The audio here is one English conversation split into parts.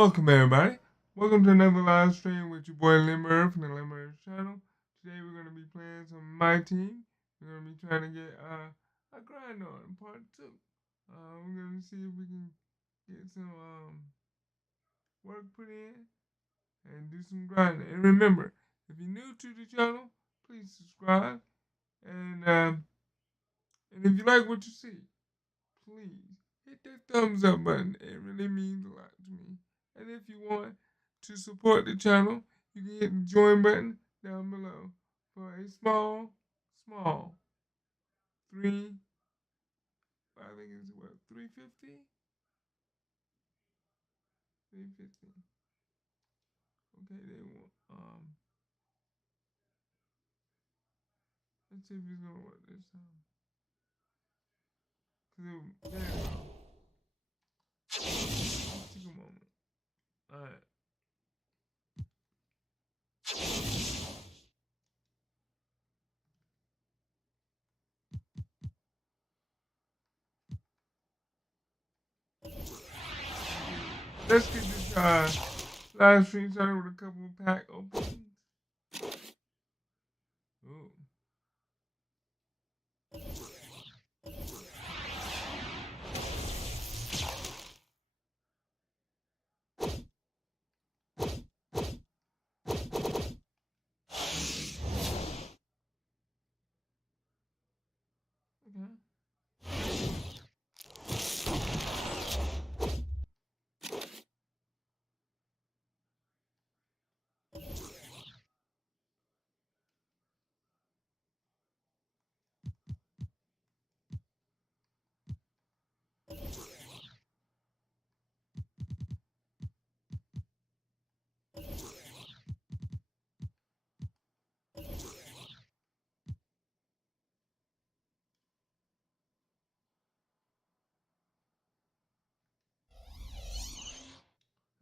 Welcome everybody. Welcome to another live stream with your boy Limber from the Limber channel. Today we're gonna be playing some My Team. We're gonna be trying to get a grind on part two. We're gonna see if we can get some work put in and do some grinding. And remember, if you're new to the channel, please subscribe. And if you like what you see, please hit that thumbs up button. It really means a lot to me. And if you want to support the channel, you can hit the join button down below for a small three. I think it's what 350. 350. Okay, they want. Let's see if it's gonna work this time. There we go. Let's take a moment. All right. Let's get this live stream started with a couple of pack openings. Ooh. Okay.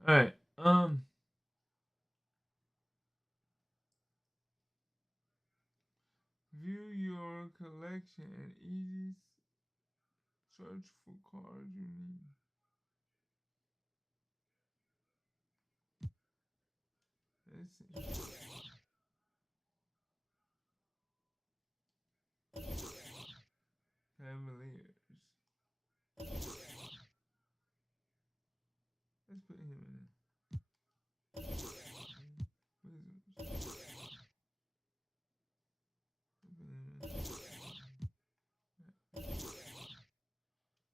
All right. View your collection and easy search for cards you need. Let's see. Cavaliers. Let's put him in there.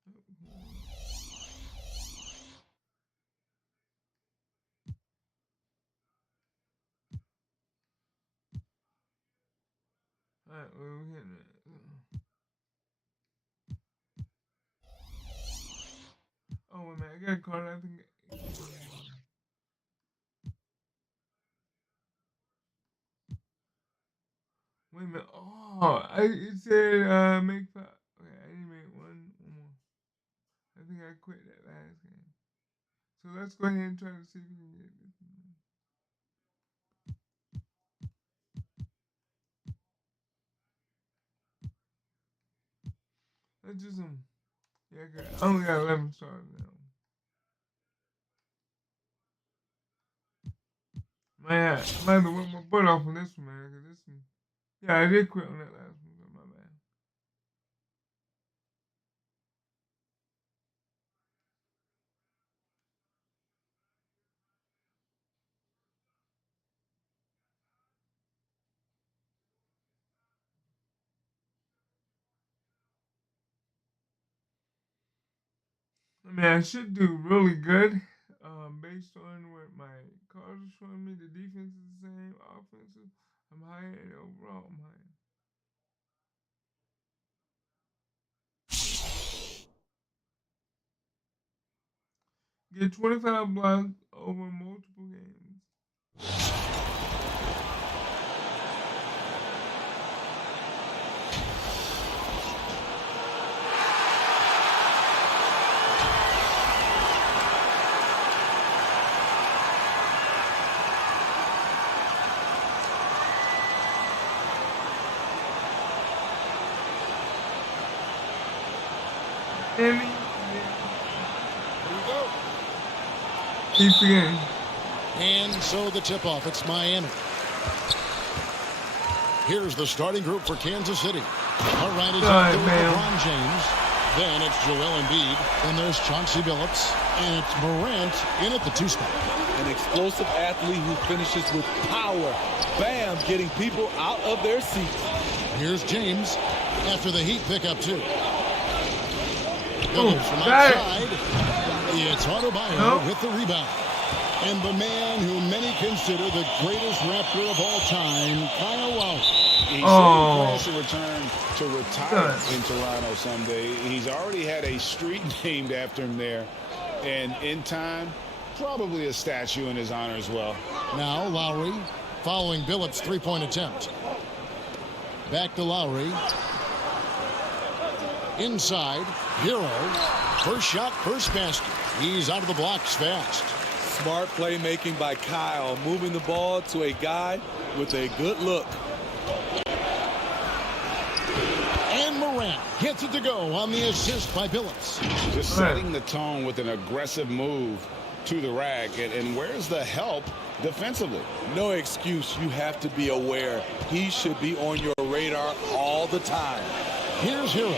Wizards. Alright, well, we're hitting it. Oh, wait a minute, I got a card, I think. Wait a minute. Oh, it said make 5. Okay, I need to make one more. I think I quit that last game. So let's go ahead and try to see if we can get this one. Let's do some. Yeah, I only got 11 stars now. Man, I might have to work my butt off on this one, man. Cause this one, yeah, I did quit on that last one. So my bad. I mean, I should do really good, based on what my cards are showing me. The defense is the same, offensive, I'm higher, and overall, I'm higher. Get 25 blocks over multiple games. Any, Here we go. Keep the game. And so the tip-off, it's Miami. Here's the starting group for Kansas City. All right, it's LeBron James. Then it's Joel Embiid. Then there's Chauncey Billups. And it's Morant in at the 2 spot. An explosive athlete who finishes with power. Bam, getting people out of their seats. Here's James after the Heat pick up 2. Billups from outside. It's Adebayo with the rebound. And the man who many consider the greatest Raptor of all time, Kyle Lowry. He plans to return to retire in Toronto someday. He's already had a street named after him there. And in time, probably a statue in his honor as well. Now Lowry following Billups' 3-point attempt. Back to Lowry. Inside, Hero. First shot, first basket. He's out of the blocks fast. Smart playmaking by Kyle, moving the ball to a guy with a good look. And Morant gets it to go on the assist by Billups. Just setting the tone with an aggressive move to the rack. And where's the help defensively? No excuse. You have to be aware. He should be on your radar all the time. Here's Hero.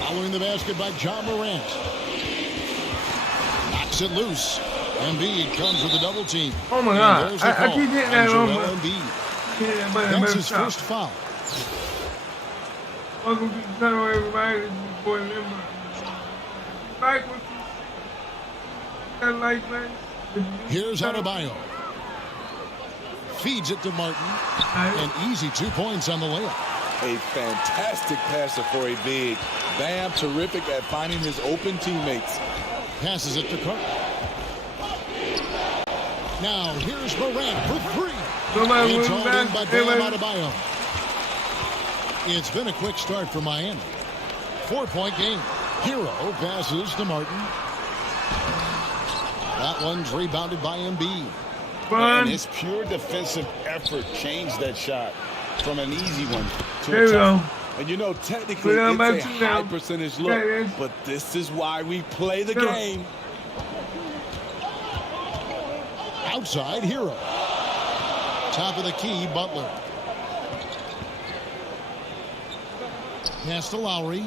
Following the basket by John Morant. Knocks it loose. Embiid comes with a double team. Oh my God. I keep hitting that on That's his first foul. Welcome to the channel, everybody. This is your boy Limber. Like what you like, man. Here's Adebayo. Feeds it to Martin. And easy 2 points on the layup. A fantastic passer for a big. Bam, terrific at finding his open teammates. Passes it to Carter. Now here's Morant for 3. It's hauled in by Bam Adebayo. It's been a quick start for Miami. 4-point game. Hero passes to Martin. That one's rebounded by Embiid. And his pure defensive effort changed that shot from an easy one to there a tough one. And you know, technically, it's a high percentage look, but this is why we play the game. Outside, Hero. Top of the key, Butler. Pass to Lowry.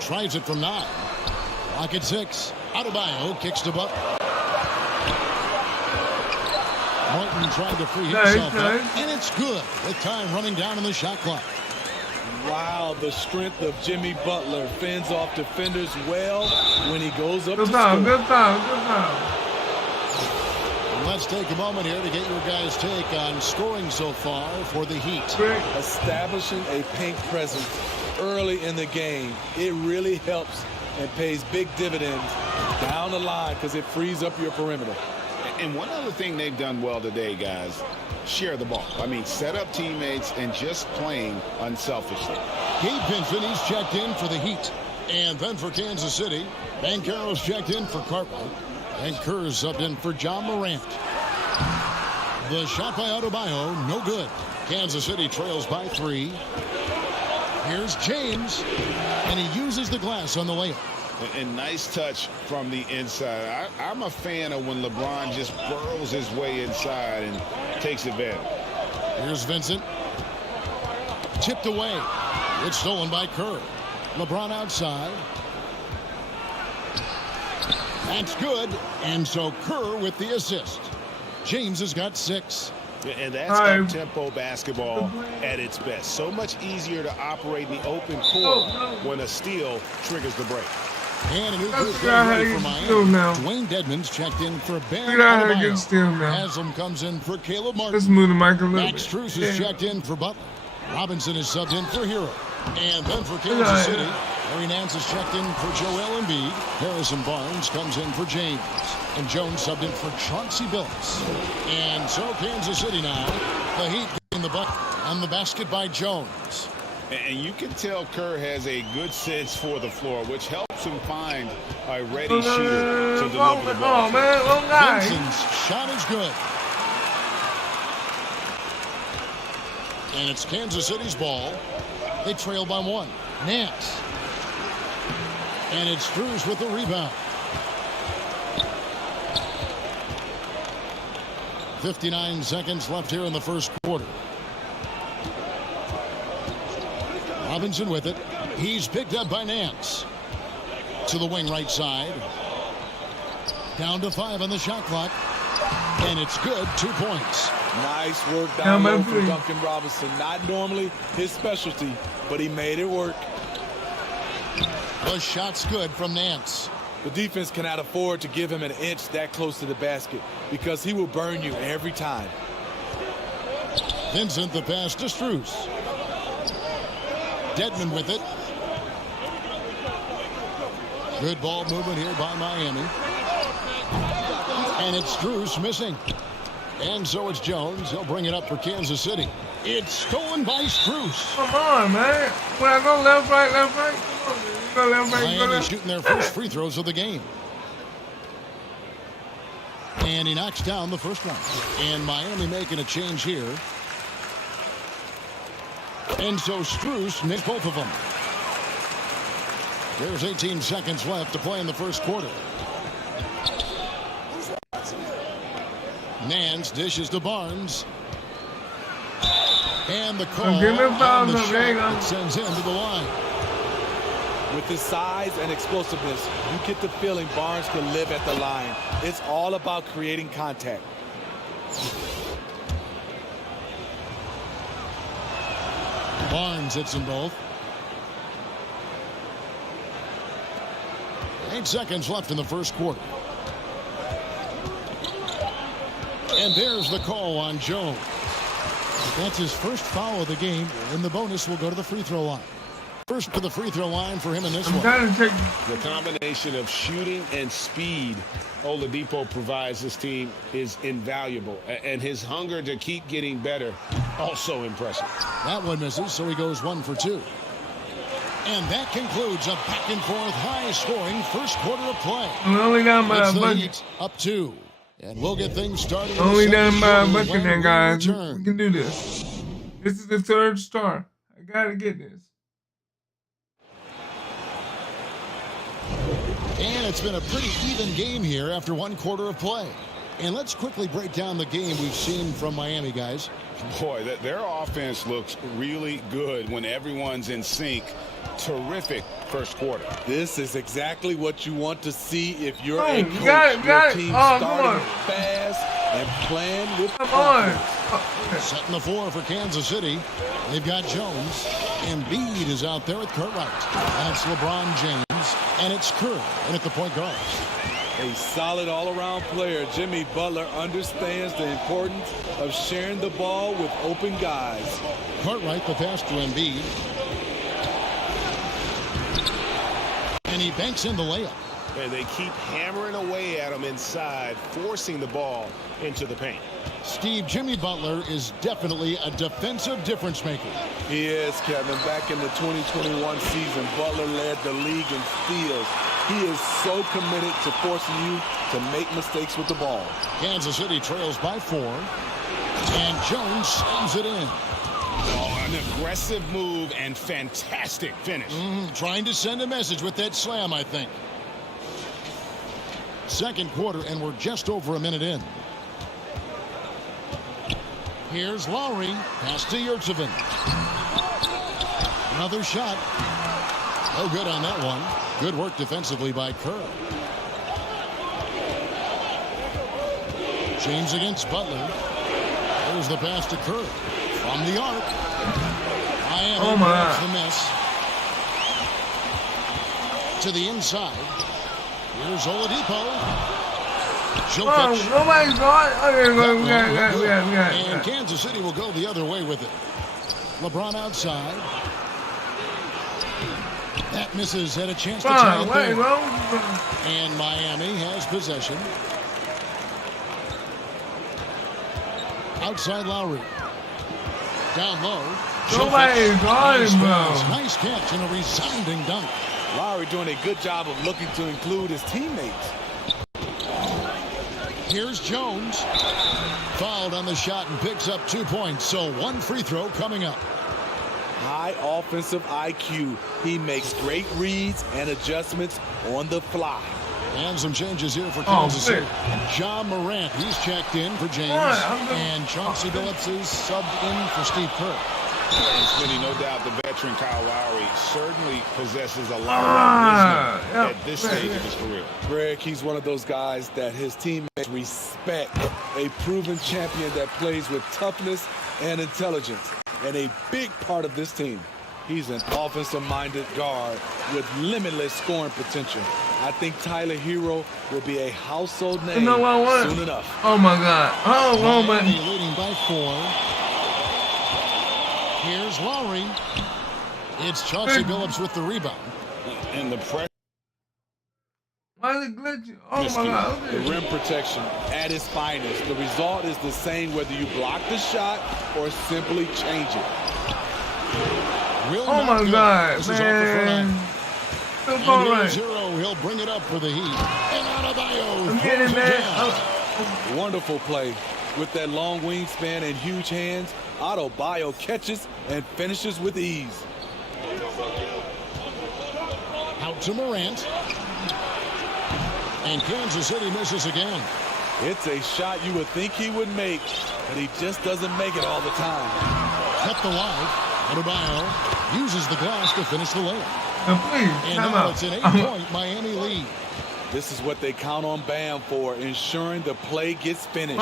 Tries it from 9. Lock at 6. Adebayo kicks to Butler. Martin trying to free himself up, and it's good with time running down on the shot clock. Wow, the strength of Jimmy Butler fends off defenders well when he goes up to score. Good foul. Let's take a moment here to get your guys' take on scoring so far for the Heat. Establishing a paint presence early in the game, it really helps and pays big dividends down the line because it frees up your perimeter. And one other thing they've done well today, guys, share the ball. I mean, set up teammates and just playing unselfishly. Gabe Vincent, he's checked in for the Heat. And then for Kansas City, Banchero's checked in for Cartwright. And Kerr's subbed in for John Morant. The shot by Adebayo, no good. Kansas City trails by 3. Here's James, and he uses the glass on the layup. And nice touch from the inside. I'm a fan of when LeBron just burrows his way inside and takes advantage. Here's Vincent. Tipped away. It's stolen by Kerr. LeBron outside. That's good. And so Kerr with the assist. James has got 6. And that's up-tempo basketball at its best. So much easier to operate in the open court when a steal triggers the break. And a new good game for Miami. Dwayne Dedmon's checked in for Bam Adebayo. Haslam comes in for Caleb Martin. Let's move the mic a little bit. Max Strus is checked in for Butler. Robinson is subbed in for Hero. And then for Kansas City, Larry Nance is checked in for Joel Embiid. Harrison Barnes comes in for James. And Jones subbed in for Chauncey Billups. And so Kansas City now, the Heat in the bucket on the basket by Jones. And you can tell Kerr has a good sense for the floor, which helps him find a ready shooter to deliver the ball. Vincent's shot is good. And it's Kansas City's ball. They trail by 1. Nance. And it's Strus with the rebound. 59 seconds left here in the first quarter. Robinson with it. He's picked up by Nance. To the wing right side. Down to 5 on the shot clock. And it's good. 2 points. Nice work down low for Duncan Robinson. Not normally his specialty, but he made it work. The shot's good from Nance. The defense cannot afford to give him an inch that close to the basket because he will burn you every time. Vincent the pass to Strus. Dedmon with it. Good ball movement here by Miami. And it's Strus missing. And so it's Jones. He'll bring it up for Kansas City. It's stolen by Strus. Come on, man. When I go left, right, come on. You go left, right, Miami go left. shooting their first free throws of the game. And he knocks down the first one. And Miami making a change here. And so Strus missed both of them. There's 18 seconds left to play in the first quarter. Nance dishes to Barnes. And the call on the shot that sends him to the line. With his size and explosiveness, you get the feeling Barnes can live at the line. It's all about creating contact. Barnes hits them both. 8 seconds left in the first quarter. And there's the call on Jones. That's his first foul of the game, and the bonus will go to the free throw line. First to the free throw line for him in this one. The combination of shooting and speed Oladipo provides this team is invaluable. And his hunger to keep getting better, also impressive. That one misses, so he goes 1 for 2. And that concludes a back-and-forth, high-scoring first quarter of play. Only down by a It's the bucket. Heat up 2. And we'll get things started. Only down by a bucket when there, we guys. return. We can do this. This is the third star. I gotta get this. And it's been a pretty even game here after 1 quarter of play. And let's quickly break down the game we've seen from Miami, guys. Boy, their offense looks really good when everyone's in sync. Terrific first quarter. This is exactly what you want to see if you're Oh, a you coach. got it, Your got it. team Oh, come starting on. fast and playing with Come on. confidence. Setting the floor for Kansas City. They've got Jones. Embiid is out there with Cartwright. And it's LeBron James. And it's Kerr in at the point guard. A solid all-around player, Jimmy Butler understands the importance of sharing the ball with open guys. Cartwright the pass to Embiid. And he banks in the layup. And they keep hammering away at him inside, forcing the ball into the paint. Steve, Jimmy Butler is definitely a defensive difference maker. He is, Kevin. Back in the 2021 season, Butler led the league in steals. He is so committed to forcing you to make mistakes with the ball. Kansas City trails by 4. And Jones slams it in. Oh, an aggressive move and fantastic finish. Trying to send a message with that slam, I think. Second quarter, and we're just over a minute in. Here's Lowry. Pass to Yurtseven. Another shot. No good on that one. Good work defensively by Kerr. James against Butler. There's the pass to Kerr. From the arc. Miami grabs the miss. To the inside. Here's Oladipo. Jokic. Nobody's gone. Okay, we got it. And Kansas City will go the other way with it. LeBron outside. That misses. Had a chance to tie it there. And Miami has possession. Outside Lowry. Down low. Nobody's gone, bro. Nice catch and a resounding dunk. Lowry doing a good job of looking to include his teammates. Here's Jones. Fouled on the shot and picks up 2 points. So 1 free throw coming up. high offensive IQ. He makes great reads and adjustments on the fly. And some changes here for Kansas City. man. John Morant, he's checked in for James. And Chauncey Billups is subbed in for Steve Kerr. And Smitty, no doubt the veteran Kyle Lowry certainly possesses a lot of wisdom at this stage of his career. Greg, he's one of those guys that his teammates respect. A proven champion that plays with toughness and intelligence. And a big part of this team. He's an offensive-minded guard with limitless scoring potential. I think Tyler Hero will be a household name soon enough. Oh my God! Oh my! Miami leading by 4. Here's Lowry. It's Chauncey Billups with the rebound. And the pressure. Why is it glitching? Oh my God! The rim protection at its finest. The result is the same whether you block the shot or simply change it. Oh my God, this man! And here's Hero. He'll bring it up for the Heat. And Adebayo. I'm getting that. Wonderful play with that long wingspan and huge hands. Adebayo catches and finishes with ease. Out to Morant. And Kansas City misses again. It's a shot you would think he would make, but he just doesn't make it all the time. Cut the line. Adebayo uses the glass to finish the layup. And now it's an 8-point Miami lead. This is what they count on Bam for, ensuring the play gets finished.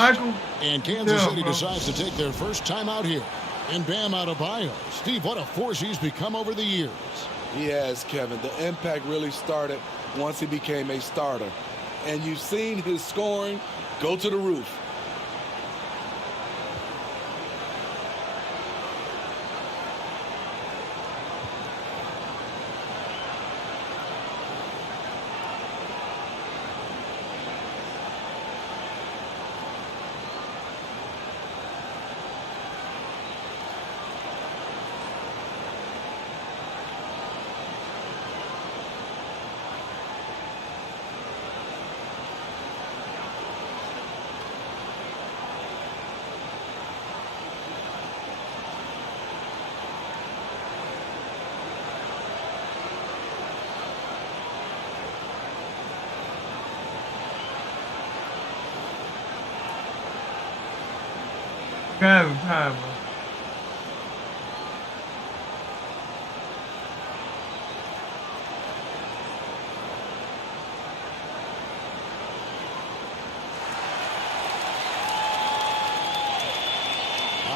And Kansas City decides to take their first time out here. And Bam Adebayo. Steve, what a force he's become over the years. He has, Kevin. The impact really started once he became a starter. And you've seen his scoring go to the roof. Guys, time, bro.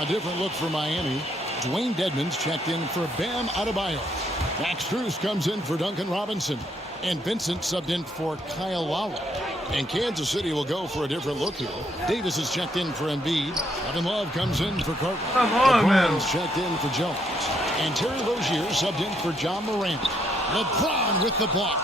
A different look for Miami. Dwayne Dedmon's checked in for Bam Adebayo. Max Strus comes in for Duncan Robinson. And Vincent subbed in for Kyle Lowry. And Kansas City will go for a different look here. Davis is checked in for Embiid. Kevin Love comes in for Carter. Come on, man. LeBron's checked in for Jones. And Terry Rozier subbed in for John Morant. LeBron with the block.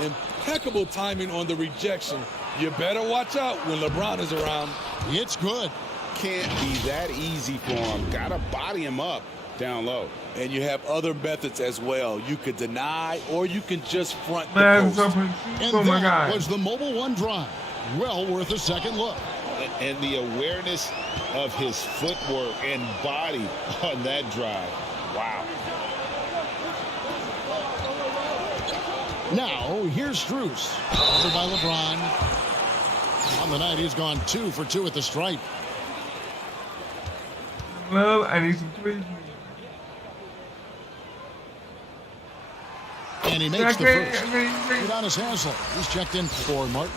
Impeccable timing on the rejection. You better watch out when LeBron is around. It's good. Can't be that easy for him. Gotta body him up down low. And you have other methods as well. You could deny or you can just front the Man, post. And oh my that God. was the Mobile One drive. Well worth a second look. And the awareness of his footwork and body on that drive. Wow. Now, here's Strus. Covered by LeBron. On the night, he's gone 2 for 2 at the stripe. Well, I need some threes. And he makes the first. Udonis Haslem. He's checked in for Martin.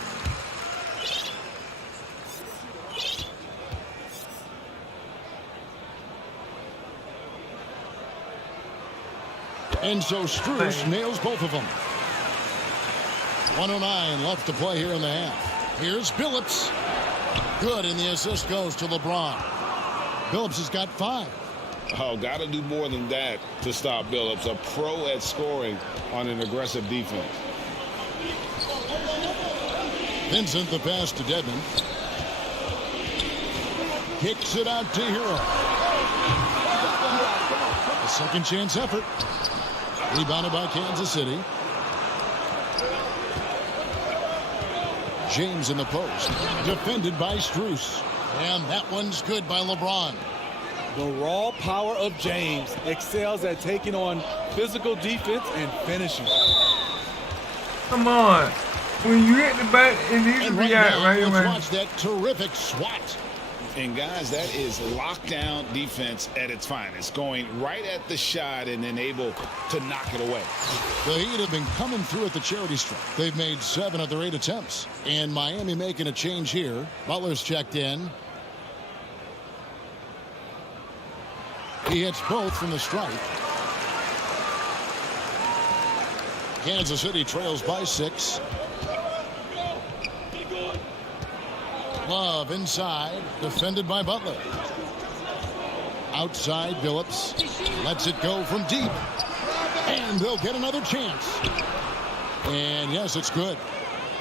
And so Strus nails both of them. 1:09 left to play here in the half. Here's Billups. Good, and the assist goes to LeBron. Billups has got 5. Oh, got to do more than that to stop Billups. A pro at scoring on an aggressive defense. Vincent, the pass to Dedmon. Kicks it out to Hero. A second chance effort. Rebounded by Kansas City. James in the post. Defended by Strus. And that one's good by LeBron. The raw power of James excels at taking on physical defense and finishing. Come on. When you hit the bat, it needs to And be right out now, right let's away. watch that terrific swat. And guys, that is lockdown defense at its finest, going right at the shot and then able to knock it away. The Heat have been coming through at the charity stripe. They've made 7 of their 8 attempts. And Miami making a change here. Butler's checked in. He hits both from the stripe. Kansas City trails by 6. Love inside, defended by Butler. Outside, Billups lets it go from deep. And they'll get another chance. And yes, it's good.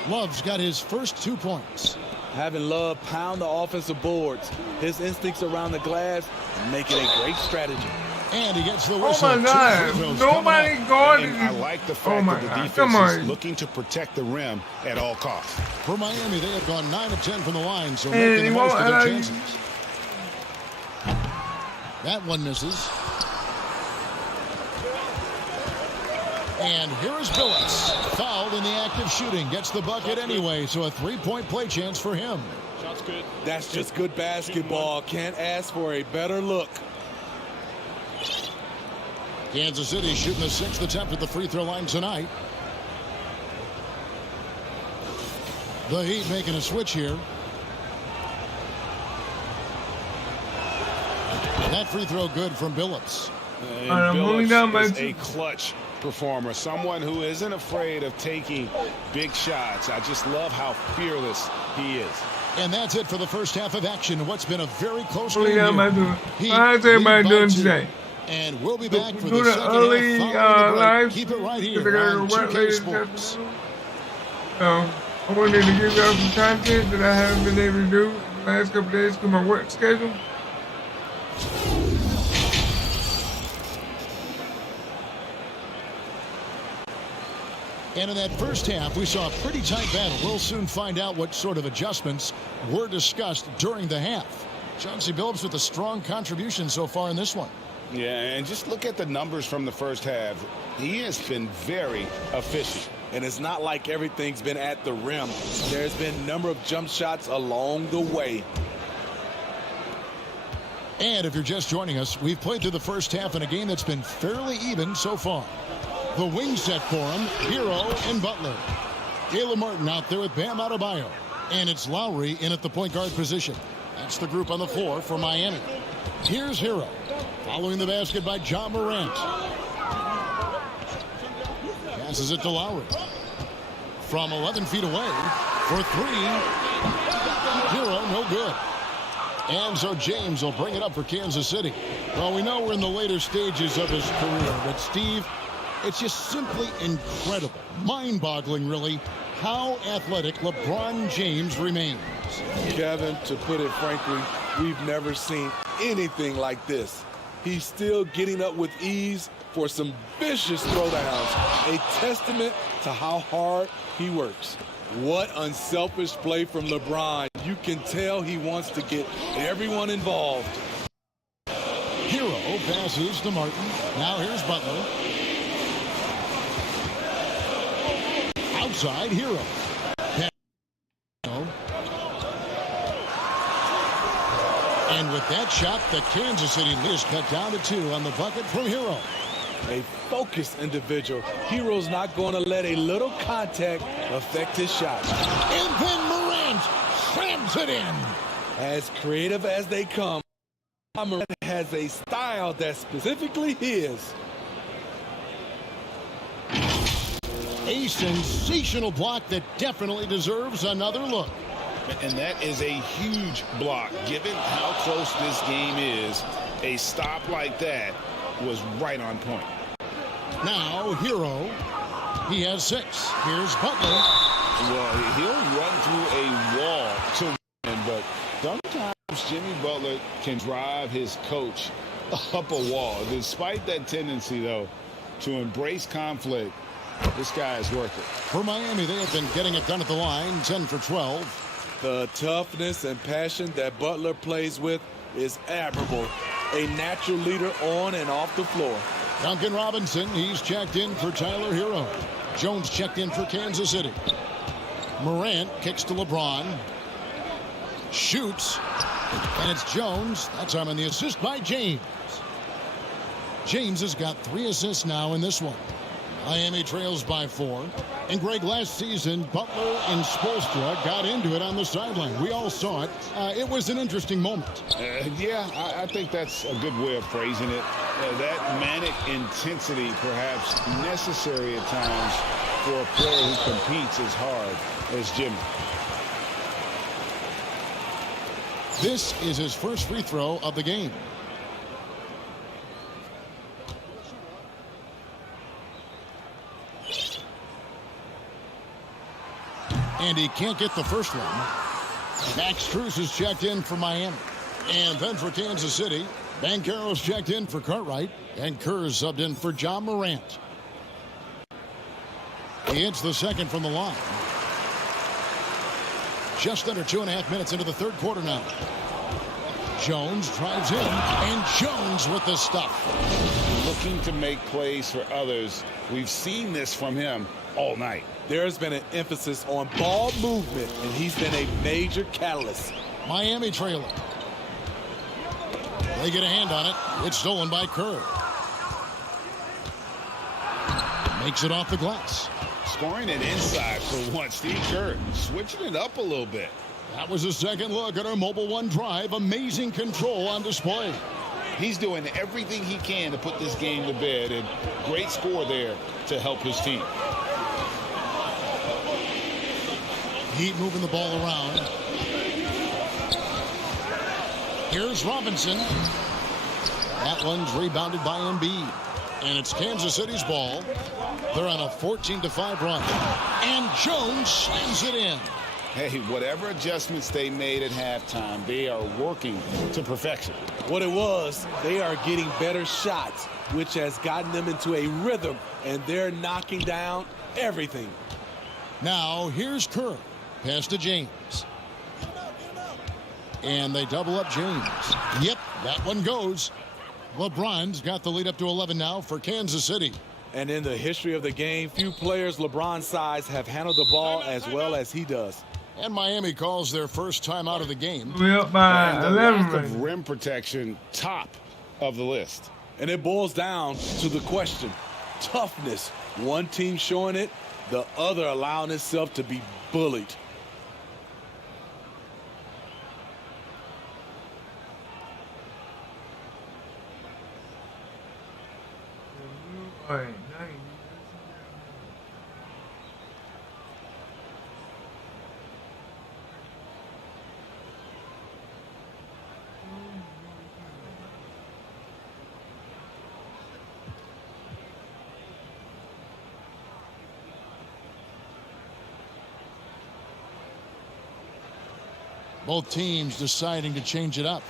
Love's got his first 2 points. Having Love pound the offensive boards, his instincts around the glass make it a great strategy. And he gets the Oh whistle. my 2 God. free throws coming Nobody up. guarded And I it. like the Oh fact my that the God. Come defense is on. looking to protect the rim at all costs. For Miami, they have gone 9 of 10 from the line, so Hey, making the he most won't of their allow you- chances. That one misses. And here is Billups. Fouled in the act of shooting. Gets the bucket anyway, so a 3-point play chance for him. That's just good basketball. Can't ask for a better look. Kansas City shooting the 6th attempt at the free throw line tonight. The Heat making a switch here. That free throw good from Billups. And I'm moving down my Billups is team. a clutch performer, someone who isn't afraid of taking big shots. I just love how fearless he is. And that's it for the first half of action. What's been a very close Moving game down my here. team. Heat How's everybody lead by doing 2. today? And we'll be back for Do the the second early half following the break. live. Keep it right Because here I gotta on go work 2K later Sports. this afternoon. So I wanted to give y'all some content that I haven't been able to do the last couple days because my work schedule. And in that first half, we saw a pretty tight battle. We'll soon find out what sort of adjustments were discussed during the half. Chauncey Billups with a strong contribution so far in this one. Yeah, and just look at the numbers from the first half. He has been very efficient. And it's not like everything's been at the rim. There's been a number of jump shots along the way. And if you're just joining us, we've played through the first half in a game that's been fairly even so far. The wing set for him, Hero and Butler. Caleb Martin out there with Bam Adebayo. And it's Lowry in at the point guard position. That's the group on the floor for Miami. Here's Hero. Following the basket by John Morant. Passes it to Lowry. From 11 feet away for 3. Hero, no good. And so James will bring it up for Kansas City. Well, we know we're in the later stages of his career, but Steve, it's just simply incredible, mind-boggling really, how athletic LeBron James remains. Kevin, to put it frankly, we've never seen anything like this. He's still getting up with ease for some vicious throwdowns, a testament to how hard he works. What unselfish play from LeBron. You can tell he wants to get everyone involved. Hero passes to Martin. Now here's Butler. Outside, Hero. And with that shot, the Kansas City lead is cut down to 2 on the bucket from Hero. A focused individual. Hero's not going to let a little contact affect his shot. And then Morant slams it in. As creative as they come, Morant has a style that's specifically his. A sensational block that definitely deserves another look. And that is a huge block. Given how close this game is, a stop like that was right on point. Now, Hero. He has 6. Here's Butler. Well, he'll run through a wall to win, but sometimes Jimmy Butler can drive his coach up a wall. Despite that tendency, though, to embrace conflict, this guy is worth it. For Miami, they have been getting it done at the line, 10 for 12. The toughness and passion that Butler plays with is admirable. a natural leader on and off the floor. Duncan Robinson, he's checked in for Tyler Hero. Jones checked in for Kansas City. Morant kicks to LeBron. Shoots. And it's Jones. That time on the assist by James. James has got 3 assists now in this one. Miami trails by 4. And Greg, last season, Butler and Spoelstra got into it on the sideline. We all saw it. It was an interesting moment. Yeah, I think that's a good way of phrasing it. That manic intensity perhaps necessary at times for a player who competes as hard as Jimmy. This is his first free throw of the game. And he can't get the first one. Max Strus is checked in for Miami. And then for Kansas City, Banchero's checked in for Cartwright. And Kerr's subbed in for John Morant. He hits the second from the line. Just under 2.5 minutes into the third quarter now. Jones drives in, and Jones with the stuff. Looking to make plays for others. We've seen this from him all night. There's been an emphasis on ball movement, and he's been a major catalyst. Miami trailing. They get a hand on it. It's stolen by Kerr. Makes it off the glass. Scoring it inside for once. Steve Kerr switching it up a little bit. That was a second look at our Mobile One drive. Amazing control on display. He's doing everything he can to put this game to bed, and great score there to help his team. Heat moving the ball around. Here's Robinson. That one's rebounded by Embiid. And it's Kansas City's ball. They're on a 14-5 run. And Jones slams it in. Hey, whatever adjustments they made at halftime, they are working to perfection. What it was, they are getting better shots, which has gotten them into a rhythm, and they're knocking down everything. Now, here's Kerr. Pass to James. And they double up James. Yep, that one goes. LeBron's got the lead up to 11 now for Kansas City. And in the history of the game, few players LeBron's size have handled the ball as well as he does. And Miami calls their first time out of the game. We up by And the 11 lack right of now. rim protection, top of the list. And it boils down to the question, toughness. One team showing it, the other allowing itself to be bullied. All right, now you Both teams deciding to change it up.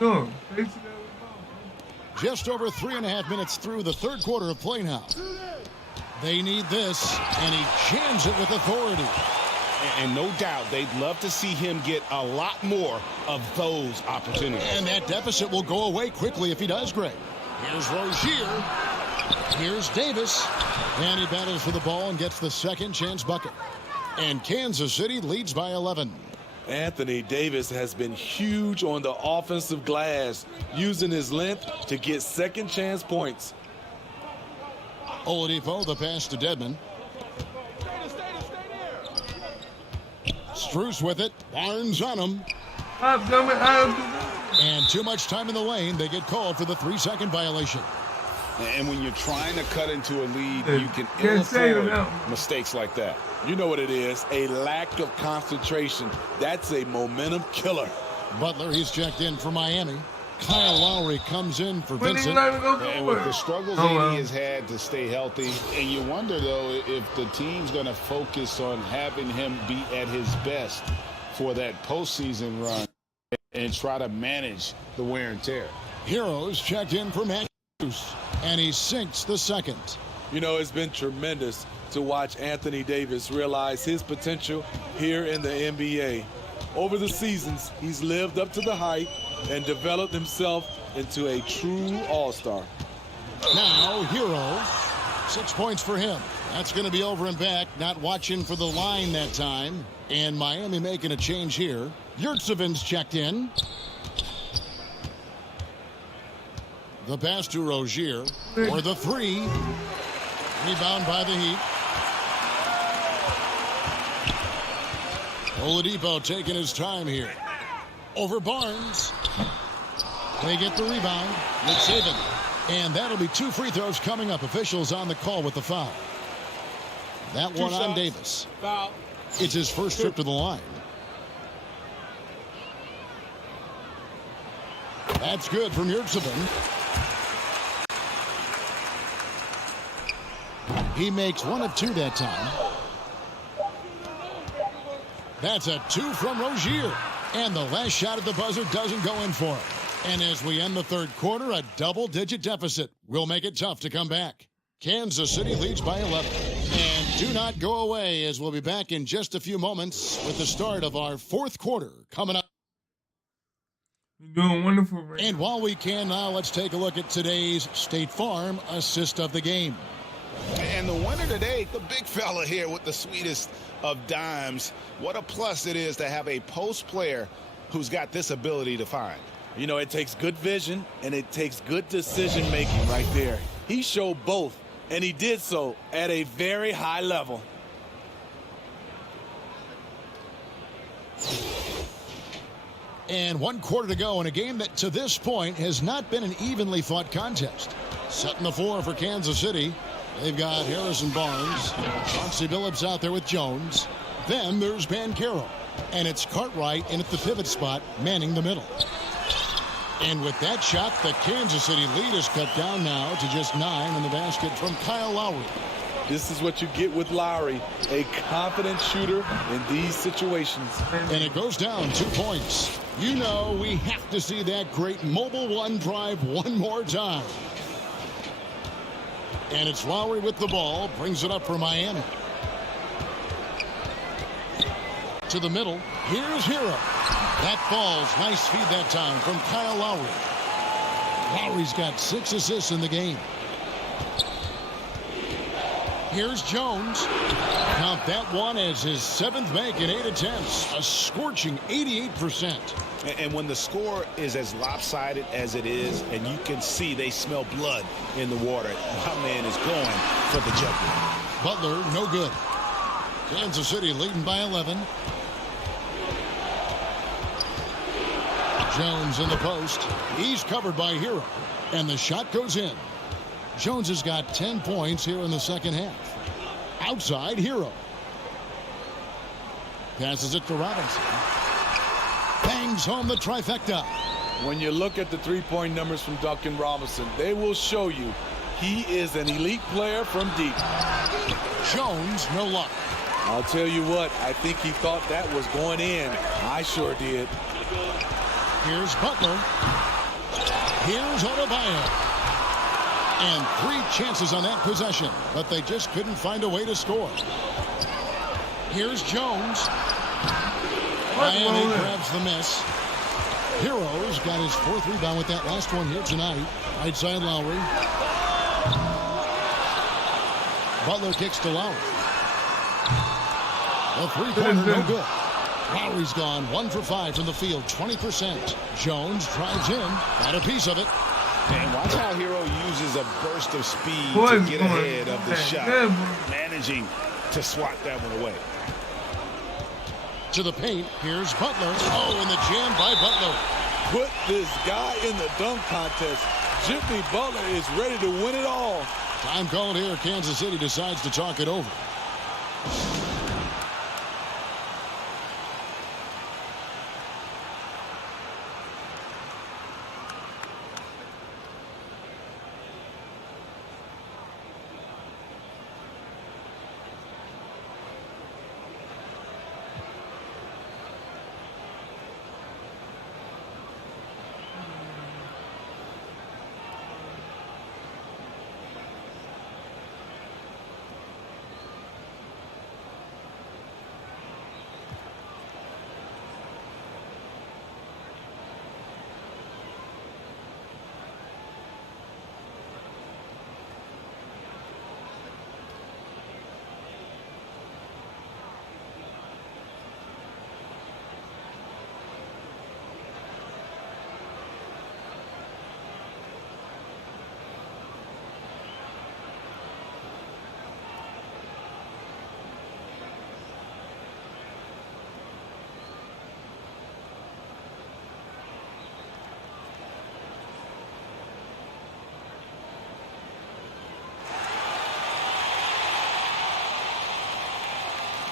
go. Face it out with ball. Just over 3.5 minutes through the third quarter of play now. They need this, and he jams it with authority. And no doubt they'd love to see him get a lot more of those opportunities. And that deficit will go away quickly if he does, Greg. Here's Rozier. Here's Davis. And he battles for the ball and gets the second chance bucket. And Kansas City leads by 11. Anthony Davis has been huge on the offensive glass, using his length to get second chance points. Oladipo, the pass to Dedmon. Strus with it. Barnes on him. Up, coming out. And too much time in the lane. They get called for the 3-second violation. And when you're trying to cut into a lead, you can Can't say it avoid now. mistakes like that. You know what it is, a lack of concentration. That's a momentum killer. Butler, he's checked in for Miami. Kyle Lowry comes in for When Vincent. you let me go And with the forward. struggles Oh, well. AD has had to stay healthy, and you wonder, though, if the team's going to focus on having him be at his best for that postseason run and try to manage the wear and tear. Heroes checked in for Matthews, and he sinks the second. You know, it's been tremendous to watch Anthony Davis realize his potential here in the NBA. Over the seasons, he's lived up to the hype and developed himself into a true all-star. Now, Hero, 6 points for him. That's going to be over and back, not watching for the line that time. And Miami making a change here. Yurtseven's checked in. The pass to Rozier for the three. Rebound by the Heat. Oladipo taking his time here. Over Barnes. They get the rebound. McSaven. And that'll be 2 free throws coming up. Officials on the call with the foul. That one on Davis. Foul. It's his first trip to the line. That's good from Yurtseven. He makes 1 of 2 that time. That's a 2 from Rozier. And the last shot at the buzzer doesn't go in for him. And as we end the third quarter, a double-digit deficit will make it tough to come back. Kansas City leads by 11. And do not go away, as we'll be back in just a few moments with the start of our fourth quarter coming up. You're doing wonderful, right? And while we can now, let's take a look at today's State Farm assist of the game. And the winner today, the big fella here with the sweetest of dimes. What a plus it is to have a post player who's got this ability to find. You know, it takes good vision and it takes good decision making right there. He showed both, and he did so at a very high level. And 1 quarter to go in a game that to this point has not been an evenly fought contest. Setting the floor for Kansas City. They've got Harrison Barnes. Chauncey Billups out there with Jones. Then there's Banchero. And it's Cartwright in at the pivot spot, manning the middle. And with that shot, the Kansas City lead is cut down now to just 9 in the basket from Kyle Lowry. This is what you get with Lowry, a confident shooter in these situations. And it goes down 2 points. You know we have to see that great mobile one drive one more time. And it's Lowry with the ball, brings it up for Miami. To the middle, here's Hero. That falls, nice feed that time from Kyle Lowry. Lowry's got 6 assists in the game. Here's Jones. Count that one as his 7th make in 8 attempts. A scorching 88%. And when the score is as lopsided as it is, and you can see they smell blood in the water, my man is going for the jugular. Butler, no good. Kansas City leading by 11. Jones in the post. He's covered by Hero. And the shot goes in. Jones has got 10 points here in the second half. Outside, Hero. Passes it to Robinson. Bangs home the trifecta. When you look at the three-point numbers from Duncan Robinson, they will show you he is an elite player from deep. Jones, no luck. I'll tell you what, I think he thought that was going in. I sure did. Here's Butler. Here's Adebayo. And 3 chances on that possession, but they just couldn't find a way to score. Here's Jones. Miami grabs the miss. Hero's got his 4th rebound with that last one here tonight. Right side Lowry. Butler kicks to Lowry. The 3-pointer no good. Lowry's gone 1 for 5 from the field, 20%. Jones drives in, got a piece of it. And watch how Hero uses a burst of speed to get ahead of the shot, managing to swat that one away. To the paint, here's Butler. Oh, and the jam by Butler. Put this guy in the dunk contest. Jimmy Butler is ready to win it all. Time called here. Kansas City decides to talk it over.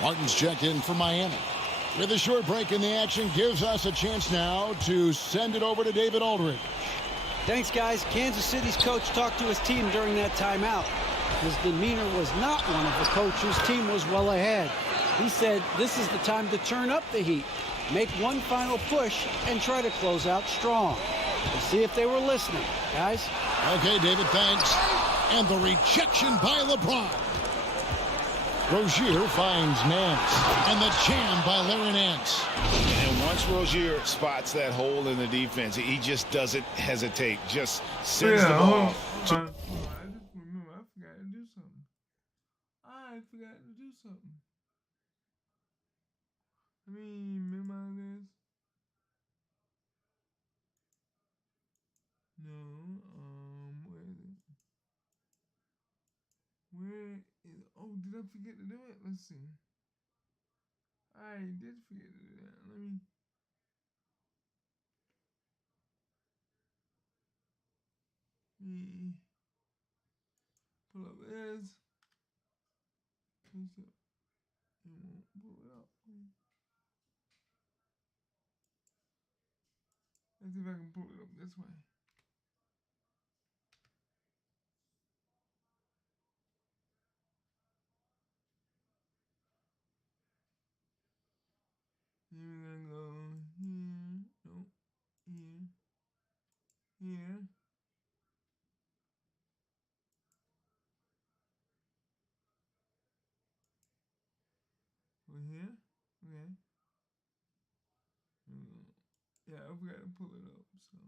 Martin's checked in for Miami. With a short break in the action, gives us a chance now to send it over to David Aldridge. Thanks, guys. Kansas City's coach talked to his team during that timeout. His demeanor was not one of the coach's. Team was well ahead. He said this is the time to turn up the heat, make one final push, and try to close out strong. Let's see if they were listening, guys. Okay, David, thanks. And the rejection by LeBron. Rozier finds Nance. And the jam by Larry Nance. And once Rozier spots that hole in the defense, he just doesn't hesitate. Just sends the ball. I just remember I forgot to do something. I forgot to do something. Let me minimize this. No, where is it? Where is, oh, did I forget to do it? Let's see. I did forget to do that. Let me pull up this. It won't pull it up. Let's see if I can pull it up this way. You're gonna go here, no, here, here. Over here, okay. Yeah, I forgot to pull it up, so.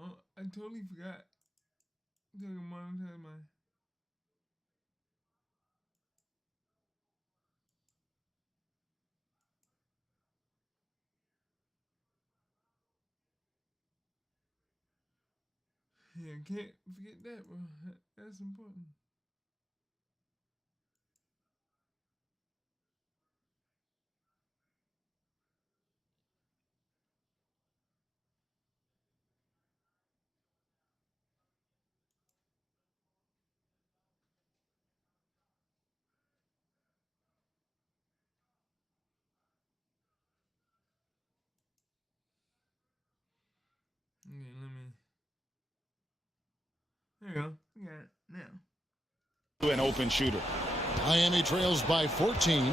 Oh, I totally forgot. I can monetize my. Yeah, can't forget that, bro. That's important. Okay, let me. There you go. We got it now. An open shooter. Miami trails by 14.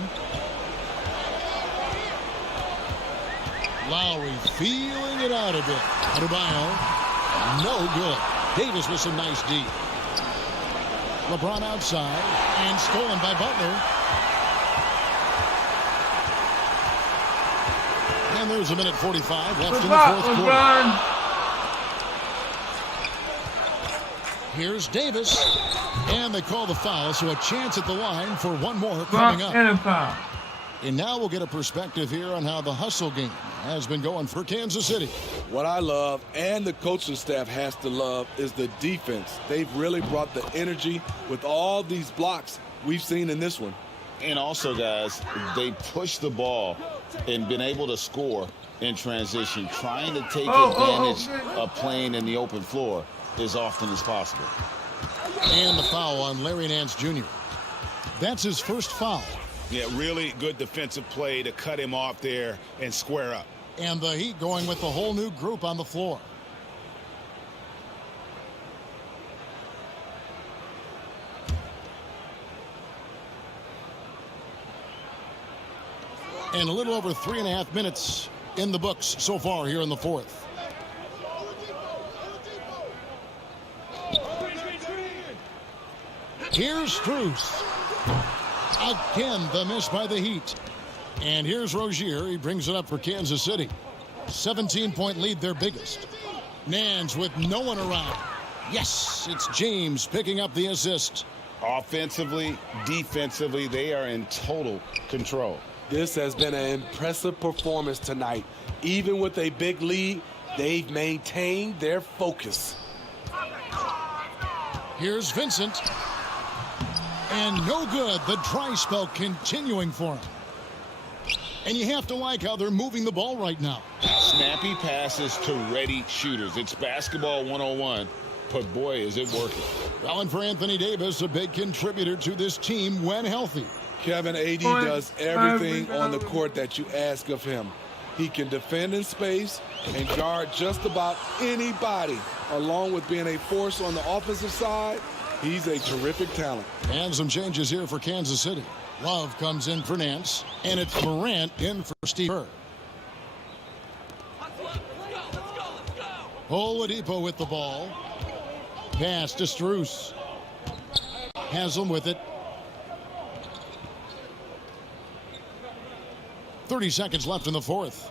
Lowry feeling it out a bit. Adebayo, no good. Davis with some nice D. LeBron outside and stolen by Butler. And there's a minute 45 left in the fourth quarter. Here's Davis, and they call the foul, so a chance at the line for one more coming up. And a foul. And now we'll get a perspective here on how the hustle game has been going for Kansas City. What I love, and the coaching staff has to love, is the defense. They've really brought the energy with all these blocks we've seen in this one. And also, guys, they pushed the ball and been able to score in transition, trying to take advantage of playing in the open floor as often as possible. And the foul on Larry Nance Jr. That's his first foul. Yeah, really good defensive play to cut him off there and square up. And the Heat going with the whole new group on the floor. And a little over 3.5 minutes in the books so far here in the fourth. Here's Strus. Again, the miss by the Heat. And here's Rozier. He brings it up for Kansas City. 17-point lead, their biggest. Nance with no one around. Yes, it's James picking up the assist. Offensively, defensively, they are in total control. This has been an impressive performance tonight. Even with a big lead, they've maintained their focus. Here's Vincent. And no good. The dry spell continuing for him. And you have to like how they're moving the ball right now. Snappy passes to ready shooters. It's basketball 101. but boy, is it working. Well, and for Anthony Davis, a big contributor to this team when healthy. Kevin, AD does everything on the court that you ask of him. He can defend in space and guard just about anybody. Along with being a force on the offensive side, he's a terrific talent. And some changes here for Kansas City. Love comes in for Nance, and it's Morant in for Steve Kerr. Oladipo with the ball. Pass to Strus. Haslam with it. 30 seconds left in the fourth.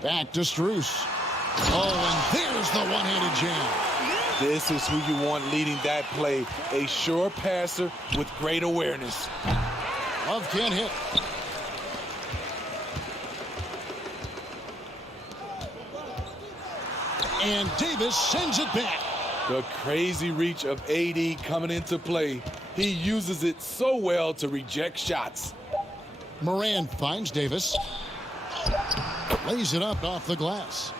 Back to Strus. Oh, and there's the one-handed jam. This is who you want leading that play. A sure passer with great awareness. Love can't hit. And Davis sends it back. The crazy reach of AD coming into play. He uses it so well to reject shots. Moran finds Davis. Lays it up off the glass.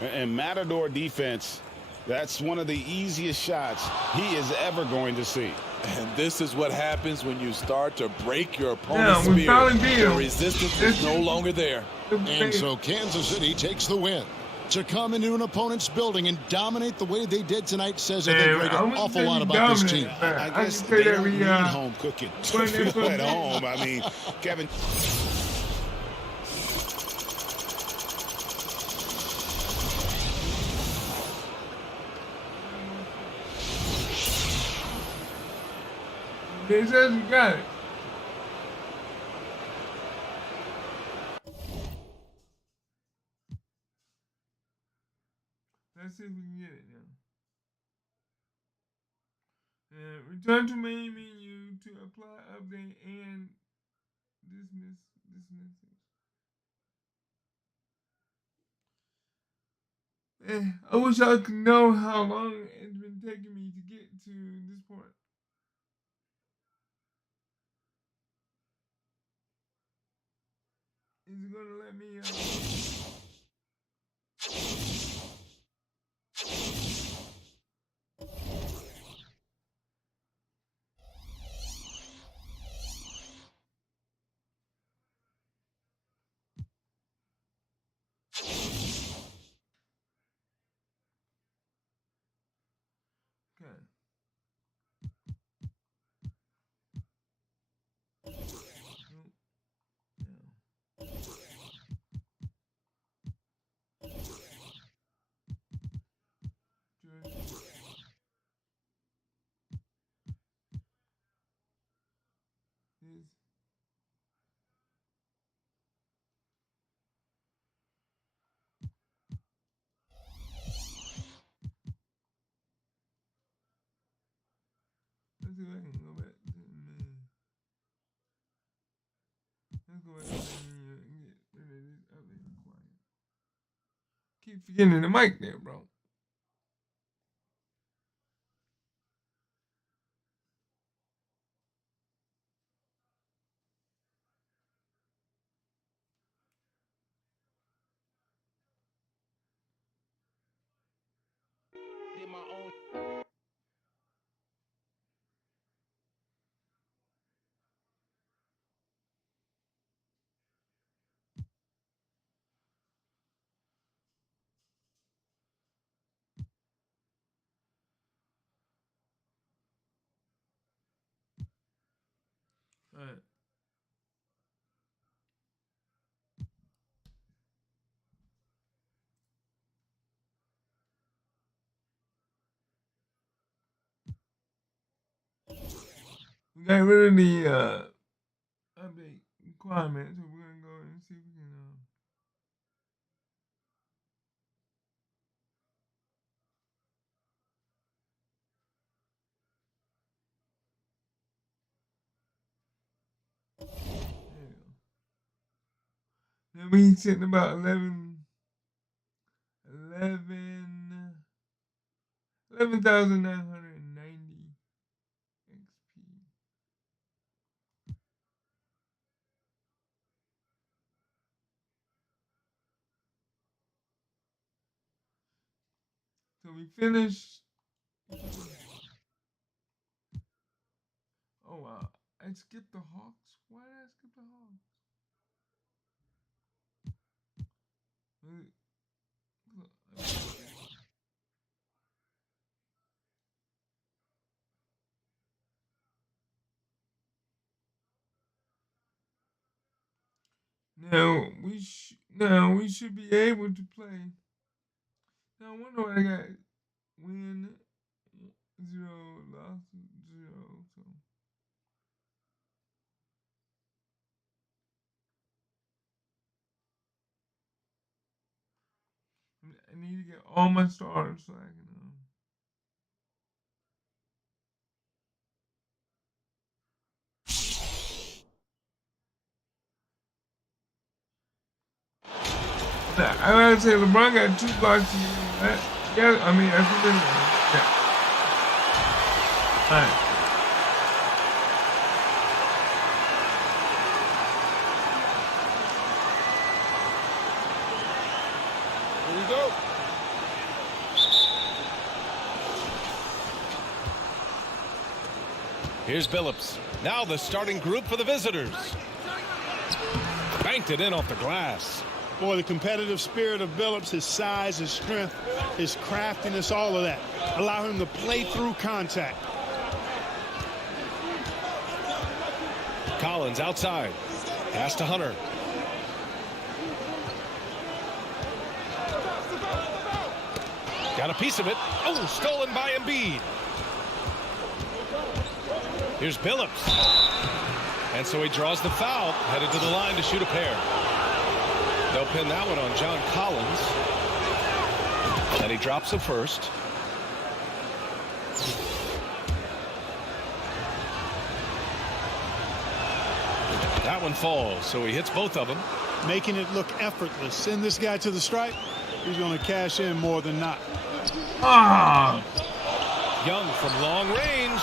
And Matador defense, that's one of the easiest shots he is ever going to see. And this is what happens when you start to break your opponent's we finally spirit. beat him. The resistance is no longer there. And so Kansas City takes the win. To come into an opponent's building and dominate the way they did tonight says I think an awful lot about this team. I guess they don't need home cooking to feel at home. I mean, Kevin. They says you got it. Let's see if we can get it now. Return to main menu to apply, update, and dismiss message. I wish I could know how long it's been taking me to get to this point. Is it gonna let me? Okay. Let's see if I can go back to the menu. Let's go back to the menu and get rid of this update required. Keep forgetting the mic there, bro. Did my own. All right. We got rid of the update requirement, so we're gonna go and see if we can there you go. Then we sitting about 11,990 XP. So we finished. Oh wow! I skipped the Hawks. Why did I skip the Hawks? Now we should be able to play. Now I wonder what I got. Win 0, loss 0. So I need to get all my stars so I can. I gotta say, LeBron got 2 blocks. Yeah, I mean, that's what yeah. All right. Here we go. Here's Billups. Now the starting group for the visitors. Banked it in off the glass. Boy, the competitive spirit of Billups, his size, his strength, his craftiness, all of that allow him to play through contact. Collins outside. Pass to Hunter. Got a piece of it. Oh, stolen by Embiid. Here's Billups. And so he draws the foul, headed to the line to shoot a pair. They'll pin that one on John Collins. And he drops the first. That one falls, so he hits both of them. Making it look effortless. Send this guy to the stripe. He's going to cash in more than not. Ah! Young from long range.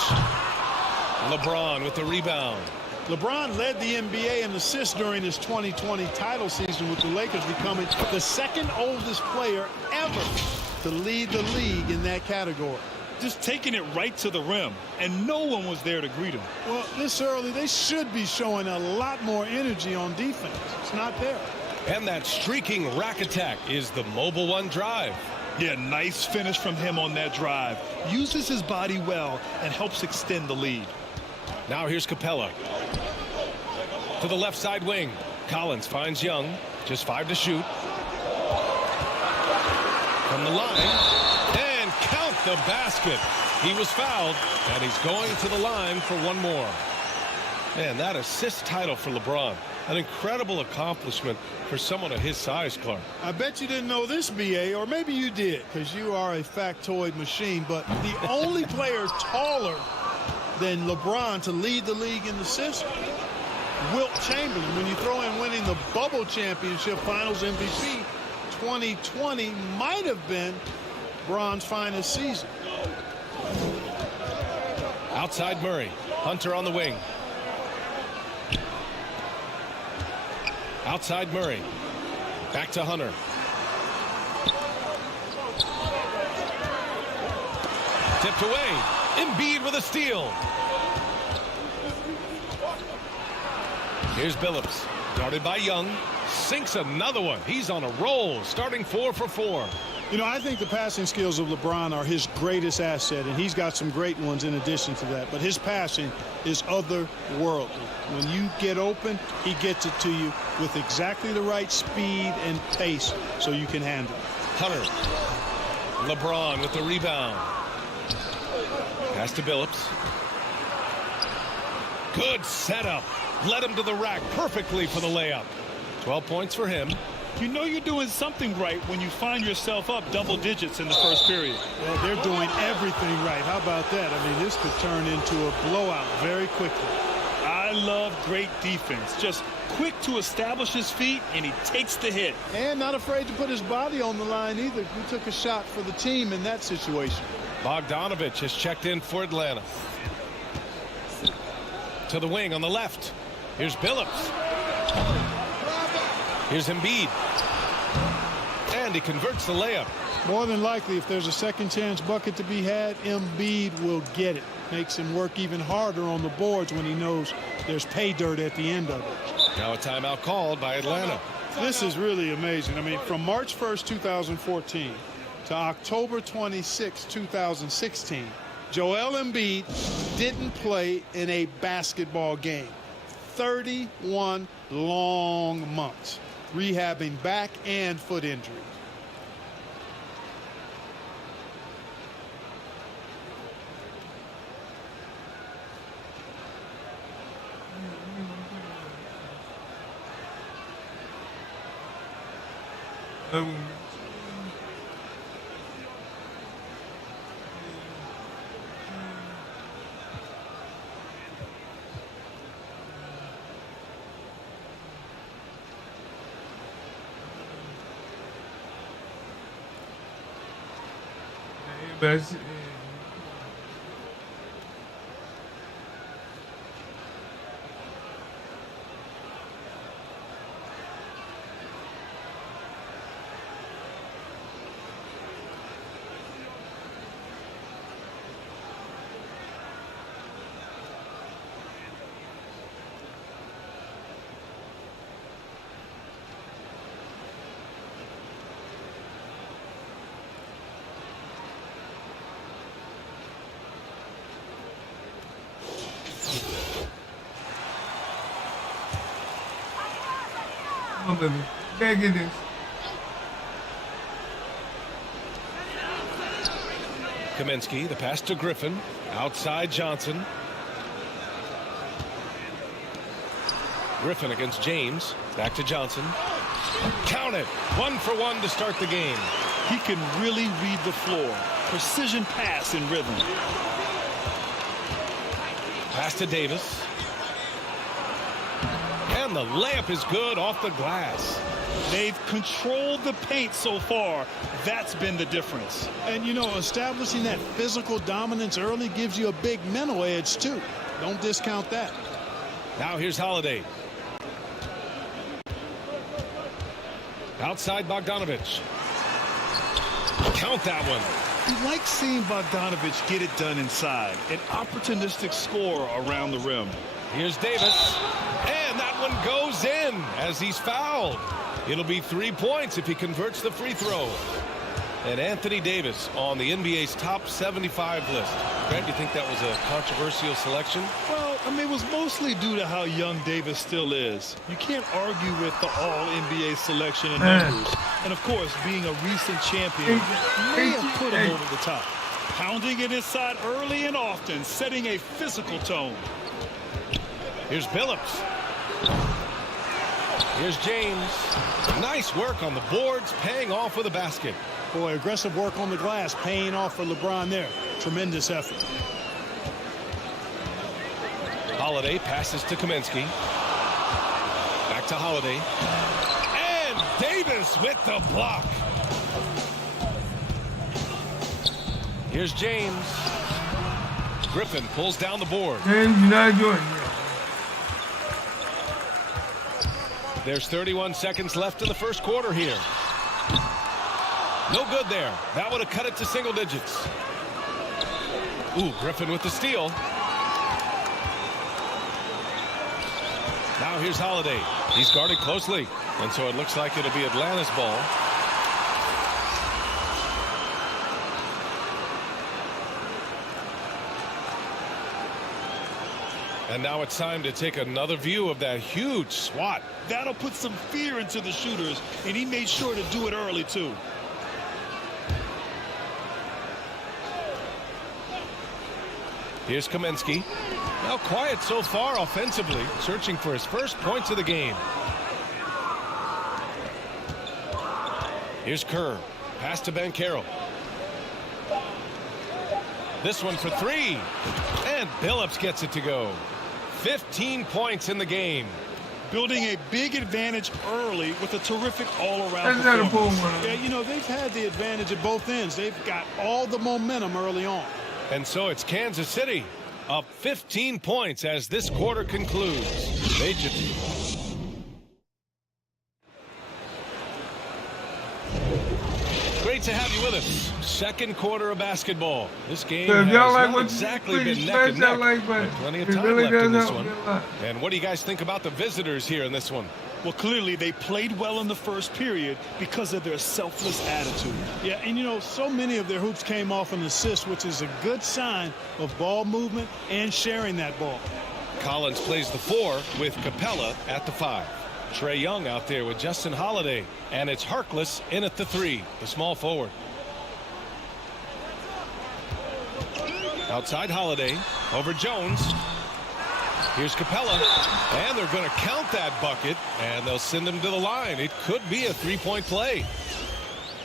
LeBron with the rebound. LeBron led the NBA in assists during his 2020 title season, with the Lakers becoming the second oldest player ever to lead the league in that category. Just taking it right to the rim, and no one was there to greet him. Well, this early, they should be showing a lot more energy on defense. It's not there. And that streaking rack attack is the Mobile One drive. Yeah, nice finish from him on that drive. Uses his body well and helps extend the lead. Now here's Capella. To the left side wing. Collins finds Young. Just 5 to shoot. From the line. And count the basket. He was fouled, and he's going to the line for one more. Man, that assist title for LeBron. An incredible accomplishment for someone of his size, Clark. I bet you didn't know this, B.A., or maybe you did, because you are a factoid machine, but the only player taller than LeBron to lead the league in assists, Wilt Chamberlain. When you throw in winning the Bubble Championship Finals MVP, 2020 might have been Bron's finest season. Outside Murray. Hunter on the wing. Outside Murray. Back to Hunter. Tipped away. Embiid with a steal. Here's Billups. Guarded by Young. Sinks another one. He's on a roll. Starting 4 for 4. You know, I think the passing skills of LeBron are his greatest asset, and he's got some great ones in addition to that. But his passing is otherworldly. When you get open, he gets it to you with exactly the right speed and pace so you can handle it. Hunter. LeBron with the rebound. Pass to Billups. Good setup. Led him to the rack perfectly for the layup. 12 points for him. You know you're doing something right when you find yourself up double digits in the first period. Well, they're doing everything right. How about that? I mean, this could turn into a blowout very quickly. I love great defense. Just quick to establish his feet, and he takes the hit. And not afraid to put his body on the line either. He took a shot for the team in that situation. Bogdanovich has checked in for Atlanta. To the wing on the left. Here's Billups. Here's Embiid. And he converts the layup. More than likely, if there's a second chance bucket to be had, Embiid will get it. Makes him work even harder on the boards when he knows there's pay dirt at the end of it. Now a timeout called by Atlanta. This is really amazing. I mean, from March 1st, 2014 to October 26, 2016, Joel Embiid didn't play in a basketball game. 31 long months, rehabbing back and foot injuries. Best. Come on, baby. Gotta get this. Kaminsky, the pass to Griffin. Outside Johnson. Griffin against James. Back to Johnson. Count it. 1 for 1 to start the game. He can really read the floor. Precision pass in rhythm. Pass to Davis. And the layup is good off the glass. They've controlled the paint so far. That's been the difference. And, you know, establishing that physical dominance early gives you a big mental edge, too. Don't discount that. Now here's Holiday. Outside Bogdanovich. Count that one. He likes seeing Bogdanovich get it done inside. An opportunistic scorer around the rim. Here's Davis. And that one goes in as he's fouled. It'll be 3 points if he converts the free throw. And Anthony Davis on the NBA's top 75 list. Grant, do you think that was a controversial selection? Well, I mean, it was mostly due to how young Davis still is. You can't argue with the all-NBA selection and numbers. And, of course, being a recent champion may have put him over the top. Pounding it inside early and often, setting a physical tone. Here's Billups. Here's James. Nice work on the boards, paying off with a basket. Boy, aggressive work on the glass, paying off for LeBron there. Tremendous effort. Holiday passes to Kaminsky. Back to Holiday. And Davis with the block. Here's James. Griffin pulls down the board. James, you're not doing it. There's 31 seconds left in the first quarter here. No good there. That would have cut it to single digits. Ooh, Griffin with the steal. Now here's Holiday. He's guarded closely, and so it looks like it'll be Atlanta's ball. And now it's time to take another view of that huge swat. That'll put some fear into the shooters, and he made sure to do it early, too. Here's Kaminsky. Now quiet so far offensively, searching for his first points of the game. Here's Kerr. Pass to Banchero. This one for three. And Billups gets it to go. 15 points in the game. Building a big advantage early with a terrific all-around performance. Yeah, you know, they've had the advantage at both ends. They've got all the momentum early on. And so it's Kansas City up 15 points as this quarter concludes. They just... Great to have you with us. Second quarter of basketball. This game So if has y'all like not what exactly you been neck and smash that neck. like button. But plenty of It time really left in does this help one. me a lot. And what do you guys think about the visitors here in this one? Well, clearly they played well in the first period because of their selfless attitude. Yeah, and you know, so many of their hoops came off an assist, which is a good sign of ball movement and sharing that ball. Collins plays the 4 with Capella at the 5. Trae Young out there with Justin Holiday. And it's Harkless in at the 3, the small forward. Outside Holiday over Jones. Here's Capella, and they're going to count that bucket, and they'll send him to the line. It could be a three-point play.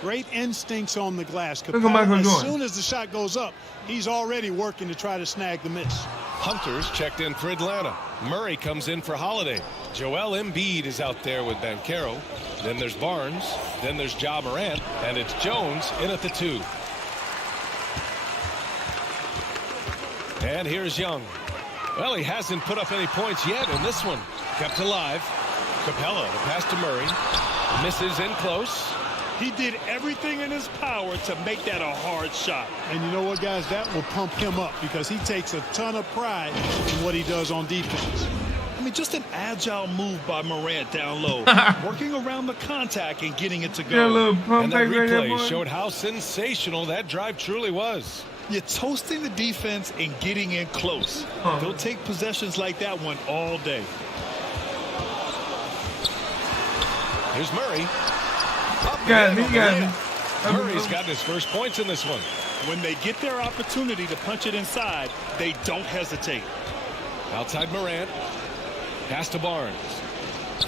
Great instincts on the glass. Look at Capella, Michael as Jordan. soon as the shot goes up, he's already working to try to snag the miss. Hunter's checked in for Atlanta. Murray comes in for Holiday. Joel Embiid is out there with Banchero. Then there's Barnes. Then there's Ja Morant, and it's Jones in at the 2. And here's Young. Well, he hasn't put up any points yet in this one. Kept alive. Capella, the pass to Murray. Misses in close. He did everything in his power to make that a hard shot. And you know what, guys? That will pump him up because he takes a ton of pride in what he does on defense. I mean, just an agile move by Morant down low, working around the contact and getting it to Get a go. little pump And that fake right there, replay boy. showed how sensational that drive truly was. You're toasting the defense and getting in close. Oh. They'll take possessions like that one all day. Here's Murray. Up Got and me, in he on got the me. layup. Murray's gotten his first points in this one. When they get their opportunity to punch it inside, they don't hesitate. Outside Morant. Pass to Barnes.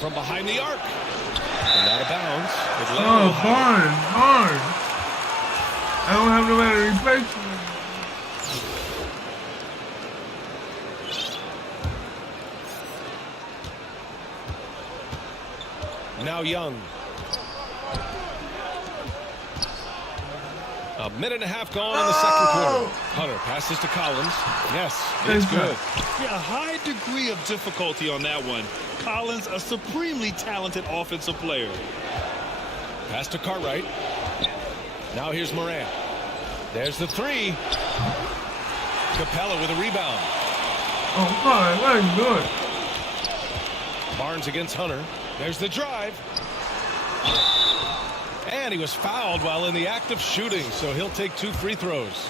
From behind the arc. And out of bounds. Oh, Barnes. I don't have nobody to replace him. Now Young. A minute and a half gone in the second quarter. Hunter passes to Collins. Yes, it's good. Yeah, a high degree of difficulty on that one. Collins, a supremely talented offensive player. Pass to Cartwright. Now here's Morant. There's the 3. Capella with a rebound. Oh, God, what are you doing? Barnes against Hunter. There's the drive. And he was fouled while in the act of shooting, so he'll take 2 free throws.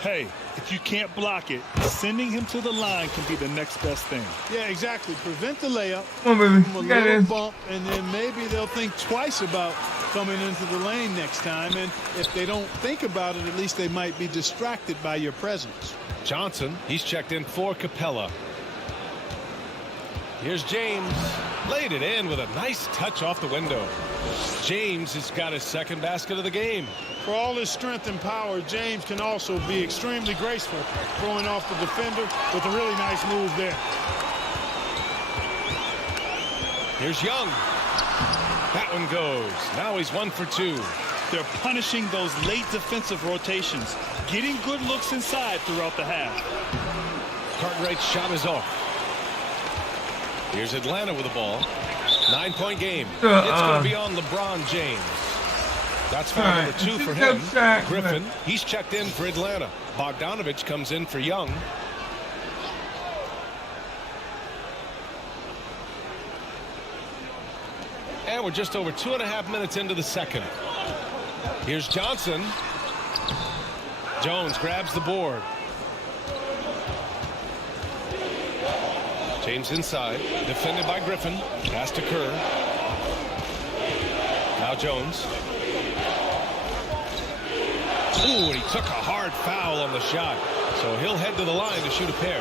Hey, if you can't block it, sending him to the line can be the next best thing. Yeah, exactly. Prevent the layup. Come on, baby. From a You got little this. bump, and then maybe they'll think twice about coming into the lane next time. And if they don't think about it, at least they might be distracted by your presence. Johnson, he's checked in for Capella. Here's James. Laid it in with a nice touch off the window. James has got his second basket of the game. For all his strength and power, James can also be extremely graceful, throwing off the defender with a really nice move there. Here's Young. That one goes. Now he's 1 for 2. They're punishing those late defensive rotations, getting good looks inside throughout the half. Cartwright's shot is off. Here's Atlanta with the ball. 9-point game. It's going to be on LeBron James. That's foul number 2 for him. Griffin, he's checked in for Atlanta. Bogdanovich comes in for Young. And we're just over 2.5 minutes into the second. Here's Johnson. Jones grabs the board. James inside, defended by Griffin. Pass to Kerr. Now Jones. Ooh, and he took a hard foul on the shot. So he'll head to the line to shoot a pair.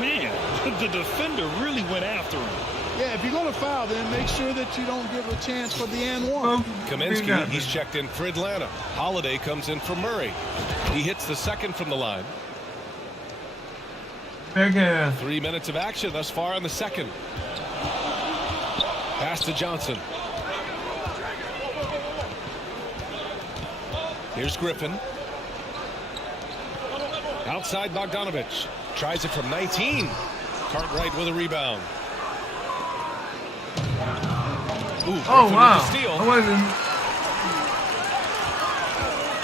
Man, the defender really went after him. Yeah, if you're going to foul, then make sure that you don't give a chance for the and one. Kaminsky, he's checked in for Atlanta. Holiday comes in for Murray. He hits the second from the line. 3 minutes of action thus far in the second. Pass to Johnson. Here's Griffin. Outside Bogdanovich. Tries it from 19. Cartwright with a rebound. Ooh, Oh, Griffin wow. with the steal. I wasn't.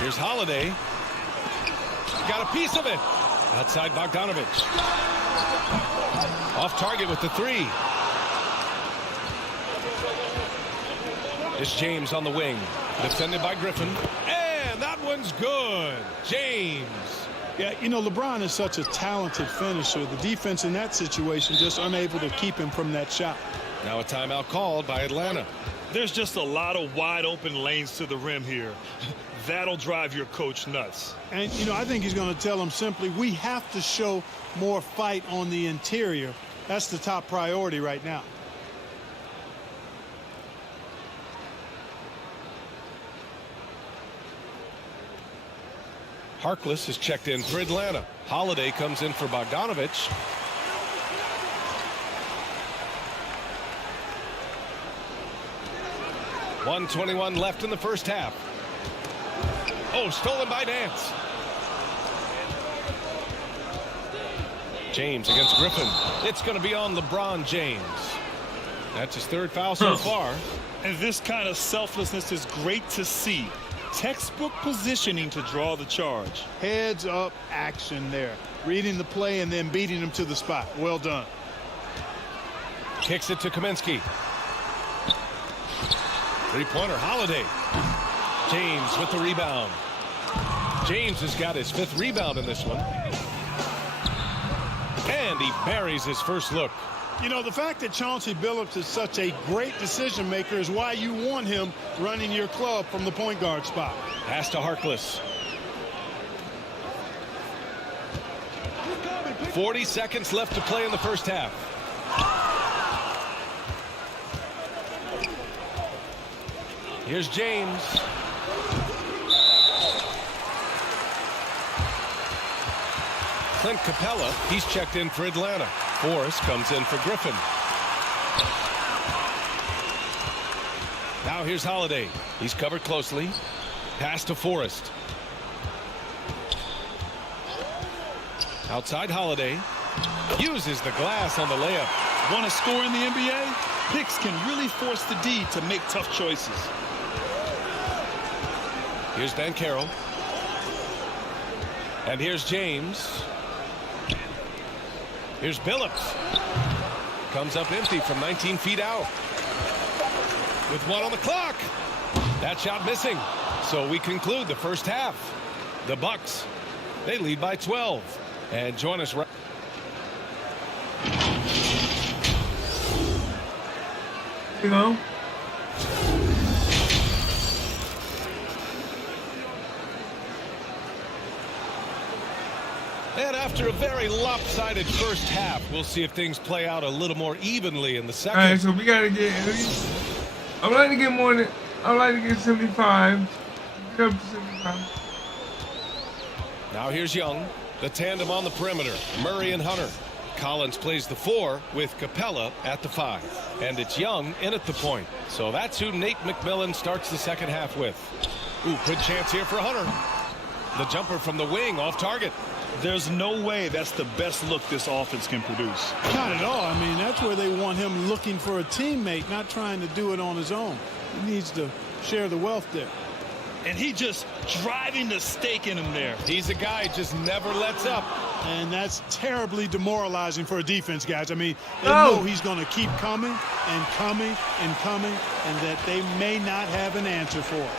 Here's Holiday. Got a piece of it. Outside Bogdanovich. Off target with the three. It's James on the wing. Defended by Griffin. And that one's good. James. Yeah, you know, LeBron is such a talented finisher. The defense in that situation just unable to keep him from that shot. Now a timeout called by Atlanta. There's just a lot of wide open lanes to the rim here. That'll drive your coach nuts. And, you know, I think he's going to tell them simply, we have to show more fight on the interior. That's the top priority right now. Harkless is checked in for Atlanta. Holiday comes in for Bogdanovich. .121 left in the first half. Oh, stolen by Nance. James against Griffin. It's going to be on LeBron James. That's his third foul so far. And this kind of selflessness is great to see. Textbook positioning to draw the charge. Heads up action there. Reading the play and then beating him to the spot. Well done. Kicks it to Kaminsky. Three-pointer, Holiday. James with the rebound. James has got his 5th rebound in this one. And he buries his first look. You know, the fact that Chauncey Billups is such a great decision maker is why you want him running your club from the point guard spot. Pass to Harkless. 40 seconds left to play in the first half. Here's James. Clint Capella, he's checked in for Atlanta. Forrest comes in for Griffin. Now here's Holiday. He's covered closely. Pass to Forrest. Outside Holiday. Uses the glass on the layup. Want to score in the NBA? Picks can really force the D to make tough choices. Here's Banchero. And here's James. Here's Billups. Comes up empty from 19 feet out. With 1 on the clock. That shot missing. So we conclude the first half. The Bucks, they lead by 12. And join us right. You know. And after a very lopsided first half, we'll see if things play out a little more evenly in the second. All right, so we gotta get at least. I'd like to get more than. I'd like to get 75. Get up to 75. Now here's Young, the tandem on the perimeter. Murray and Hunter. Collins plays the 4 with Capella at the 5. And it's Young in at the point. So that's who Nate McMillan starts the second half with. Ooh, good chance here for Hunter. The jumper from the wing off target. There's no way that's the best look this offense can produce. Not at all. I mean, that's where they want him looking for a teammate, not trying to do it on his own. He needs to share the wealth there. And he just driving the stake in him there. He's a guy who just never lets up. And that's terribly demoralizing for a defense, guys. I mean, they know he's going to keep coming and coming and coming, and that they may not have an answer for it.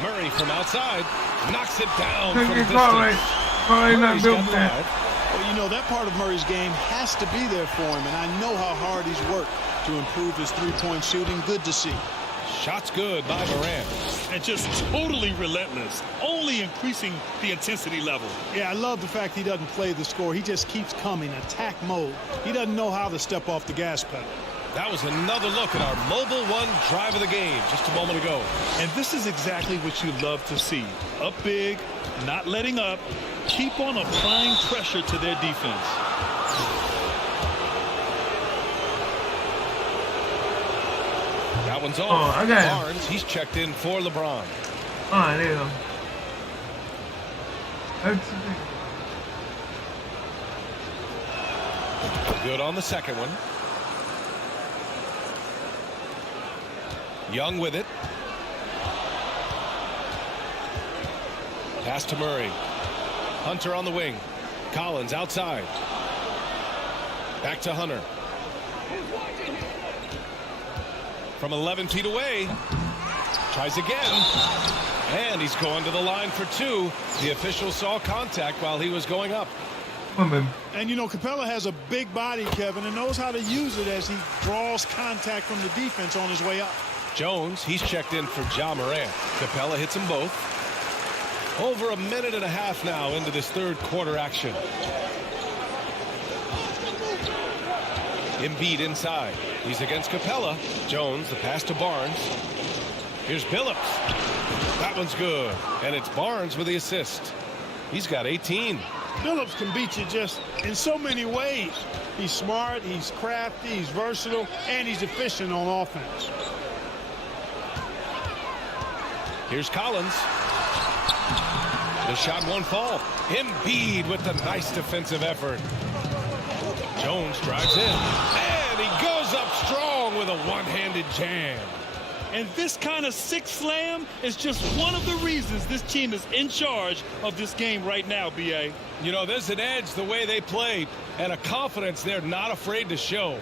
Murray from outside knocks it down from distance. Not built for that. Well, you know, that part of Murray's game has to be there for him, and I know how hard he's worked to improve his three-point shooting. Good to see. Shots good by Morant. And just totally relentless, only increasing the intensity level. Yeah, I love the fact he doesn't play the score. He just keeps coming, attack mode. He doesn't know how to step off the gas pedal. That was another look at our Mobile One drive of the game just a moment ago. And this is exactly what you love to see. Up big, not letting up, keep on applying pressure to their defense. That one's off. I got it. Barnes, he's checked in for LeBron. There you go. Good on the second one. Young with it. Pass to Murray. Hunter on the wing. Collins outside. Back to Hunter. From 11 feet away. Tries again. And he's going to the line for two. The official saw contact while he was going up. And, you know, Capella has a big body, Kevin, and knows how to use it as he draws contact from the defense on his way up. Jones, he's checked in for Ja Morant. Capella hits them both. Over a minute and a half now into this third quarter action. Embiid inside. He's against Capella. Jones, the pass to Barnes. Here's Billups. That one's good. And it's Barnes with the assist. He's got 18. Billups can beat you just in so many ways. He's smart, he's crafty, he's versatile, and he's efficient on offense. Here's Collins. The shot won't fall. Embiid with the nice defensive effort. Jones drives in. And he goes up strong with a one-handed jam. And this kind of sick slam is just one of the reasons this team is in charge of this game right now, B.A. You know, there's an edge the way they play and a confidence they're not afraid to show.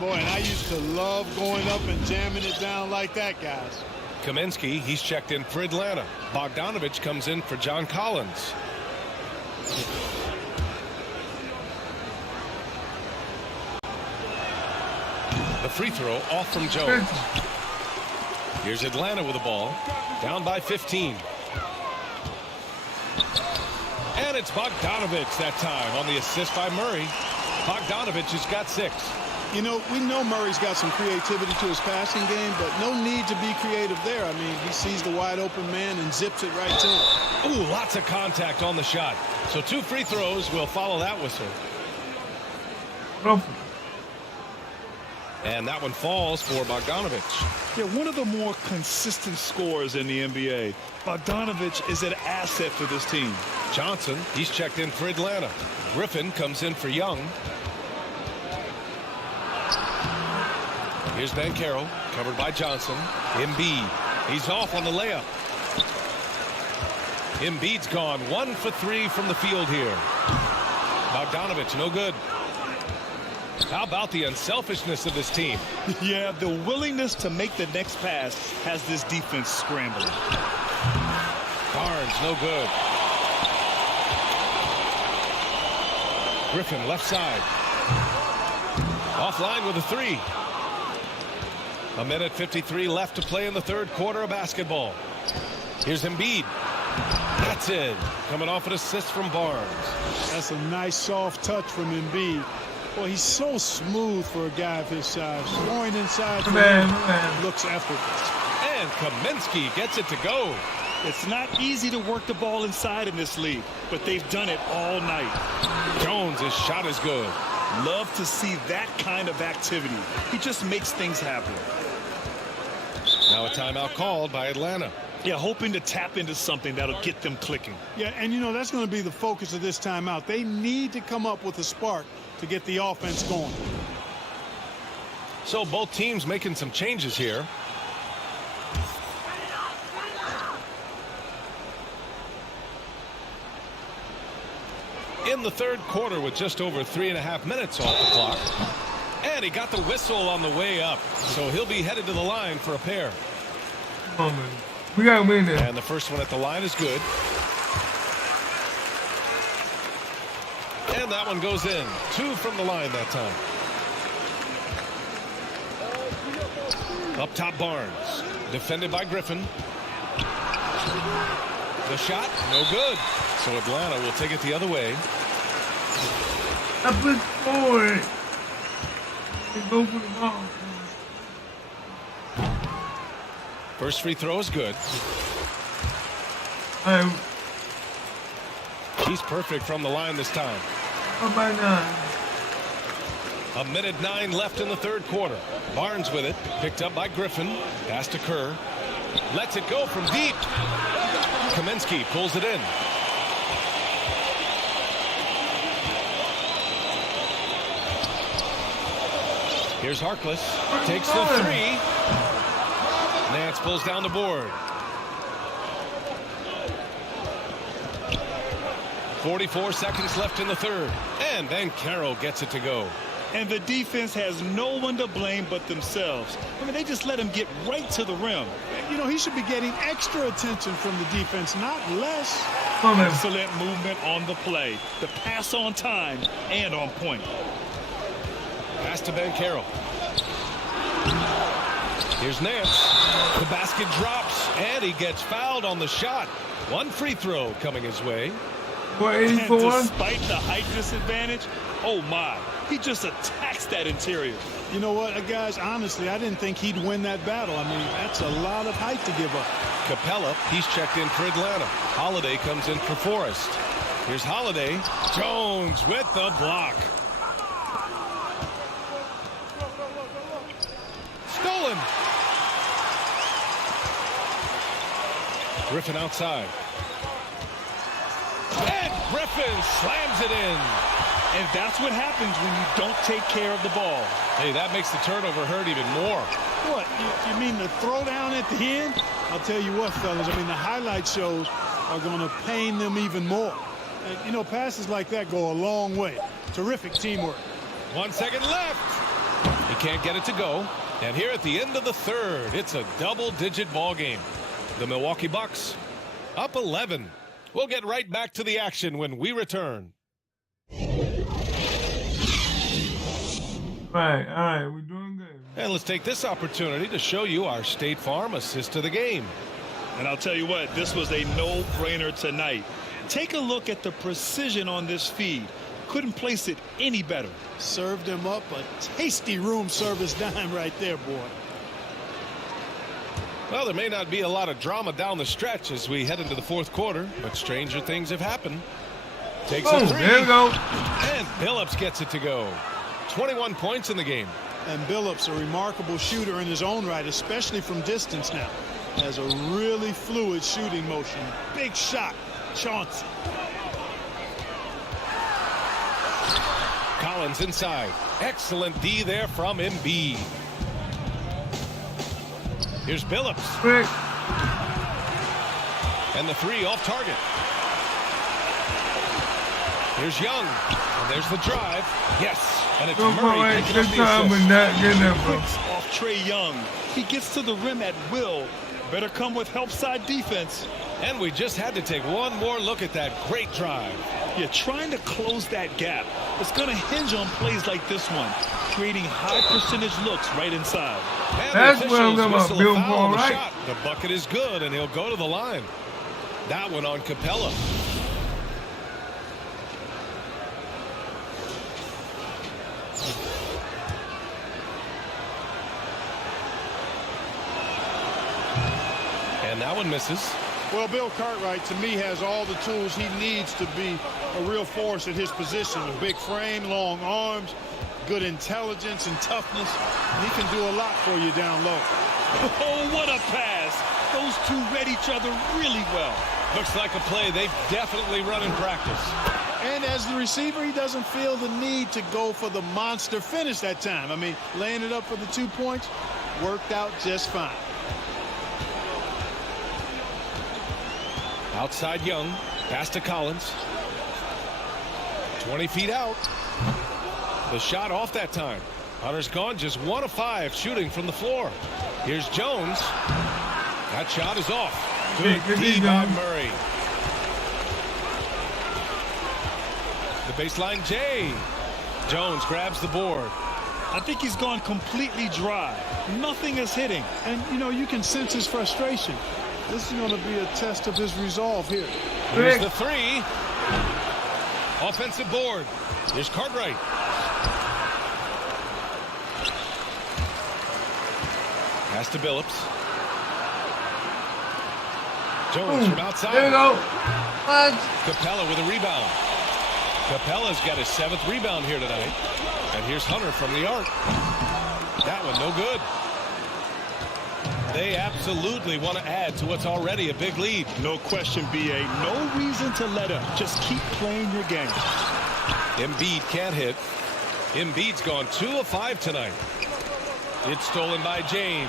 Boy, and I used to love going up and jamming it down like that, guys. Kaminsky, he's checked in for Atlanta. Bogdanovich comes in for John Collins. The free throw off from Jones. Here's Atlanta with the ball. Down by 15. And it's Bogdanovich that time on the assist by Murray. Bogdanovich has got 6. You know, we know Murray's got some creativity to his passing game, but no need to be creative there. I mean, he sees the wide open man and zips it right to him. Ooh, lots of contact on the shot. So 2 free throws will follow that whistle. And that one falls for Bogdanovich. Yeah, one of the more consistent scorers in the NBA. Bogdanovich is an asset for this team. Johnson, he's checked in for Atlanta. Griffin comes in for Young. Here's Banchero, covered by Johnson. Embiid, he's off on the layup. Embiid's gone 1 for 3 from the field here. Bogdanovich, no good. How about the unselfishness of this team? Yeah, the willingness to make the next pass has this defense scrambling. Barnes, no good. Griffin, left side. Offline with a 3. A minute 53 left to play in the third quarter of basketball. Here's Embiid. That's it. Coming off an assist from Barnes. That's a nice soft touch from Embiid. Well, he's so smooth for a guy of his size. Scoring inside looks effortless. And Kaminsky gets it to go. It's not easy to work the ball inside in this league, but they've done it all night. Jones, his shot is good. Love to see that kind of activity. He just makes things happen. Now a timeout called by Atlanta. Yeah, hoping to tap into something that'll get them clicking. Yeah, and you know, that's going to be the focus of this timeout. They need to come up with a spark to get the offense going. So both teams making some changes here. In the third quarter with just over 3.5 minutes off the clock. And he got the whistle on the way up. So he'll be headed to the line for a pair. Come on, man. We got to win there. And the first one at the line is good. And that one goes in. 2 from the line that time. Up top, Barnes. Defended by Griffin. The shot, no good. So Atlanta will take it the other way. I push forward. They go for the ball. First free throw is good. He's perfect from the line this time. Up by 9. A minute 9 left in the third quarter. Barnes with it. Picked up by Griffin. Pass to Kerr. Lets it go from deep. Kaminsky pulls it in. Here's Harkless. Takes the 3. Nance pulls down the board. 44 seconds left in the third. And Banchero gets it to go. And the defense has no one to blame but themselves. I mean, they just let him get right to the rim. You know, he should be getting extra attention from the defense, not less. Excellent movement on the play. The pass on time and on point. Pass to Banchero. Here's Nance. The basket drops, and he gets fouled on the shot. One free throw coming his way. And despite the height disadvantage, oh my, he just attacks that interior. You know what, guys, honestly, I didn't think he'd win that battle. I mean, that's a lot of height to give up. Capella, he's checked in for Atlanta. Holiday comes in for Forrest. Here's Holiday. Jones with the block. Stolen. Griffin outside. And Griffin slams it in. And that's what happens when you don't take care of the ball. Hey, that makes the turnover hurt even more. What, you mean the throwdown at the end? I'll tell you what, fellas, I mean, the highlight shows are going to pain them even more. And, you know, passes like that go a long way. Terrific teamwork. 1 second left. He can't get it to go. And here at the end of the third, it's a double-digit ball game. The Milwaukee Bucks up 11. We'll get right back to the action when we return. All right, we're doing good. And let's take this opportunity to show you our State Farm assist to the game. And I'll tell you what, this was a no-brainer tonight. Take a look at the precision on this feed. Couldn't place it any better. Served him up a tasty room service dime right there, boy. Well, there may not be a lot of drama down the stretch as we head into the fourth quarter, but stranger things have happened. Takes a three. There we go. And Billups gets it to go. 21 points in the game. And Billups, a remarkable shooter in his own right, especially from distance now. Has a really fluid shooting motion. Big shot. Chauncey. Collins inside. Excellent D there from Embiid. Here's Billups. Quick. And the three off target. Here's Young. And there's the drive. Yes. And it's Murray picking up the assist. Off Trae Young. He gets to the rim at will. Better come with help side defense. And we just had to take one more look at that great drive. You're trying to close that gap. It's going to hinge on plays like this one, creating high percentage looks right inside. And that's what I'm about, Bill Paul, right? Shot. The bucket is good, and he'll go to the line. That one on Capella. And that one misses. Well, Bill Cartwright, to me, has all the tools he needs to be a real force at his position. A big frame, long arms, good intelligence and toughness. And he can do a lot for you down low. Oh, what a pass. Those two read each other really well. Looks like a play they've definitely run in practice. And as the receiver, he doesn't feel the need to go for the monster finish that time. I mean, laying it up for the 2 points worked out just fine. Outside Young, pass to Collins. 20 feet out. The shot off that time. Hunter's gone just 1 of 5 shooting from the floor. Here's Jones. That shot is off. Good D by Murray. The baseline J. Jones grabs the board. I think he's gone completely dry. Nothing is hitting. And, you know, you can sense his frustration. This is going to be a test of his resolve here. Here's the three. Offensive board. Here's Cartwright. Pass to Billups. Jones from outside. There you go. Capella with a rebound. Capella's got his 7th rebound here tonight. And here's Hunter from the arc. That one no good. They absolutely want to add to what's already a big lead. No question, B.A. No reason to let up. Just keep playing your game. Embiid can't hit. Embiid's gone 2 of 5 tonight. It's stolen by James.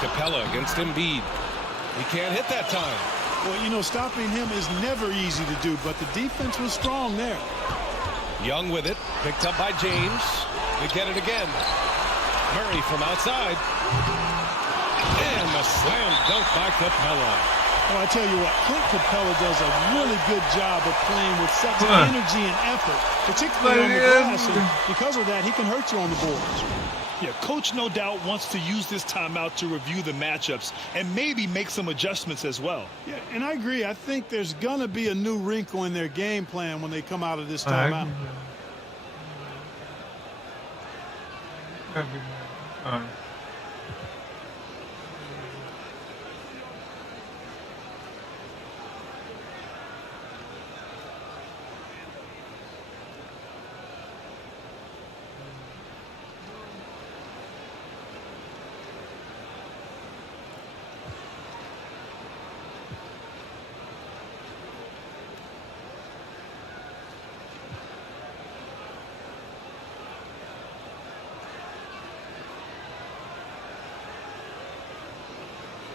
Capella against Embiid. He can't hit that time. Well, you know, stopping him is never easy to do, but the defense was strong there. Young with it, picked up by James. They get it again. Murray from outside. And the slam dunk by Capella. Well, I tell you what, Clint Capella does a really good job of playing with such energy and effort, particularly on the glass. And because of that, he can hurt you on the boards. Yeah, Coach no doubt wants to use this timeout to review the matchups and maybe make some adjustments as well. Yeah, and I agree. I think there's going to be a new wrinkle in their game plan when they come out of this timeout.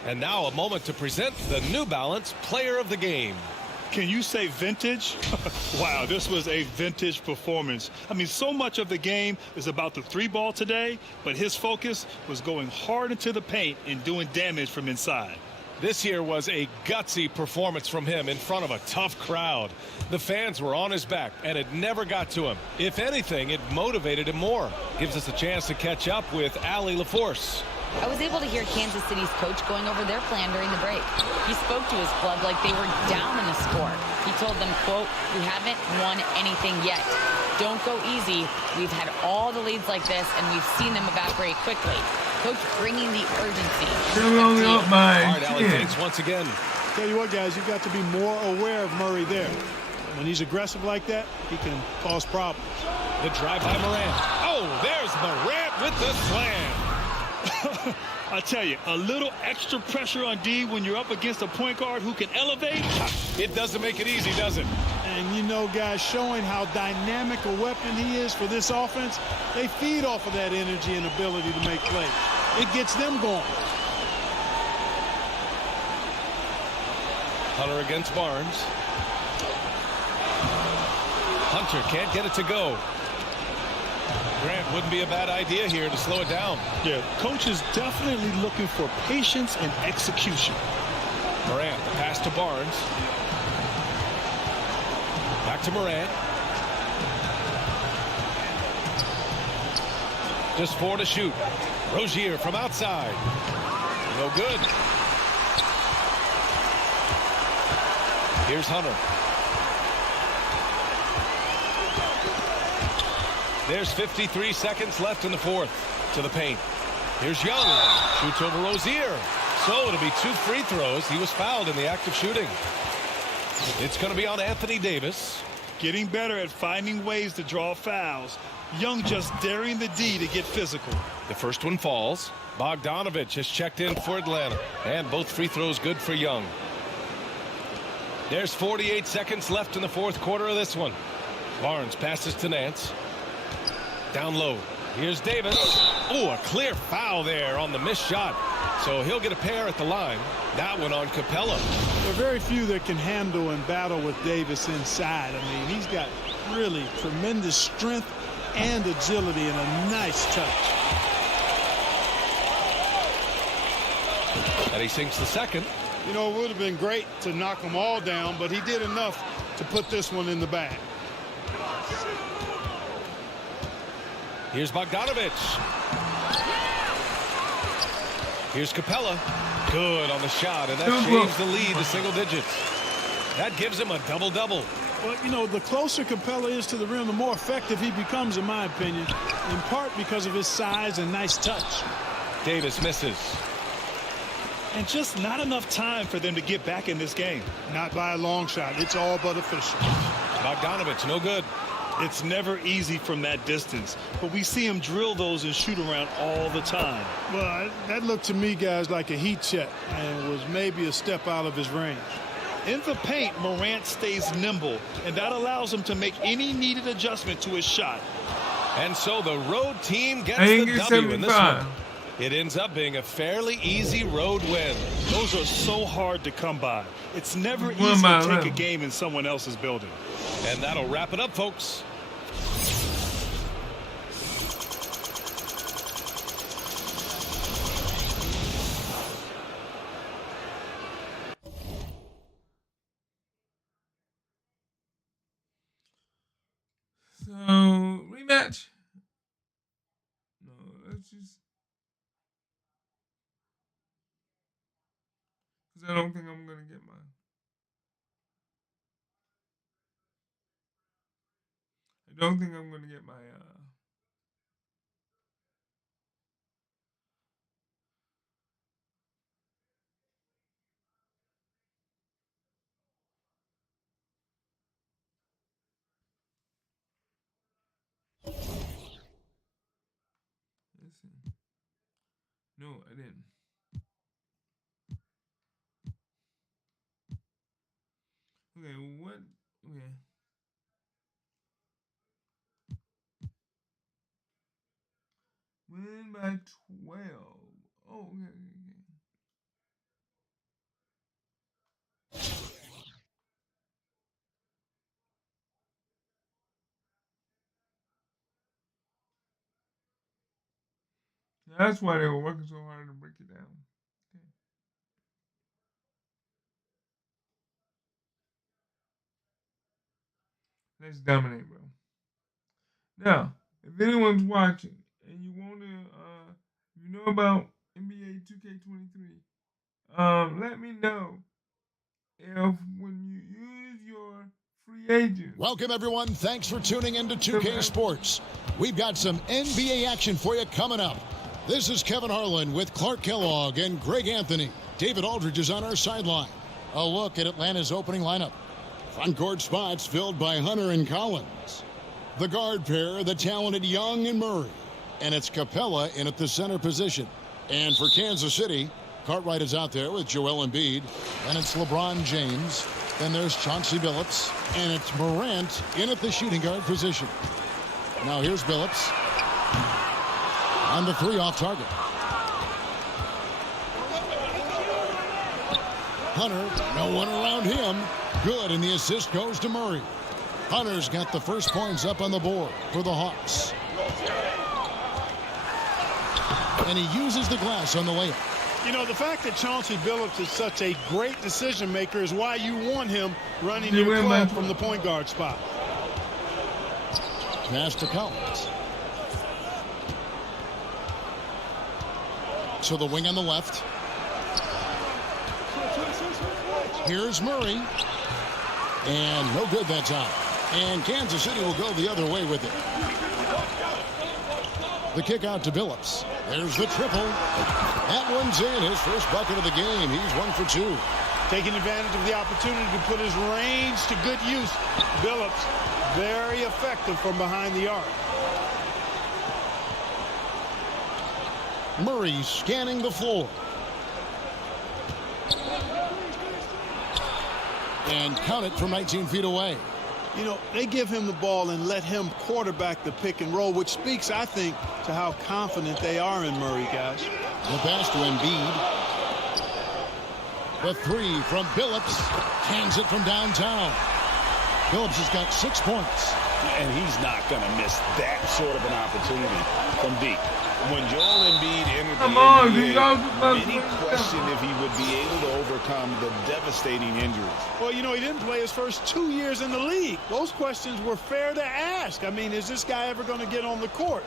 And now a moment to present the New Balance Player of the Game. Can you say vintage? Wow, this was a vintage performance. I mean, so much of the game is about the three ball today, but his focus was going hard into the paint and doing damage from inside. This here was a gutsy performance from him in front of a tough crowd. The fans were on his back, and it never got to him. If anything, it motivated him more. Gives us a chance to catch up with Allie LaForce. I was able to hear Kansas City's coach going over their plan during the break. He spoke to his club like they were down in a score. He told them, quote, "We haven't won anything yet. Don't go easy. We've had all the leads like this, and we've seen them evaporate quickly." Coach bringing the urgency. All right, Allie, thanks once again. Tell you what, guys, you've got to be more aware of Murray there. When he's aggressive like that, he can cause problems. The drive by Morant. Oh, there's Morant with the slam. I tell you, a little extra pressure on D when you're up against a point guard who can elevate. It doesn't make it easy, does it? And you know, guys, showing how dynamic a weapon he is for this offense, they feed off of that energy and ability to make plays. It gets them going. Hunter against Barnes. Hunter can't get it to go. Grant wouldn't be a bad idea here to slow it down. Yeah, coach is definitely looking for patience and execution. Morant, the pass to Barnes. Back to Morant. Just 4 to shoot. Rozier from outside. No good. Here's Hunter. There's 53 seconds left in the fourth. To the paint. Here's Young. Shoots over Rozier. So it'll be 2 free throws. He was fouled in the act of shooting. It's going to be on Anthony Davis. Getting better at finding ways to draw fouls. Young just daring the D to get physical. The first one falls. Bogdanovich has checked in for Atlanta. And both free throws good for Young. There's 48 seconds left in the fourth quarter of this one. Barnes passes to Nance. Down low. Here's Davis. Oh, a clear foul there on the missed shot. So he'll get a pair at the line. That one on Capella. There are very few that can handle and battle with Davis inside. I mean, he's got really tremendous strength and agility and a nice touch. And he sinks the second. You know, it would have been great to knock them all down, but he did enough to put this one in the bag. Here's Bogdanovich. Here's Capella. Good on the shot, and that changed the lead to single digits. That gives him a double-double. Well, you know, the closer Capella is to the rim, the more effective he becomes, in my opinion, in part because of his size and nice touch. Davis misses. And just not enough time for them to get back in this game. Not by a long shot. It's all but official. Bogdanovich, no good. It's never easy from that distance, but we see him drill those and shoot around all the time. Well, that looked to me, guys, like a heat check and was maybe a step out of his range. In the paint, Morant stays nimble, and that allows him to make any needed adjustment to his shot. And so the road team gets the W in this one. It ends up being a fairly easy road win. Those are so hard to come by. It's never easy One by to take a one. game in someone else's building. And that'll wrap it up, folks. So, rematch. No, let's just. Because I don't think I'm going to get mine. I don't think I'm going to get my. Let's see. No, I didn't. Okay, what? Okay. Win by 12. Oh, okay, okay. That's why they were working so hard to break it down. Okay. Let's dominate, bro. Now, if anyone's watching and you want to, you know about NBA 2K23, let me know if when you use your free agent. Welcome, everyone. Thanks for tuning in to 2K Sports. We've got some NBA action for you coming up. This is Kevin Harlan with Clark Kellogg and Greg Anthony. David Aldridge is on our sideline. A look at Atlanta's opening lineup. Front court spots filled by Hunter and Collins. The guard pair, the talented Young and Murray. And it's Capella in at the center position. And for Kansas City, Cartwright is out there with Joel Embiid. And it's LeBron James. Then there's Chauncey Billups. And it's Morant in at the shooting guard position. Now here's Billups. On the three off target. Hunter, no one around him. Good, and the assist goes to Murray. Hunter's got the first points up on the board for the Hawks. And he uses the glass on the layup. You know, the fact that Chauncey Billups is such a great decision maker is why you want him running your club from the point guard spot. Pass to Collins. To the wing on the left. Here's Murray. And no good that time. And Kansas City will go the other way with it. The kick out to Billups. There's the triple. That one's in. His first bucket of the game. He's 1 for 2. Taking advantage of the opportunity to put his range to good use. Billups, very effective from behind the arc. Murray scanning the floor. And count it from 19 feet away. You know, they give him the ball and let him quarterback the pick and roll, which speaks, I think, to how confident they are in Murray, guys. The pass to Embiid. The three from Billups. Hands it from downtown. Billups has got 6 points. And he's not going to miss that sort of an opportunity from deep. When Joel Embiid entered the NBA, many questioned if he would be able to overcome the devastating injuries. Well, you know, he didn't play his first 2 years in the league. Those questions were fair to ask. I mean, is this guy ever going to get on the court?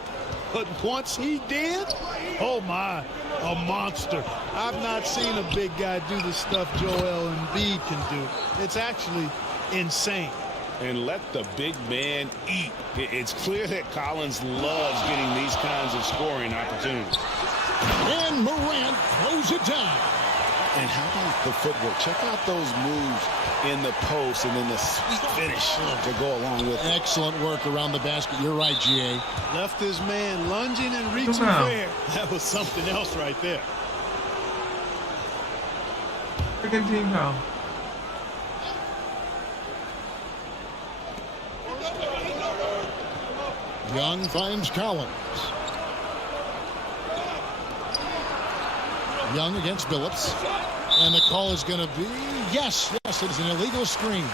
But once he did, oh my, a monster. I've not seen a big guy do the stuff Joel Embiid can do. It's actually insane. And let the big man eat. It's clear that Collins loves getting these kinds of scoring opportunities. And Morant throws it down. And how about the footwork? Check out those moves in the post and then the sweet finish to go along with it. Excellent work around the basket. You're right, G.A. Left his man lunging and reaching fair. That was something else right there. Second team foul. Young finds Collins. Young against Billups. And the call is going to be, yes, it is an illegal screen.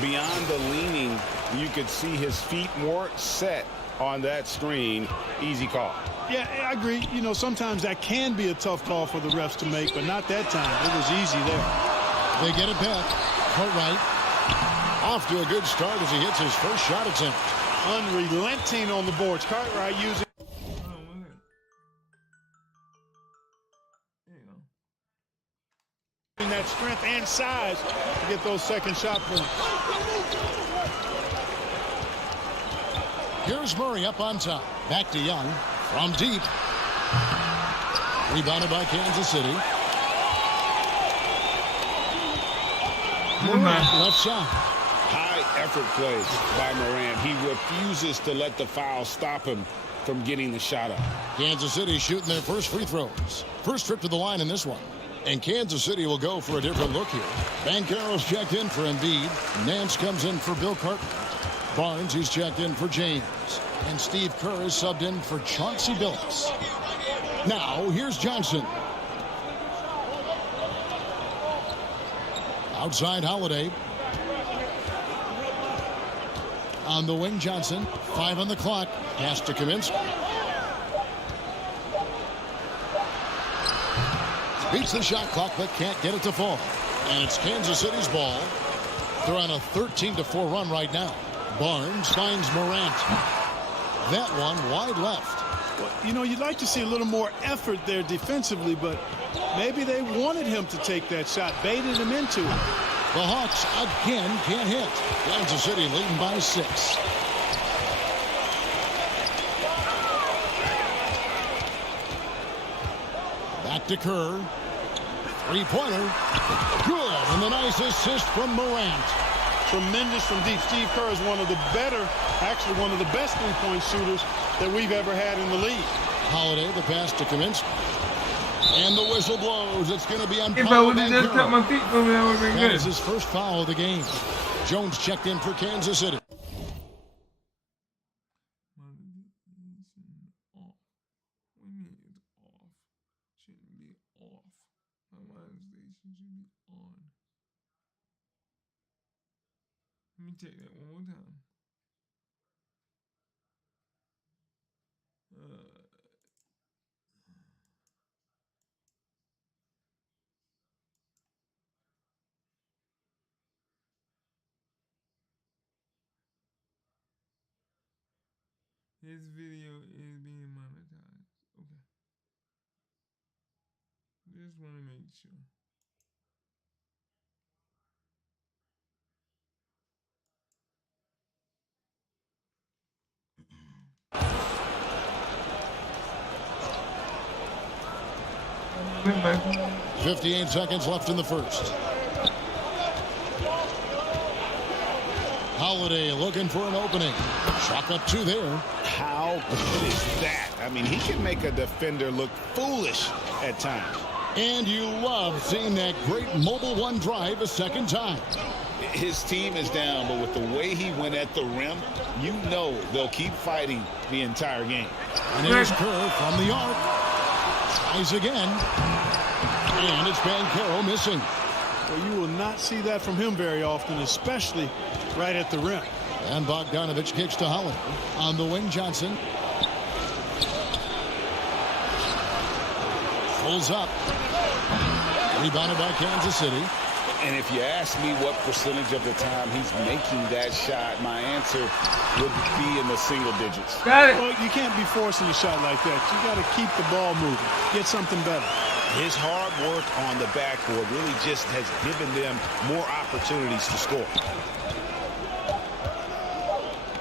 Beyond the leaning, you could see his feet more set on that screen. Easy call. Yeah, I agree. You know, sometimes that can be a tough call for the refs to make, but not that time. It was easy there. They get it back. Cartwright off to a good start as he hits his first shot attempt. Unrelenting on the boards. Cartwright using that strength and size to get those second shot points. Here's Murray up on top. Back to Young from deep. Rebounded by Kansas City. Morant left side. High effort play by Morant. He refuses to let the foul stop him from getting the shot up. Kansas City shooting their first free throws. First trip to the line in this one. And Kansas City will go for a different look here. Banchero's checked in for Embiid. Nance comes in for Bill Cartwright. Barnes, he's checked in for James. And Steve Kerr is subbed in for Chauncey Billups. Now, here's Johnson. Outside Holiday. On the wing, Johnson. 5 on the clock. Pass to Kaminsky. Beats the shot clock, but can't get it to fall. And it's Kansas City's ball. They're on a 13-4 run right now. Barnes finds Morant. That one wide left. Well, you know, you'd like to see a little more effort there defensively, but maybe they wanted him to take that shot, baited him into it. The Hawks again can't hit. Kansas City leading by 6. Back to Kerr. Three-pointer. Good. And the nice assist from Morant. Tremendous from deep. Steve Kerr is one of the better, actually one of the best three-point shooters that we've ever had in the league. Holiday, the pass to Kaminsky. And the whistle blows. It's going to be on. If I would have just kept my feet moving, that would have been good. That is his first foul of the game. Jones checked in for Kansas City. Let me take that one more time. This video is being monetized. Okay. Just want to make sure. Went back. 58 seconds left in the first. Holiday looking for an opening. Shot up 2 there. How good is that? I mean, he can make a defender look foolish at times. And you love seeing that great mobile one drive a second time. His team is down, but with the way he went at the rim, you know they'll keep fighting the entire game. And there's Kerr from the arc. Tries again. And it's Banchero missing. Well, you will not see that from him very often, especially right at the rim. And Bogdanovich kicks to Holiday. On the wing, Johnson. Pulls up. Rebounded by Kansas City. And if you ask me what percentage of the time he's making that shot, my answer would be in the single digits. Got it. Well, you can't be forcing a shot like that. You got to keep the ball moving. Get something better. His hard work on the backboard really just has given them more opportunities to score.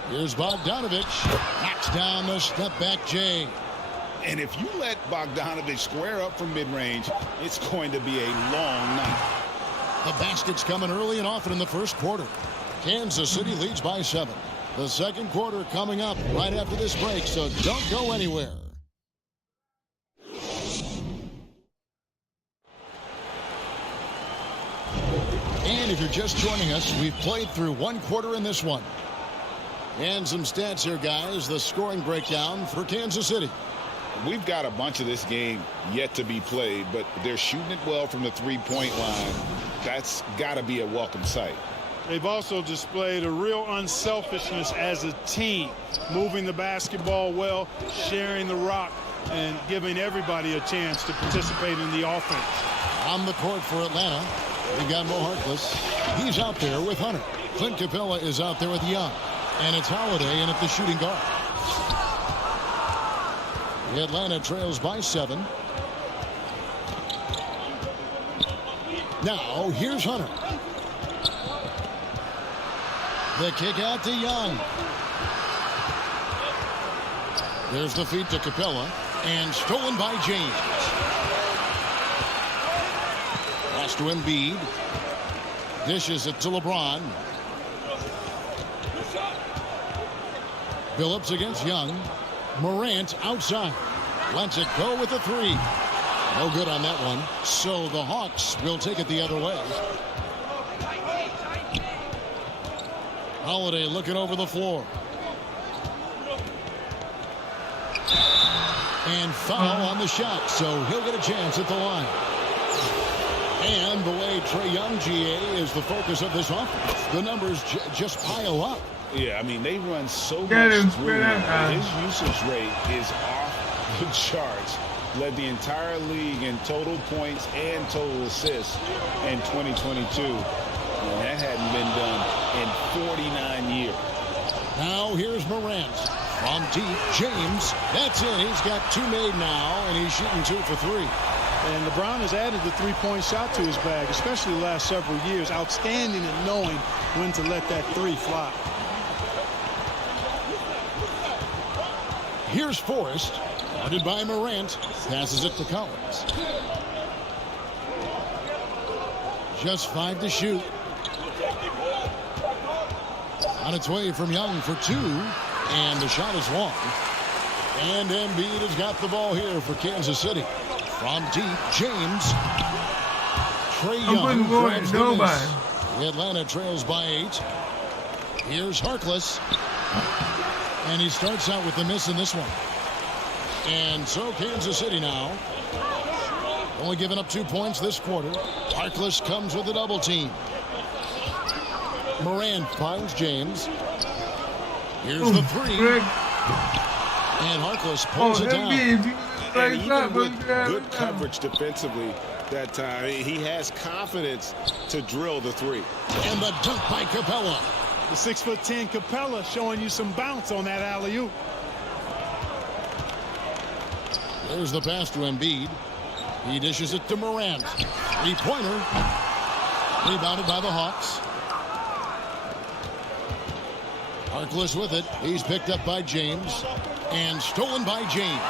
Here's Bogdanovich. Knocks down the step-back J. And if you let Bogdanovich square up from mid-range, it's going to be a long night. The basket's coming early and often in the first quarter. Kansas City leads by 7. The second quarter coming up right after this break, so don't go anywhere. And if you're just joining us, we've played through one quarter in this one. And some stats here, guys. The scoring breakdown for Kansas City. We've got a bunch of this game yet to be played, but they're shooting it well from the three-point line. That's got to be a welcome sight. They've also displayed a real unselfishness as a team, moving the basketball well, sharing the rock, and giving everybody a chance to participate in the offense. On the court for Atlanta, we got Mo Harkless. He's out there with Hunter. Clint Capella is out there with Young. And it's Holiday in at the shooting guard. Atlanta trails by 7. Now, here's Hunter. The kick out to Young. There's the feed to Capella. And stolen by James. Pass to Embiid. Dishes it to LeBron. Phillips against Young. Morant outside. Lets it go with the 3. No good on that one. So the Hawks will take it the other way. Holiday looking over the floor. And foul on the shot, so he'll get a chance at the line. And the way Trae Young, GA, is the focus of this offense. The numbers just pile up. Yeah, I mean, they run so much through him. His usage rate is off the charts. Led the entire league in total points and total assists in 2022. And that hadn't been done in 49 years. Now here's Morant. From deep, James. That's it. He's got 2 made now, and he's shooting 2 for 3. And LeBron has added the three-point shot to his bag, especially the last several years. Outstanding at knowing when to let that 3 fly. Here's Forrest. Guarded by Morant. Passes it to Collins. Just 5 to shoot. On its way from Young for 2. And the shot is long. And Embiid has got the ball here for Kansas City. From deep, James. Trae Young grabs the miss. Atlanta trails by 8. Here's Harkless. And he starts out with the miss in this one. And so Kansas City now only giving up 2 points this quarter. Harkless comes with a double team. Morant finds James. Here's the 3. And Harkless pulls it down. And even with good coverage defensively that time, he has confidence to drill the 3. And the dunk by Capella. The 6'10" Capella showing you some bounce on that alley-oop. There's the pass to Embiid. He dishes it to Morant. 3-pointer. Rebounded by the Hawks. Harkless with it. He's picked up by James. And stolen by James.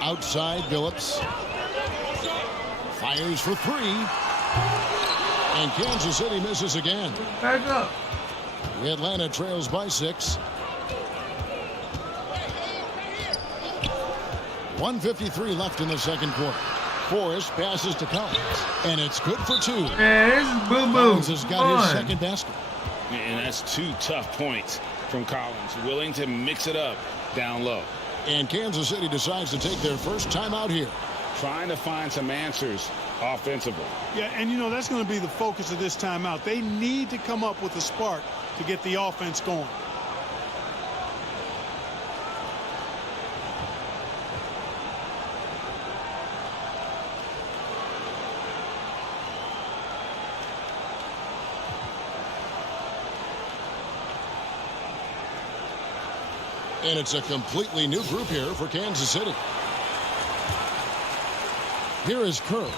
Outside, Phillips. Fires for 3. And Kansas City misses again. Back up. Atlanta trails by 6. 1:53 left in the second quarter. Forrest passes to Collins. And it's good for 2. Man, this is boo-boo. Collins has got his second basket. And that's 2 tough points from Collins. Willing to mix it up down low. And Kansas City decides to take their first time out here. Trying to find some answers offensively. Yeah, and you know, that's going to be the focus of this timeout. They need to come up with a spark to get the offense going. And it's a completely new group here for Kansas City. Here is Kerr.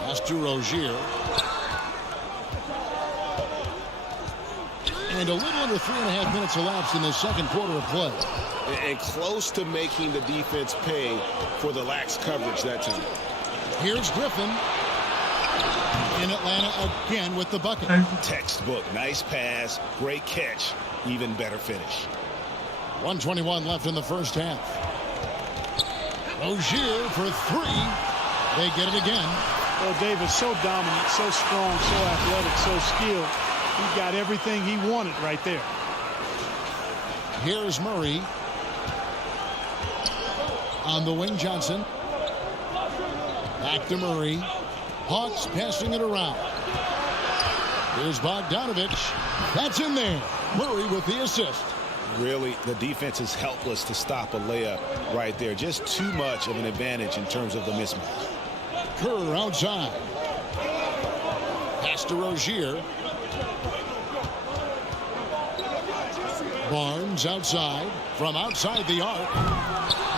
Pass to Rozier. And a little under 3.5 minutes elapsed in the second quarter of play. And close to making the defense pay for the lax coverage that time. Here's Griffin. In Atlanta again with the bucket. Textbook. Nice pass. Great catch. Even better finish. 1:21 left in the first half. Rozier for 3. They get it again. Well, Davis so dominant, so strong, so athletic, so skilled. He got everything he wanted right there. Here's Murray. On the wing, Johnson. Back to Murray. Hawks passing it around. Here's Bogdanovich. That's in there. Murray with the assist. Really, the defense is helpless to stop a layup right there. Just too much of an advantage in terms of the mismatch. Kerr outside. Pass to Rozier. Barnes outside. From outside the arc.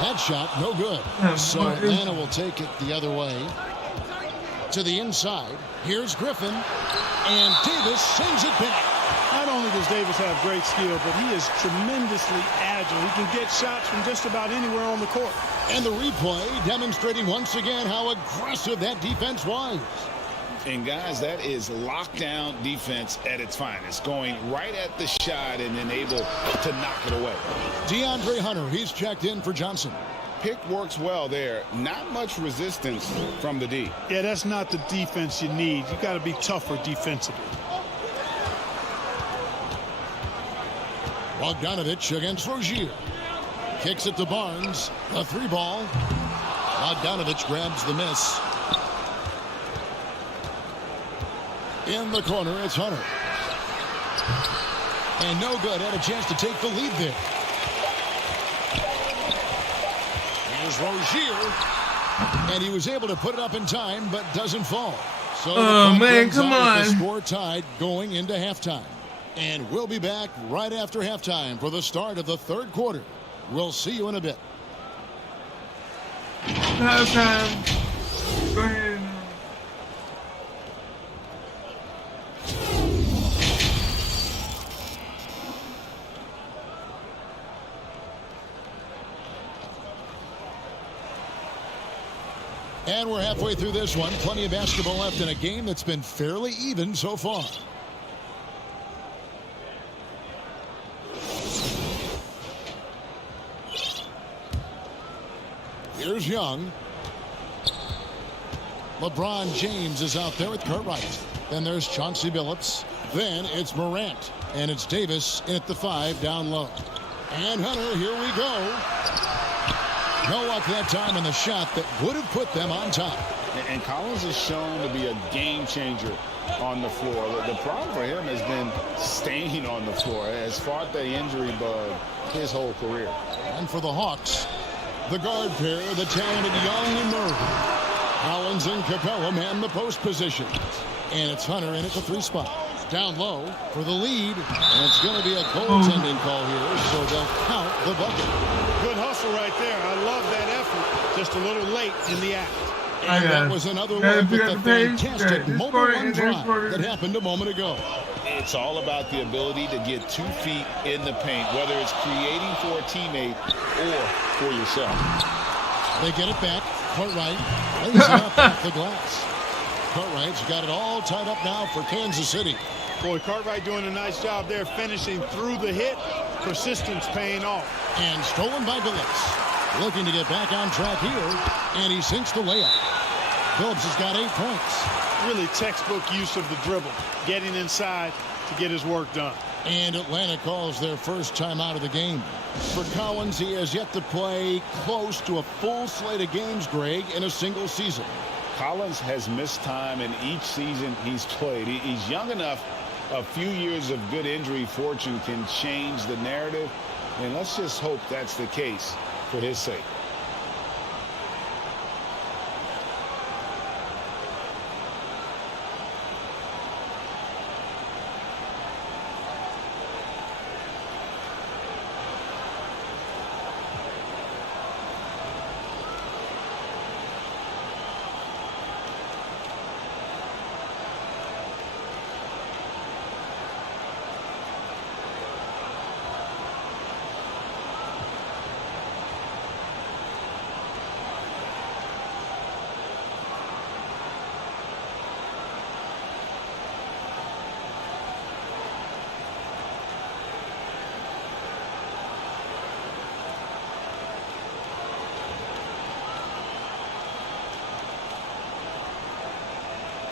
That shot, no good. So Atlanta will take it the other way. To the inside. Here's Griffin. And Davis sends it back. Not only does Davis have great skill, but he is tremendously agile. He can get shots from just about anywhere on the court. And the replay demonstrating once again how aggressive that defense was. And guys, that is lockdown defense at its finest. Going right at the shot and then able to knock it away. DeAndre Hunter, he's checked in for Johnson. Pick works well there. Not much resistance from the D. Yeah, that's not the defense you need. You got to be tougher defensively. Bogdanovich against Rozier. Kicks it to Barnes. A three ball. Bogdanovich grabs the miss. In the corner, it's Hunter. And no good. Had a chance to take the lead there. Here's Rozier. And he was able to put it up in time, but doesn't fall. So man, come on. The score tied going into halftime. And we'll be back right after halftime for the start of the third quarter. We'll see you in a bit. Halftime. Go ahead. And we're halfway through this one. Plenty of basketball left in a game that's been fairly even so far. Here's Young. LeBron James is out there with Cartwright. Then there's Chauncey Billups. Then it's Morant. And it's Davis in at the 5 down low. And Hunter, here we go. No luck that time in the shot that would have put them on top. And Collins is shown to be a game changer on the floor. The problem for him has been staying on the floor. Has fought the injury bug his whole career. And for the Hawks, the guard pair, the talented Young and Murray. Collins and Capella man the post position. And it's Hunter in at the 3 spot. Down low for the lead. And it's going to be a goaltending call here, so they'll count the bucket. Good hustle right there. I love that effort. Just a little late in the act. And that was another look at the fantastic mobile one drive that happened a moment ago. It's all about the ability to get 2 feet in the paint, whether it's creating for a teammate or for yourself. They get it back. Cartwright lays it up off the glass. Cartwright's got it all tied up now for Kansas City. Boy, Cartwright doing a nice job there, finishing through the hit. Persistence paying off. And stolen by Billups. Looking to get back on track here, and he sinks the layup. Billups has got 8 points. Really textbook use of the dribble, getting inside to get his work done. And Atlanta calls their first time out of the game. For Collins, he has yet to play close to a full slate of games, Greg, in a single season. Collins has missed time in each season he's played. He's young enough. A few years of good injury fortune can change the narrative, and let's just hope that's the case for his sake.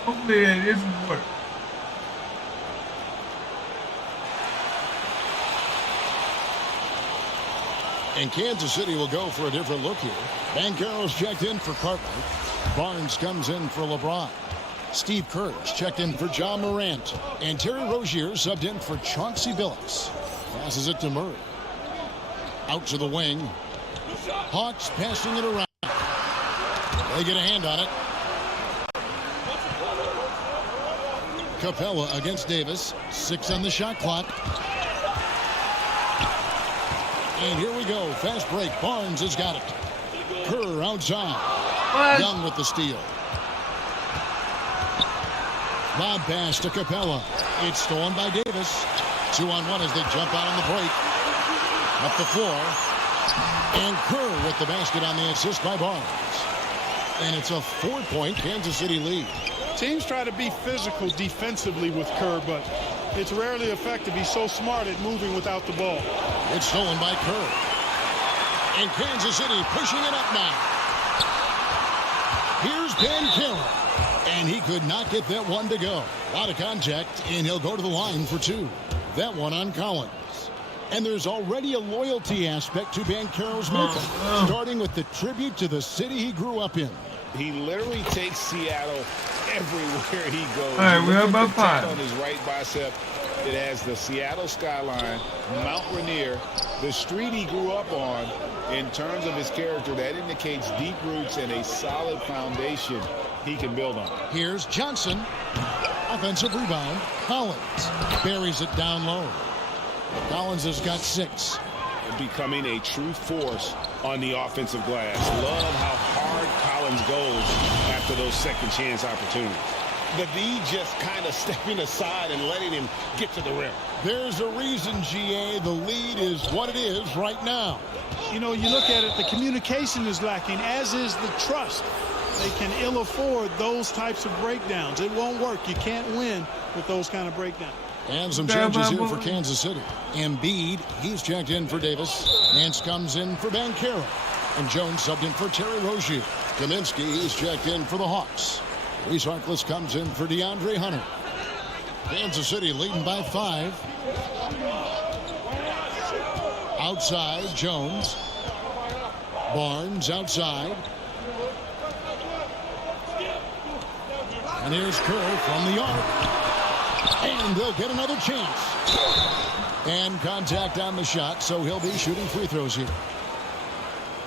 Hopefully this will work. And Kansas City will go for a different look here. Banchero's checked in for Cartwright. Barnes comes in for LeBron. Steve Kerr's checked in for John Morant. And Terry Rozier subbed in for Chauncey Billups. Passes it to Murray. Out to the wing. Hawks passing it around. They get a hand on it. Capella against Davis. 6 on the shot clock. And here we go. Fast break. Barnes has got it. Kerr outside. What? Young with the steal. Lob pass to Capella. It's stolen by Davis. 2-on-1 as they jump out on the break. Up the floor. And Kerr with the basket on the assist by Barnes. And it's a 4-point Kansas City lead. Teams try to be physical defensively with Kerr, but it's rarely effective. He's so smart at moving without the ball. It's stolen by Kerr. And Kansas City pushing it up now. Here's Banchero. And he could not get that one to go. A lot of contact, and he'll go to the line for 2. That one on Collins. And there's already a loyalty aspect to Banchero's makeup, starting with the tribute to the city he grew up in. He literally takes Seattle everywhere he goes. All right, we're about 5. On his right bicep, it has the Seattle skyline, Mount Rainier, the street he grew up on. In terms of his character, that indicates deep roots and a solid foundation he can build on. Here's Johnson. Offensive rebound. Collins buries it down low. Collins has got 6. Becoming a true force on the offensive glass. Love how hard Collins goes after those second chance opportunities. The D just kind of stepping aside and letting him get to the rim. There's a reason, GA, the lead is what it is right now. You know, you look at it, the communication is lacking, as is the trust. They can ill afford those types of breakdowns. It won't work. You can't win with those kind of breakdowns. And some changes here for Kansas City. Embiid, he's checked in for Davis. Nance comes in for Banchero. And Jones subbed in for Terry Rozier. Kaminsky, he's checked in for the Hawks. Reese Harkless comes in for DeAndre Hunter. Kansas City leading by 5. Outside, Jones. Barnes outside. And here's Kerr from the arc. And they'll get another chance. And contact on the shot, so he'll be shooting free throws here.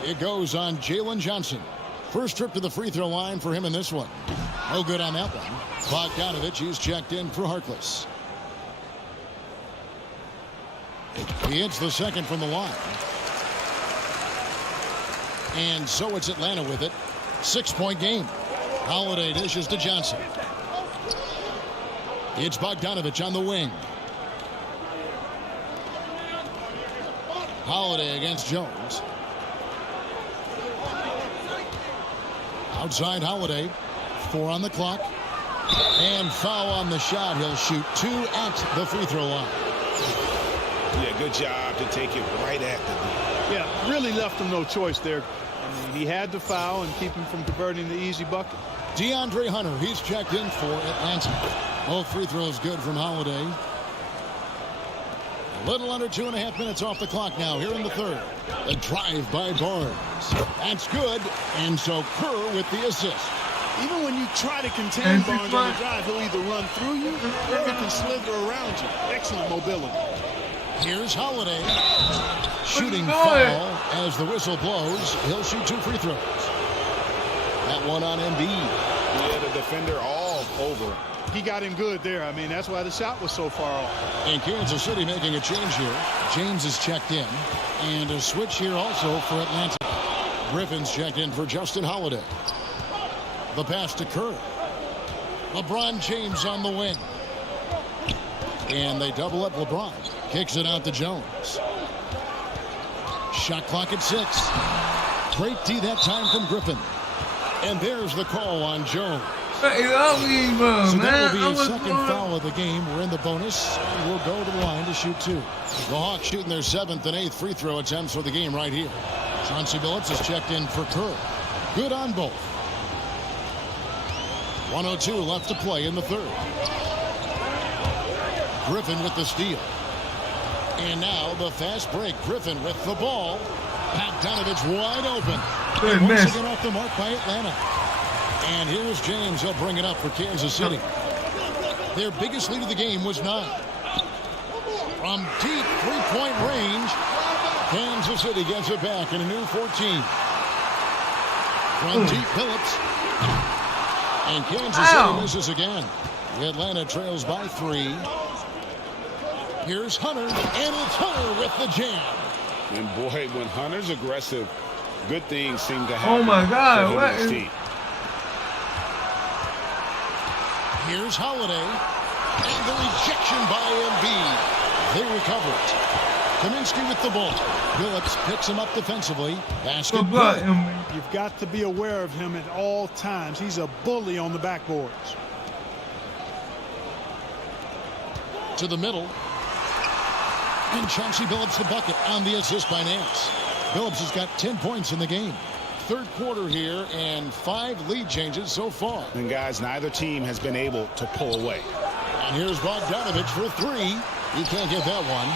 It goes on Jalen Johnson. First trip to the free throw line for him in this one. No good on that one. Bogdanovich, he's checked in for Harkless. He hits the second from the line. And so it's Atlanta with it. 6-point game. Holiday dishes to Johnson. It's Bogdanovich on the wing. Holiday against Jones. Outside Holiday. 4 on the clock. And foul on the shot. He'll shoot 2 at the free throw line. Yeah, good job to take it right at the net. Yeah, really left him no choice there. I mean, he had to foul and keep him from converting the easy bucket. DeAndre Hunter, he's checked in for Atlanta. Both free throws good from Holiday. A little under 2.5 minutes off the clock now here in the third. The drive by Barnes. That's good. And so Kerr with the assist. Even when you try to contain Barnes on the drive, he'll either run through you or he can slither around you. Excellent mobility. Here's Holiday. Shooting foul as the whistle blows. He'll shoot 2 free throws. That one on Embiid. Yeah, the defender all over him. He got him good there. I mean, that's why the shot was so far off. And Kansas City making a change here. James is checked in. And a switch here also for Atlanta. Griffin's checked in for Justin Holiday. The pass to Kerr. LeBron James on the wing. And they double up LeBron. Kicks it out to Jones. Shot clock at 6. Great D that time from Griffin. And there's the call on Jones. So that will be his second foul of the game. We're in the bonus. And we'll go to the line to shoot 2. The Hawks shooting their 7th and 8th free throw attempts for the game right here. Chauncey Billups is checked in for Kerr. Good on both. 1:02 left to play in the third. Griffin with the steal. And now the fast break. Griffin with the ball. Bogdanovich wide open. Good And once miss. again off the mark by Atlanta. And here's James. He'll bring it up for Kansas City. Their biggest lead of the game was 9. From deep three-point range, Kansas City gets it back in a new 14. From deep, Phillips. And Kansas City misses again. Atlanta trails by 3. Here's Hunter, and it's Hunter with the jam. And boy, when Hunter's aggressive, good things seem to happen. Oh my God! for What his is? team. Here's Holiday, and the rejection by Embiid. They recover it. Kaminsky with the ball. Phillips picks him up defensively. Basket Good blood, good. Embiid. You've got to be aware of him at all times. He's a bully on the backboards. To the middle. And Chauncey Billups the bucket on the assist by Nance. Billups has got 10 points in the game. Third quarter here and 5 lead changes so far. And guys, neither team has been able to pull away. And here's Bogdanovich for 3. You can't get that one.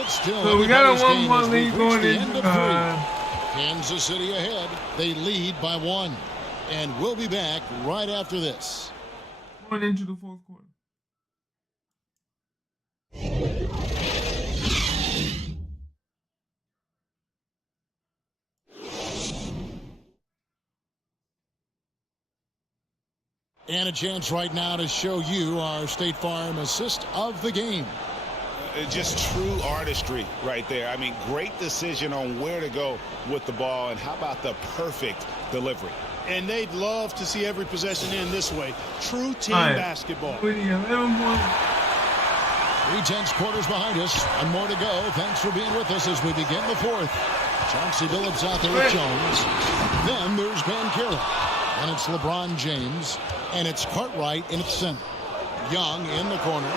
It's still So we got a everybody's game 1-point as we lead reach going the into end of 3. Kansas City ahead. They lead by 1. And we'll be back right after this. going into the fourth quarter. And a chance right now to show you our State Farm assist of the game. Just true artistry right there. I mean, great decision on where to go with the ball, and how about the perfect delivery. And they'd love to see every possession end this way. True team basketball. 3/10 quarters behind us. One more to go. Thanks for being with us as we begin the fourth. Chauncey Billups out there with Jones. Then there's Banchero. And it's LeBron James. And it's Cartwright in its center. Young in the corner.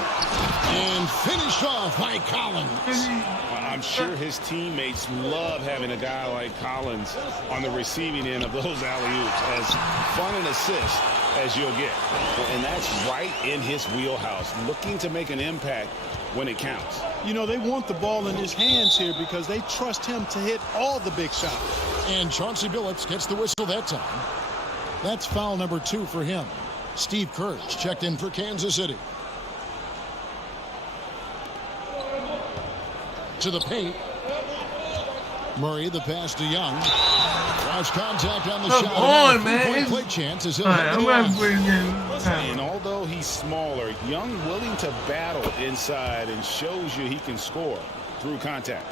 And finished off by Collins. I'm sure his teammates love having a guy like Collins on the receiving end of those alley-oops. As fun an assist as you'll get. And that's right in his wheelhouse. Looking to make an impact when it counts. You know, they want the ball in his hands here because they trust him to hit all the big shots. And Chauncey Billups gets the whistle that time. That's foul number 2 for him. Steve Kerr's checked in for Kansas City. To the paint. Murray, the pass to Young. Drives contact on the Come shot. on, And a man. three-point play chance as he'll All hit right, the I'm going to line. play again. And although he's smaller, Young willing to battle inside and shows you he can score through contact.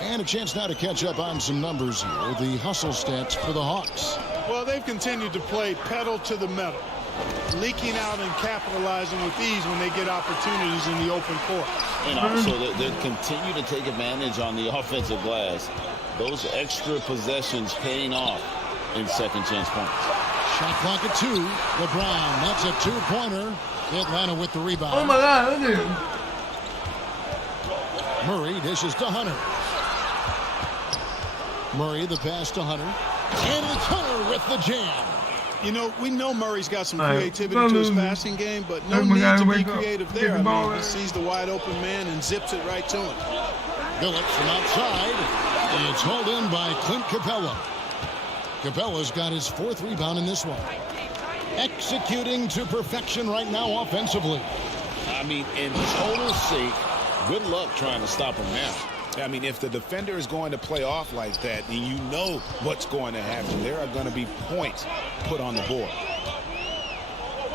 And a chance now to catch up on some numbers here. The hustle stats for the Hawks. Well, they've continued to play pedal to the metal, leaking out and capitalizing with ease when they get opportunities in the open court. And also, they continue to take advantage on the offensive glass. Those extra possessions paying off in second chance points. Shot clock at 2. LeBron, that's a 2-pointer. Atlanta with the rebound. Oh my God, look at him. Murray dishes to Hunter. Murray, the pass to Hunter. And it's Hunter with the jam. You know, we know Murray's got some All right, creativity to his passing game, but no Oh my need God, to be wake up. creative Get there. the ball I mean, in. he sees the wide open man and zips it right to him. Billups from outside. It's hauled in by Clint Capella. Capella's got his 4th rebound in this one. Executing to perfection right now offensively. I mean, in total sync. Good luck trying to stop him now. I mean, if the defender is going to play off like that, then you know what's going to happen. There are going to be points put on the board.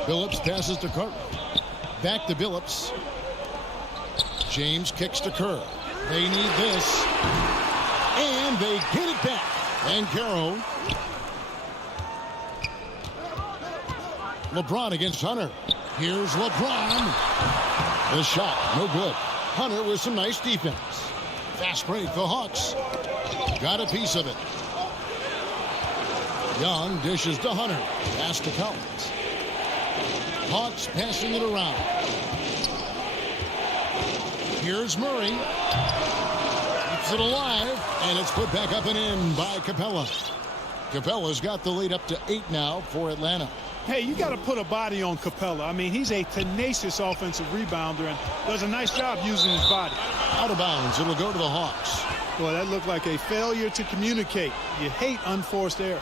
Billups passes to Cartwright. Back to Billups. James kicks to Kerr. They need this. And they get it back. Banchero. LeBron against Hunter. Here's LeBron. The shot, no good. Hunter with some nice defense. Fast break, the Hawks. Got a piece of it. Young dishes to Hunter. Pass to Collins. Hawks passing it around. Here's Murray. Keeps it alive. And it's put back up and in by Capella. Capella's got the lead up to 8 now for Atlanta. Hey, you got to put a body on Capella. I mean, he's a tenacious offensive rebounder and does a nice job using his body. Out of bounds. It'll go to the Hawks. Well, that looked like a failure to communicate. You hate unforced errors.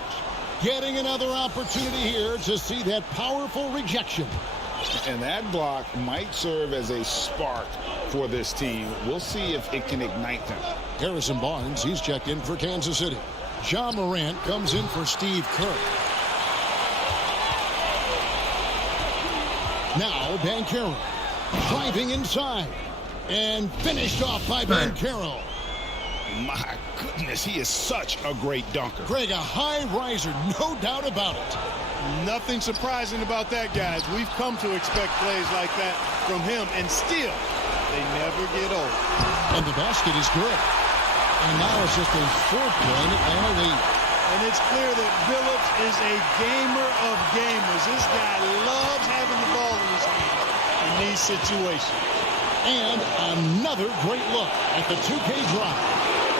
Getting another opportunity here to see that powerful rejection. And that block might serve as a spark for this team. We'll see if it can ignite them. Harrison Barnes, he's checked in for Kansas City. Ja Morant comes in for Steve Kerr. Now Banchero driving inside and finished off by Banchero. My goodness, he is such a great dunker. Greg, a high riser, no doubt about it. Nothing surprising about that, guys. We've come to expect plays like that from him, and still, they never get old. And the basket is good. And now it's just a 4-point Atlanta lead. And it's clear that Billups is a gamer of gamers. This guy loves having the ball in his hands in these situations. And another great look at the 2K drive.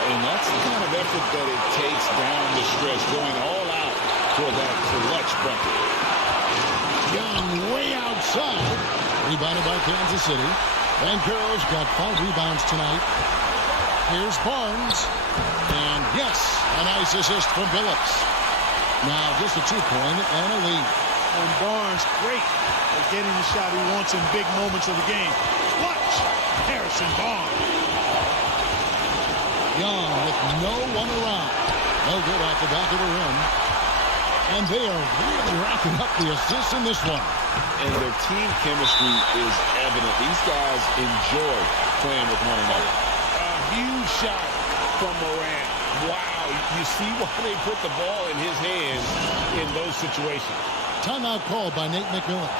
And that's the kind of effort that it takes down the stretch, going all out for that clutch bucket. Young way outside. Rebounded by Kansas City. Banchero's got 5 rebounds tonight. Here's Barnes. And yes, a nice assist from Billups. Now just a 2-point Atlanta lead. And Barnes, great at getting the shot he wants in big moments of the game. Clutch! Harrison Barnes. Young with no one around. No good off the back of the rim. And they are really racking up the assists in this one. And their team chemistry is evident. These guys enjoy playing with one another. A huge shot from Morant. Wow, you see why they put the ball in his hands in those situations. Timeout called by Nate McMillan.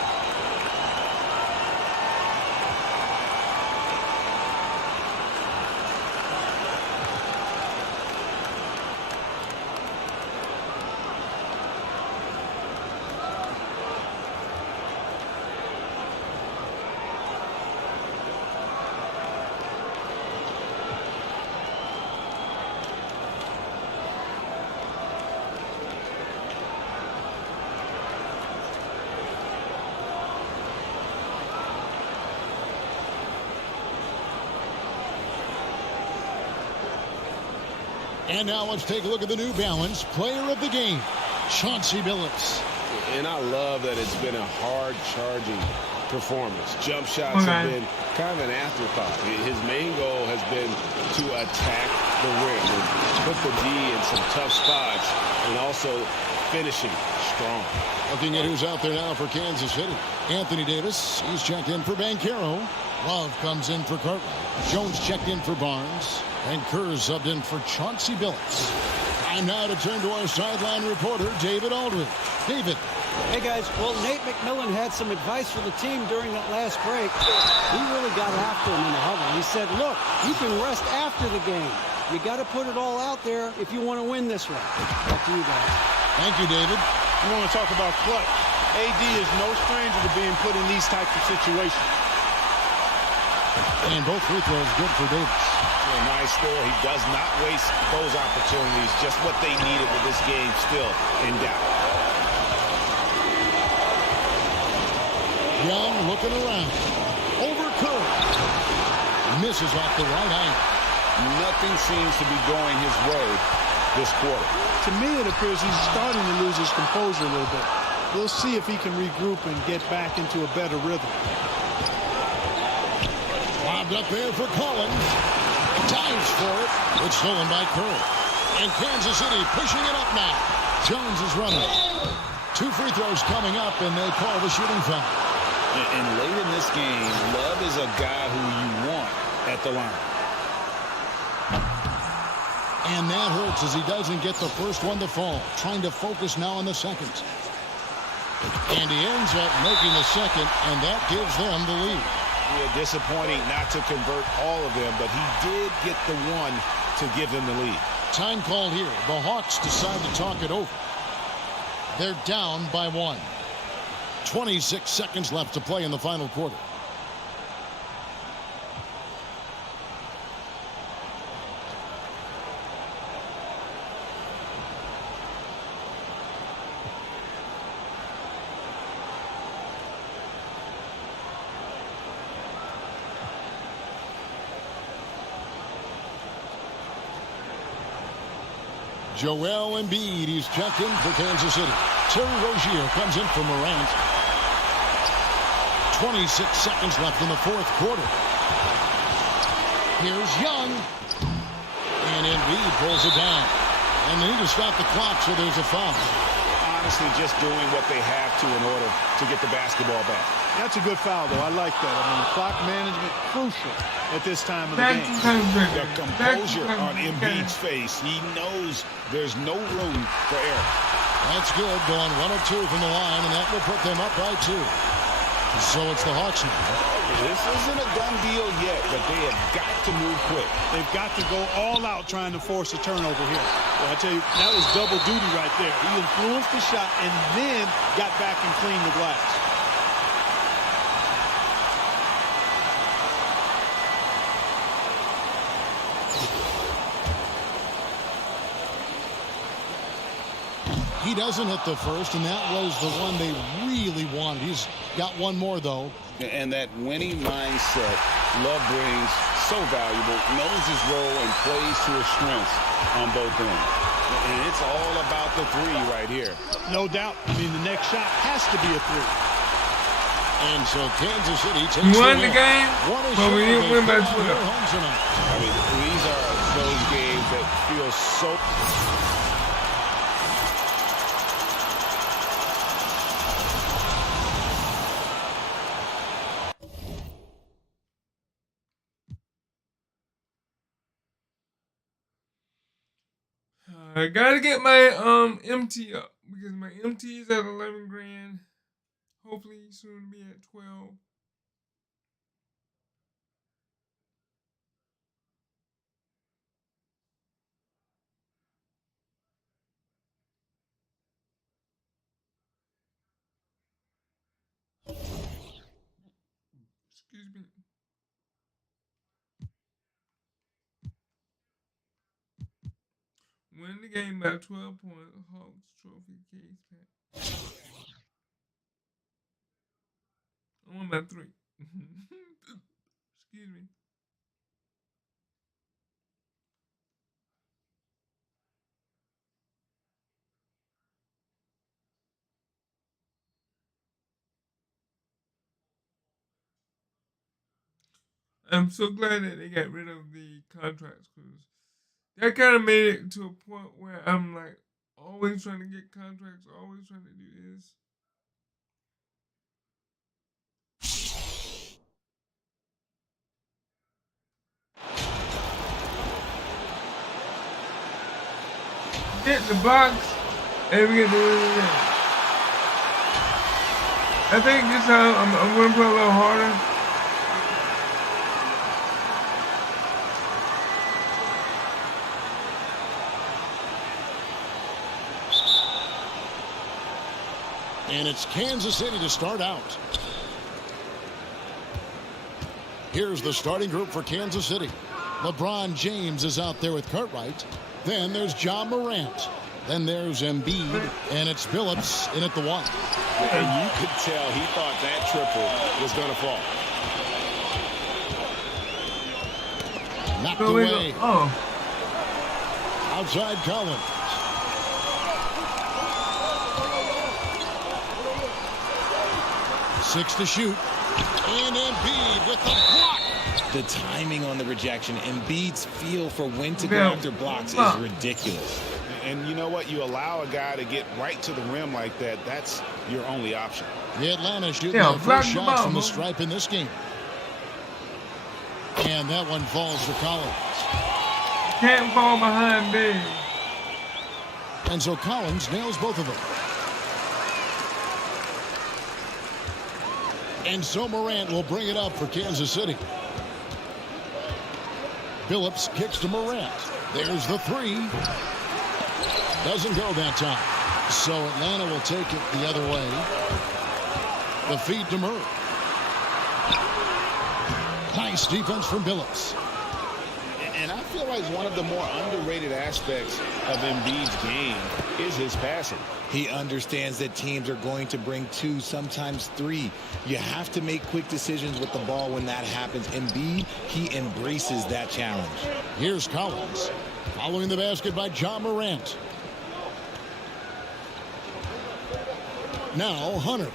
And now let's take a look at the New Balance player of the game, Chauncey Billups. And I love that it's been a hard-charging performance. Jump shots have been kind of an afterthought. His main goal has been to attack the rim and put the D in some tough spots and also finishing strong. Looking at who's out there now for Kansas City. Anthony Davis, he's checked in for Banchero. Love comes in for Cartwright. Jones checked in for Barnes. And Kerr subbed in for Chauncey Billups. Time now to turn to our sideline reporter, David Aldridge. David. Hey, guys. Well, Nate McMillan had some advice for the team during that last break. He really got after him in the huddle. He said, look, you can rest after the game. You got to put it all out there if you want to win this one. Back to you guys. Thank you, David. You want to talk about clutch. AD is no stranger to being put in these types of situations. And both free throws good for Davis. A nice score. He does not waste those opportunities. Just what they needed with this game still in doubt. Young looking around. Over Kerr. Misses off the right angle. Nothing seems to be going his way this quarter. To me, it appears he's starting to lose his composure a little bit. We'll see if he can regroup and get back into a better rhythm. Lobbed up there for Collins. Dives for it. It's stolen by Kerr. And Kansas City pushing it up now. Jones is running. 2 free throws coming up, and they call the shooting foul. And late in this game, Love is a guy who you want at the line. And that hurts as he doesn't get the first one to fall. Trying to focus now on the second. And he ends up making the second, and that gives them the lead. Yeah, disappointing not to convert all of them, but he did get the one to give them the lead. Time called here. The Hawks decide to talk it over. They're down by 1. 26 seconds left to play in the final quarter. Joel Embiid, he's checked in for Kansas City. Terry Rozier comes in for Morant. 26 seconds left in the fourth quarter. Here's Young. And Embiid pulls it down. And they need to stop the clock, so there's a foul. Honestly, just doing what they have to in order to get the basketball back. That's a good foul, though. I like that. I mean, clock management crucial at this time of the game. The composure on Embiid's face. He knows there's no room for error. That's good. Going 1 of 2 from the line, and that will put them up by 2. So it's the Hawks now. This isn't a done deal yet, but they have got to move quick. They've got to go all out trying to force a turnover here. Well, I tell you, that was double duty right there. He influenced the shot and then got back and cleaned the glass. He doesn't hit the first, and that was the one they really wanted. He's got one more, though. And that winning mindset Love brings so valuable, knows his role, and plays to his strengths on both ends. And it's all about the three right here. No doubt. I mean, the next shot has to be a three. And so Kansas City takes won the game, but we didn't win by 12. I mean, these are those games that feel so... I gotta get my MT up because my MT is at 11 grand. Hopefully soon to be at 12. Excuse me. Win the game by 12 points. Hawks trophy case pack. I won by 3. Excuse me. I'm so glad that they got rid of the contracts because that kind of made it to a point where I'm like always trying to get contracts, always trying to do this. Get the box and we get the win. I think this time I'm going to play a little harder. And it's Kansas City to start out. Here's the starting group for Kansas City. LeBron James is out there with Cartwright. Then there's Ja Morant. Then there's Embiid. And it's Billups in at the 1. And you could tell he thought that triple was going to fall. Knocked away. Oh. Outside Collins. Six to shoot. And Embiid with the block. The timing on the rejection, Embiid's feel for when to go after blocks is ridiculous. And you know what? You allow a guy to get right to the rim like that, that's your only option. The Atlanta shooting their first shots from the stripe in this game. And that one falls to Collins. Can't fall behind big. And so Collins nails both of them. And so Morant will bring it up for Kansas City. Billups kicks to Morant. There's the 3. Doesn't go that time. So Atlanta will take it the other way. The feed to Murray. Nice defense from Billups. And I feel like one of the more underrated aspects of Embiid's game is his passing. He understands that teams are going to bring 2, sometimes 3. You have to make quick decisions with the ball when that happens. Embiid, he embraces that challenge. Here's Collins. Following the basket by John Morant. Now Hunter.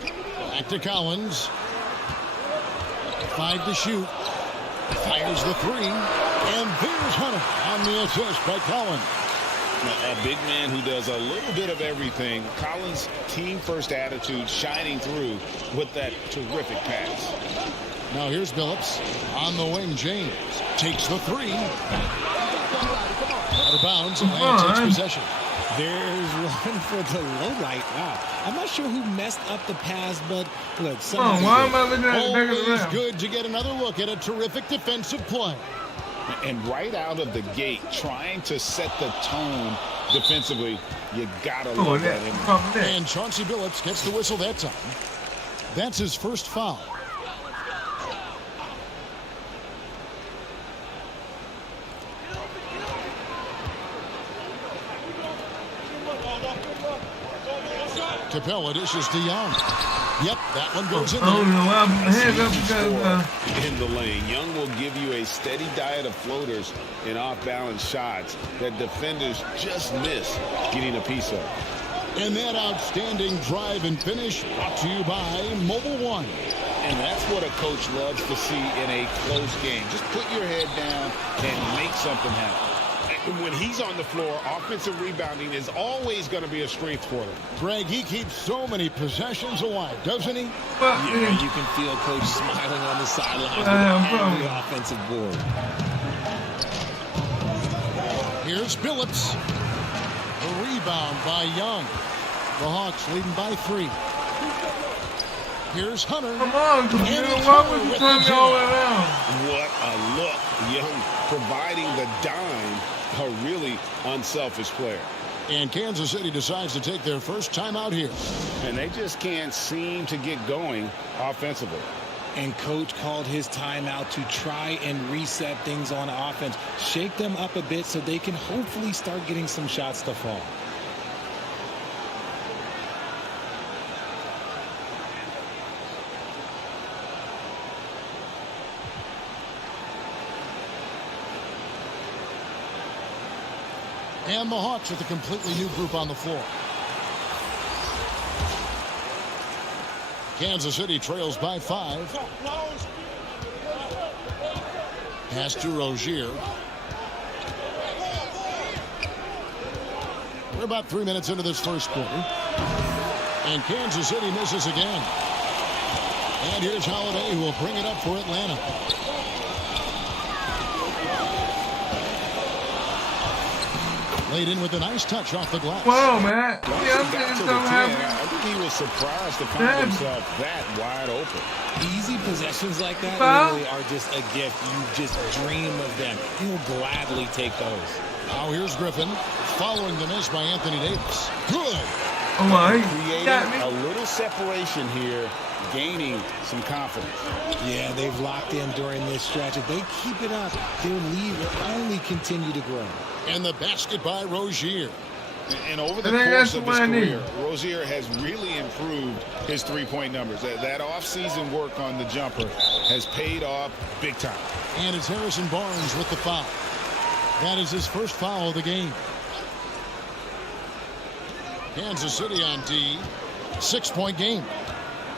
Back to Collins. 5 to shoot. Fires the 3. And there's Hunter on the assist by Collins. A big man who does a little bit of everything. Collins' team-first attitude shining through with that terrific pass. Now here's Billups. On the wing, James takes the 3. Out of bounds, Atlanta takes possession. There's one for the low light. Wow. I'm not sure who messed up the pass, but look. Why am I looking at Always good to get another look at a terrific defensive play. And right out of the gate, trying to set the tone defensively, you got to look at him. And Chauncey Billups gets the whistle that time. That's his first foul. Capella dishes to Young. Yep, that one goes in there. In the lane, Young will give you a steady diet of floaters and off-balance shots that defenders just miss getting a piece of. And that outstanding drive and finish brought to you by Mobile One. And that's what a coach loves to see in a close game. Just put your head down and make something happen. When he's on the floor, offensive rebounding is always going to be a strength for them. Greg, he keeps so many possessions alive, doesn't he? Yeah, you can feel Coach smiling on the sideline with every offensive board. Here's Billups. A rebound by Young. The Hawks leading by 3. Here's Hunter. Come on, why would you turn me all the way around? What a look. Young providing the dime. A really unselfish player. And Kansas City decides to take their first timeout here. And they just can't seem to get going offensively. And Coach called his timeout to try and reset things on offense. Shake them up a bit so they can hopefully start getting some shots to fall. And the Hawks with a completely new group on the floor. Kansas City trails by 5. Pass to Rozier. We're about 3 minutes into this first quarter. And Kansas City misses again. And here's Holiday, who will bring it up for Atlanta. Laid in with a nice touch off the glass. Whoa, man. I think he was surprised to find himself that wide open. Easy possessions like that really are just a gift. You just dream of them. He'll gladly take those. Now here's Griffin. Following the miss by Anthony Davis. Good. Oh my. Creating a little separation here, gaining some confidence. Yeah, they've locked in during this stretch. If they keep it up, their lead will only continue to grow. And the basket by Rozier. And over the course of his career, Rozier has really improved his three-point numbers. That off-season work on the jumper has paid off big time. And it's Harrison Barnes with the foul. That is his first foul of the game. Kansas City on D. 6-point game.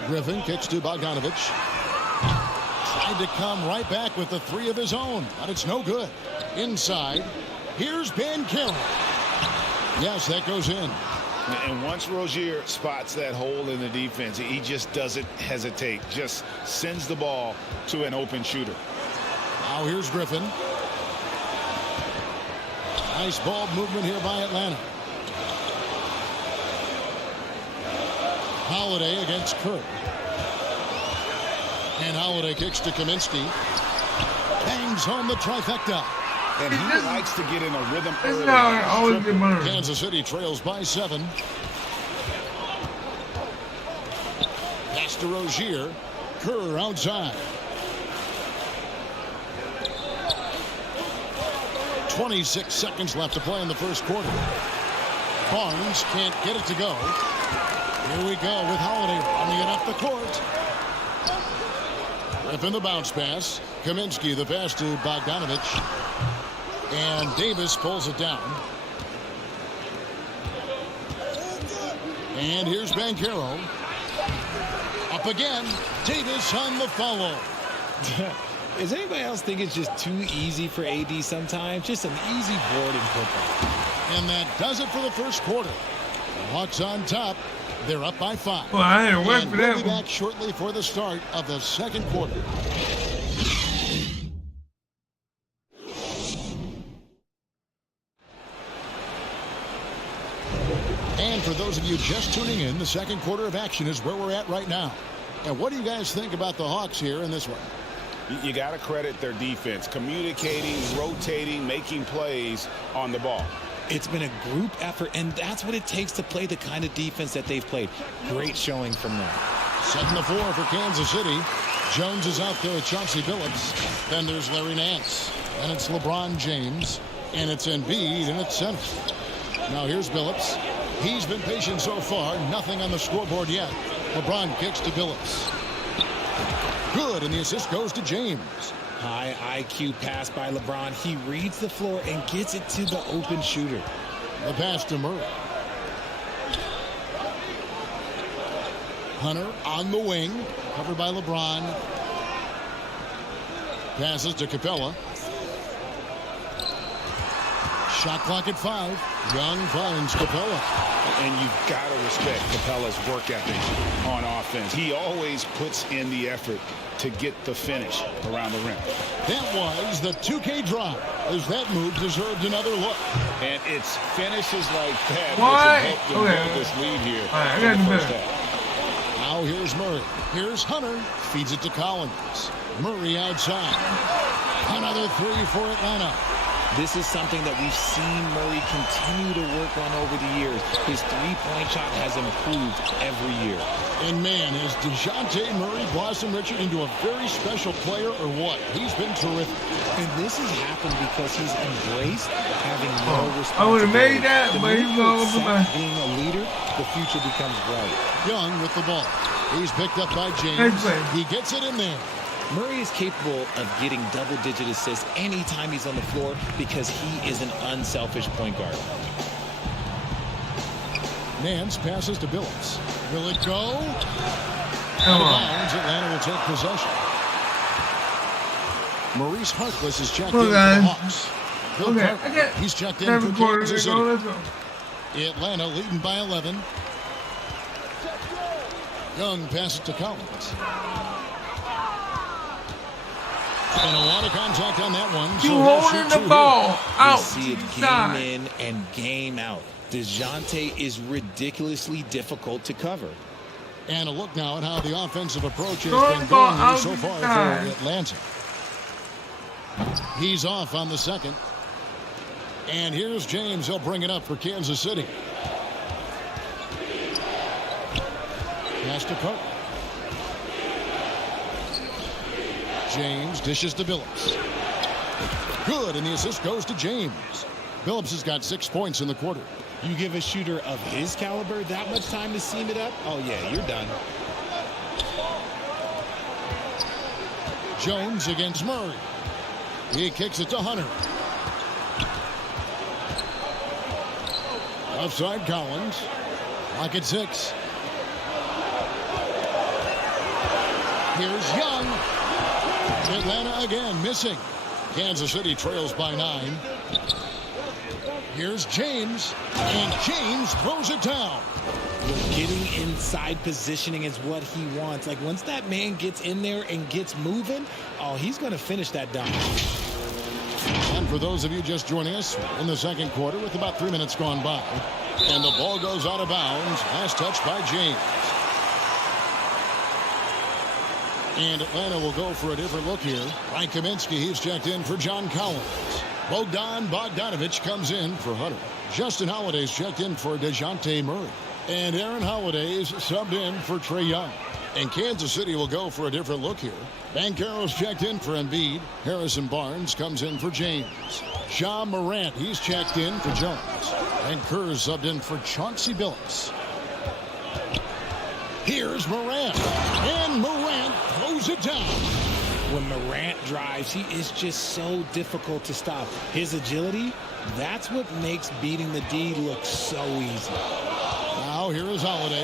Griffin kicks to Bogdanovich. Tried to come right back with the 3 of his own, but it's no good. Inside. Here's Banchero. Yes, that goes in. And once Rozier spots that hole in the defense, he just doesn't hesitate. Just sends the ball to an open shooter. Now here's Griffin. Nice ball movement here by Atlanta. Holiday against Kerr. And Holiday kicks to Kaminsky. Bangs home the trifecta. And he likes to get in a rhythm This is early. how I always get burned. Kansas City trails by 7. Pass to Rozier. Kerr outside. 26 seconds left to play in the first quarter. Barnes can't get it to go. Here we go with Holiday running it up the court. Griffin the bounce pass. Kaminsky the pass to Bogdanovich. And Davis pulls it down. And here's Banchero. Up again. Davis on the follow. Does anybody else think it's just too easy for AD sometimes? Just an easy board in football. And that does it for the first quarter. The Hawks on top. They're up by 5. Well, I had to work and for we'll that be one. back shortly for the start of the second quarter. And for those of you just tuning in, the second quarter of action is where we're at right now. And what do you guys think about the Hawks here in this one? You got to credit their defense, communicating, rotating, making plays on the ball. It's been a group effort, and that's what it takes to play the kind of defense that they've played. Great showing from them. 7-4 for Kansas City. Jones is out there with Chauncey Billups. Then there's Larry Nance. And it's LeBron James. And it's Embiid, and it's center. Now here's Billups. He's been patient so far. Nothing on the scoreboard yet. LeBron kicks to Billups. Good, and the assist goes to James. High IQ pass by LeBron. He reads the floor and gets it to the open shooter. The pass to Murray. Hunter on the wing, covered by LeBron. Passes to Capella. Shot clock at 5. Young finds Capella. And you've got to respect Capella's work ethic on offense. He always puts in the effort to get the finish around the rim. That was the 2K drop, as that move deserved another look. And it's finishes like that What? that help them build this lead here I in got the the first better. half. Now here's Murray. Here's Hunter. Feeds it to Collins. Murray outside. Another 3 for Atlanta. This is something that we've seen Murray continue to work on over the years. His three-point shot has improved every year. And man, has DeJounte Murray blossomed, Richard, into a very special player or what? He's been terrific. And this has happened because he's embraced having no responsibility. I would have made that, The but he minute was you all over my... accept being a leader, the future becomes bright. Young with the ball. He's picked up by James. Nice play. He gets it in there. Murray is capable of getting double-digit assists anytime he's on the floor because he is an unselfish point guard. Nance passes to Billups. Will it go? Come on. Bounds. Atlanta will take possession. Maurice Harkless is checked Well, in for the guys. Hawks. Bill Okay, Cartwright, okay. he's checked in 7 for quarters Kansas to City. go. Let's go. Atlanta leading by 11. Young passes to Collins. And a lot of contact on that one. You so he'll holding shoot the 2 ball here. out We see it to the game side. in and game out. DeJounte is ridiculously difficult to cover. And a look now at how the offensive approach has Throw been the ball going out so to far the side. for Atlanta. He's off on the second. And here's James. He'll bring it up for Kansas City. Pass to Carter. James dishes to Billups. Good, and the assist goes to James. Billups has got 6 points in the quarter. You give a shooter of his caliber that much time to seam it up, oh yeah, you're done. Jones against Murray. He kicks it to Hunter. Offside Collins. Lock at 6. Here's Young. Atlanta again missing. Kansas City trails by 9. Here's James. And James throws it down. Getting inside positioning is what he wants. Like once that man gets in there and gets moving, oh, he's going to finish that down. And for those of you just joining us in the second quarter with about 3 minutes gone by. And the ball goes out of bounds. Last touch by James. And Atlanta will go for a different look here. Frank Kaminsky, he's checked in for John Collins. Bogdan Bogdanovic comes in for Hunter. Justin Holiday's checked in for DeJounte Murray. And Aaron Holiday's subbed in for Trae Young. And Kansas City will go for a different look here. Banchero's checked in for Embiid. Harrison Barnes comes in for James. Ja Morant, he's checked in for Jones. And Kerr's subbed in for Chauncey Billups. Here's Morant. And Morant throws it down. When Morant drives, he is just so difficult to stop. His agility, that's what makes beating the D look so easy. Now here is Holiday.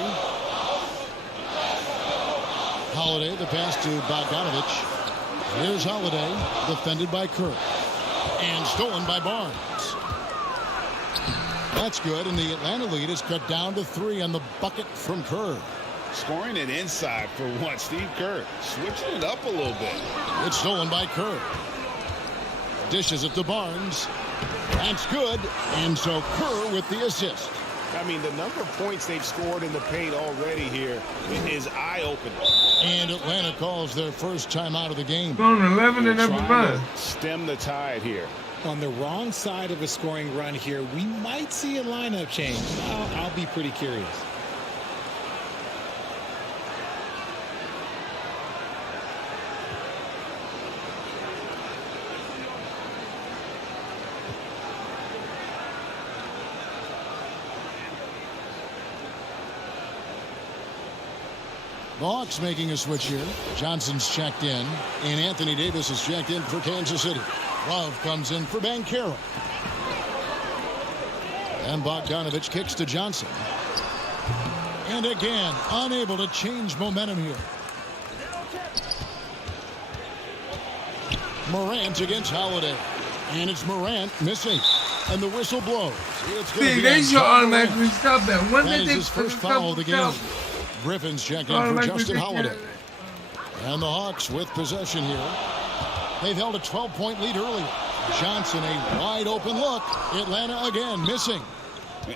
Holiday, the pass to Bogdanovich. Here's Holiday, defended by Kerr. And stolen by Barnes. That's good, and the Atlanta lead is cut down to 3 on the bucket from Kerr. Scoring it inside for once. Steve Kerr switching it up a little bit. It's stolen by Kerr. Dishes it to Barnes. That's good, and so Kerr with the assist. I mean, the number of points they've scored in the paint already here is eye-opening. And Atlanta calls their first timeout of the game. On 11 and number 5. Stem the tide here. On the wrong side of a scoring run here, we might see a lineup change. I'll be pretty curious. The Hawks making a switch here. Johnson's checked in, and Anthony Davis is checked in for Kansas City. Love comes in for Banchero. And Bogdanovich kicks to Johnson. And again, unable to change momentum here. Morant against Holiday. And it's Morant missing. And the whistle blows. See, they should automatically stop that. When That did is they his first foul of the game. Griffin's checked in for Justin Holiday. And the Hawks with possession here. They've held a 12-point lead earlier. Johnson, a wide open look. Atlanta again missing.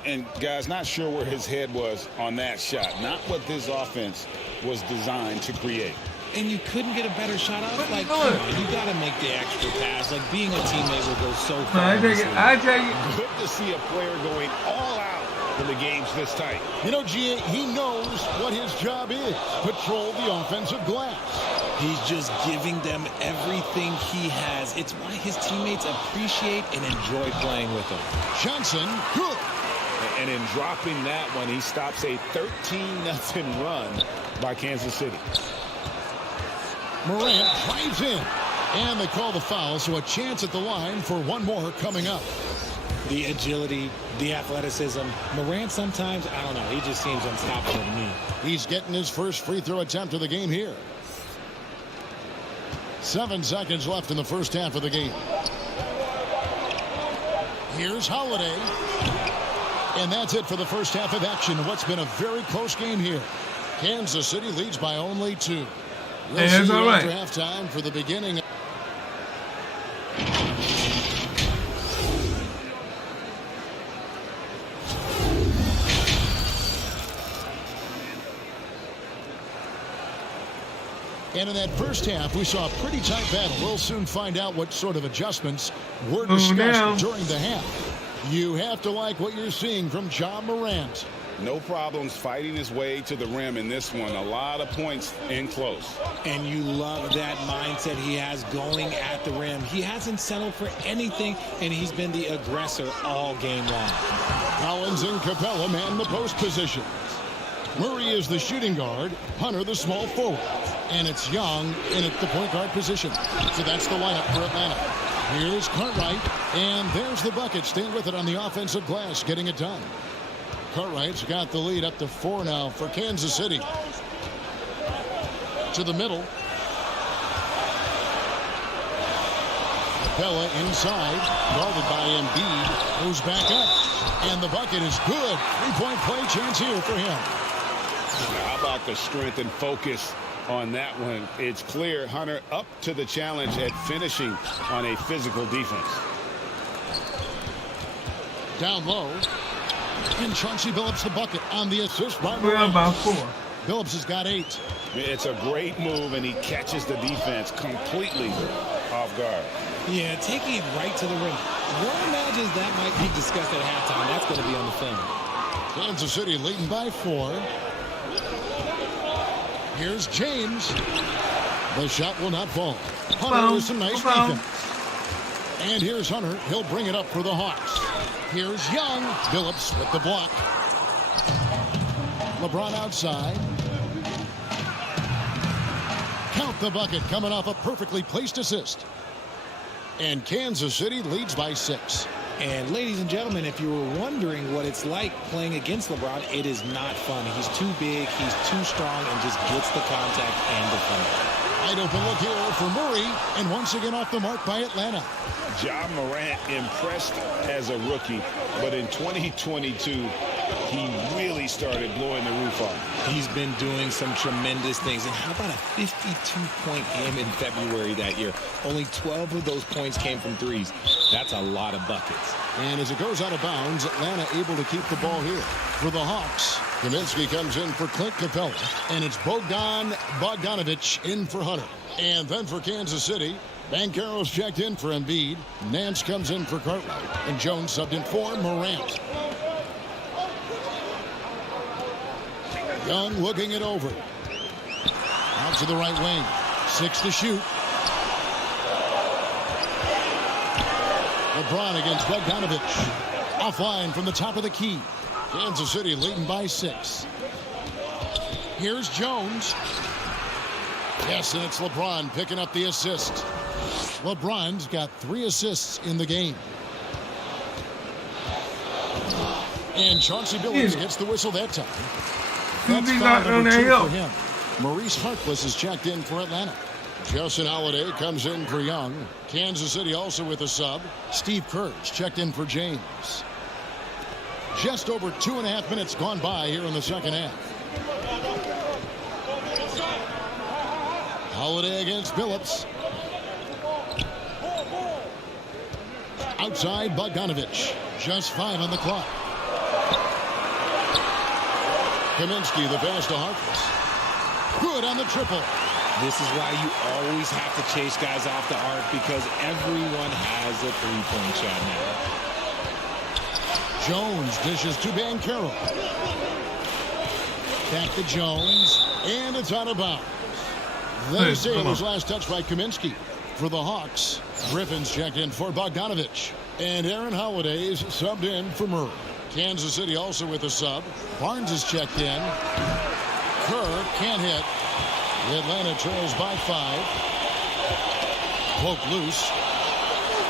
And guys, not sure where his head was on that shot. Not what this offense was designed to create. And you couldn't get a better shot out of it? Like, come on, you got to make the extra pass. Like, being a teammate will go so far. I take it. Good to see a player going all out when the game's this tight. You know, G.A., he knows what his job is. Patrol the offensive glass. He's just giving them everything he has. It's why his teammates appreciate and enjoy playing with him. Johnson, good. And in dropping that one, he stops a 13-0 run by Kansas City. Morant drives in. And they call the foul, so a chance at the line for one more coming up. The agility, the athleticism. Morant sometimes, I don't know, he just seems unstoppable to me. He's getting his first free throw attempt of the game here. 7 seconds left in the first half of the game. Here's Holiday. And that's it for the first half of action. What's been a very close game here. Kansas City leads by only 2. We'll see you after halftime for the beginning. And in that first half, we saw a pretty tight battle. We'll soon find out what sort of adjustments were discussed during the half. You have to like what you're seeing from Ja Morant. No problems fighting his way to the rim in this one. A lot of points in close. And you love that mindset he has going at the rim. He hasn't settled for anything, and he's been the aggressor all game long. Collins and Capella man the post positions. Murray is the shooting guard, Hunter the small forward. And it's Young in at the point guard position. So that's the lineup for Atlanta. Here's Cartwright, and there's the bucket. Staying with it on the offensive glass, getting it done. Cartwright's got the lead up to 4 now for Kansas City. To the middle. Capella inside, guarded by Embiid, moves back up, and the bucket is good. 3-point play chance here for him. How about the strength and focus on that one? It's clear Hunter up to the challenge at finishing on a physical defense. Down low. And Chauncey Billups the bucket on the assist by We're about 4. Billups has got 8. It's a great move, and he catches the defense completely off guard. Yeah, taking it right to the rim. One imagines that might be discussed at halftime. That's going to be on the film. Kansas City leading by 4. Here's James. The shot will not fall. Hunter with some nice defense. And here's Hunter. He'll bring it up for the Hawks. Here's Young. Billups with the block. LeBron outside. Count the bucket coming off a perfectly placed assist. And Kansas City leads by 6. And ladies and gentlemen, if you were wondering what it's like playing against LeBron, it is not fun. He's too big, he's too strong, and just gets the contact and defends. Wide open look here for Murray, and once again off the mark by Atlanta. Ja Morant impressed as a rookie, but in 2022, he really started blowing the roof off. He's been doing some tremendous things. And how about a 52-point game in February that year? Only 12 of those points came from threes. That's a lot of buckets. And as it goes out of bounds, Atlanta able to keep the ball here. For the Hawks, Kaminsky comes in for Clint Capella. And it's Bogdanovich in for Hunter. And then for Kansas City, Banchero's checked in for Embiid. Nance comes in for Cartwright. And Jones subbed in for Morant. Young looking it over. Out to the right wing. 6 to shoot. LeBron against Bogdanovich. Offline from the top of the key. Kansas City leading by 6. Here's Jones. Yes, and it's LeBron picking up the assist. LeBron's got 3 assists in the game. And Chauncey Billups gets the whistle that time. That's foul number 2 for him. Maurice Harkless is checked in for Atlanta. Justin Holiday comes in for Young. Kansas City also with a sub. Steve Kerr's checked in for James. Just over 2.5 minutes gone by here in the second half. Holiday against Billups. Outside Bogdanovich. Just 5 on the clock. Kaminsky, the pass to Harkless. Good on the triple. This is why you always have to chase guys off the arc, because everyone has a three-point shot now. Jones dishes to Banchero. Back to Jones, and it's out of bounds. They say it was last touched by Kaminsky. For the Hawks, Griffin's checked in for Bogdanovich. And Aaron Holiday's subbed in for Murray. Kansas City also with a sub. Barnes is checked in. Kerr can't hit. Atlanta trails by 5. Poke loose.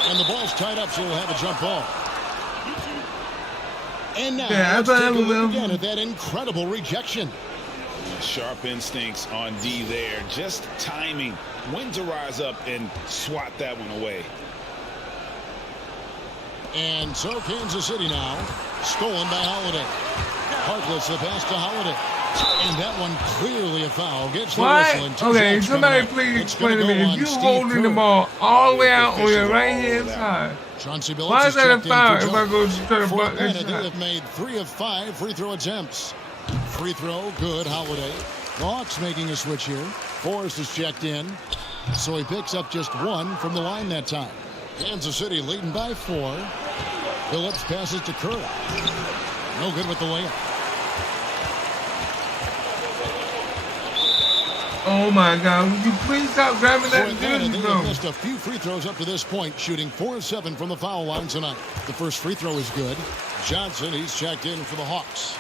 And the ball's tied up, so we'll have a jump ball. And now let's take a look again at that incredible rejection. Sharp instincts on D there. Just timing. When to rise up and swat that one away. And so Kansas City now stolen by Holiday. Harkless the pass to Holiday. And that one clearly a foul. Gets the whistle and 2 Okay, shots somebody please explain to me. If you're holding the ball all the way out on your right hand side, why is that a foul if I go to the butt and shot? They have made 3 of 5 free throw attempts. Free throw, good, Holiday. The Hawks making a switch here. Forrest is checked in. So he picks up just 1 from the line that time. Kansas City leading by 4. Billups passes to Kerr. No good with the layup. Oh my God, would you please stop grabbing that jersey, They bro? have missed a few free throws up to this point, shooting 4 of 7 from the foul line tonight. The first free throw is good. Johnson, he's checked in for the Hawks.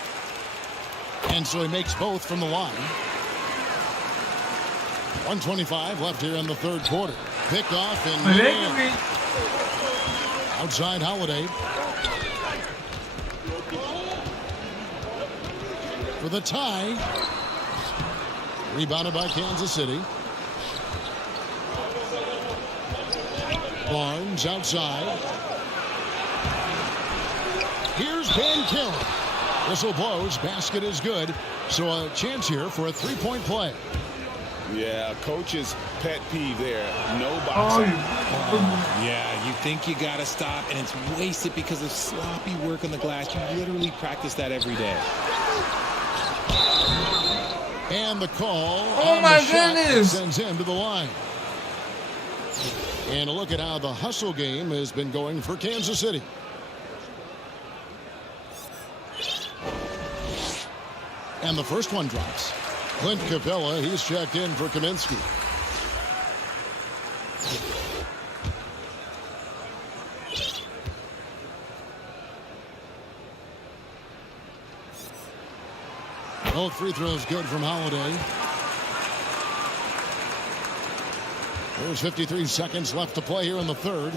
And so he makes both from the line. 1:25 left here in the third quarter. Picked off and outside Holiday. For the tie. Rebounded by Kansas City. Barnes outside. Here's Banchero. Whistle blows. Basket is good. So a chance here for a three-point play. Yeah, coach's pet peeve there. No boxing. Yeah, you think you got to stop, and it's wasted because of sloppy work on the glass. You literally practice that every day. And the call Oh on my the shot goodness. sends him to the line. And a look at how the hustle game has been going for Kansas City. And the first one drops. Clint Capella, he's checked in for Kaminsky. Both free throws good from Holiday. There's 53 seconds left to play here in the third.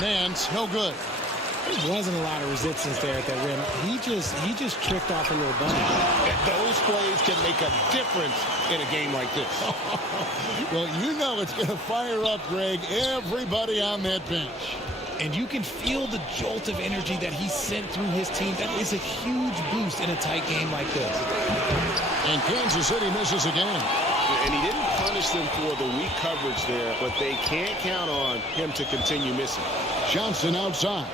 Nance, no good. There wasn't a lot of resistance there at that rim. He just tricked off a little bunny. Those plays can make a difference in a game like this. Well, you know it's going to fire up, Greg, everybody on that bench. And you can feel the jolt of energy that he sent through his team. That is a huge boost in a tight game like this. And Kansas City misses again. And he didn't punish them for the weak coverage there, but they can't count on him to continue missing. Johnson outside.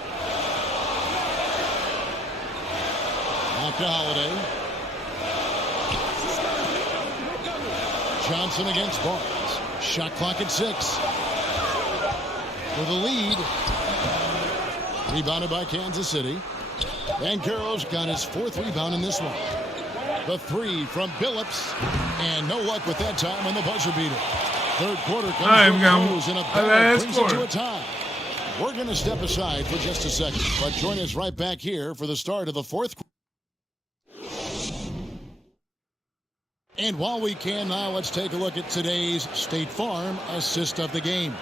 Back to Holiday. Johnson against Barnes. Shot clock at 6. For the lead. Rebounded by Kansas City. Banchero's got his 4th rebound in this one. The 3 from Billups. And no luck with that time on the buzzer beater. Third quarter comes to a close and a battle brings it to a tie. We're going to step aside for just a second, but join us right back here for the start of the 4th quarter. And while we can now, let's take a look at today's State Farm assist of the game.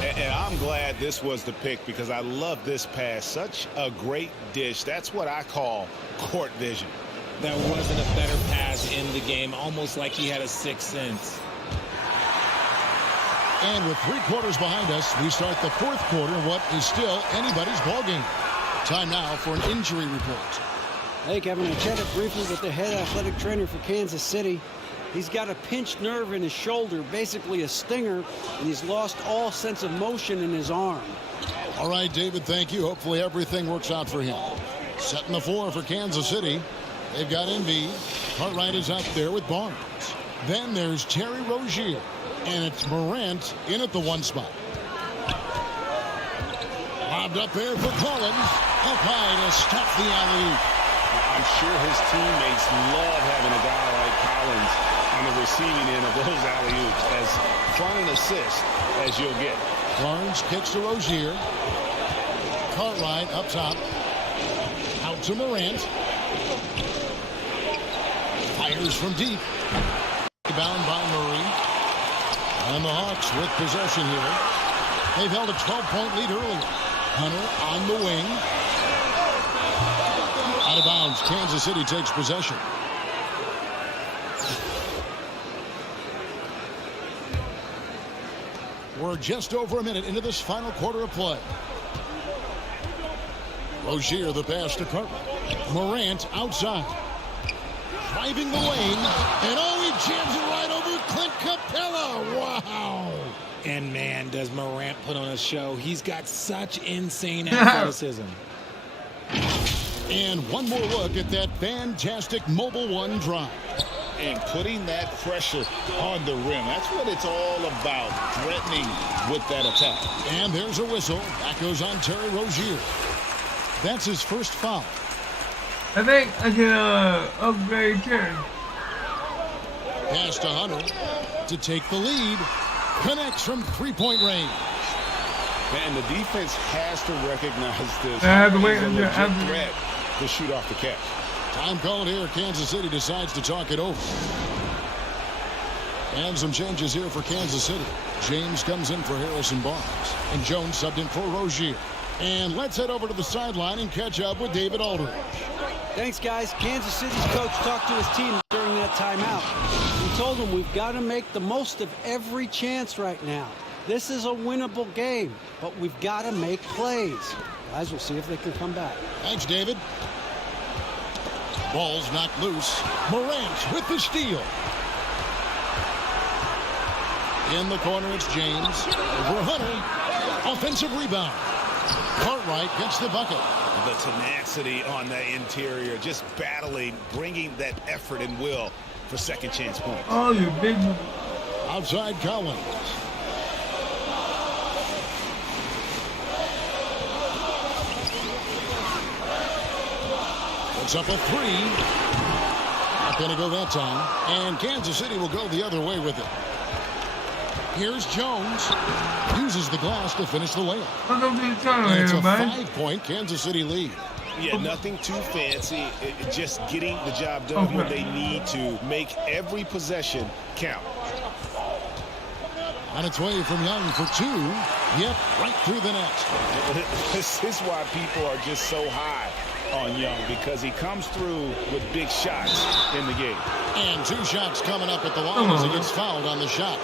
And I'm glad this was the pick because I love this pass. Such a great dish. That's what I call court vision. There wasn't a better pass in the game, almost like he had a 6th sense. And with 3 quarters behind us, we start the 4th quarter in what is still anybody's ball game. Time now for an injury report. Hey, Kevin, I chatted briefly with the head athletic trainer for Kansas City. He's got a pinched nerve in his shoulder, basically a stinger, and he's lost all sense of motion in his arm. All right, David, thank you. Hopefully everything works out for him. Setting the floor for Kansas City. They've got Embiid. Cartwright is out there with Barnes. Then there's Terry Rozier. And it's Morant in at the 1 spot. Lobbed up there for Collins. Up high to stop the alley-oop. I'm sure his teammates love having a guy like Collins on the receiving end of those alley-oops. As fun an assist as you'll get. Barnes kicks to Rozier. Cartwright up top. Out to Morant. Fires from deep. Bound by Murray. And the Hawks with possession here. They've held a 12-point lead earlier. Hunter on the wing. Out of bounds. Kansas City takes possession. We're just over a minute into this final quarter of play. Rozier the pass to Cartwright. Morant outside. Driving the lane. And he jams it right over Clint Capella. Wow. And man, does Morant put on a show. He's got such insane athleticism. And one more look at that fantastic Mobile One drive. And putting that pressure on the rim. That's what it's all about, threatening with that attack. And there's a whistle. That goes on Terry Rozier. That's his first foul. I think I can upgrade Terry. Pass to Hunter to take the lead. Connects from 3-point range. And the defense has to recognize this. I have to wait as a until legit threat to shoot off the catch. Time called here. Kansas City decides to talk it over. And some changes here for Kansas City. James comes in for Harrison Barnes. And Jones subbed in for Rozier. And let's head over to the sideline and catch up with David Aldridge. Thanks, guys. Kansas City's coach talked to his team during that timeout. He told them we've got to make the most of every chance right now. This is a winnable game, but we've got to make plays. Guys, we'll see if they can come back. Thanks, David. Ball's knocked loose. Morant with the steal. In the corner, it's James. Over Hunter. Offensive rebound. Cartwright gets the bucket. The tenacity on the interior, just battling, bringing that effort and will for second chance points. Oh, you big. Outside Collins. Puts up a 3. Not going to go that time. And Kansas City will go the other way with it. Here's Jones. Uses the glass to finish the layup. Welcome to the channel, And it's a everybody. 5-point Kansas City lead. Yeah, nothing too fancy. Just getting the job done when they need to. Make every possession count. On its way from Young for 2. Yep, right through the net. This is why people are just so high on Young, because he comes through with big shots in the game. And 2 shots coming up at the line as he gets fouled on the shot.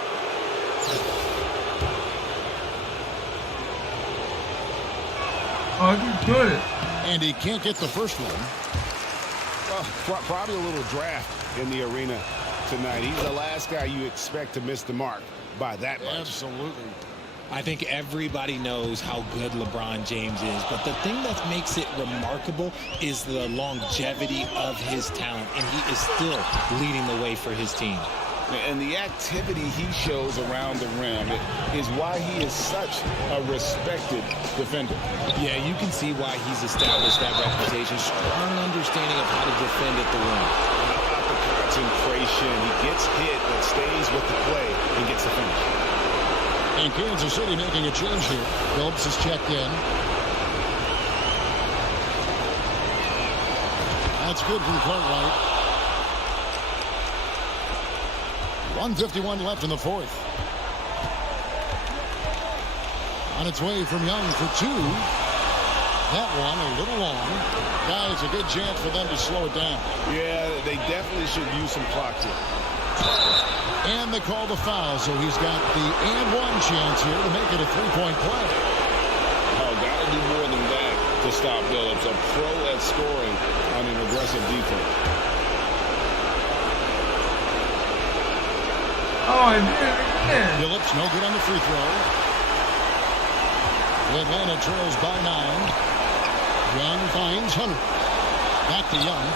Oh, he's good. And he can't get the first one. Well, probably a little draft in the arena tonight. He's the last guy you expect to miss the mark by that much. Absolutely. I think everybody knows how good LeBron James is, but the thing that makes it remarkable is the longevity of his talent, and he is still leading the way for his team. And the activity he shows around the rim is why he is such a respected defender. Yeah, you can see why he's established that reputation. Strong understanding of how to defend at the rim. How about the concentration? He gets hit, but stays with the play and gets the finish. And Kansas City making a change here. Phillips is checked in. That's good from Cartwright. 1:51 left in the fourth. On its way from Young for 2. That one a little long. Guys, a good chance for them to slow it down. Yeah, they definitely should use some clock here. And they call the foul, so he's got the and one chance here to make it a 3-point play. Oh, got to do more than that to stop Phillips. A pro at scoring on an aggressive defense. Oh, and then Phillips, no good on the free throw. Atlanta trails by 9. Young finds Hunter. Back to Young.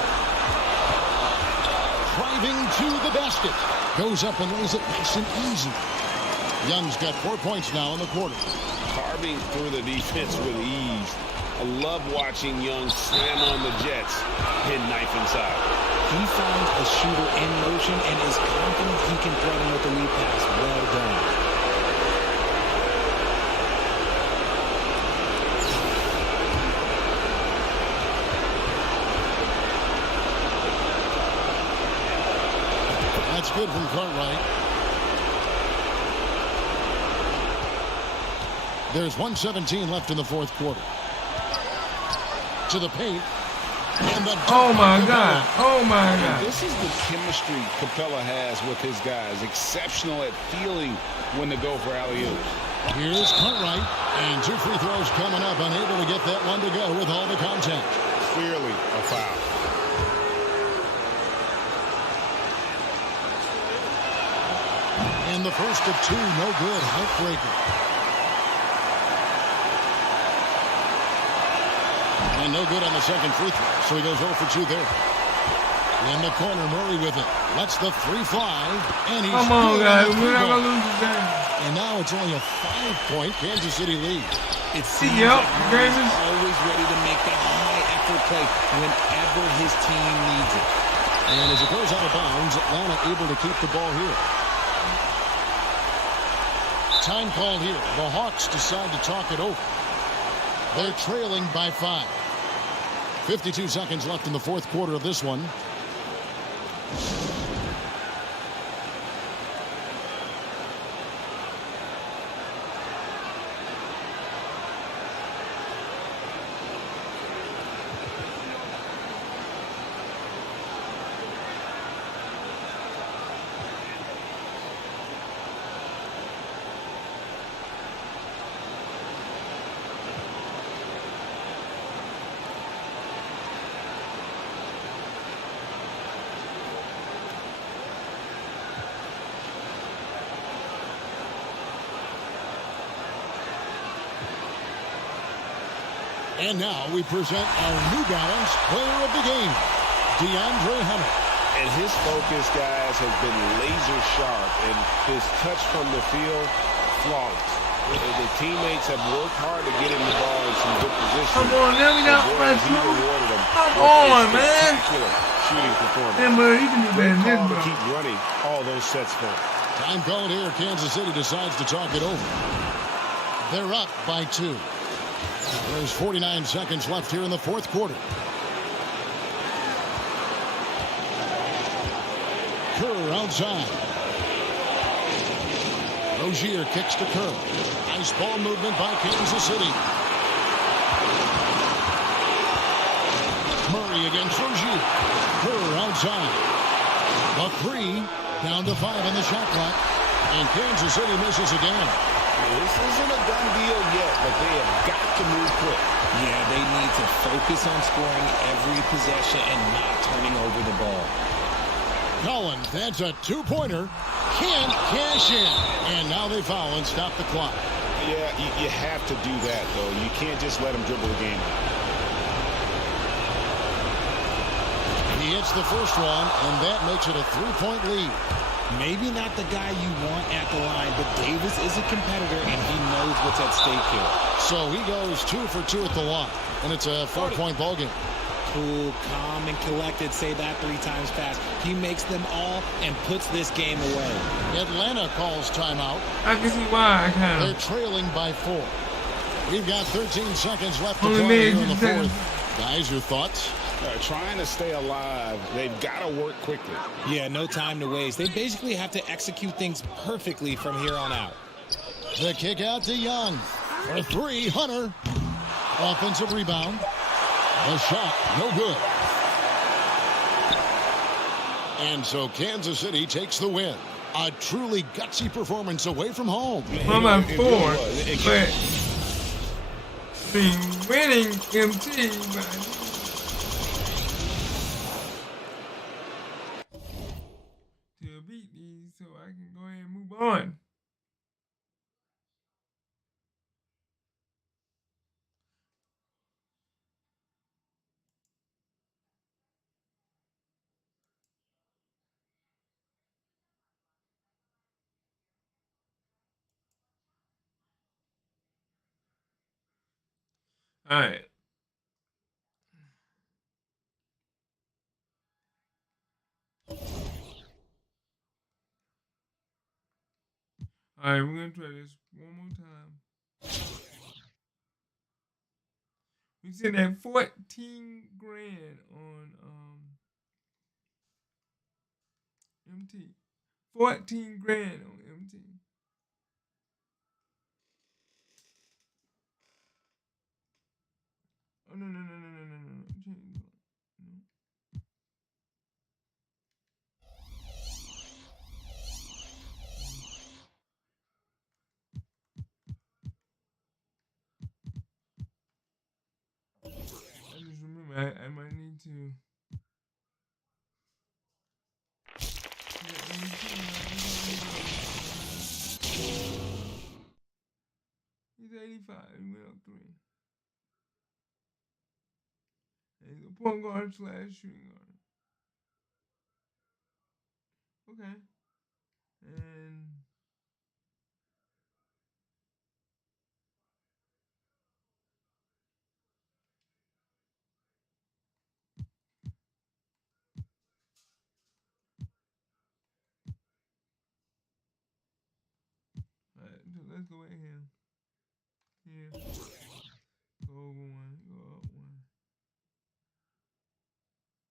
Driving to the basket. Goes up and lays it nice and easy. Young's got 4 points now in the quarter. Carving through the defense with ease. I love watching Young slam on the Jets, hit knife inside. He finds a shooter in motion and is confident he can threaten with the lead pass. Well done. That's good from Cartwright. There's 1:17 left in the fourth quarter. To the paint. And the oh my God. Oh my God. This is the chemistry Capella has with his guys. Exceptional at feeling when to go for alley-oops. Here's Cartwright. And 2 free throws coming up. Unable to get that one to go with all the contact. Clearly a foul. And the first of 2, no good. Heartbreaker. And no good on the second free throw, so he goes 0 for 2 there. In the corner, Murray with it. Lets the 3 fly, and he's come on, guys. We're not going to lose the game. And now it's only a 5-point Kansas City lead. It seems like Murray's always ready to make that high-effort play whenever his team needs it. And as it goes out of bounds, Atlanta able to keep the ball here. Time called here. The Hawks decide to talk it over. They're trailing by 5. 52 seconds left in the fourth quarter of this one. And now we present our New Balance Player of the Game, DeAndre Hunter. And his focus, guys, has been laser sharp, and his touch from the field, flawless. The teammates have worked hard to get him the ball in some good position. Come on, let me not press you. Come on, man. Shooting performance. Timber, you can do better than this, To bro. keep running all those sets for him. Time called here. Kansas City decides to talk it over. They're up by 2. There's 49 seconds left here in the fourth quarter. Kerr outside. Rozier kicks to Kerr. Nice ball movement by Kansas City. Murray against Rozier. Kerr outside. A three. Down to 5 on the shot clock. And Kansas City misses again. This isn't a done deal yet, but they have got to move quick. Yeah, they need to focus on scoring every possession and not turning over the ball. Collins, that's a two-pointer. Can't cash in. And now they foul and stop the clock. Yeah, you have to do that, though. You can't just let them dribble the game. He hits the first one, and that makes it a 3-point lead. Maybe not the guy you want at the line, but Davis is a competitor, and he knows what's at stake here. So he goes 2 for 2 at the line, and it's a 4-point ball game. Cool, calm, and collected. Say that 3 times fast. He makes them all and puts this game away. Atlanta calls timeout. I can see why. I kind They're of. trailing by 4. We've got 13 seconds left to Only play here made in the 2 seconds. fourth. Guys, your thoughts? Trying to stay alive, they've got to work quickly. Yeah, no time to waste. They basically have to execute things perfectly from here on out. The kick out to Young. For 3, Hunter. Offensive rebound. The shot, no good. And so Kansas City takes the win. A truly gutsy performance away from home. From a 4, but been winning MT, but to beat these, so I can go ahead and move on. All right. All right, we're gonna try this one more time. We sitting at 14 grand on MT. 14 grand on MT. Oh no. Change it. No. I just remember I might need to. He's 85. He went up 3. And he's a point guard / shooting guard. Okay. And alright, so let's go at him. Here. Go over 1, go up 1.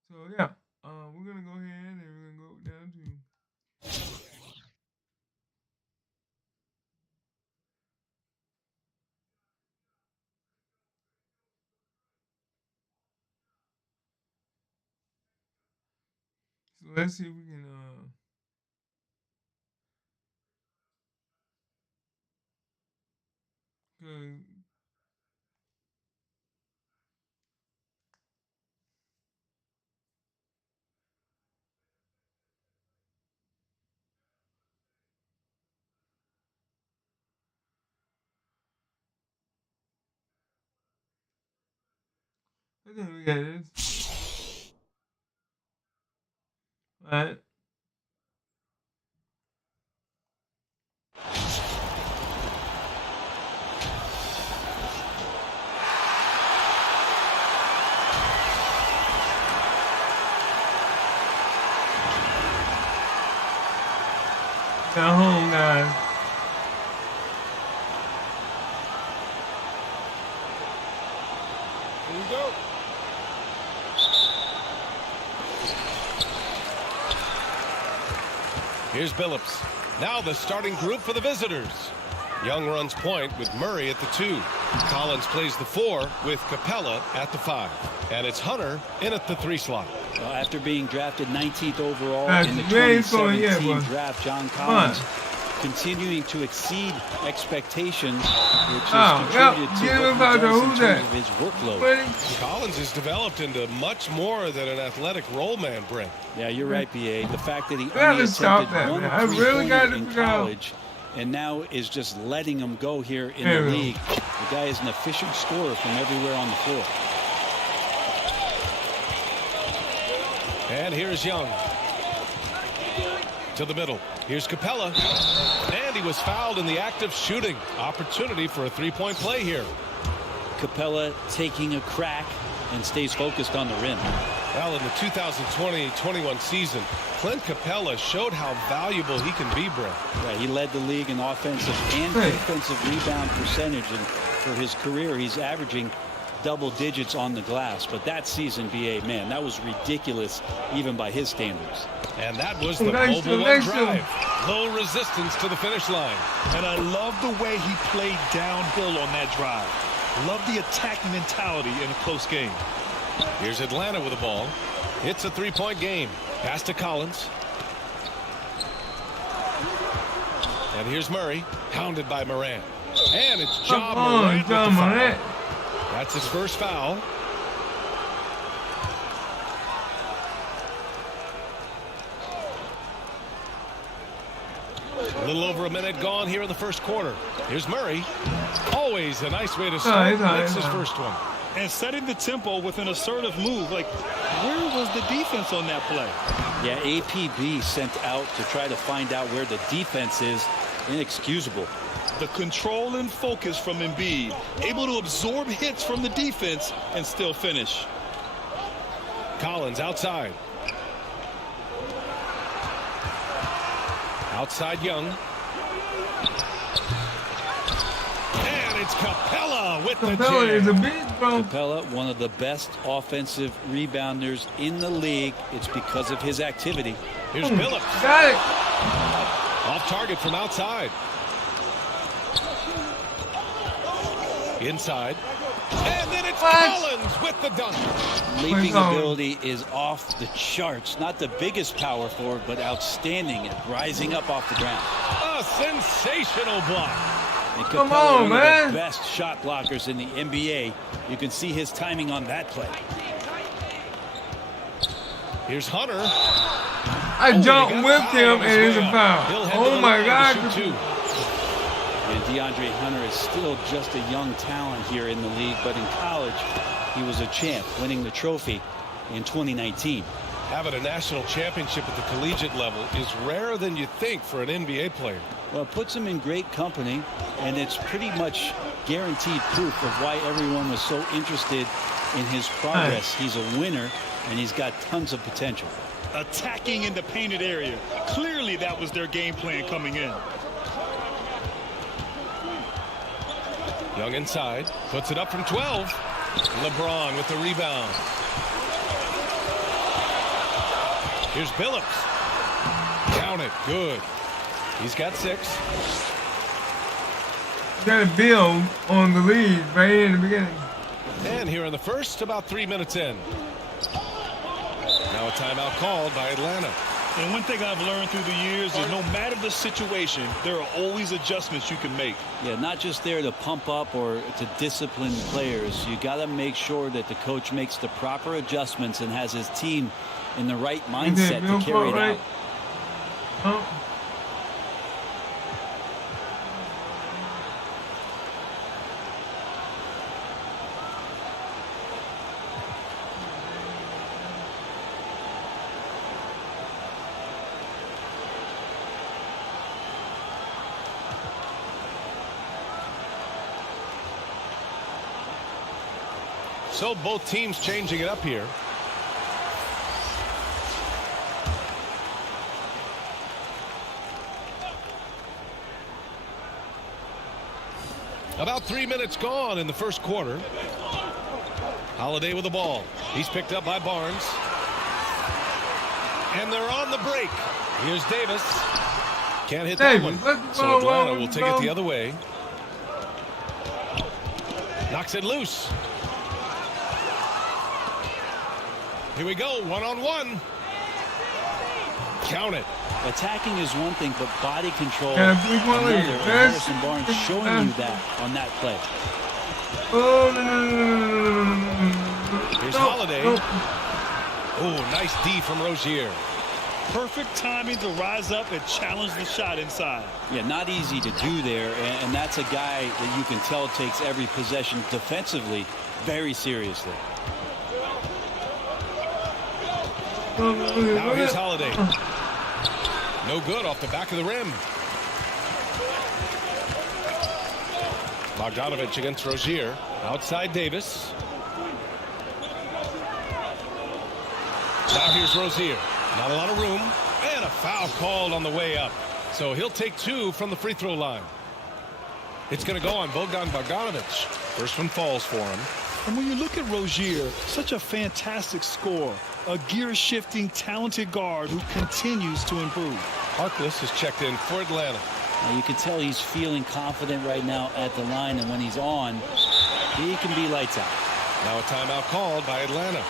So yeah, we're gonna go ahead and we're gonna go down to so let's see if we can cause I think we got this. Alright. Got home, guys. Here we go. Here's Billups. Now the starting group for the visitors. Young runs point with Murray at the 2. Collins plays the 4 with Capella at the 5. And it's Hunter in at the 3 slot. Well, after being drafted 19th overall That's in the great going, 2017 yeah, draft, John Collins continuing to exceed expectations, which Oh, has yep. contributed to Get him what he about does to in who's terms that? of his workload. Ready? Collins has developed into much more than an athletic role man, Brent. Yeah, you're right, B.A. The fact that he gotta only stop attempted that, one man. I really got three-pointer to in figure out. college and now is just letting him go here in There the we go. league. The guy is an efficient scorer from everywhere on the floor. And here's Young. To the middle. Here's Capella. And he was fouled in the act of shooting. Opportunity for a 3-point play here. Capella taking a crack and stays focused on the rim. Well, in the 2020-21 season, Clint Capella showed how valuable he can be, Brent. Yeah, he led the league in offensive and defensive rebound percentage, and for his career, he's averaging double digits on the glass. But that season, B.A., man, that was ridiculous, even by his standards. And that was the Nice mobile one selection. drive. Low resistance to the finish line. And I love the way he played downhill on that drive. Love the attacking mentality in a close game. Here's Atlanta with the ball. It's a 3-point game. Pass to Collins. And here's Murray, pounded by Morant. And it's John Morant with the John foul. Morant. That's his first foul. A little over a minute gone here in the first quarter. Here's Murray. Always a nice way to start. Makes his first one. And setting the tempo with an assertive move. Like, where was the defense on that play? Yeah, APB sent out to try to find out where the defense is. Inexcusable. The control and focus from Embiid. Able to absorb hits from the defense and still finish. Collins outside. Outside Young. And it's Capella with the Capella is a jam. beast, bro. Capella, one of the best offensive rebounders in the league. It's because of his activity. Here's Billups. Got it. Off target from outside. Inside. And then it's Collins with the dunk. Leaping ability is off the charts. Not the biggest power forward, but outstanding at rising up off the ground. A sensational block. And Come Capella, on, one man. of the best shot blockers in the NBA. You can see his timing on that play. Here's Hunter. I jumped with him and it's a foul. Oh my God. And DeAndre Hunter is still just a young talent here in the league, but in college, he was a champ, winning the trophy in 2019. Having a national championship at the collegiate level is rarer than you think for an NBA player. Well, it puts him in great company, and it's pretty much guaranteed proof of why everyone was so interested in his progress. He's a winner, and he's got tons of potential. Attacking in the painted area. Clearly that was their game plan coming in. Young inside, puts it up from 12. LeBron with the rebound. Here's Billups. Count it, good. He's got 6. Got to build on the lead right in the beginning. And here in the first, about 3 minutes in. Now a timeout called by Atlanta. And one thing I've learned through the years is no matter the situation, there are always adjustments you can make. Yeah, not just there to pump up or to discipline players. You got to make sure that the coach makes the proper adjustments and has his team in the right mindset to carry it out. Oh. So both teams changing it up here. About 3 minutes gone in the first quarter. Holiday with the ball. He's picked up by Barnes. And they're on the break. Here's Davis. Can't hit that one. So Atlanta will take it the other way. Knocks it loose. Here we go, one-on-one. Count it. Attacking is one thing, but body control another. Harrison Barnes showing you that on that play. Oh, no. Here's Holiday. Oh, nice D from Rozier. Perfect timing to rise up and challenge the shot inside. Yeah, not easy to do there, and that's a guy that you can tell takes every possession defensively very seriously. Now here's Holiday. No good off the back of the rim. Bogdanovich against Rozier. Outside Davis. Now here's Rozier. Not a lot of room. And a foul called on the way up. So he'll take 2 from the free throw line. It's going to go on Bogdan Bogdanovich. First one falls for him. And when you look at Rozier, such a fantastic scorer, a gear-shifting, talented guard who continues to improve. Harkless is checked in for Atlanta. Now you can tell he's feeling confident right now at the line, and when he's on, he can be lights out. Now a timeout called by Atlanta.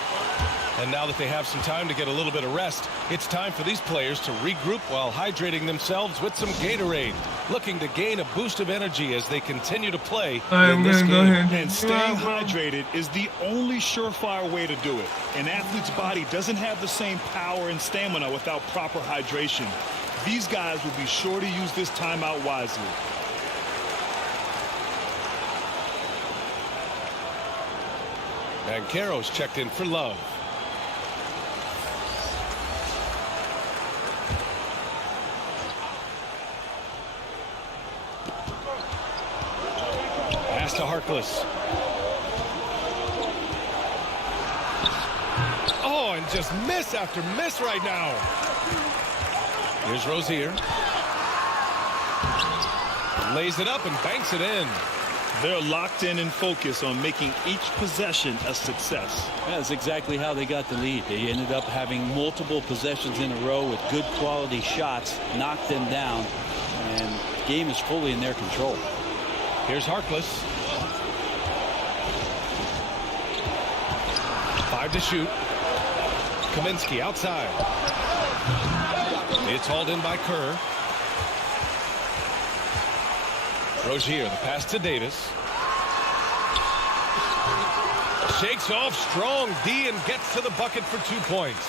And now that they have some time to get a little bit of rest, it's time for these players to regroup while hydrating themselves with some Gatorade, looking to gain a boost of energy as they continue to play in this game. And staying hydrated is the only surefire way to do it. An athlete's body doesn't have the same power and stamina without proper hydration. These guys will be sure to use this timeout wisely. Banchero's checked in for Love. Pass to Harkless. Oh, and just miss after miss right now. Here's Rozier. Lays it up and banks it in. They're locked in and focused on making each possession a success. That's exactly how they got the lead. They ended up having multiple possessions in a row with good quality shots, knocked them down, and the game is fully in their control. Here's Harkless. 5 to shoot. Kaminsky outside. It's hauled in by Kerr. Rozier, the pass to Davis. Shakes off strong D and gets to the bucket for 2 points.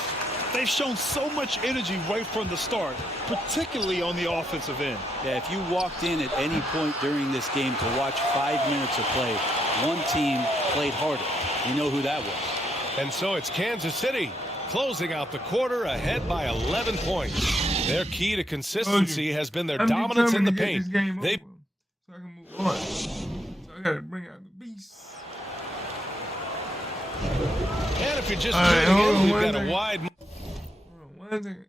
They've shown so much energy right from the start, particularly on the offensive end. Yeah, if you walked in at any point during this game to watch 5 minutes of play, one team played harder. You know who that was. And so it's Kansas City closing out the quarter ahead by 11 points. Their key to consistency has been their dominance in the paint. They so I can move on. So I gotta bring out the beast. And if you're just tuning in, we've got a wide. Hold on 1 second.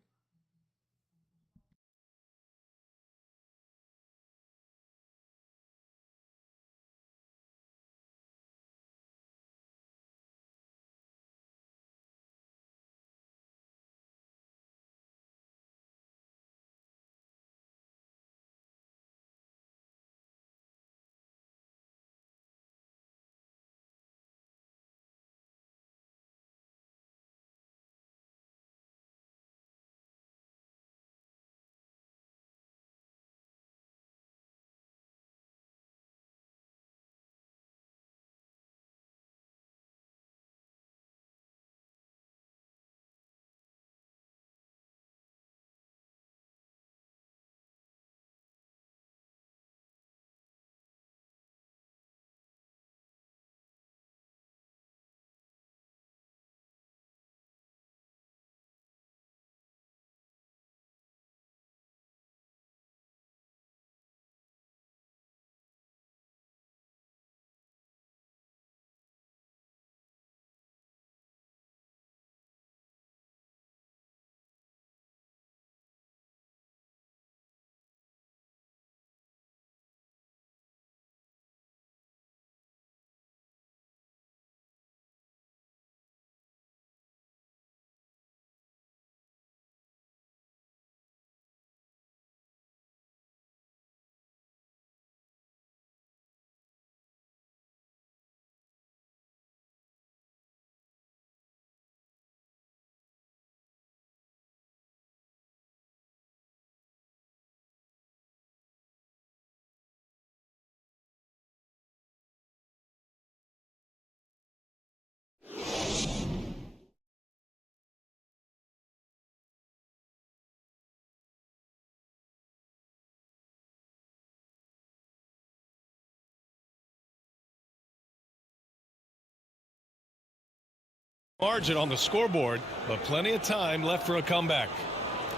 margin on the scoreboard, but plenty of time left for a comeback.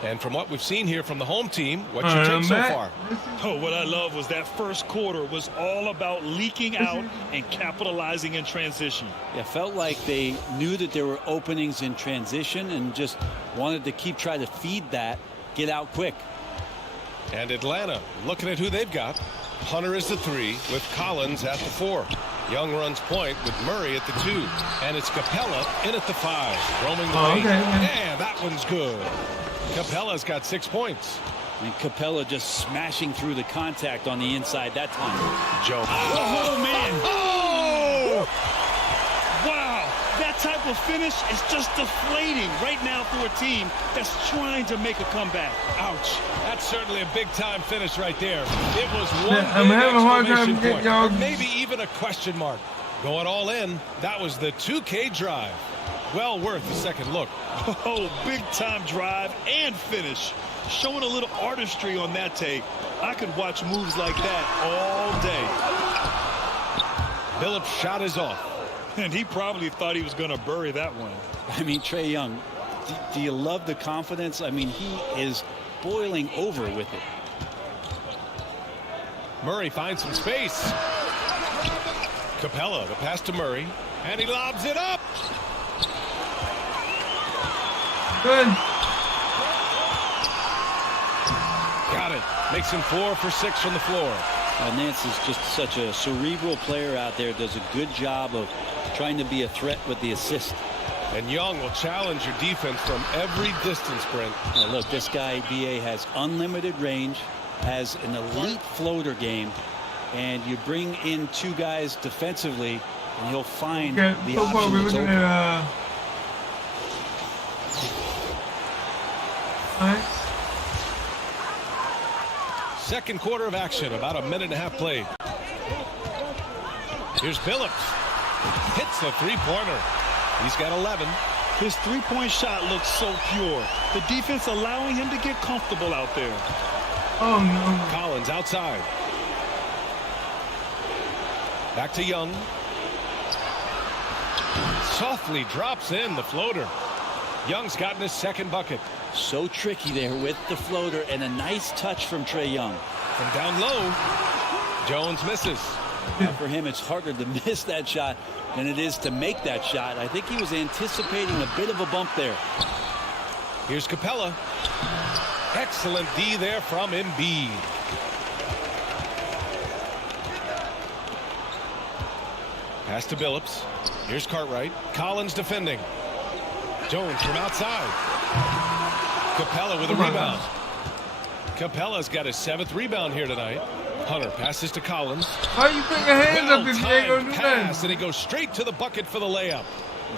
And from what we've seen here from the home team, what's your take so far? Oh, what I love was that first quarter was all about leaking out and capitalizing in transition. It felt like they knew that there were openings in transition and just wanted to keep trying to feed that, get out quick. And Atlanta, looking at who they've got. Hunter is the 3 with Collins at the 4. Young runs point with Murray at the 2. And it's Capella in at the 5. Roaming the lane. Yeah, that one's good. Capella's got 6 points. And Capella just smashing through the contact on the inside that time. Joe. Oh, man. Oh! Wow. That type of finish is just deflating right now for a team that's trying to make a comeback. Ouch. That's certainly a big-time finish right there. It was one I'm having a hard time getting y'all. Maybe even a question mark. Going all in, that was the 2K drive. Well worth a second look. Oh, big-time drive and finish. Showing a little artistry on that tape. I could watch moves like that all day. Billups' shot is off. And he probably thought he was going to bury that one. I mean, Trae Young, do you love the confidence? I mean, he is boiling over with it. Murray finds some space. Capella, the pass to Murray. And he lobs it up. Good. Got it. Makes him 4 for 6 from the floor. Nance is just such a cerebral player out there. Does a good job of trying to be a threat with the assist. And Young will challenge your defense from every distance, Brent. Now look, this guy, B.A., has unlimited range, has an elite floater game, and you bring in 2 guys defensively, and he'll find the so far we're looking at second quarter of action, about a minute and a half played. Here's Billups. Hits a three-pointer. He's got 11. His three-point shot looks so pure. The defense allowing him to get comfortable out there. Oh, no. Collins outside. Back to Young. Softly drops in the floater. Young's gotten his second bucket. So tricky there with the floater, and a nice touch from Trae Young. From down low, Jones misses. For him, it's harder to miss that shot than it is to make that shot. I think he was anticipating a bit of a bump there. Here's Capella. Excellent D there from Embiid. Pass to Billups. Here's Cartwright. Collins defending. Jones from outside. Capella with a rebound. Capella's got his 7th rebound here tonight. Hunter passes to Collins. Why you put your hands up if you ain't gonna do pass, that? and he goes straight to the bucket for the layup.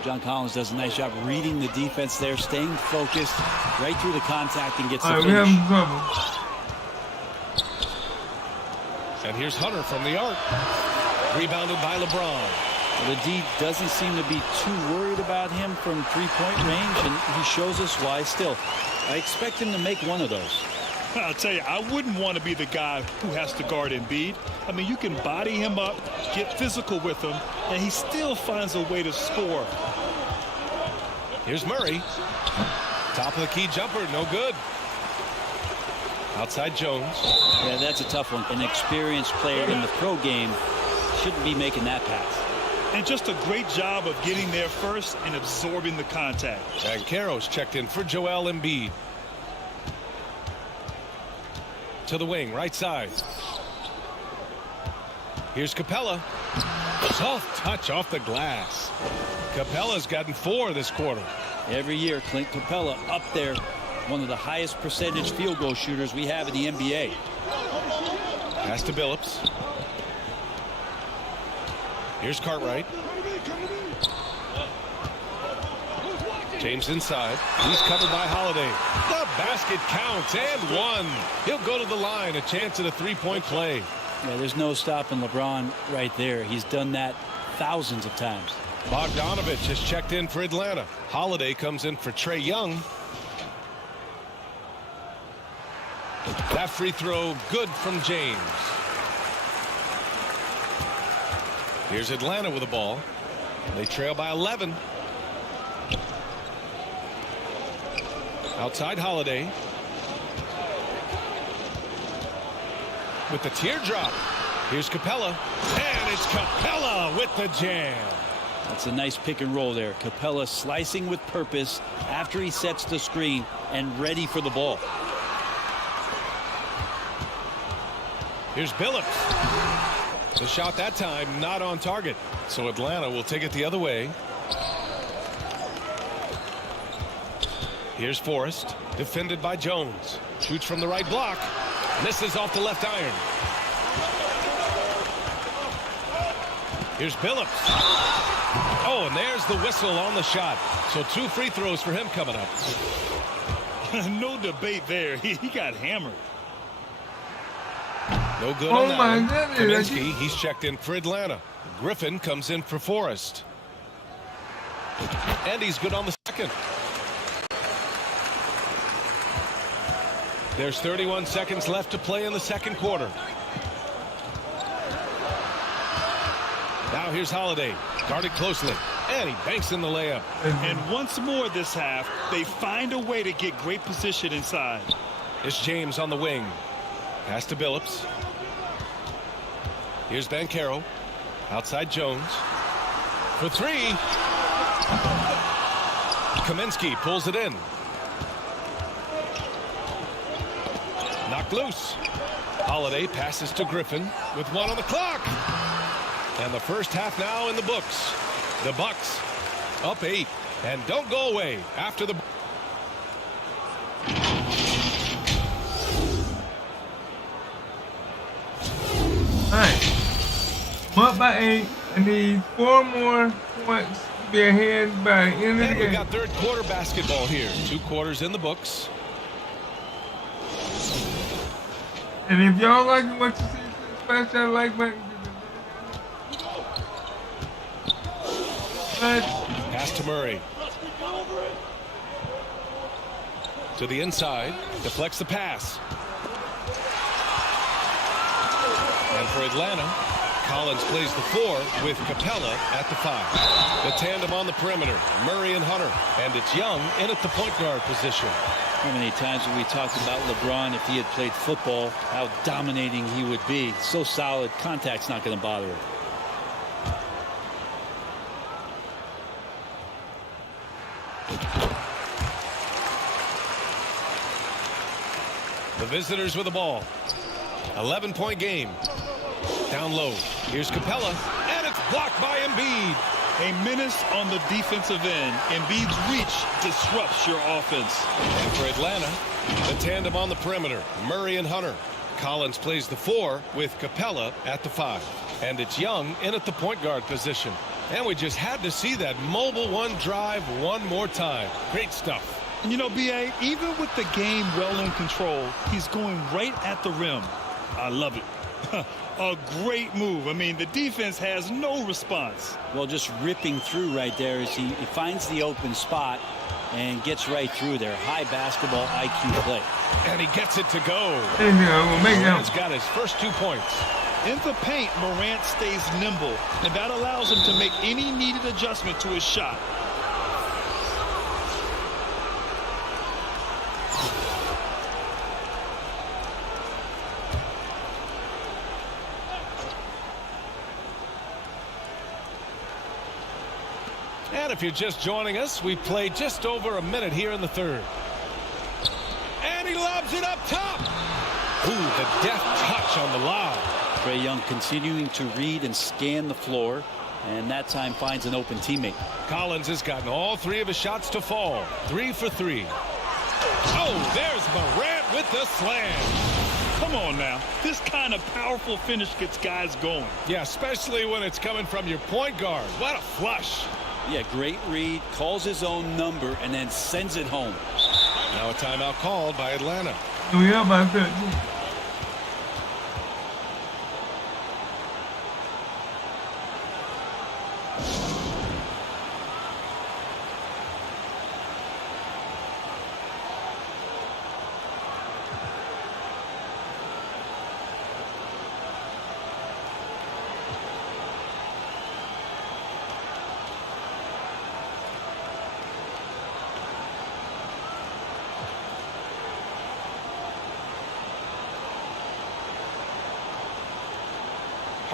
John Collins does a nice job reading the defense there, staying focused right through the contact and gets the finish. We're having trouble. And here's Hunter from the arc. Rebounded by LeBron. The D doesn't seem to be too worried about him from three-point range, and he shows us why still. I expect him to make one of those. I'll tell you, I wouldn't want to be the guy who has to guard Embiid. I mean, you can body him up, get physical with him, and he still finds a way to score. Here's Murray. Top of the key jumper, no good. Outside Jones. Yeah, that's a tough one. An experienced player in the pro game shouldn't be making that pass. And just a great job of getting there first and absorbing the contact. And Caro's checked in for Joel Embiid. To the wing, right side. Here's Capella. Soft touch off the glass. Capella's gotten 4 this quarter. Every year, Clint Capella up there, one of the highest percentage field goal shooters we have in the NBA. Pass to Billups. Here's Cartwright. James inside. He's covered by Holiday. The basket counts and 1. He'll go to the line. A chance at a three-point play. Yeah, there's no stopping LeBron right there. He's done that thousands of times. Bogdanovich has checked in for Atlanta. Holiday comes in for Trae Young. That free throw good from James. Here's Atlanta with the ball. They trail by 11. Outside Holiday. With the teardrop. Here's Capella. And it's Capella with the jam. That's a nice pick and roll there. Capella slicing with purpose after he sets the screen and ready for the ball. Here's Billups. The shot that time not on target. So Atlanta will take it the other way. Here's Forrest. Defended by Jones. Shoots from the right block. Misses off the left iron. Here's Billups. Oh, and there's the whistle on the shot. So 2 free throws for him coming up. No debate there. He got hammered. No good Oh on that my one. goodness. Kaminsky, he's checked in for Atlanta. Griffin comes in for Forrest. And he's good on the second. There's 31 seconds left to play in the second quarter. Now here's Holiday. Guarded closely. And he banks in the layup. And once more this half, they find a way to get great position inside. It's James on the wing. Pass to Billups. Here's Banchero. Outside Jones. For 3. Kaminsky pulls it in. Knocked loose. Holiday passes to Griffin with 1 on the clock. And the first half now in the books. The Bucks up 8. And don't go away after the... Alright. I'm up by 8. I need 4 more points to be ahead by the end of the And we game. got third quarter basketball here. 2 quarters in the books. And if y'all like what you see, smash that like button. Pass to Murray. To the inside. Deflects the pass. And for Atlanta, Collins plays the 4 with Capella at the 5. The tandem on the perimeter. Murray and Hunter. And it's Young in at the point guard position. How many times have we talked about LeBron, if he had played football, how dominating he would be. So solid, contact's not going to bother him. The visitors with the ball. 11-point game. Down low. Here's Capella. And it's blocked by Embiid. A menace on the defensive end. Embiid's reach disrupts your offense. And for Atlanta, the tandem on the perimeter. Murray and Hunter. Collins plays the 4 with Capella at the 5. And it's Young in at the point guard position. And we just had to see that mobile 1 drive one more time. Great stuff. And you know, B.A., even with the game well in control, he's going right at the rim. I love it. A great move. I mean, the defense has no response. Well, just ripping through right there as he finds the open spot and gets right through there. High basketball IQ play. And he gets it to go. Morant's got his first 2 points. In the paint, Morant stays nimble, and that allows him to make any needed adjustment to his shot. And if you're just joining us, we played just over a minute here in the third. And he lobs it up top. Ooh, the deft touch on the lob. Trae Young continuing to read and scan the floor, and that time finds an open teammate. Collins has gotten all 3 of his shots to fall. 3 for 3. Oh, there's Morant with the slam. Come on now. This kind of powerful finish gets guys going. Yeah, especially when it's coming from your point guard. What a flush. Yeah, great read, calls his own number, and then sends it home. Now a timeout called by Atlanta. We are about 13.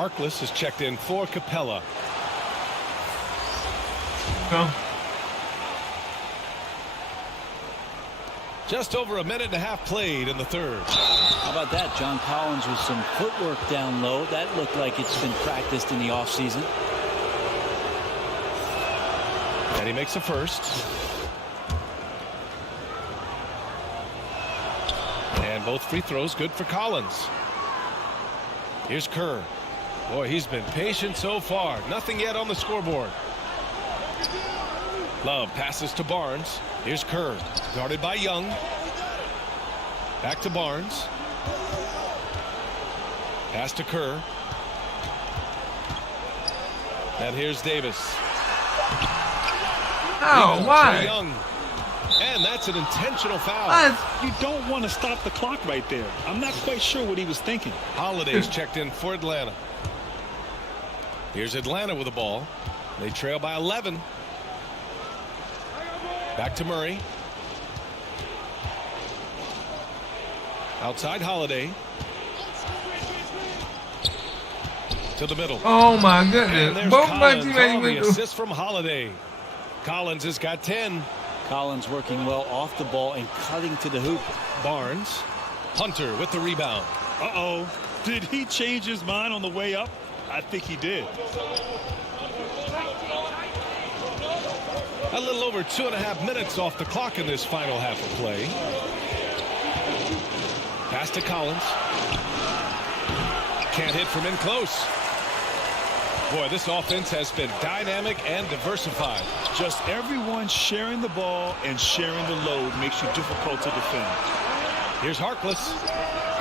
Harkless is checked in for Capella. Go. Just over a minute and a half played in the third. How about that? John Collins with some footwork down low. That looked like it's been practiced in the offseason. And he makes the first. And both free throws good for Collins. Here's Kerr. Boy, he's been patient so far. Nothing yet on the scoreboard. Love passes to Barnes. Here's Kerr. Guarded by Young. Back to Barnes. Pass to Kerr. And here's Davis. Oh, why? Young. And that's an intentional foul. You don't want to stop the clock right there. I'm not quite sure what he was thinking. Holiday's checked in for Atlanta. Here's Atlanta with the ball. They trail by 11. Back to Murray. Outside Holiday. To the middle. Oh my goodness. Both my teammates went assist from Holiday. Collins has got 10. Collins working well off the ball and cutting to the hoop. Barnes. Hunter with the rebound. Uh-oh. Did he change his mind on the way up? I think he did. A little over 2.5 minutes off the clock in this final half of play. Pass to Collins. Can't hit from in close. Boy, this offense has been dynamic and diversified. Just everyone sharing the ball and sharing the load makes you difficult to defend. Here's Harkless.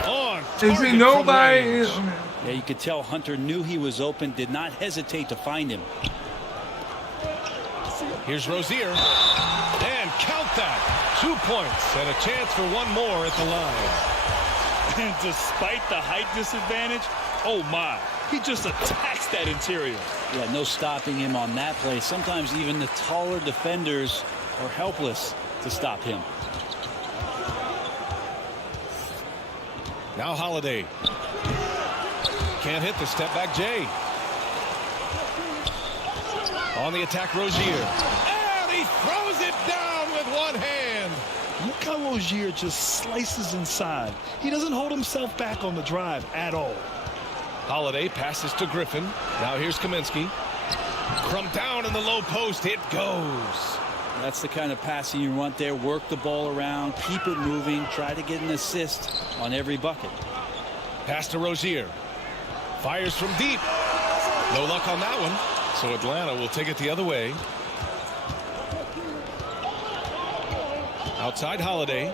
On Is he nobody? Yeah, you could tell Hunter knew he was open, did not hesitate to find him. Here's Rozier. And count that. 2 points and a chance for one more at the line. And despite the height disadvantage, oh my, he just attacks that interior. Yeah, no stopping him on that play. Sometimes even the taller defenders are helpless to stop him. Now Holiday. Can't hit the step back Jay. On the attack, Rozier. And he throws it down with one hand. Look how Rozier just slices inside. He doesn't hold himself back on the drive at all. Holiday passes to Griffin. Now here's Kaminsky. From down in the low post, it goes. That's the kind of passing you want there. Work the ball around, keep it moving, try to get an assist on every bucket. Pass to Rozier. Fires from deep. No luck on that one. So Atlanta will take it the other way. Outside Holiday.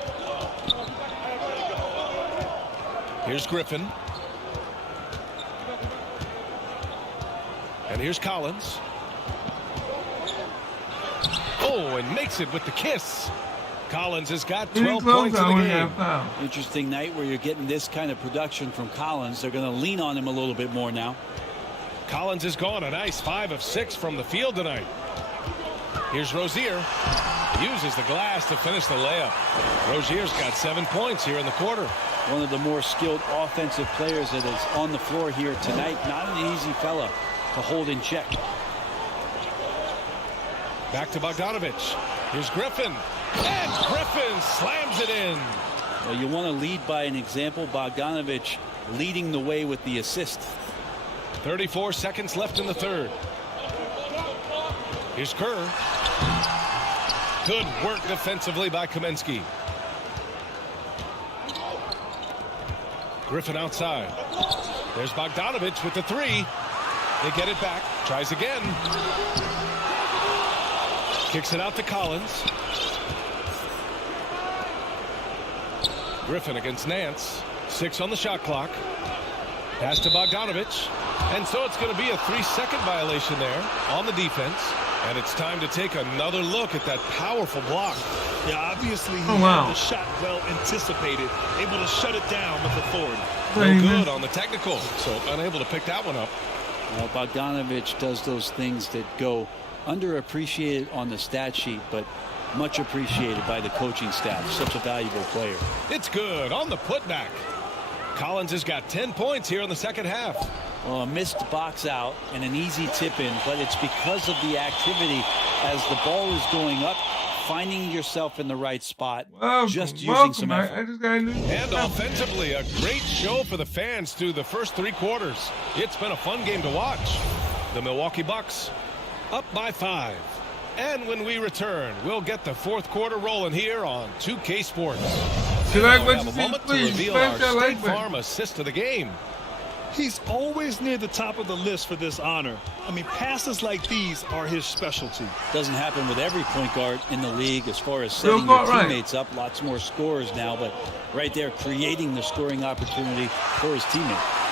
Here's Griffin. And here's Collins. Oh, and makes it with the kiss. Collins has got 12 points in the game. Interesting night where you're getting this kind of production from Collins. They're going to lean on him a little bit more now. Collins has gone a nice 5 of 6 from the field tonight. Here's Rozier. Uses the glass to finish the layup. Rozier's got 7 points here in the quarter. One of the more skilled offensive players that is on the floor here tonight. Not an easy fella to hold in check. Back to Bogdanovich. Here's Griffin. And Griffin slams it in. Well, you want to lead by an example. Bogdanovich leading the way with the assist. 34 seconds left in the third. Here's Kerr. Good work defensively by Kaminsky. Griffin outside. There's Bogdanovich with the three. They get it back. Tries again. Kicks it out to Collins. Griffin against Nance. 6 on the shot clock. Pass to Bogdanovich. And so it's going to be a 3-second violation there on the defense. And it's time to take another look at that powerful block. Yeah, obviously he had the shot well anticipated, able to shut it down with authority. No good on the technical, so unable to pick that one up. Well, Bogdanovich does those things that go underappreciated on the stat sheet, but much appreciated by the coaching staff. Such a valuable player. It's good on the putback. Collins has got 10 points here in the second half. Well, a missed box out and an easy tip in, but it's because of the activity as the ball is going up, finding yourself in the right spot, just using some effort. I just got a new and offensively, a great show for the fans through the first 3 quarters. It's been a fun game to watch. The Milwaukee Bucks up by 5. And when we return, we'll get the 4th quarter rolling here on 2K Sports. You like what have you a see, moment to please reveal smash our that State like button. Farm assist of the game. He's always near the top of the list for this honor. I mean, passes like these are his specialty. Doesn't happen with every point guard in the league as far as setting your teammates up. Lots more scorers now, but right there creating the scoring opportunity for his teammate.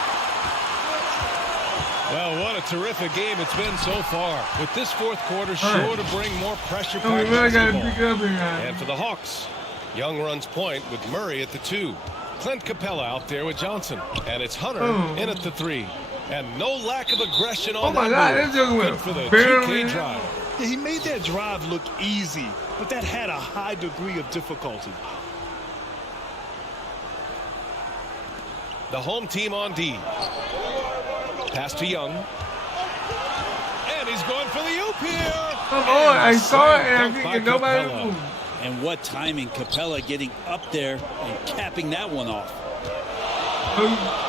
Well, what a terrific game it's been so far. With this 4th quarter sure to bring more pressure. We really got to pick up here. And for the Hawks, Young runs point with Murray at the 2. Clint Capella out there with Johnson. And it's Hunter in at the 3. And no lack of aggression on that move. Good for the 2K drive. Yeah, he made that drive look easy, but that had a high degree of difficulty. The home team on D. Pass to Young. And he's going for the oop here. Come on, I saw it and I'm thinking nobody moved. And what timing, Capella getting up there and capping that one off.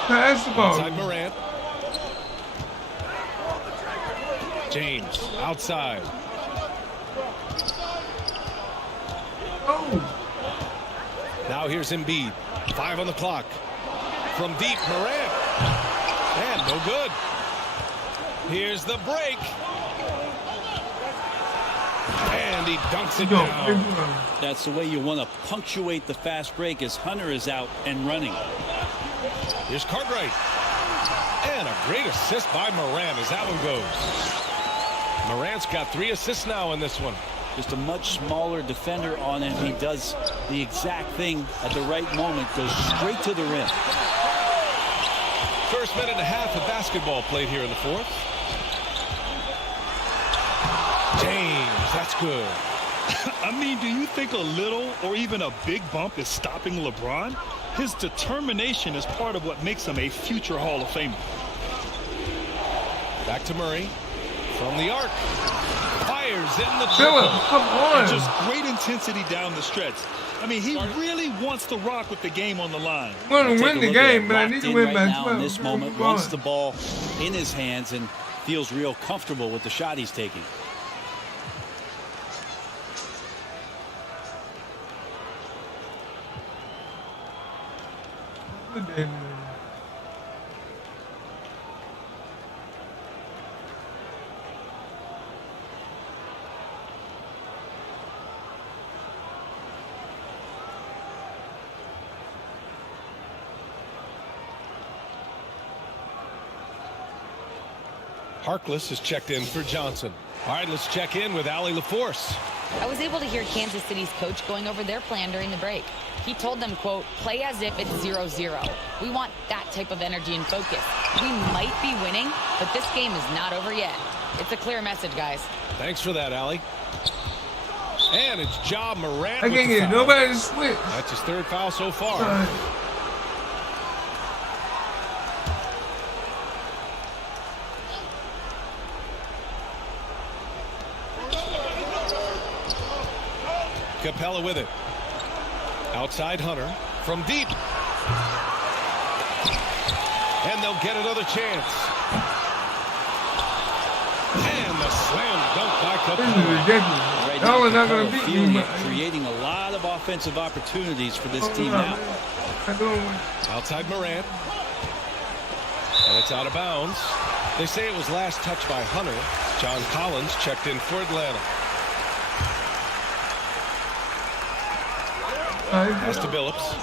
Pass the ball. Outside Morant. James outside. Oh. Now here's Embiid. 5 on the clock. From deep, Morant. And no good. Here's the break. And he dunks it down. That's the way you want to punctuate the fast break as Hunter is out and running. Here's Cartwright. And a great assist by Morant as that one goes. Morant's got 3 assists now in this one. Just a much smaller defender on him. He does the exact thing at the right moment. Goes straight to the rim. First minute and a half of basketball played here in the 4th. James, that's good. I mean, do you think a little or even a big bump is stopping LeBron? His determination is part of what makes him a future Hall of Famer. Back to Murray. From the arc. Fires in the Phillip, come on. And just great intensity down the stretch. I mean, he really wants to rock with the game on the line. I want to win the game, but I need to win by 12. In this moment, wants the ball in his hands and feels real comfortable with the shot he's taking. Harkless is checked in for Johnson. All right, let's check in with Allie LaForce. I was able to hear Kansas City's coach going over their plan during the break. He told them, quote, play as if it's 0-0. We want that type of energy and focus. We might be winning, but this game is not over yet. It's a clear message, guys. Thanks for that, Allie. And it's Ja Morant. I can't get nobody to switch. That's his 3rd foul so far. Capella with it. Outside Hunter from deep. And they'll get another chance. And the slam dunk by Capella. This is ridiculous. Right Y'all now, are not going to beat feeling me. it, creating a lot of offensive opportunities for this team now. Outside Morant. And it's out of bounds. They say it was last touched by Hunter. John Collins checked in for Atlanta. Pass to Billups.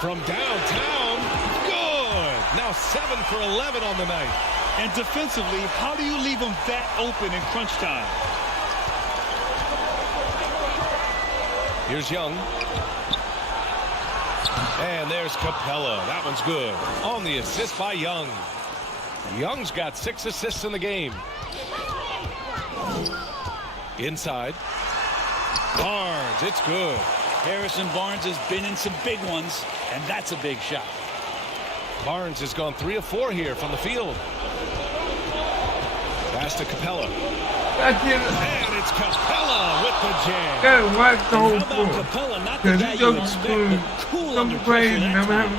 From downtown. Good. Now 7 for 11 on the night. And defensively, how do you leave him that open in crunch time? Here's Young. And there's Capella. That one's good. On the assist by Young. Young's got 6 assists in the game. Inside. Barnes, it's good. Harrison Barnes has been in some big ones, and that's a big shot. Barnes has gone 3 of 4 here from the field. Pass to Capella. And it's Capella with the jam. Gotta watch the whole floor. Capella, not the guy you expect, but cool under pressure that time.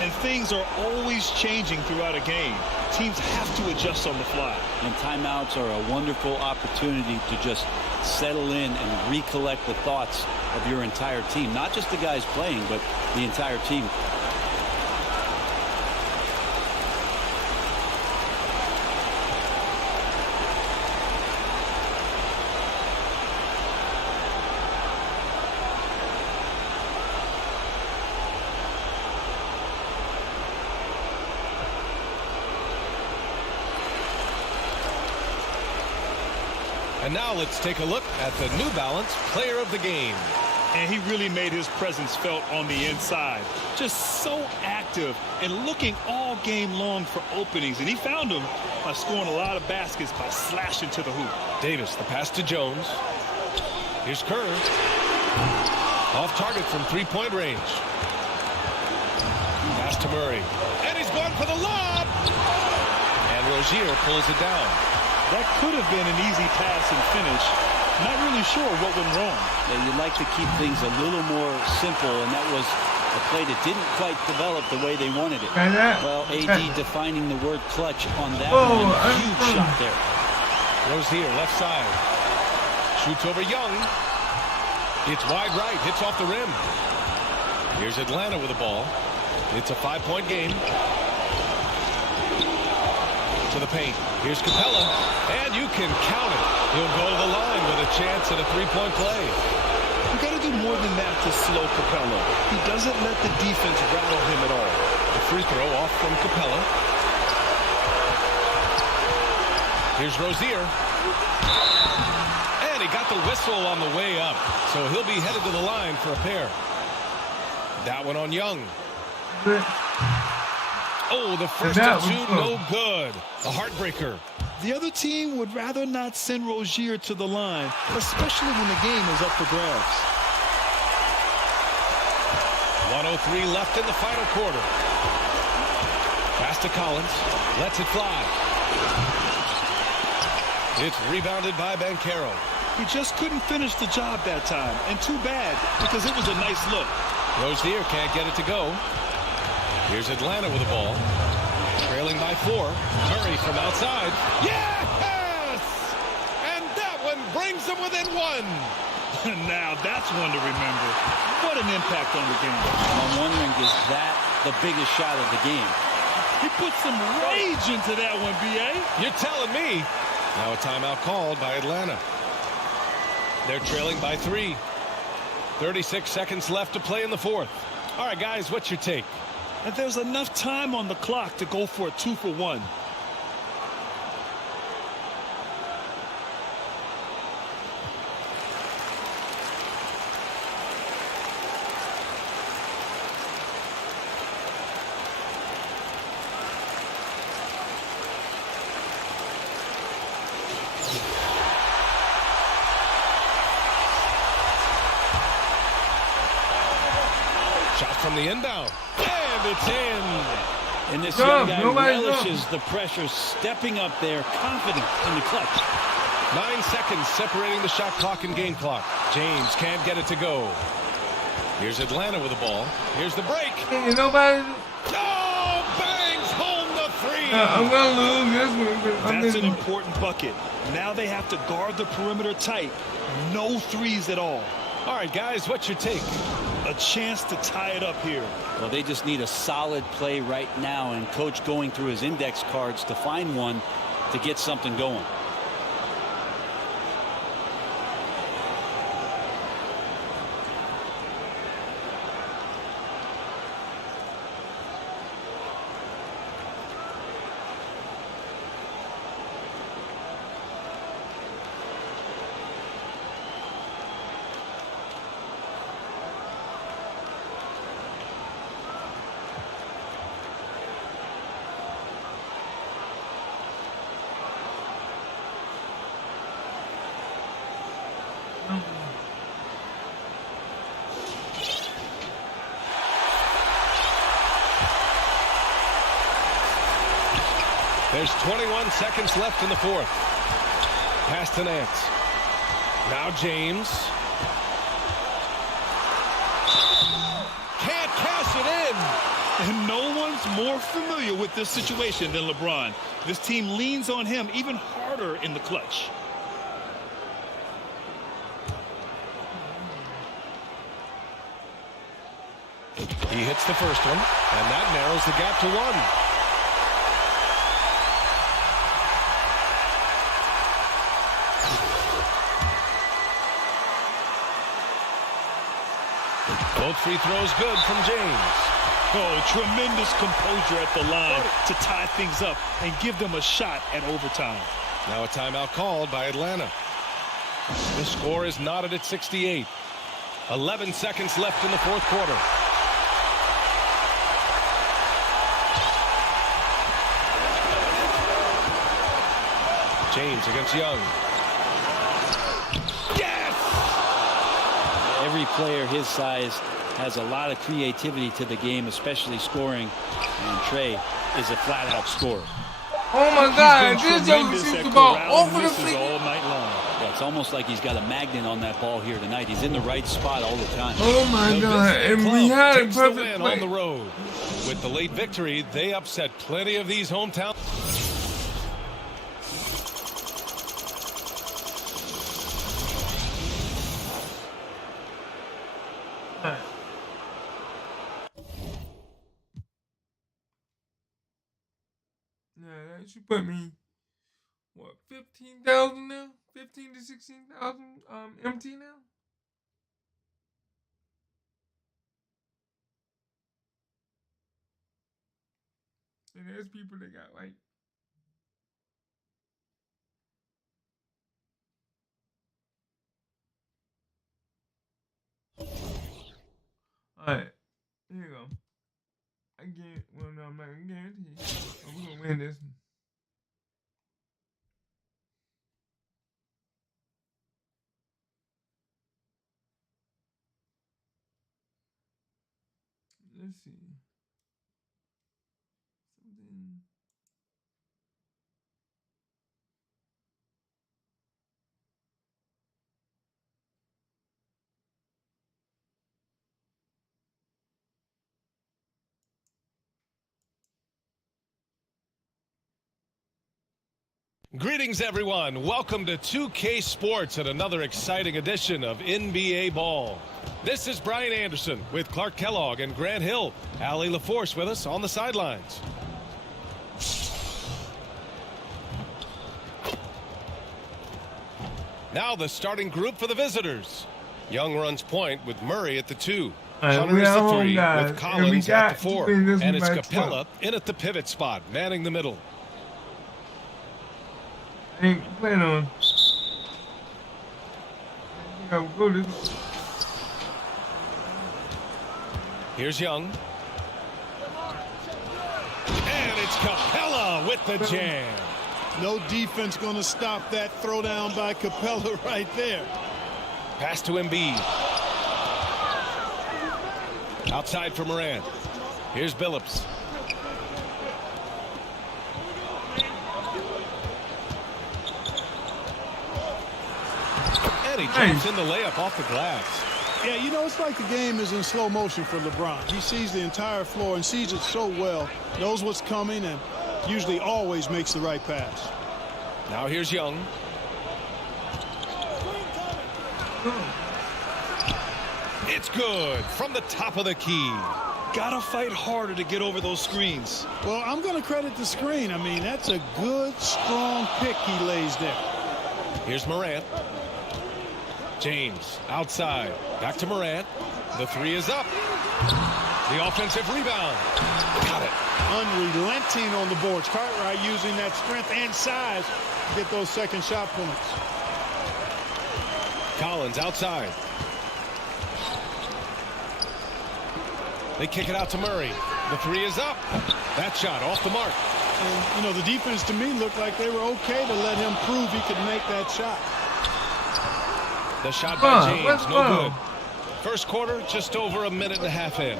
And things are always changing throughout a game. Teams have to adjust on the fly. And timeouts are a wonderful opportunity to just settle in and recollect the thoughts of your entire team. Not just the guys playing, but the entire team. And now let's take a look at the New Balance Player of the Game. And he really made his presence felt on the inside. Just so active and looking all game long for openings. And he found them by scoring a lot of baskets by slashing to the hoop. Davis, the pass to Jones. Here's Kerr. Off target from three-point range. Pass to Murray. And he's going for the lob. And Rozier pulls it down. That could have been an easy pass and finish. Not really sure what went wrong. Yeah, you'd like to keep things a little more simple, and that was a play that didn't quite develop the way they wanted it. Well, AD defining the word clutch on that one. Huge shot there. Rozier, left side. Shoots over Young. It's wide right. Hits off the rim. Here's Atlanta with the ball. It's a 5-point game. To the paint. Here's Capella. And you can count it. He'll go to the line with a chance at a 3-point play. You got to do more than that to slow Capella. He doesn't let the defense rattle him at all. The free throw off from Capella. Here's Rozier. And he got the whistle on the way up. So he'll be headed to the line for a pair. That one on Young. Oh, the first of two, no good. A heartbreaker. The other team would rather not send Rozier to the line, especially when the game is up for grabs. 1:03 left in the final quarter. Pass to Collins. Lets it fly. It's rebounded by Banchero. He just couldn't finish the job that time. And too bad, because it was a nice look. Rozier can't get it to go. Here's Atlanta with the ball. Trailing by 4. Murray from outside. Yes! And that one brings them within 1. Now that's one to remember. What an impact on the game. I'm wondering, is that the biggest shot of the game? He put some rage into that one, B.A. You're telling me. Now a timeout called by Atlanta. They're trailing by 3. 36 seconds left to play in the fourth. All right, guys, what's your take? And there's enough time on the clock to go for a 2-for-1. Shot from the inbound. And it's in. And this young guy relishes the pressure, stepping up there, confident in the clutch. 9 seconds separating the shot clock and game clock. James can't get it to go. Here's Atlanta with the ball. Here's the break. Nobody. Oh, bangs home the 3. I'm going to lose this one. That's an important bucket. Now they have to guard the perimeter tight. No threes at all. All right, guys, what's your take? A chance to tie it up here. Well, they just need a solid play right now, and Coach going through his index cards to find one to get something going. There's 21 seconds left in the fourth. Pass to Nance. Now James. Can't cash it in. And no one's more familiar with this situation than LeBron. This team leans on him even harder in the clutch. He hits the first one, and that narrows the gap to 1. Both free throws good from James. Oh, tremendous composure at the line to tie things up and give them a shot at overtime. Now a timeout called by Atlanta. The score is knotted at 68. 11 seconds left in the fourth quarter. James against Young. Yes! Every player his size has a lot of creativity to the game, especially scoring. And Trae is a flat-out scorer. Oh my God! This young shoots the ball over the field all night long. Yeah, it's almost like he's got a magnet on that ball here tonight. He's in the right spot all the time. Oh my God! And we had a perfect play on the road. With the late victory, they upset plenty of these hometown. Yeah, that should put me, what, 15,000 now? 15 to 16,000 empty now? And there's people that got like alright, here you go. Well, no, I'm not gonna guarantee. But we're gonna win this one. Let's see. Something. Greetings, everyone. Welcome to 2K Sports and another exciting edition of NBA Ball. This is Brian Anderson with Clark Kellogg and Grant Hill. Allie LaForce with us on the sidelines. Now the starting group for the visitors. Young runs point with Murray at the 2. Hunter is the 3 with Collins at the 4. And it's Capella in at the pivot spot, manning the middle. Ain't playing on. Here's Young. And it's Capella with the jam. No defense going to stop that throwdown by Capella right there. Pass to Embiid. Outside for Morant. Here's Billups. And he jumps in the layup off the glass. Yeah, you know, it's like the game is in slow motion for LeBron. He sees the entire floor and sees it so well, knows what's coming, and usually always makes the right pass. Now here's Young. It's good from the top of the key. Gotta fight harder to get over those screens. Well, I'm going to credit the screen. I mean, that's a good, strong pick he lays there. Here's Morant. James outside. Back to Morant. The 3 is up. The offensive rebound. Got it. Unrelenting on the boards. Cartwright using that strength and size to get those second shot points. Collins outside. They kick it out to Murray. The 3 is up. That shot off the mark. And, you know, the defense to me looked like they were okay to let him prove he could make that shot. The shot by James, no good. First quarter, just over a minute and a half in.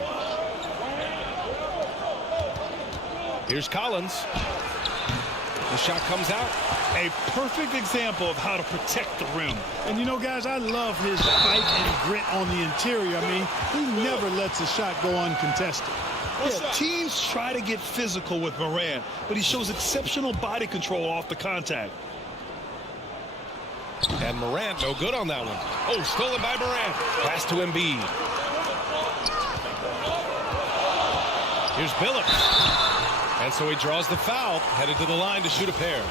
Here's Collins. The shot comes out. A perfect example of how to protect the rim. And you know, guys, I love his fight and grit on the interior. I mean, he never lets a shot go uncontested. Yeah, teams try to get physical with Morant, but he shows exceptional body control off the contact. And Morant, no good on that one. Oh, stolen by Morant. Pass to Embiid. Here's Billups. And so he draws the foul, headed to the line to shoot a pair.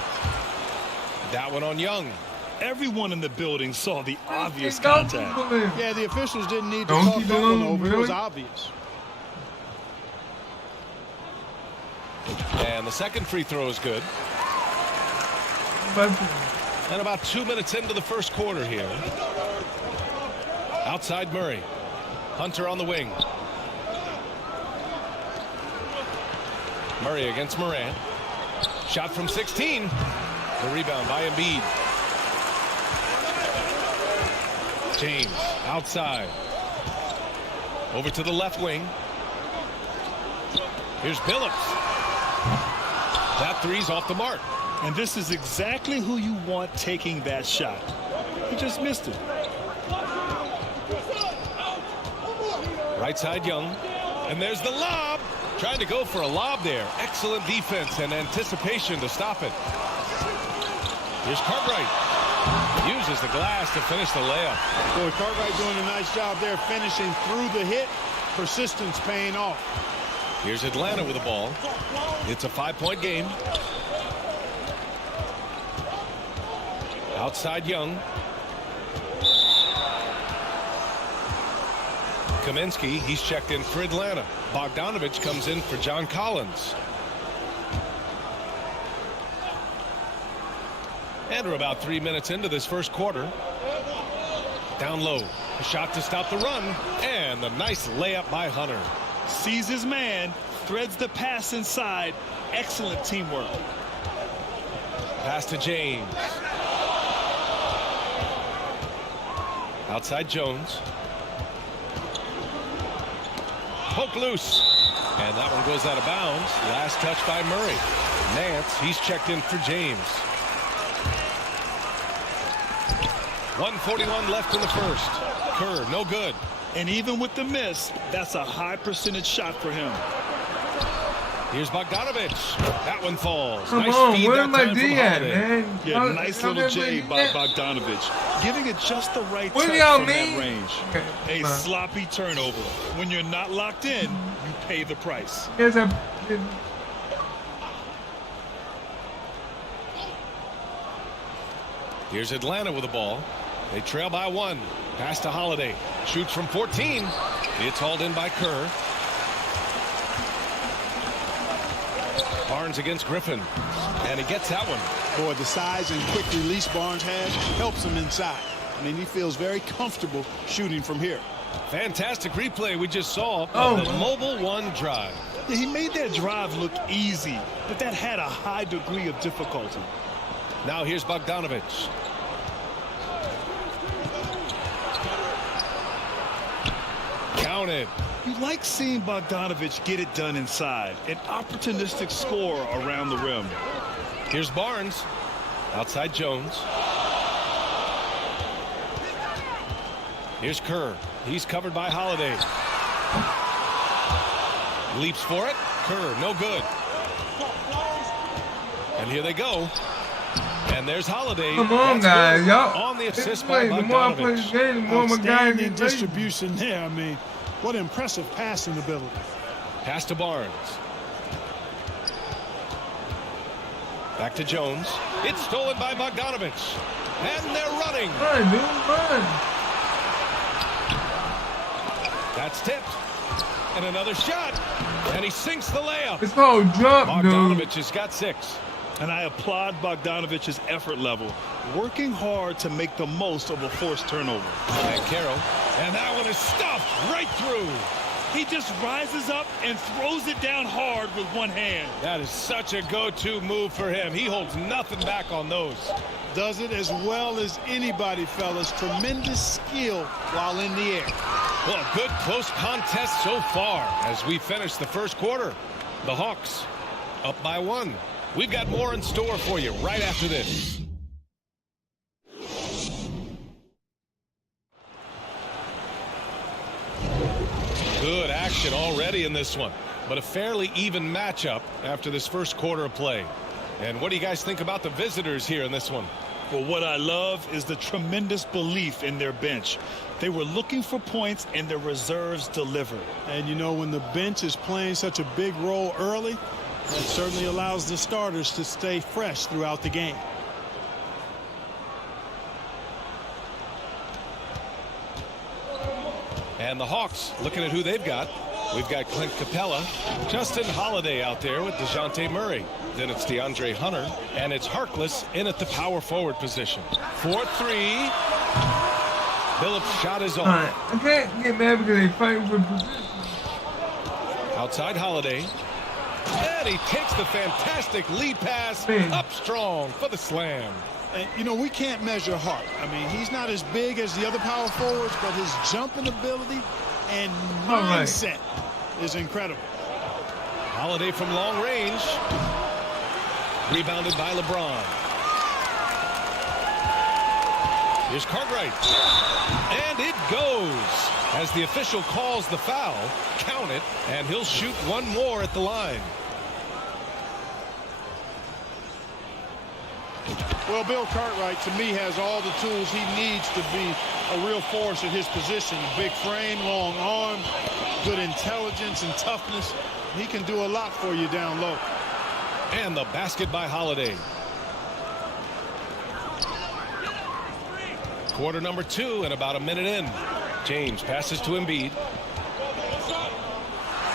That one on Young. Everyone in the building saw the obvious contact. Yeah, the officials didn't need to talk that one over. It was obvious. And the second free throw is good. And about 2 minutes into the first quarter here. Outside Murray. Hunter on the wing. Murray against Morant. Shot from 16. The rebound by Embiid. James outside. Over to the left wing. Here's Billups. That three's off the mark. And this is exactly who you want taking that shot. He just missed it. Right side Young. And there's the lob. Trying to go for a lob there. Excellent defense and anticipation to stop it. Here's Cartwright. Uses the glass to finish the layup. Boy, Cartwright doing a nice job there finishing through the hit. Persistence paying off. Here's Atlanta with the ball. It's a 5-point game. Outside Young. Kaminsky, he's checked in for Atlanta. Bogdanovich comes in for John Collins. And we're about 3 minutes into this first quarter. Down low. A shot to stop the run. And a nice layup by Hunter. Sees his man. Threads the pass inside. Excellent teamwork. Pass to James. Outside Jones. Poke loose. And that one goes out of bounds. Last touch by Murray. Nance, he's checked in for James. 1:41 left in the first. Kerr, no good. And even with the miss, that's a high percentage shot for him. Here's Bogdanovich. That one falls. Come nice on, feed where that my time D from at, Holiday. man? Yeah, nice little J by Bogdanovich. Giving it just the right touch from that range. Okay. A sloppy turnover. When you're not locked in, you pay the price. Here's a... Here's Atlanta with the ball. They trail by 1. Pass to Holiday. Shoots from 14. It's hauled in by Kerr. Barnes against Griffin. And he gets that one. Boy, the size and quick release Barnes has helps him inside. I mean, he feels very comfortable shooting from here. Fantastic replay we just saw of the Mobile One drive. Yeah, he made that drive look easy, but that had a high degree of difficulty. Now here's Bogdanovich. Counted. You like seeing Bogdanovich get it done inside. An opportunistic scorer around the rim. Here's Barnes. Outside Jones. Here's Kerr. He's covered by Holiday. Leaps for it. Kerr, no good. And here they go. And there's Holiday. Come on, guys. Y'all. On the assist by The more I play this Bogdanovich. game, the more my guys Outstanding get distribution there. I mean, what impressive passing ability. Pass to Barnes. Back to Jones. It's stolen by Bogdanovich. And they're running. Run, dude, run. That's tipped. And another shot. And he sinks the layup. It's called jump, dude. Bogdanovich has got 6. And I applaud Bogdanovich's effort level, working hard to make the most of a forced turnover. And Carroll. And that one is stuffed right through. He just rises up and throws it down hard with one hand. That is such a go-to move for him. He holds nothing back on those. Does it as well as anybody, fellas. Tremendous skill while in the air. Well, a good close contest so far as we finish the first quarter. The Hawks up by 1. We've got more in store for you right after this. Good action already in this one, but a fairly even matchup after this first quarter of play. And what do you guys think about the visitors here in this one? Well, what I love is the tremendous belief in their bench. They were looking for points, and their reserves delivered. And, you know, when the bench is playing such a big role early, that certainly allows the starters to stay fresh throughout the game. And the Hawks looking at who they've got. We've got Clint Capella, Justin Holiday out there with DeJounte Murray. Then it's DeAndre Hunter, and it's Harkless in at the power forward position. 4-3. Phillips' shot is on. Alright, I can't get mad because they fighting for position. Outside Holiday. And he takes the fantastic lead pass up strong for the slam. And, you know, we can't measure Hart. I mean, he's not as big as the other power forwards, but his jumping ability and mindset is incredible. Holiday from long range. Rebounded by LeBron. Here's Cartwright. And it goes. As the official calls the foul, count it, and he'll shoot one more at the line. Well, Bill Cartwright, to me, has all the tools he needs to be a real force at his position. A big frame, long arm, good intelligence and toughness. He can do a lot for you down low. And the basket by Holiday. Quarter number 2 and about a minute in. James passes to Embiid.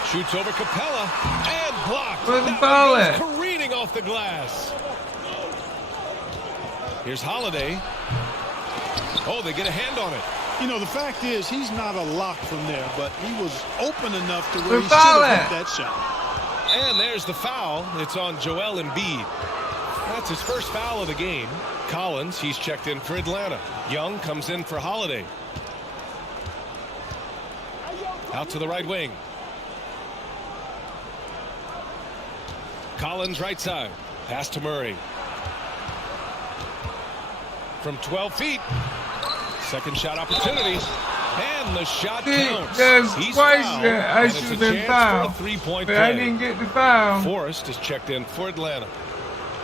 Shoots over Capella and blocked. Now careening off the glass. Here's Holiday. Oh, they get a hand on it. You know, the fact is he's not a lock from there, but he was open enough to where he should have hit that shot. And there's the foul. It's on Joel Embiid. That's his first foul of the game. Collins, he's checked in for Atlanta. Young comes in for Holiday. Out to the right wing. Collins right side. Pass to Murray. From 12 feet. Second shot opportunity. And the shot counts. He's fouled. I should have been fouled. Three-point but play. I didn't get the foul. Forrest is checked in for Atlanta.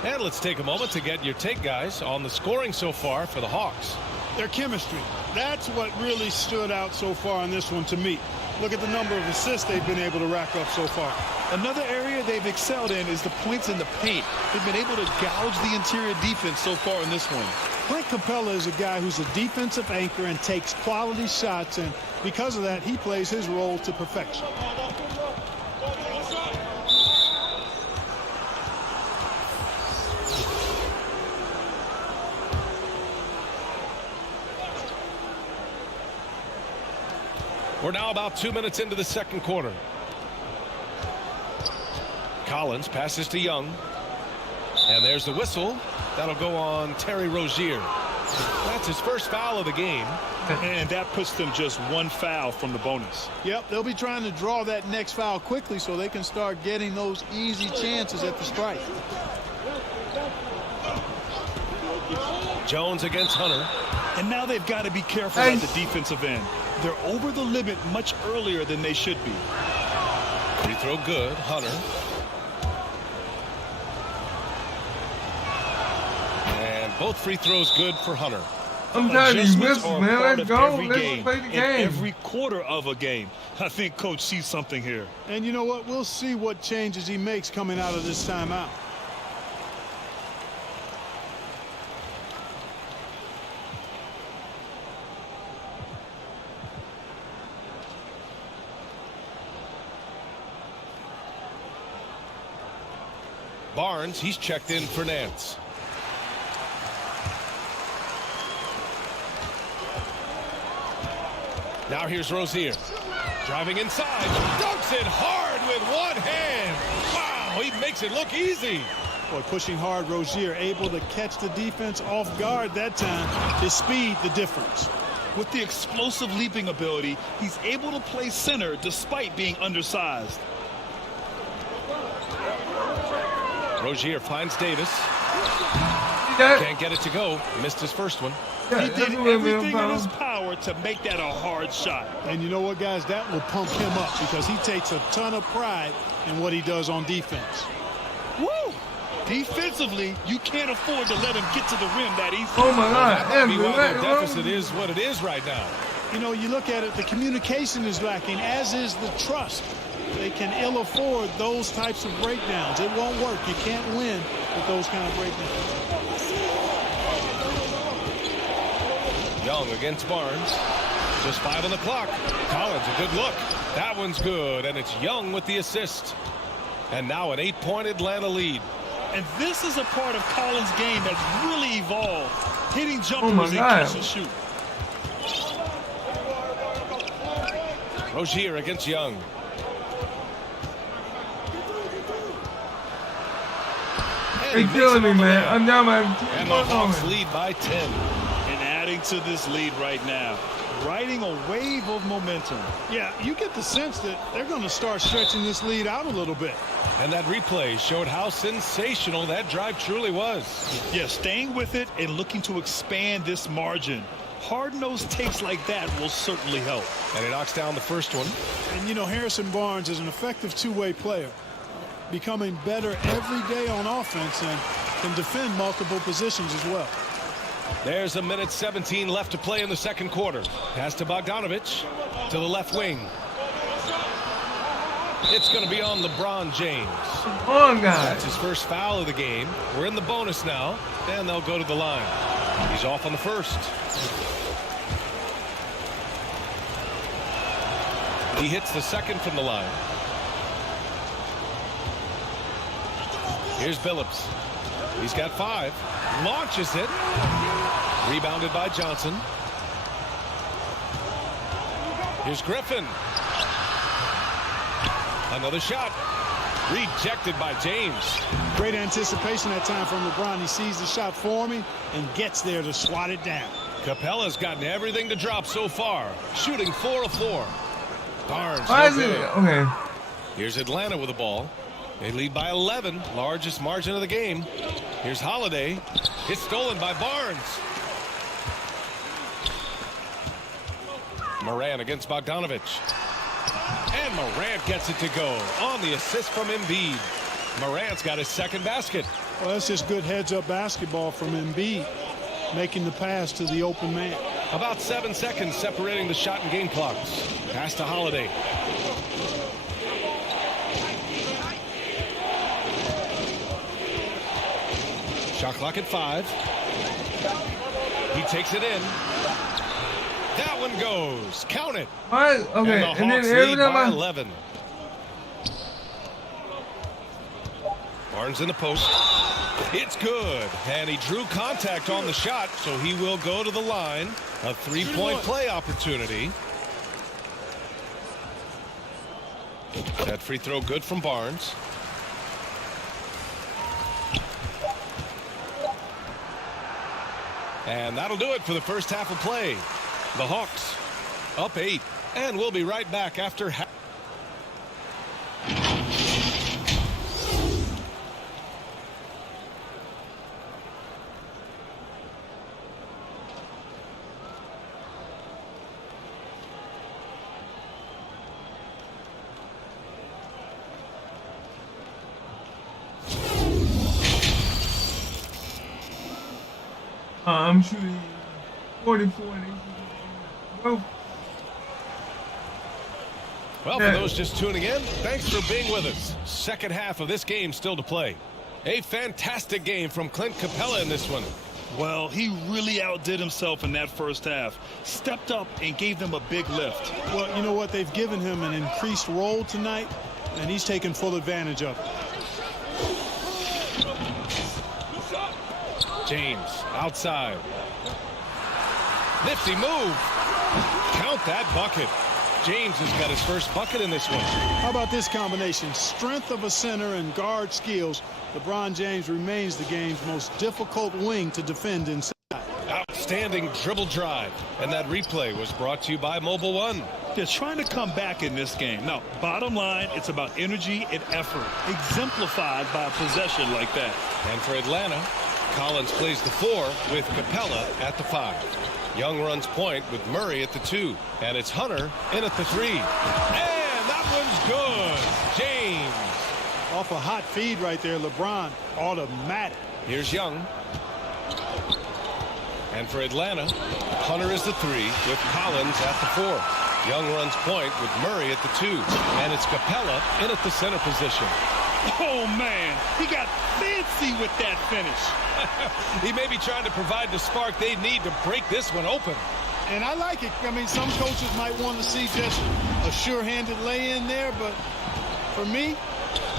And let's take a moment to get your take, guys, on the scoring so far for the Hawks. Their chemistry. That's what really stood out so far in this one to me. Look at the number of assists they've been able to rack up so far. Another area they've excelled in is the points in the paint. They've been able to gouge the interior defense so far in this one. Clint Capella is a guy who's a defensive anchor and takes quality shots, and because of that, he plays his role to perfection. We're now about 2 minutes into the second quarter. Collins passes to Young. And there's the whistle. That'll go on Terry Rozier. That's his first foul of the game. And that puts them just one foul from the bonus. Yep, they'll be trying to draw that next foul quickly so they can start getting those easy chances at the strike. Jones against Hunter. And now they've got to be careful at the defensive end. They're over the limit much earlier than they should be. Free throw good. Hunter. And both free throws good for Hunter. I'm telling you, man. Let's go. Let's play the game. Every quarter of a game. I think Coach sees something here. And you know what? We'll see what changes he makes coming out of this timeout. Barnes, he's checked in for Nance. Now here's Rozier. Driving inside. Dunks it hard with one hand. Wow, he makes it look easy. Boy, pushing hard, Rozier able to catch the defense off guard that time. His speed, the difference. With the explosive leaping ability, he's able to play center despite being undersized. Rozier finds Davis. Can't get it to go. Missed his first one. He did everything in his power to make that a hard shot. And you know what, guys? That will pump him up because he takes a ton of pride in what he does on defense. Woo! Defensively, you can't afford to let him get to the rim that easily. Oh, my God. That might be why their deficit is what it is right now. You know, you look at it, the communication is lacking, as is the trust. They can ill afford those types of breakdowns. It won't work. You can't win with those kind of breakdowns. Young against Barnes. Just 5 on the clock. Collins, a good look. That one's good, and it's Young with the assist. And now an 8-point Atlanta lead. And this is a part of Collins' game that's really evolved. Hitting jumpers and catch and shoot. Rozier against Young. Hey, killing me, man. I'm down by 2 And the Hawks lead by 10. And adding to this lead right now, riding a wave of momentum. Yeah, you get the sense that they're going to start stretching this lead out a little bit. And that replay showed how sensational that drive truly was. Yeah, staying with it and looking to expand this margin. Hard-nosed takes like that will certainly help. And he knocks down the first one. And, you know, Harrison Barnes is an effective two-way player, becoming better every day on offense and can defend multiple positions as well. There's 1:17 left to play in the second quarter. Pass to Bogdanovich to the left wing. It's going to be on LeBron James. Come on, guys. That's his first foul of the game. We're in the bonus now, and they'll go to the line. He's off on the first. He hits the second from the line. Here's Billups. He's got 5. Launches it. Rebounded by Johnson. Here's Griffin. Another shot. Rejected by James. Great anticipation that time from LeBron. He sees the shot forming and gets there to swat it down. Capella's gotten everything to drop so far. Shooting 4 of 4. Barnes. Why is it? Okay. Here's Atlanta with the ball. They lead by 11. Largest margin of the game. Here's Holiday. It's stolen by Barnes. Morant against Bogdanovich. And Morant gets it to go on the assist from Embiid. Morant's got his second basket. Well, that's just good heads-up basketball from Embiid, making the pass to the open man. About 7 seconds separating the shot and game clocks. Pass to Holiday. Shot clock at 5. He takes it in. That one goes. Count it. What? Okay. And the Hawks lead by 11. Barnes in the post. It's good. And he drew contact on the shot, so he will go to the line. A 3-point play opportunity. That free throw good from Barnes. And that'll do it for the first half of play. The Hawks up 8. And we'll be right back after half. I'm shooting 44 and 18. Well, for those just tuning in, thanks for being with us. Second half of this game still to play. A fantastic game from Clint Capella in this one. Well, he really outdid himself in that first half. Stepped up and gave them a big lift. Well, you know what? They've given him an increased role tonight, and he's taken full advantage of it. James outside. Nifty move. Count that bucket. James has got his first bucket in this one. How about this combination? Strength of a center and guard skills. LeBron James remains the game's most difficult wing to defend inside. outstanding dribble drive. And that replay was brought to you by Mobile One. They're trying to come back in this game. Now, bottom line, it's about energy and effort, exemplified by a possession like that. And for Atlanta, Collins plays the 4 with Capella at the 5. Young runs point with Murray at the 2. And it's Hunter in at the 3. And that one's good. James. Off a hot feed right there, LeBron, automatic. Here's Young. And for Atlanta, Hunter is the 3 with Collins at the 4. Young runs point with Murray at the 2. And it's Capella in at the center position. Oh, man, he got fancy with that finish. He may be trying to provide the spark they need to break this one open. And I like it. I mean, some coaches might want to see just a sure-handed lay-in there, but for me,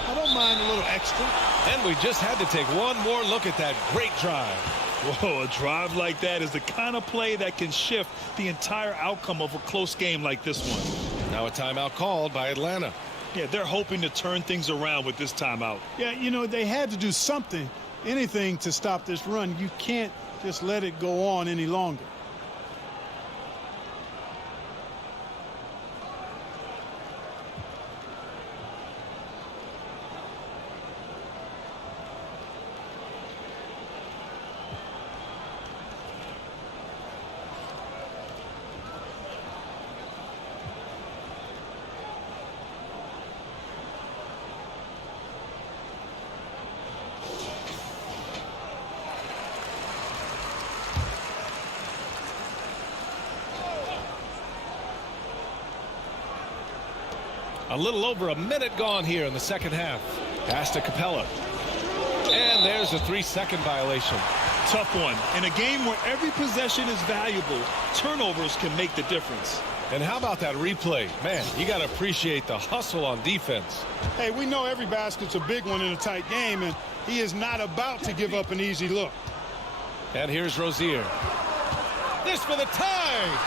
I don't mind a little extra. And we just had to take one more look at that great drive. Whoa, a drive like that is the kind of play that can shift the entire outcome of a close game like this one. Now a timeout called by Atlanta. Yeah, they're hoping to turn things around with this timeout. Yeah, you know, they had to do something, anything to stop this run. You can't just let it go on any longer. A little over a minute gone here in the second half. Pass to Capella. And there's a 3-second violation. Tough one. In a game where every possession is valuable, turnovers can make the difference. And how about that replay? Man, you got to appreciate the hustle on defense. Hey, we know every basket's a big one in a tight game, and he is not about to give up an easy look. And here's Rozier. This for the tie.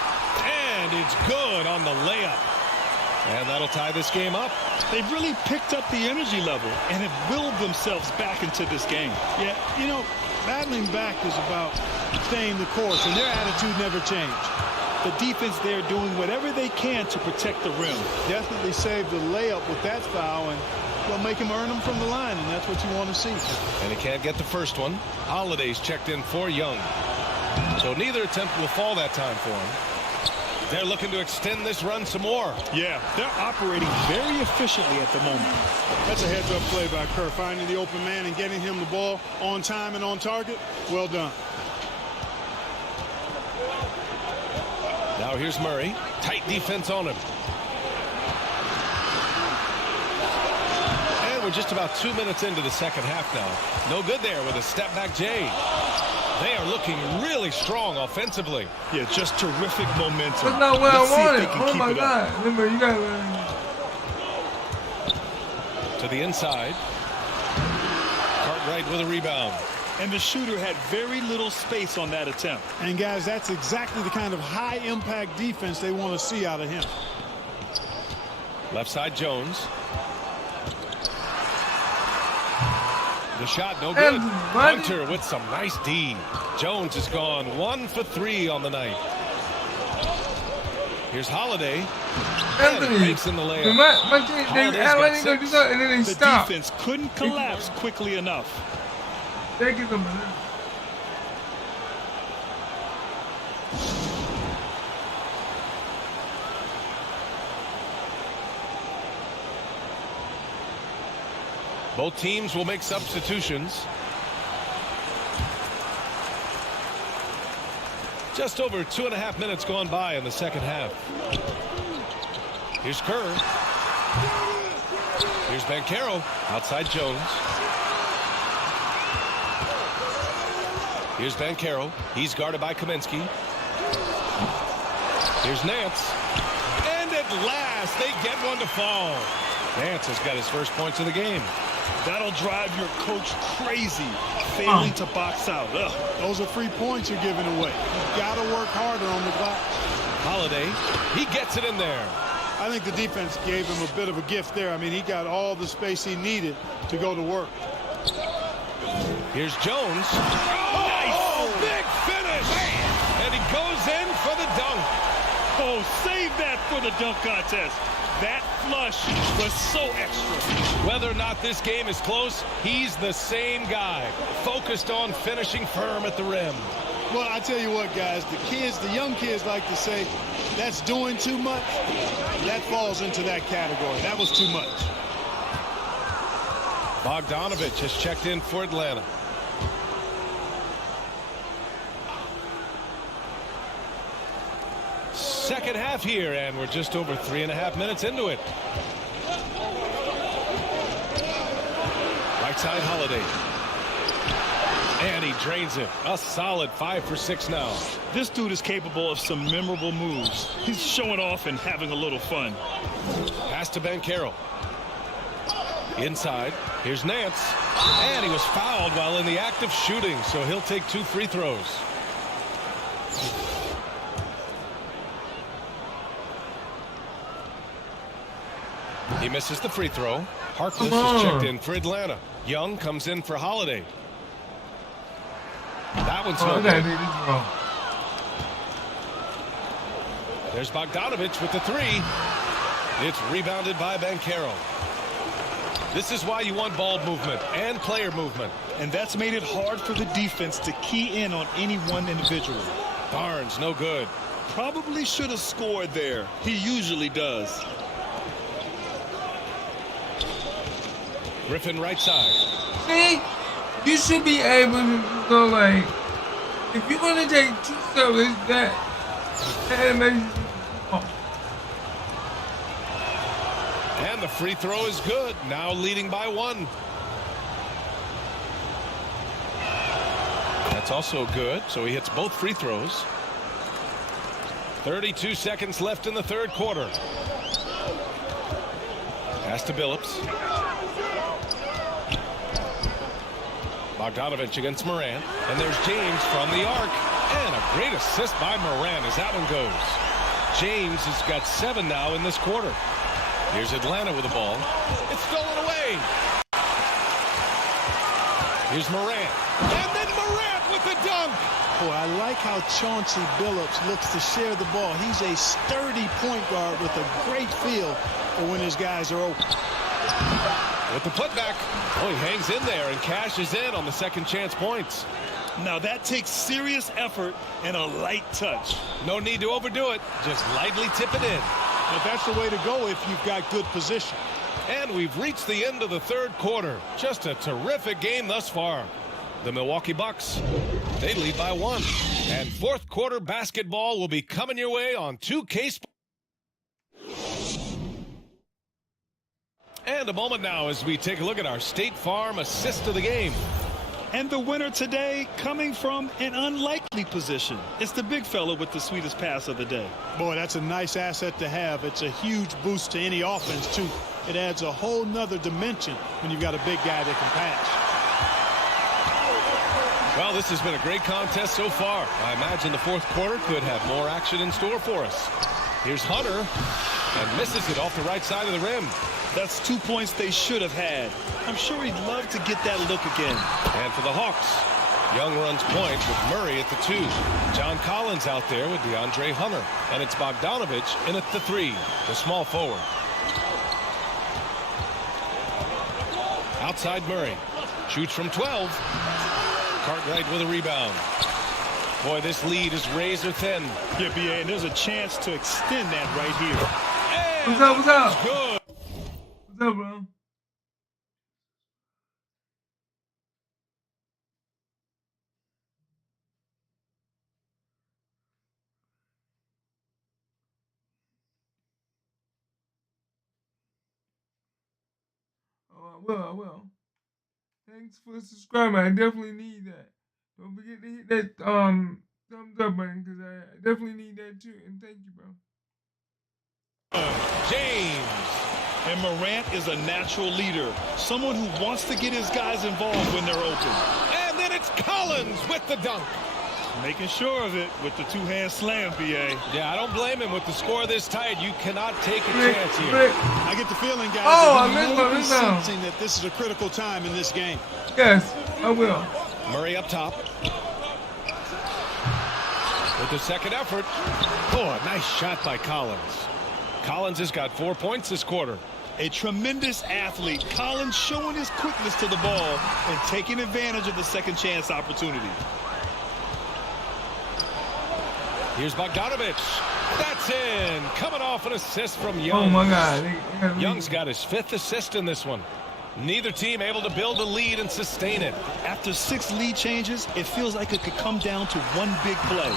And it's good on the layup. And that'll tie this game up. They've really picked up the energy level and have willed themselves back into this game. Yeah, you know, battling back is about staying the course, and their attitude never changed. The defense there doing whatever they can to protect the rim. Definitely saved the layup with that foul, and they'll make him earn them from the line, and that's what you want to see. And he can't get the first one. Holiday's checked in for Young. So neither attempt will fall that time for him. They're looking to extend this run some more. Yeah, they're operating very efficiently at the moment. That's a heads-up play by Kerr, finding the open man and getting him the ball on time and on target. Well done. Now here's Murray. Tight defense on him. And we're just about 2 minutes into the second half now. No good there with a step-back Jay. They are looking really strong offensively. Yeah, just terrific momentum. That's not what I wanted. Oh my God. Remember, you got to the inside. Cartwright with a rebound. And the shooter had very little space on that attempt. And guys, that's exactly the kind of high impact defense they want to see out of him. Left side Jones. The shot no good. Hunter with some nice D. Jones has gone 1 for 3 on the night. Here's Holiday. Anthony makes in the layup. My team, they act like they're going to do something and then they stop. The defense couldn't collapse quickly enough. Thank you, man. Both teams will make substitutions. Just over 2.5 minutes gone by in the second half. Here's Kerr. Here's Banchero. Outside Jones. Here's Banchero. He's guarded by Kaminsky. Here's Nance. And at last, they get one to fall. Nance has got his first points of the game. That'll drive your coach crazy, failing to box out. Ugh. Those are 3 points you're giving away. You've got to work harder on the glass. Holiday, he gets it in there. I think the defense gave him a bit of a gift there. I mean, he got all the space he needed to go to work. Here's Jones. Oh, nice. Big finish. for the dunk. Oh, save that for the dunk contest. That flush was so extra. Whether or not this game is close, he's the same guy, focused on finishing firm at the rim. Well, I tell you what, guys, the young kids like to say, that's doing too much. That falls into that category. That was too much. Bogdanovich has checked in for Atlanta. Second half here, and we're just over 3.5 minutes into it. Right side, Holiday. And he drains it. A solid 5 for 6 now. This dude is capable of some memorable moves. He's showing off and having a little fun. Pass to Banchero. Inside. Here's Nance. And he was fouled while in the act of shooting, so he'll take 2 free throws. He misses the free throw. Harkless is checked in for Atlanta. Young comes in for Holiday. That one's no good. There's Bogdanovich with the 3. It's rebounded by Banchero. This is why you want ball movement and player movement. And that's made it hard for the defense to key in on any one individual. Barnes, no good. Probably should have scored there. He usually does. Griffin right side. See, you should be able to go like, if you're gonna take 2 steps, that makes you. And the free throw is good. Now leading by 1. That's also good. So he hits both free throws. 32 seconds left in the third quarter. Pass to Billups. Bogdanovich against Moran. And there's James from the arc. And a great assist by Moran as that one goes. James has got 7 now in this quarter. Here's Atlanta with the ball. It's stolen away. Here's Morant. And then Morant with the dunk. Boy, I like how Chauncey Billups looks to share the ball. He's a sturdy point guard with a great feel for when his guys are open. With the putback. Oh, he hangs in there and cashes in on the second chance points. Now that takes serious effort and a light touch. No need to overdo it. Just lightly tip it in. But that's the way to go if you've got good position. And we've reached the end of the third quarter. Just a terrific game thus far. The Milwaukee Bucks, they lead by 1. And fourth quarter basketball will be coming your way on 2K Sports. And a moment now as we take a look at our State Farm assist of the game. And the winner today coming from an unlikely position. It's the big fella with the sweetest pass of the day. Boy, that's a nice asset to have. It's a huge boost to any offense, too. It adds a whole nother dimension when you've got a big guy that can pass. Well, this has been a great contest so far. I imagine the fourth quarter could have more action in store for us. Here's Hunter, and misses it off the right side of the rim. That's 2 points they should have had. I'm sure he'd love to get that look again. And for the Hawks, Young runs point with Murray at the 2. John Collins out there with DeAndre Hunter. And it's Bogdanovich in at the 3, the small forward. Outside Murray. Shoots from 12. Cartwright with a rebound. Boy, this lead is razor thin. Yeah, BA, and there's a chance to extend that right here. What's up, what's up? Good. What's up, bro? I will. Thanks for subscribing. I definitely need that. Don't forget to hit that thumbs up button because I definitely need that too. And thank you, bro. James. And Morant is a natural leader. Someone who wants to get his guys involved when they're open. And then it's Collins with the dunk. Making sure of it with the two-hand slam, BA. Yeah, I don't blame him with the score this tight. You cannot take a chance here. I get the feeling, guys, I that missed my he's rebound. sensing that this is a critical time in this game. Yes, I will. Murray up top. with the second effort. Oh, a nice shot by Collins. Collins has got 4 points this quarter. A tremendous athlete. Collins showing his quickness to the ball and taking advantage of the second chance opportunity. Here's Bogdanovich. That's in. Coming off an assist from Young. Oh, my God. Young's got his 5th assist in this one. Neither team able to build a lead and sustain it. After 6 lead changes, it feels like it could come down to one big play.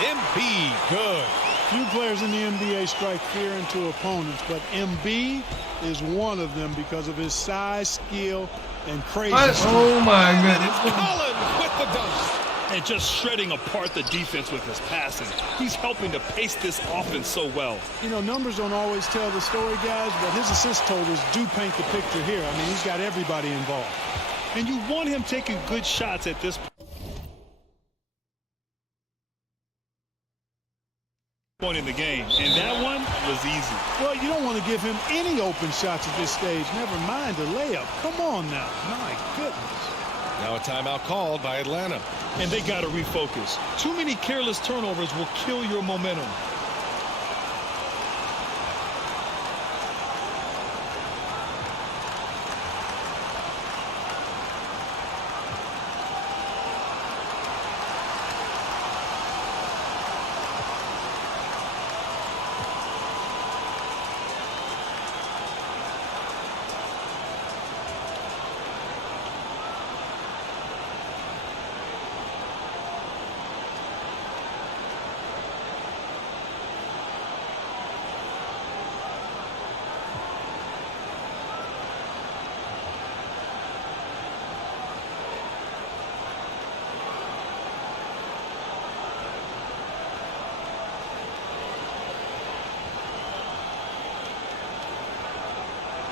Embiid, good. Few players in the NBA strike fear into opponents, but Embiid is one of them because of his size, skill, and craziness. Oh, my goodness. Collins with the dunk. And just shredding apart the defense with his passing. He's helping to pace this offense so well. You know, numbers don't always tell the story, guys, but his assist totals do paint the picture here. I mean, he's got everybody involved. And you want him taking good shots at this point in the game. And that one was easy. Well, you don't want to give him any open shots at this stage. Never mind a layup. Come on now. My goodness. Now a timeout called by Atlanta. And they got to refocus. Too many careless turnovers will kill your momentum.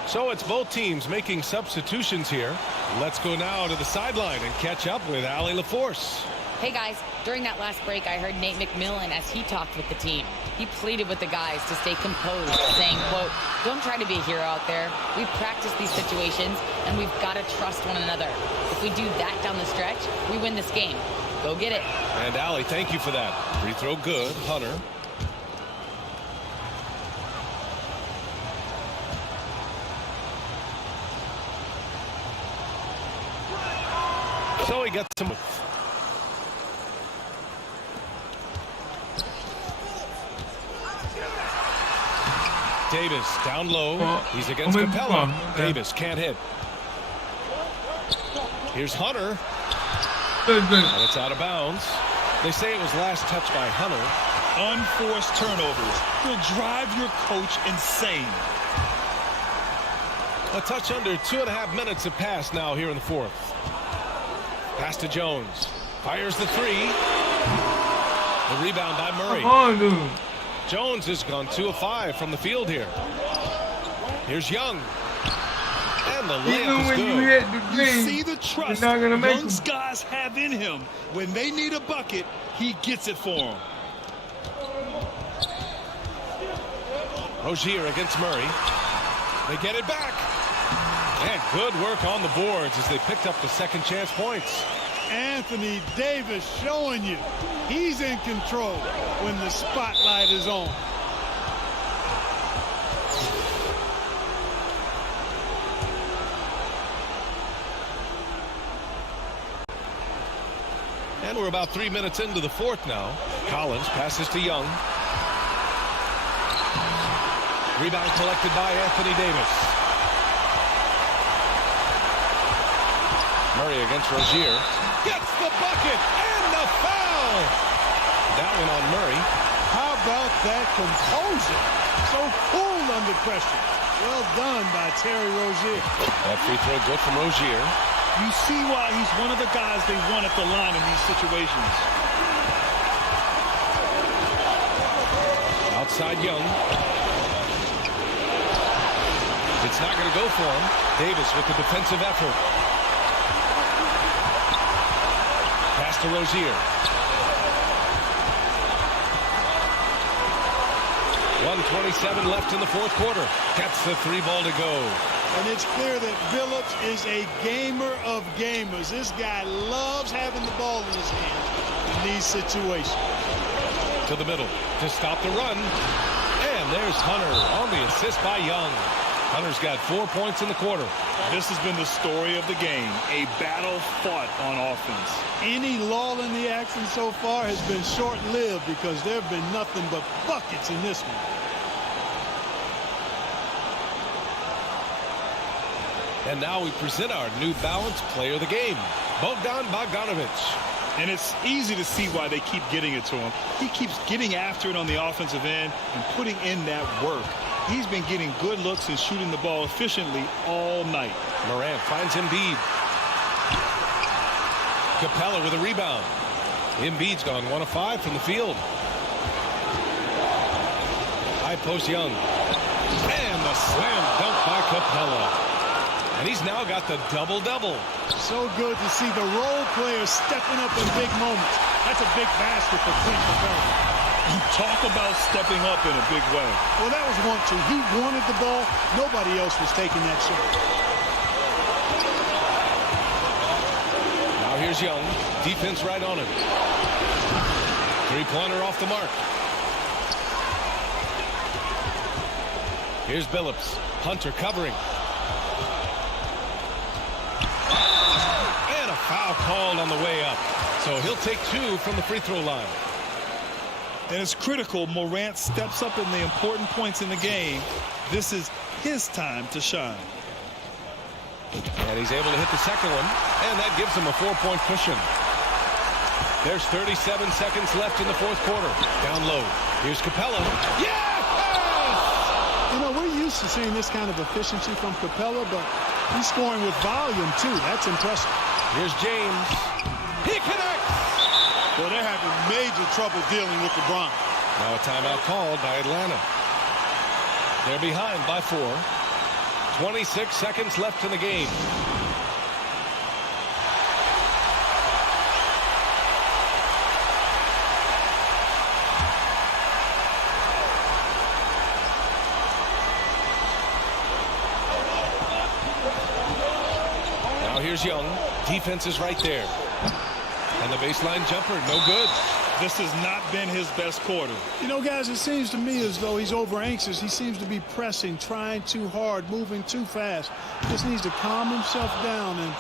So it's both teams making substitutions here. Let's go now to the sideline and catch up with Allie LaForce. Hey guys, during that last break, I heard Nate McMillan as he talked with the team. He pleaded with the guys to stay composed, saying, quote, "Don't try to be a hero out there. We've practiced these situations, and we've got to trust one another. If we do that down the stretch, we win this game. Go get it." And Allie, thank you for that. Free throw good. Hunter. So he gets some. Davis down low. He's against Capella. Davis can't hit. Here's Hunter. And it's out of bounds. They say it was last touched by Hunter. Unforced turnovers will drive your coach insane. A touch under 2.5 minutes have passed now here in the fourth. Pass to Jones. Fires the three. The rebound by Murray. Come on, dude. Jones has gone 2 of 5 from the field here. Here's Young. And the layup is good. You see the trust Young's guys have in him. When they need a bucket, he gets it for them. Rozier against Murray. They get it back. And good work on the boards as they picked up the second chance points. Anthony Davis showing you he's in control when the spotlight is on. And we're about 3 minutes into the fourth now. Collins passes to Young. Rebound collected by Anthony Davis. Murray against Rozier. Gets the bucket and the foul. That one on Murray. How about that composure? So cool under pressure. Well done by Terry Rozier. That free throw good from Rozier. You see why he's one of the guys they want at the line in these situations. Outside Young. It's not going to go for him. Davis with the defensive effort. Pass to Rozier. 1:27 left in the fourth quarter. Gets the 3 ball to go. And it's clear that Billups is a gamer of gamers. This guy loves having the ball in his hands in these situations. To the middle to stop the run. And there's Hunter on the assist by Young. Hunter's got 4 points in the quarter. This has been the story of the game, a battle fought on offense. Any lull in the action so far has been short-lived because there have been nothing but buckets in this one. And now we present our New Balance Player of the Game, Bogdan Bogdanović. And it's easy to see why they keep getting it to him. He keeps getting after it on the offensive end and putting in that work. He's been getting good looks and shooting the ball efficiently all night. Morant finds Embiid. Capella with a rebound. Embiid's gone 1 of 5 from the field. High post Young. And the slam dunk by Capella. And he's now got the double-double. So good to see the role players stepping up in big moments. That's a big basket for Clint Capella. Talk about stepping up in a big way. Well, that was 1-2. He wanted the ball. Nobody else was taking that shot. Now here's Young. Defense right on him. Three-pointer off the mark. Here's Billups. Hunter covering. And a foul called on the way up. So he'll take 2 from the free throw line. And it's critical Morant steps up in the important points in the game. This is his time to shine. And he's able to hit the second one. And that gives him a 4-point cushion. There's 37 seconds left in the fourth quarter. Down low. Here's Capella. Yes! You know, we're used to seeing this kind of efficiency from Capella, but he's scoring with volume, too. That's impressive. Here's James. He connects. Well, they're having major trouble dealing with LeBron. Now a timeout called by Atlanta. They're behind by 4. 26 seconds left in the game. Now here's Young. Defense is right there. And the baseline jumper, no good. This has not been his best quarter. You know, guys, it seems to me as though he's over anxious. He seems to be pressing, trying too hard, moving too fast. Just needs to calm himself down and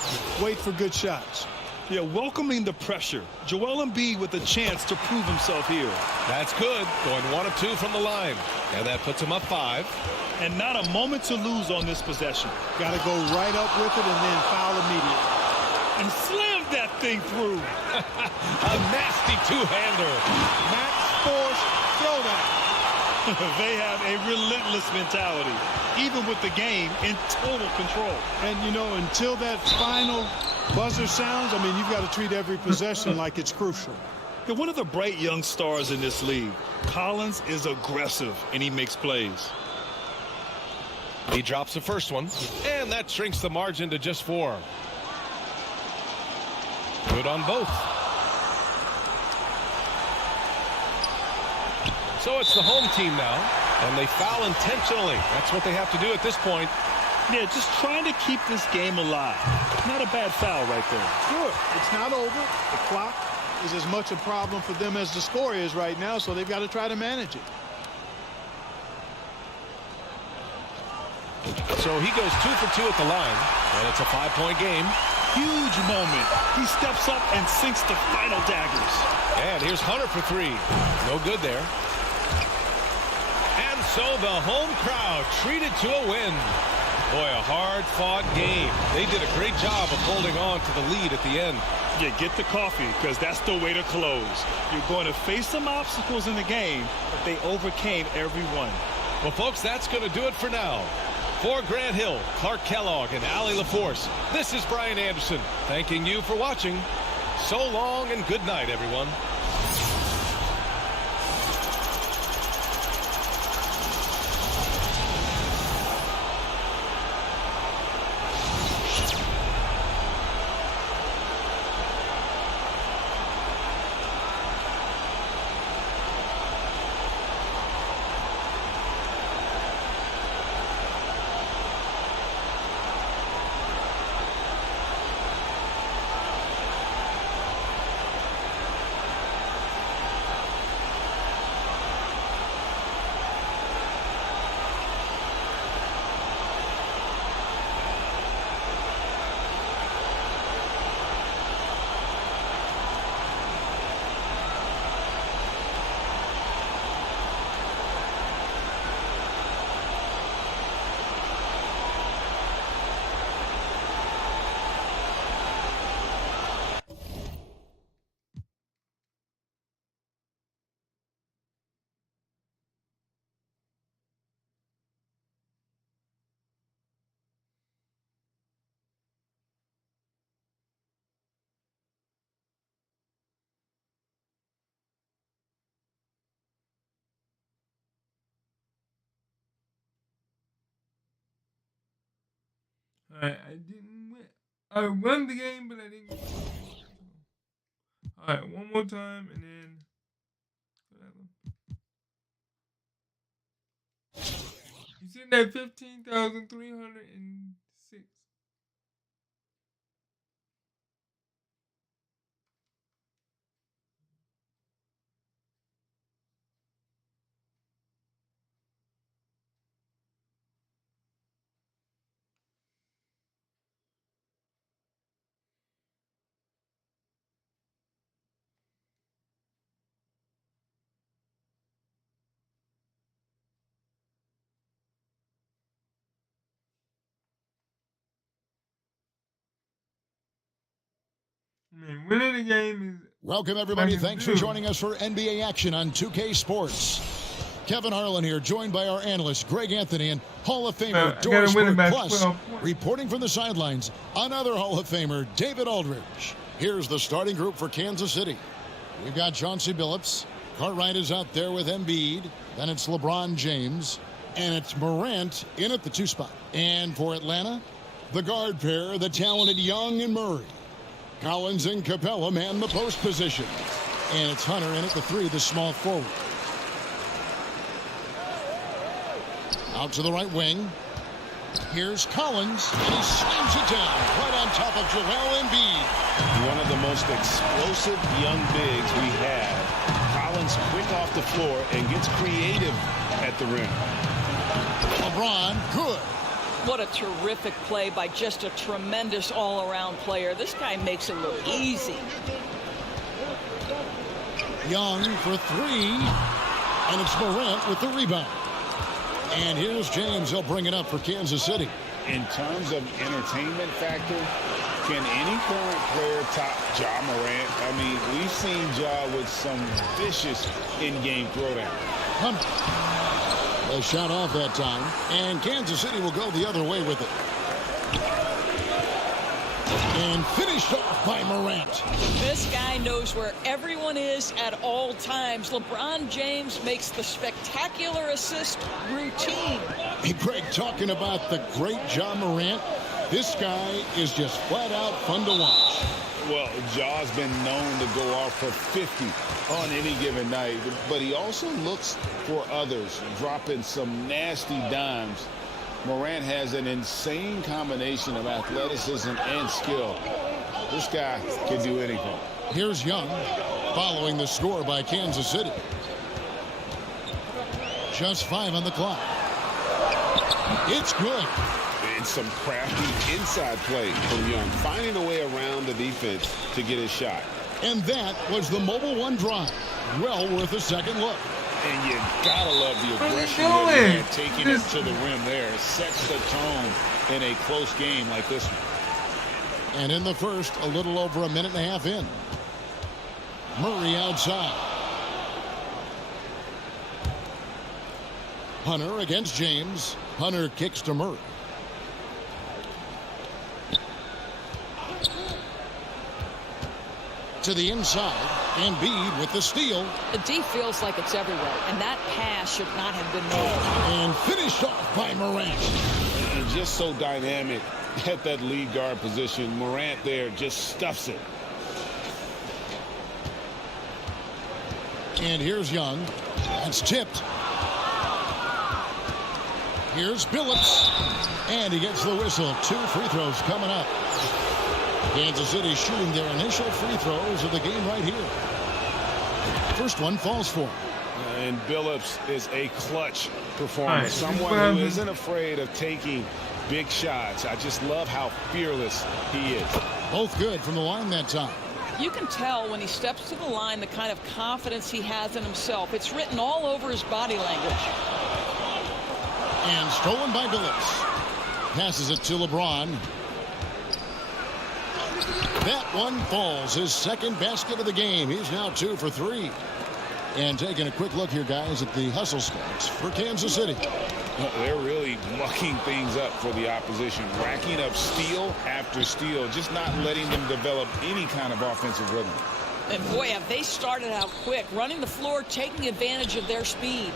wait for good shots. Yeah, welcoming the pressure. Joel Embiid with a chance to prove himself here. That's good. Going 1 of 2 from the line. And that puts him up 5. And not a moment to lose on this possession. Got to go right up with it and then foul immediately. And slam that thing through. A nasty two-hander. Max Force throwdown. They have a relentless mentality, even with the game in total control. And, you know, until that final buzzer sounds, I mean, you've got to treat every possession like it's crucial. You're one of the bright young stars in this league. Collins is aggressive, and he makes plays. He drops the first one, and that shrinks the margin to just 4. Good on both. So it's the home team now, and they foul intentionally. That's what they have to do at this point. Yeah, just trying to keep this game alive. Not a bad foul right there. Good. It's not over. The clock is as much a problem for them as the score is right now, so they've got to try to manage it. So he goes 2 for 2 at the line, and it's a 5-point game. Huge moment. He steps up and sinks the final daggers. And here's Hunter for 3. No good there. And so the home crowd treated to a win. Boy, a hard-fought game. They did a great job of holding on to the lead at the end. Yeah, get the coffee, because that's the way to close. You're going to face some obstacles in the game, but they overcame every one. Well, folks, that's going to do it for now. For Grant Hill, Clark Kellogg, and Allie LaForce, this is Brian Anderson, thanking you for watching. So long and good night, everyone. Alright, I didn't win. I won the game, but I didn't get the game. Alright, one more time, and then whatever. You sitting at 15,306. Man, winning the game is... Welcome, everybody. Thanks for joining us for NBA action on 2K Sports. Kevin Harlan here, joined by our analyst, Greg Anthony, and Hall of Famer Doris Burke. Plus, reporting from the sidelines, another Hall of Famer, David Aldridge. Here's the starting group for Kansas City. We've got Chauncey Billups. Cartwright is out there with Embiid. Then it's LeBron James. And it's Morant in at the 2 spot. And for Atlanta, the guard pair, the talented Young and Murray. Collins and Capella man the post position. And it's Hunter in at the 3, the small forward. Out to the right wing. Here's Collins, and he slams it down right on top of Joel Embiid. One of the most explosive young bigs we have. Collins quick off the floor and gets creative at the rim. LeBron, good. What a terrific play by just a tremendous all-around player. This guy makes it look easy. Young for 3, and it's Morant with the rebound. And here's James. He'll bring it up for Kansas City. In terms of entertainment factor, can any current player top Ja Morant? I mean, we've seen Ja with some vicious in-game throwdown. A shot off that time, and Kansas City will go the other way with it. And finished off by Morant. This guy knows where everyone is at all times. LeBron James makes the spectacular assist routine. Hey, Greg, talking about the great Ja Morant, this guy is just flat out fun to watch. Well, Ja's been known to go off for 50 on any given night, but he also looks for others, dropping some nasty dimes. Morant has an insane combination of athleticism and skill. This guy can do anything. Here's Young, following the score by Kansas City. Just 5 on the clock. It's good. And some crafty inside play from Young, finding a way around the defense to get his shot. And that was the Mobile One drive. Well worth a second look. And you gotta love the aggression that he had taking it to the rim there. It sets the tone in a close game like this one. And in the first, a little over a minute and a half in. Murray outside. Hunter against James. Hunter kicks to Murray. To the inside, Embiid with the steal. The D feels like it's everywhere, and that pass should not have been made. And finished off by Morant. And just so dynamic at that lead guard position. Morant there just stuffs it. And here's Young. That's tipped. Here's Billups. And he gets the whistle. 2 free throws coming up. Kansas City shooting their initial free throws of the game right here. First one falls for him. And Billups is a clutch performer. Someone who isn't afraid of taking big shots. I just love how fearless he is. Both good from the line that time. You can tell when he steps to the line the kind of confidence he has in himself. It's written all over his body language. And stolen by Billups. Passes it to LeBron. That one falls. His second basket of the game. He's now 2 for 3. And taking a quick look here, guys, at the hustle stats for Kansas City. They're really mucking things up for the opposition. Racking up steal after steal. Just not letting them develop any kind of offensive rhythm. And boy, have they started out quick. Running the floor, taking advantage of their speed.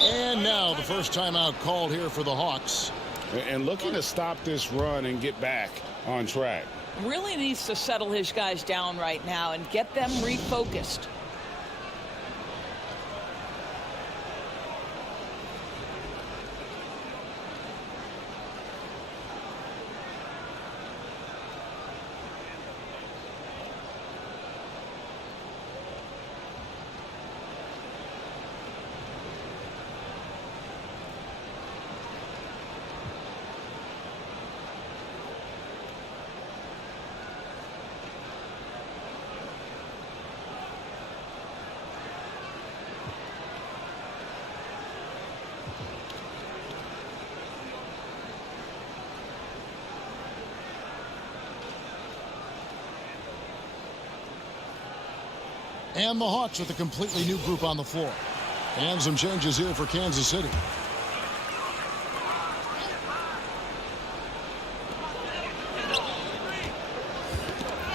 And now the first timeout called here for the Hawks. and looking to stop this run and get back on track. Really needs to settle his guys down right now and get them refocused. And the Hawks with a completely new group on the floor. And some changes here for Kansas City.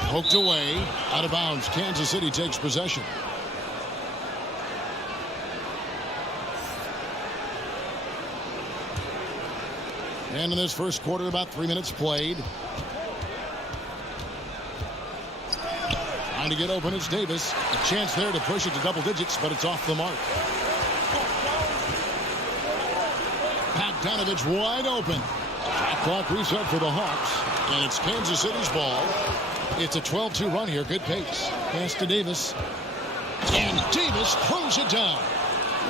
Poked away, out of bounds. Kansas City takes possession. And in this first quarter, about 3 minutes played. Trying to get open, it's Davis. A chance there to push it to double digits, but it's off the mark. Bogdanovich wide open. Shot clock reset for the Hawks, and it's Kansas City's ball. It's a 12-2 run here. Good pace. Pass to Davis. And Davis throws it down.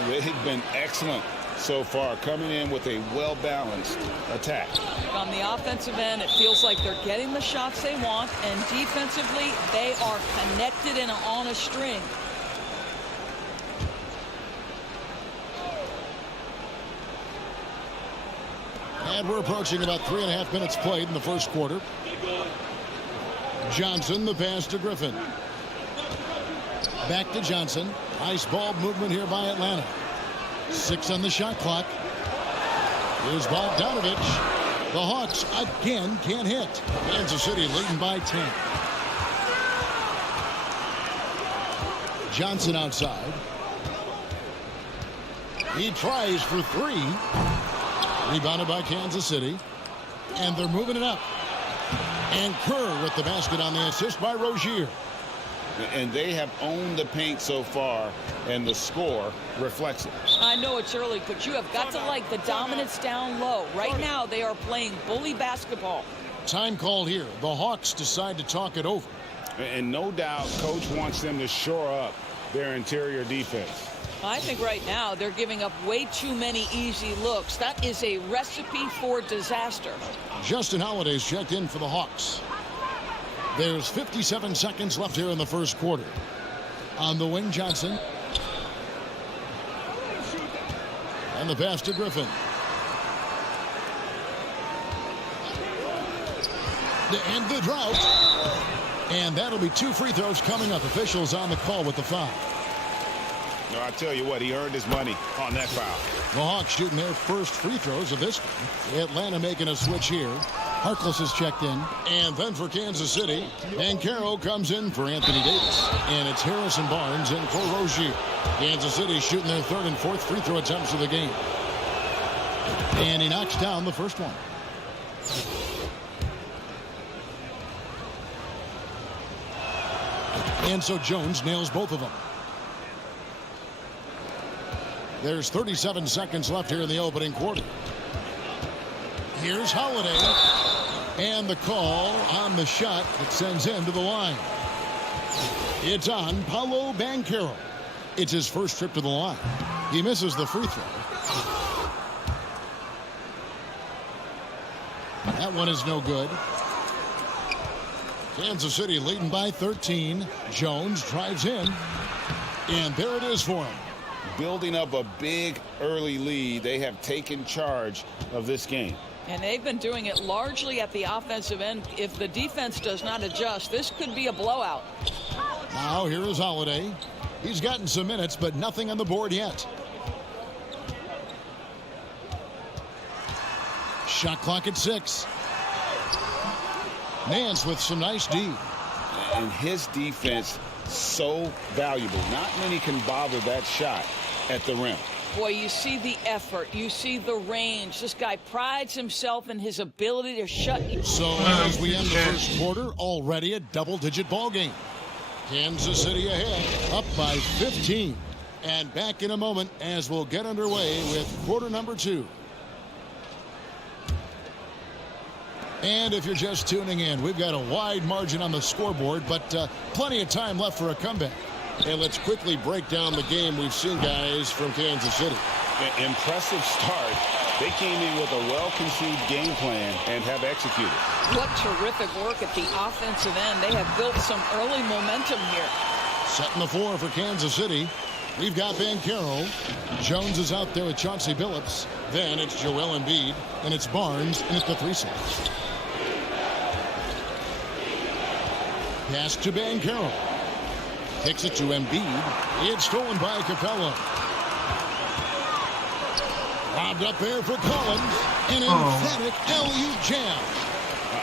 They've been excellent so far, coming in with a well-balanced attack. On the offensive end, it feels like they're getting the shots they want, and defensively, they are connected and on a string. And we're approaching about 3.5 minutes played in the first quarter. Johnson, the pass to Griffin. Back to Johnson. Nice ball movement here by Atlanta. 6 on the shot clock. Here's Bogdanovich. The Hawks again can't hit. Kansas City leading by 10. Johnson outside. He tries for 3. Rebounded by Kansas City. And they're moving it up. And Kerr with the basket on the assist by Rozier. And they have owned the paint so far, and the score reflects it. I know it's early, but you have got to like the dominance down low. Right now, they are playing bully basketball. Time called here. The Hawks decide to talk it over. And no doubt, Coach wants them to shore up their interior defense. I think right now they're giving up way too many easy looks. That is a recipe for disaster. Justin Holiday's checked in for the Hawks. There's 57 seconds left here in the first quarter. On the wing, Johnson. And the pass to Griffin. To end the drought. And that'll be 2 free throws coming up. Officials on the call with the foul. No, I tell you what, he earned his money on that foul. The Hawks shooting their first free throws of this game. Atlanta making a switch here. Harkless is checked in. And then for Kansas City, Banchero comes in for Anthony Davis. And it's Harrison Barnes in for Rozier. Kansas City shooting their 3rd and 4th free throw attempts of the game. And he knocks down the first one. And so Jones nails both of them. There's 37 seconds left here in the opening quarter. Here's Holiday. And the call on the shot that sends him to the line. It's on Paolo Banchero. It's his first trip to the line. He misses the free throw. That one is no good. Kansas City leading by 13. Jones drives in. And there it is for him. Building up a big early lead, they have taken charge of this game. And they've been doing it largely at the offensive end. If the defense does not adjust, this could be a blowout. Now here is Holiday. He's gotten some minutes, but nothing on the board yet. Shot clock at 6. Nance with some nice D. And his defense so valuable. Not many can bother that shot at the rim. Boy, you see the effort. You see the range. This guy prides himself in his ability to shut you. So as we end the first quarter, already a double-digit ball game. Kansas City ahead, up by 15. And back in a moment as we'll get underway with quarter number 2. And if you're just tuning in, we've got a wide margin on the scoreboard, but plenty of time left for a comeback. And let's quickly break down the game we've seen, guys, from Kansas City. Impressive start. They came in with a well-conceived game plan and have executed. What terrific work at the offensive end. They have built some early momentum here. Setting the floor for Kansas City. We've got Banchero. Jones is out there with Chauncey Billups. Then it's Joel Embiid, and it's Barnes, and it's the threesome. Pass to Banchero. Kicks it to Embiid. It's stolen by Capella. Lobbed up there for Collins. An emphatic alley-oop jam.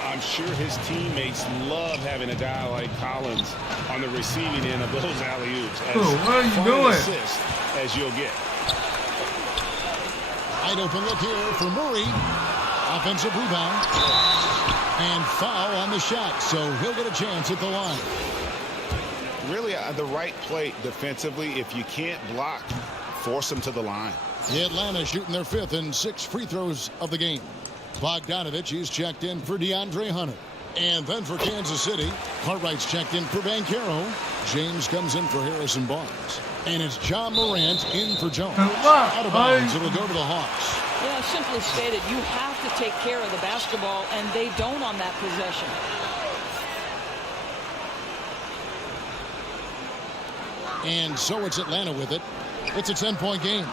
I'm sure his teammates love having a guy like Collins on the receiving end of those alley-oops. What are you doing? Assist as you'll get. Wide open look here for Murray. Offensive rebound. And foul on the shot, so he'll get a chance at the line. Really the right play defensively. If you can't block, force them to the line. Atlanta shooting their 5th and 6th free throws of the game. Bogdanovich is checked in for DeAndre Hunter. And then for Kansas City, Cartwright's checked in for Banchero. James comes in for Harrison Barnes. And it's John Morant in for Jones. Out of bounds, it'll go to the Hawks. Yeah, simply stated, you have to take care of the basketball, and they don't on that possession. And so it's Atlanta with it. It's a 10-point game.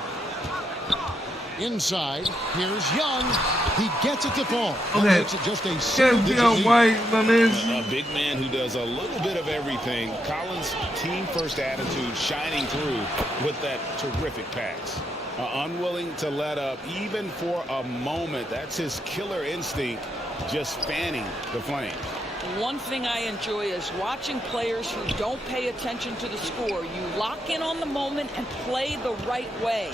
Inside, here's Young. He gets it to fall. Okay. Makes it just a single-digit lead. A big man who does a little bit of everything. Collins' team-first attitude shining through with that terrific pass. Unwilling to let up even for a moment. That's his killer instinct, just fanning the flame. One thing I enjoy is watching players who don't pay attention to the score. You lock in on the moment and play the right way.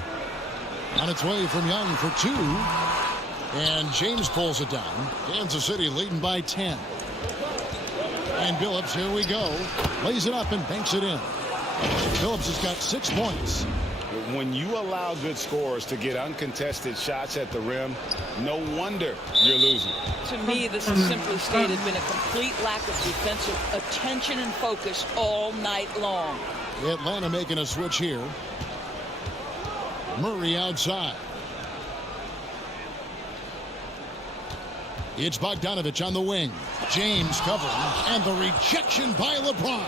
On its way from Young for 2. And James pulls it down. Kansas City leading by 10. And Billups, here we go. Lays it up and banks it in. Billups has got 6 points. When you allow good scorers to get uncontested shots at the rim, no wonder you're losing. To me, this has simply stated been a complete lack of defensive attention and focus all night long. Atlanta making a switch here. Murray outside. It's Bogdanovich on the wing. James covering, and the rejection by LeBron.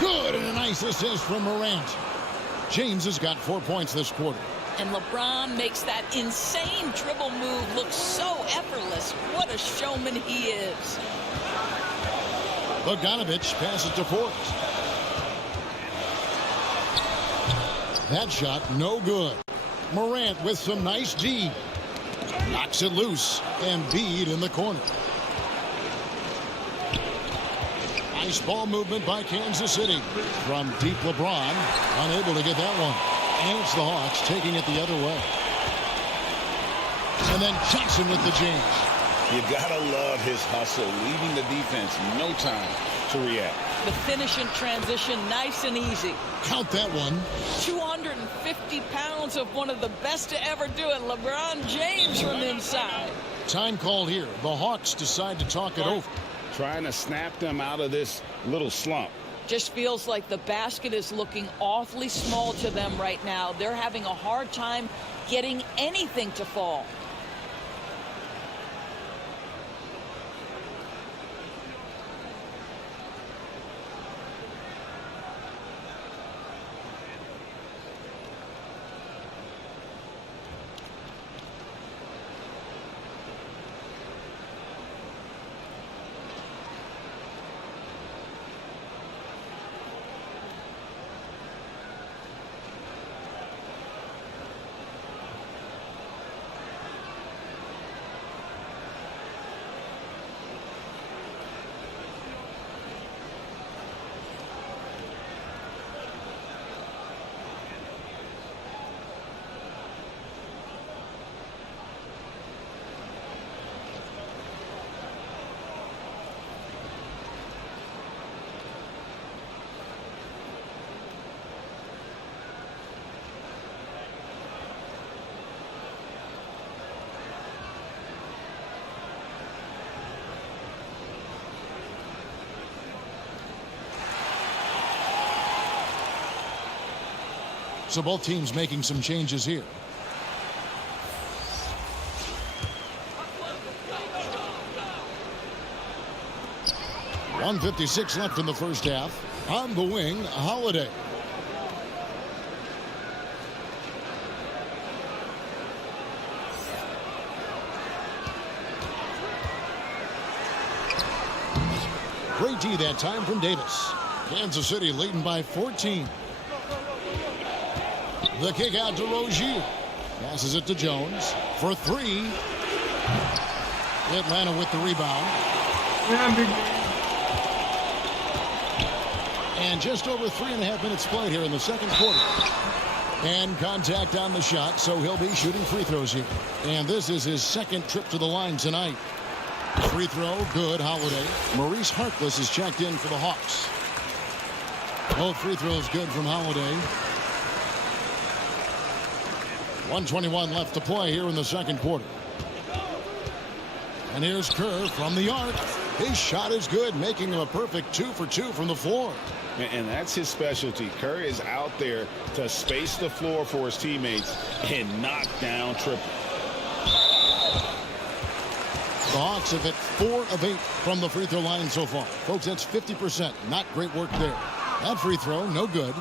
Good, and a nice assist from Morant. James has got 4 points this quarter. And LeBron makes that insane dribble move look so effortless. What a showman he is. Bogdanovich passes to Fort. That shot no good. Morant with some nice D. Knocks it loose. Embiid in the corner. Nice ball movement by Kansas City. From deep, LeBron unable to get that one. And it's the Hawks taking it the other way. And then Johnson with the James. You gotta love his hustle, leaving the defense no time to react. The finish in transition, nice and easy. Count that one. 250 pounds of one of the best to ever do it, LeBron James from inside. Time called here. The Hawks decide to talk it over. Trying to snap them out of this little slump. Just feels like the basket is looking awfully small to them right now. They're having a hard time getting anything to fall. So both teams making some changes here. .156 left in the first half. On the wing, Holiday. Great D that time from Davis. Kansas City leading by 14. The kick out to Rozier. Passes it to Jones for three. Atlanta with the rebound. And just over 3.5 minutes played here in the second quarter. And contact on the shot, so he'll be shooting free throws here. And this is his second trip to the line tonight. Free throw, good, Holiday. Maurice Harkless is checked in for the Hawks. Both free throws good from Holiday. 1:21 left to play here in the second quarter. And here's Kerr from the arc. His shot is good, making him a perfect 2 for 2 from the floor. And that's his specialty. Kerr is out there to space the floor for his teammates and knock down triple. The Hawks have hit 4 of 8 from the free throw line so far. Folks, that's 50%. Not great work there. That free throw, no good.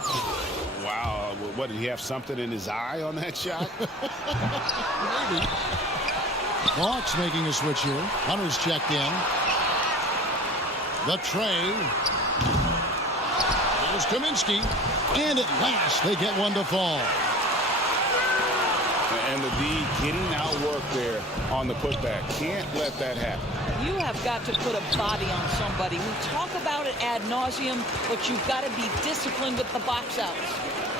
Wow. What, did he have something in his eye on that shot? Maybe. The Hawks making a switch here. Hunter's checked in. The tray. There's Kaminsky. And at last, they get one to fall. And the D getting outwork there on the putback. Can't let that happen. You have got to put a body on somebody. We talk about it ad nauseum, but you've got to be disciplined with the box outs.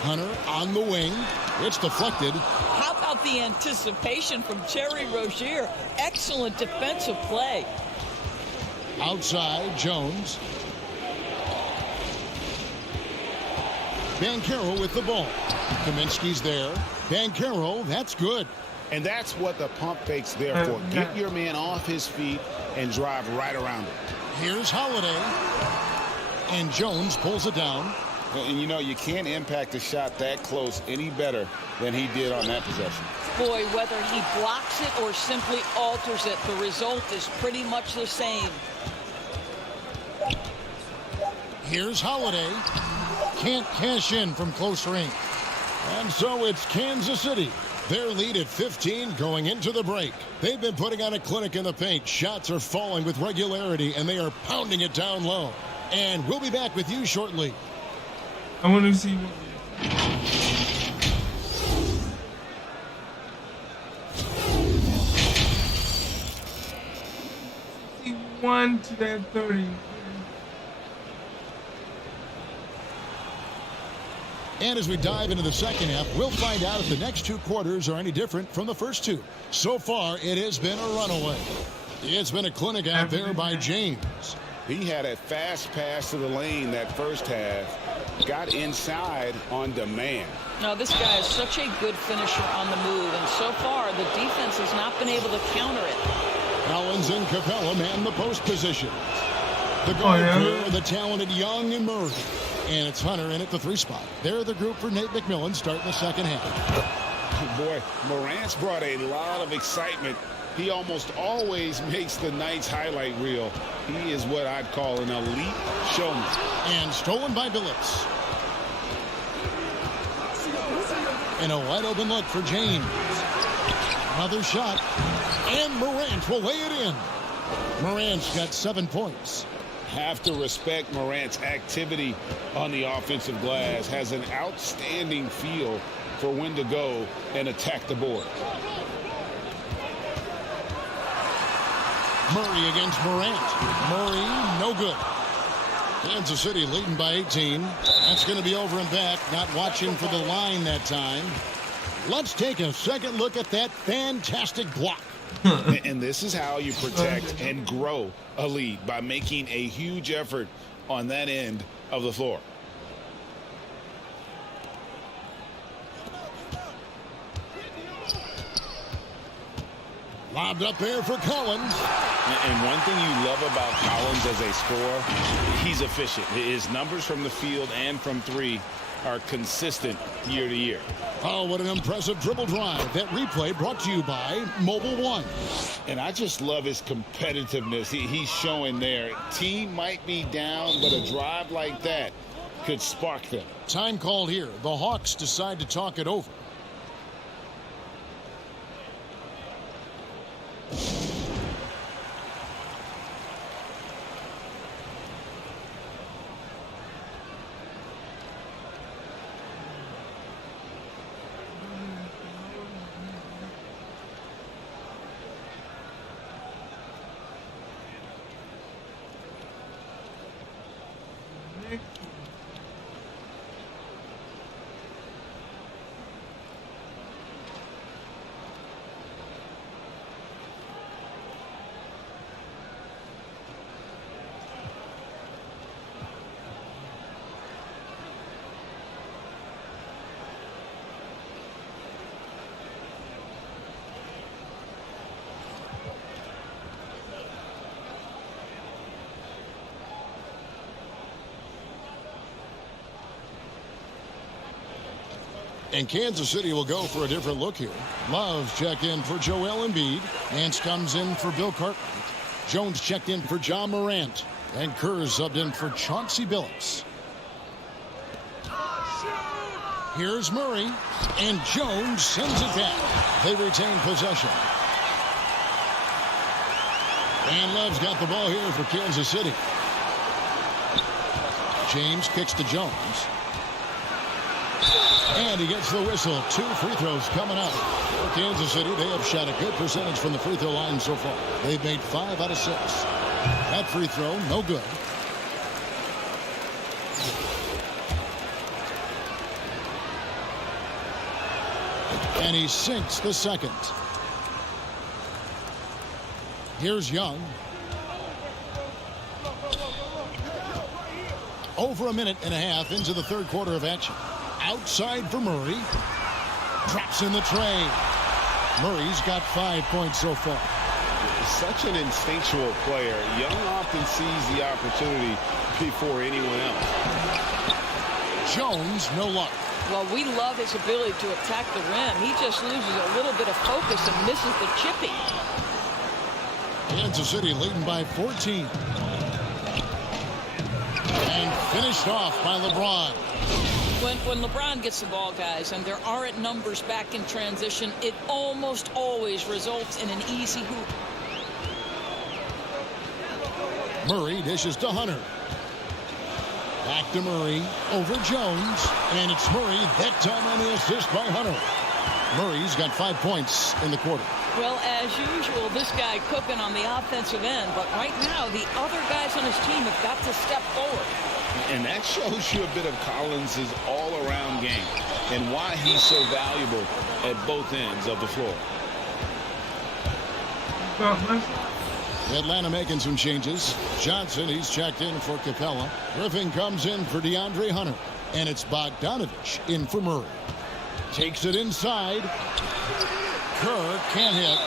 Hunter on the wing. It's deflected. How about the anticipation from Terry Rozier? Excellent defensive play. Outside, Jones. Banchero with the ball. Kaminsky's there. Banchero, that's good. And that's what the pump fake's there for. Get your man off his feet and drive right around him. Here's Holiday. And Jones pulls it down. And, you know, you can't impact a shot that close any better than he did on that possession. Boy, whether he blocks it or simply alters it, the result is pretty much the same. Here's Holiday. Can't cash in from close range. And so it's Kansas City. Their lead at 15 going into the break. They've been putting on a clinic in the paint. Shots are falling with regularity, and they are pounding it down low. And we'll be back with you shortly. I want to see what 61 to that 30. And as we dive into the second half, we'll find out if the next 2 quarters are any different from the first 2. So far, it has been a runaway. It's been a clinic out there by James. He had a fast pass to the lane that first half. Got inside on demand. Now, this guy is such a good finisher on the move, and so far, the defense has not been able to counter it. Collins and Capella man the post position. The guard the talented Young and Murray. And it's Hunter in at the 3 spot. They're the group for Nate McMillan starting the second half. Boy, Morant's brought a lot of excitement. He almost always makes the night's highlight reel. He is what I'd call an elite showman. And stolen by Billups. And a wide open look for James. Another shot. And Morant will lay it in. Morant's got 7 points. Have to respect Morant's activity on the offensive glass. Has an outstanding feel for when to go and attack the board. Murray against Morant. Murray, no good. Kansas City leading by 18. That's going to be over and back. Not watching for the line that time. Let's take a second look at that fantastic block. And this is how you protect and grow a lead, by making a huge effort on that end of the floor. Lobbed up there for Collins. And one thing you love about Collins as a scorer, he's efficient. His numbers from the field and from three are consistent year to year. Oh, what an impressive dribble drive. That replay brought to you by Mobile One. And I just love his competitiveness. He's showing there. Team might be down, but a drive like that could spark them. Time called here. The Hawks decide to talk it over. And Kansas City will go for a different look here. Love checked in for Joel Embiid. Nance comes in for Bill Cartwright. Jones checked in for John Morant. And Kerr subbed in for Chauncey Billups. Here's Murray. And Jones sends it down. They retain possession. And Love's got the ball here for Kansas City. James kicks to Jones. And he gets the whistle. 2 free throws coming up. For Kansas City, they have shot a good percentage from the free throw line so far. They've made 5 out of 6. That free throw, no good. And he sinks the second. Here's Young. Over a minute and a half into the third quarter of action. Outside for Murray. Drops in the tray. Murray's got 5 points so far. Such an instinctual player. Young often sees the opportunity before anyone else. Jones, no luck. Well, we love his ability to attack the rim. He just loses a little bit of focus and misses the chippy. Kansas City leading by 14. And finished off by LeBron. When LeBron gets the ball, guys, and there aren't numbers back in transition, it almost always results in an easy hoop. Murray dishes to Hunter. Back to Murray. Over Jones. And it's Murray that time on the assist by Hunter. Murray's got 5 points in the quarter. Well, as usual, this guy cooking on the offensive end. But right now, the other guys on his team have got to step forward. And that shows you a bit of Collins' all-around game and why he's so valuable at both ends of the floor. Atlanta making some changes. Johnson, he's checked in for Capella. Griffin comes in for DeAndre Hunter. And it's Bogdanovich in for Murray. Takes it inside. Kerr can't hit.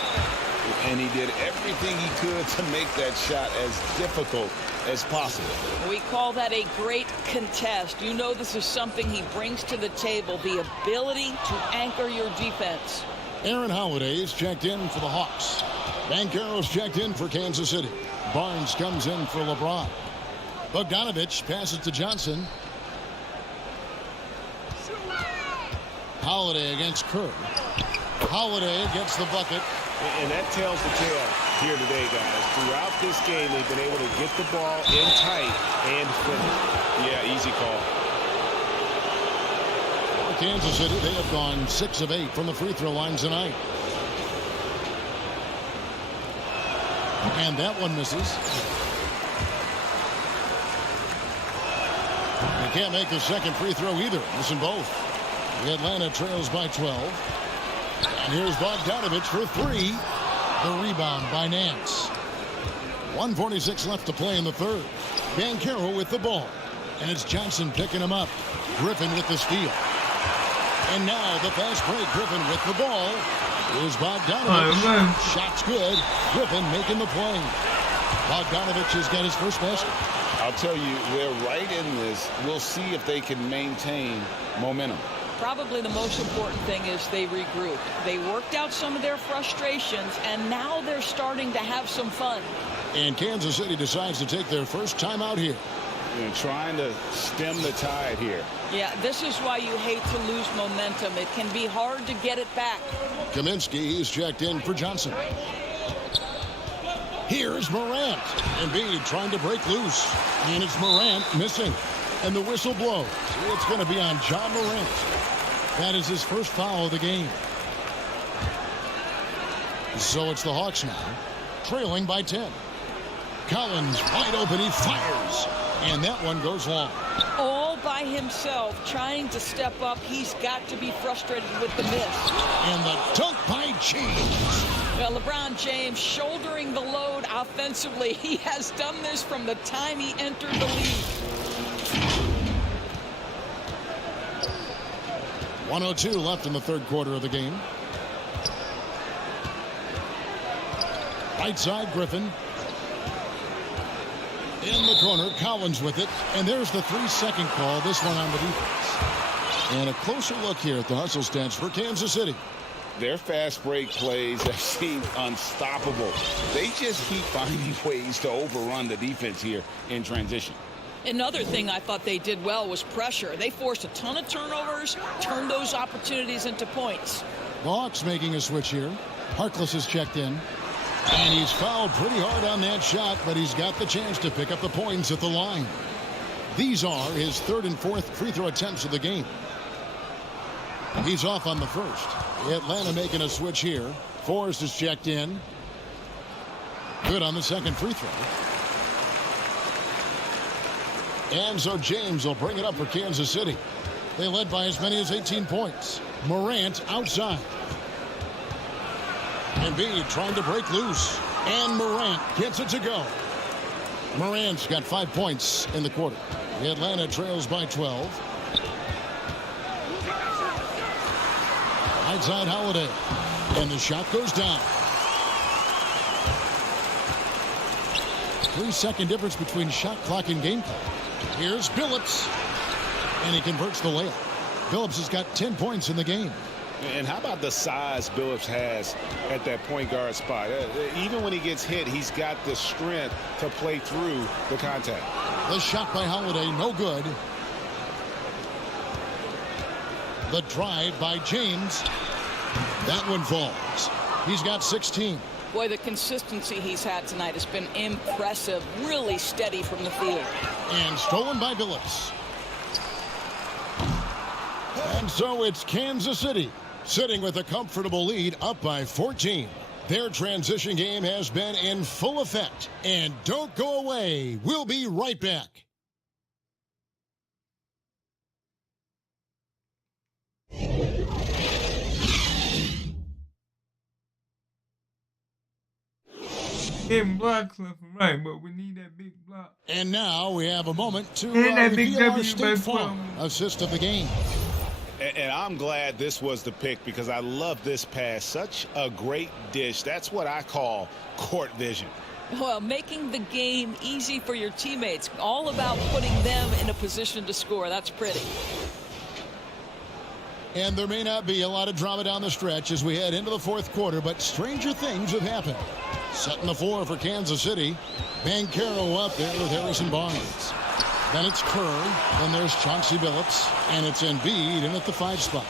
And he did everything he could to make that shot as difficult as possible. We call that a great contest. You know this is something he brings to the table, the ability to anchor your defense. Aaron Holiday is checked in for the Hawks. Banchero's checked in for Kansas City. Barnes comes in for LeBron. Bogdanovich passes to Johnson. Holiday against Kerr. Holiday gets the bucket. And that tells the tale here today, guys. Throughout this game, they've been able to get the ball in tight and finish. Yeah, easy call. For Kansas City, they have gone 6 of 8 from the free throw line tonight. And that one misses. They can't make the second free throw either. Missing both. The Atlanta trails by 12. And here's Bogdanovich for 3. The rebound by Nance. 1:46 left to play in the third. Banchero with the ball. And it's Johnson picking him up. Griffin with the steal. And now the fast break. Griffin with the ball. Is Bogdanovich. Shot's good. Griffin making the play. Bogdanovich has got his first basket. I'll tell you, they're right in this. We'll see if they can maintain momentum. Probably the most important thing is they regrouped. They worked out some of their frustrations, and now they're starting to have some fun. And Kansas City decides to take their first timeout here. They're trying to stem the tide here. Yeah, this is why you hate to lose momentum. It can be hard to get it back. Kaminsky is checked in for Johnson. Here's Morant. Embiid trying to break loose. And it's Morant missing. And the whistle blows. It's going to be on Ja Morant. That is his first foul of the game. So it's the Hawks now, trailing by 10. Collins wide open. He fires. And that one goes long. All by himself, trying to step up. He's got to be frustrated with the miss. And the dunk by James. Well, LeBron James shouldering the load offensively. He has done this from the time he entered the league. 1:02 left in the third quarter of the game. Right side, Griffin. In the corner, Collins with it. And there's the 3-second call, this one on the defense. And a closer look here at the hustle stats for Kansas City. Their fast break plays have seemed unstoppable. They just keep finding ways to overrun the defense here in transition. Another thing I thought they did well was pressure. They forced a ton of turnovers, turned those opportunities into points. The Hawks making a switch here. Harkless is checked in. And he's fouled pretty hard on that shot, but he's got the chance to pick up the points at the line. These are his third and fourth free throw attempts of the game. He's off on the first. Atlanta making a switch here. Forrest is checked in. Good on the second free throw. And so James will bring it up for Kansas City. They led by as many as 18 points. Morant outside. Embiid trying to break loose. And Morant gets it to go. Morant's got 5 points in the quarter. Atlanta trails by 12. Right side Holiday. And the shot goes down. 3-second difference between shot clock and game clock. Here's Billups. And he converts the layup. Billups has got 10 points in the game. And how about the size Billups has at that point guard spot? Even when he gets hit, he's got the strength to play through the contact. The shot by Holiday, no good. The drive by James. That one falls. He's got 16. Boy, the consistency he's had tonight has been impressive. Really steady from the field. And stolen by Billups. And so it's Kansas City sitting with a comfortable lead, up by 14. Their transition game has been in full effect. And don't go away. We'll be right back. Getting blocks left and right, but we need that big block. And now we have a moment to that big reveal our W State by Farm 12. assist of the game. And I'm glad this was the pick because I love this pass. Such a great dish. That's what I call court vision. Well, making the game easy for your teammates. All about putting them in a position to score. That's pretty. And there may not be a lot of drama down the stretch as we head into the fourth quarter, but stranger things have happened. Setting the floor for Kansas City. Banchero up there with Harrison Barnes. Then it's Kerr. Then there's Chauncey Billups. And it's Embiid in at the 5 spot.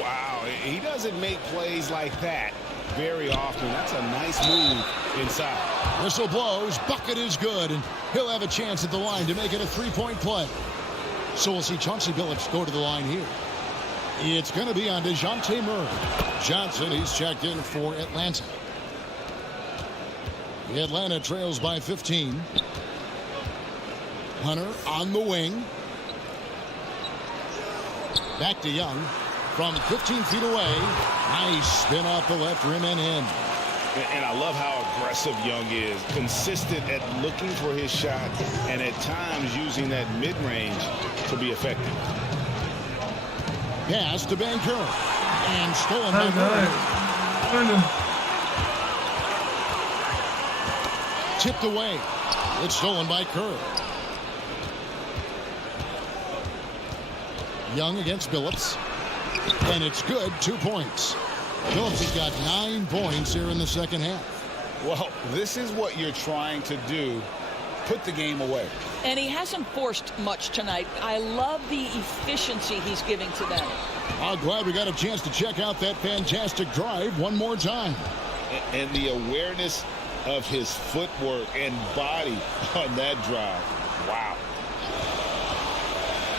Wow, he doesn't make plays like that very often. That's a nice move inside. Whistle blows. Bucket is good. And he'll have a chance at the line to make it a 3-point play. So we'll see Chauncey Billups go to the line here. It's going to be on DeJounte Murray. Johnson, he's checked in for Atlanta. Atlanta trails by 15. Hunter on the wing. Back to Young from 15 feet away. Nice spin off the left rim and in. And I love how aggressive Young is. Consistent at looking for his shot and at times using that mid-range to be effective. Pass to Banchero. And stolen by Murray. Tipped away. It's stolen by Kerr. Young against Billups. And it's good. 2 points. Billups has got 9 points here in the second half. Well, this is what you're trying to do. Put the game away. And he hasn't forced much tonight. I love the efficiency he's giving to them. I'm glad we got a chance to check out that fantastic drive one more time. And the awareness of his footwork and body on that drive. Wow.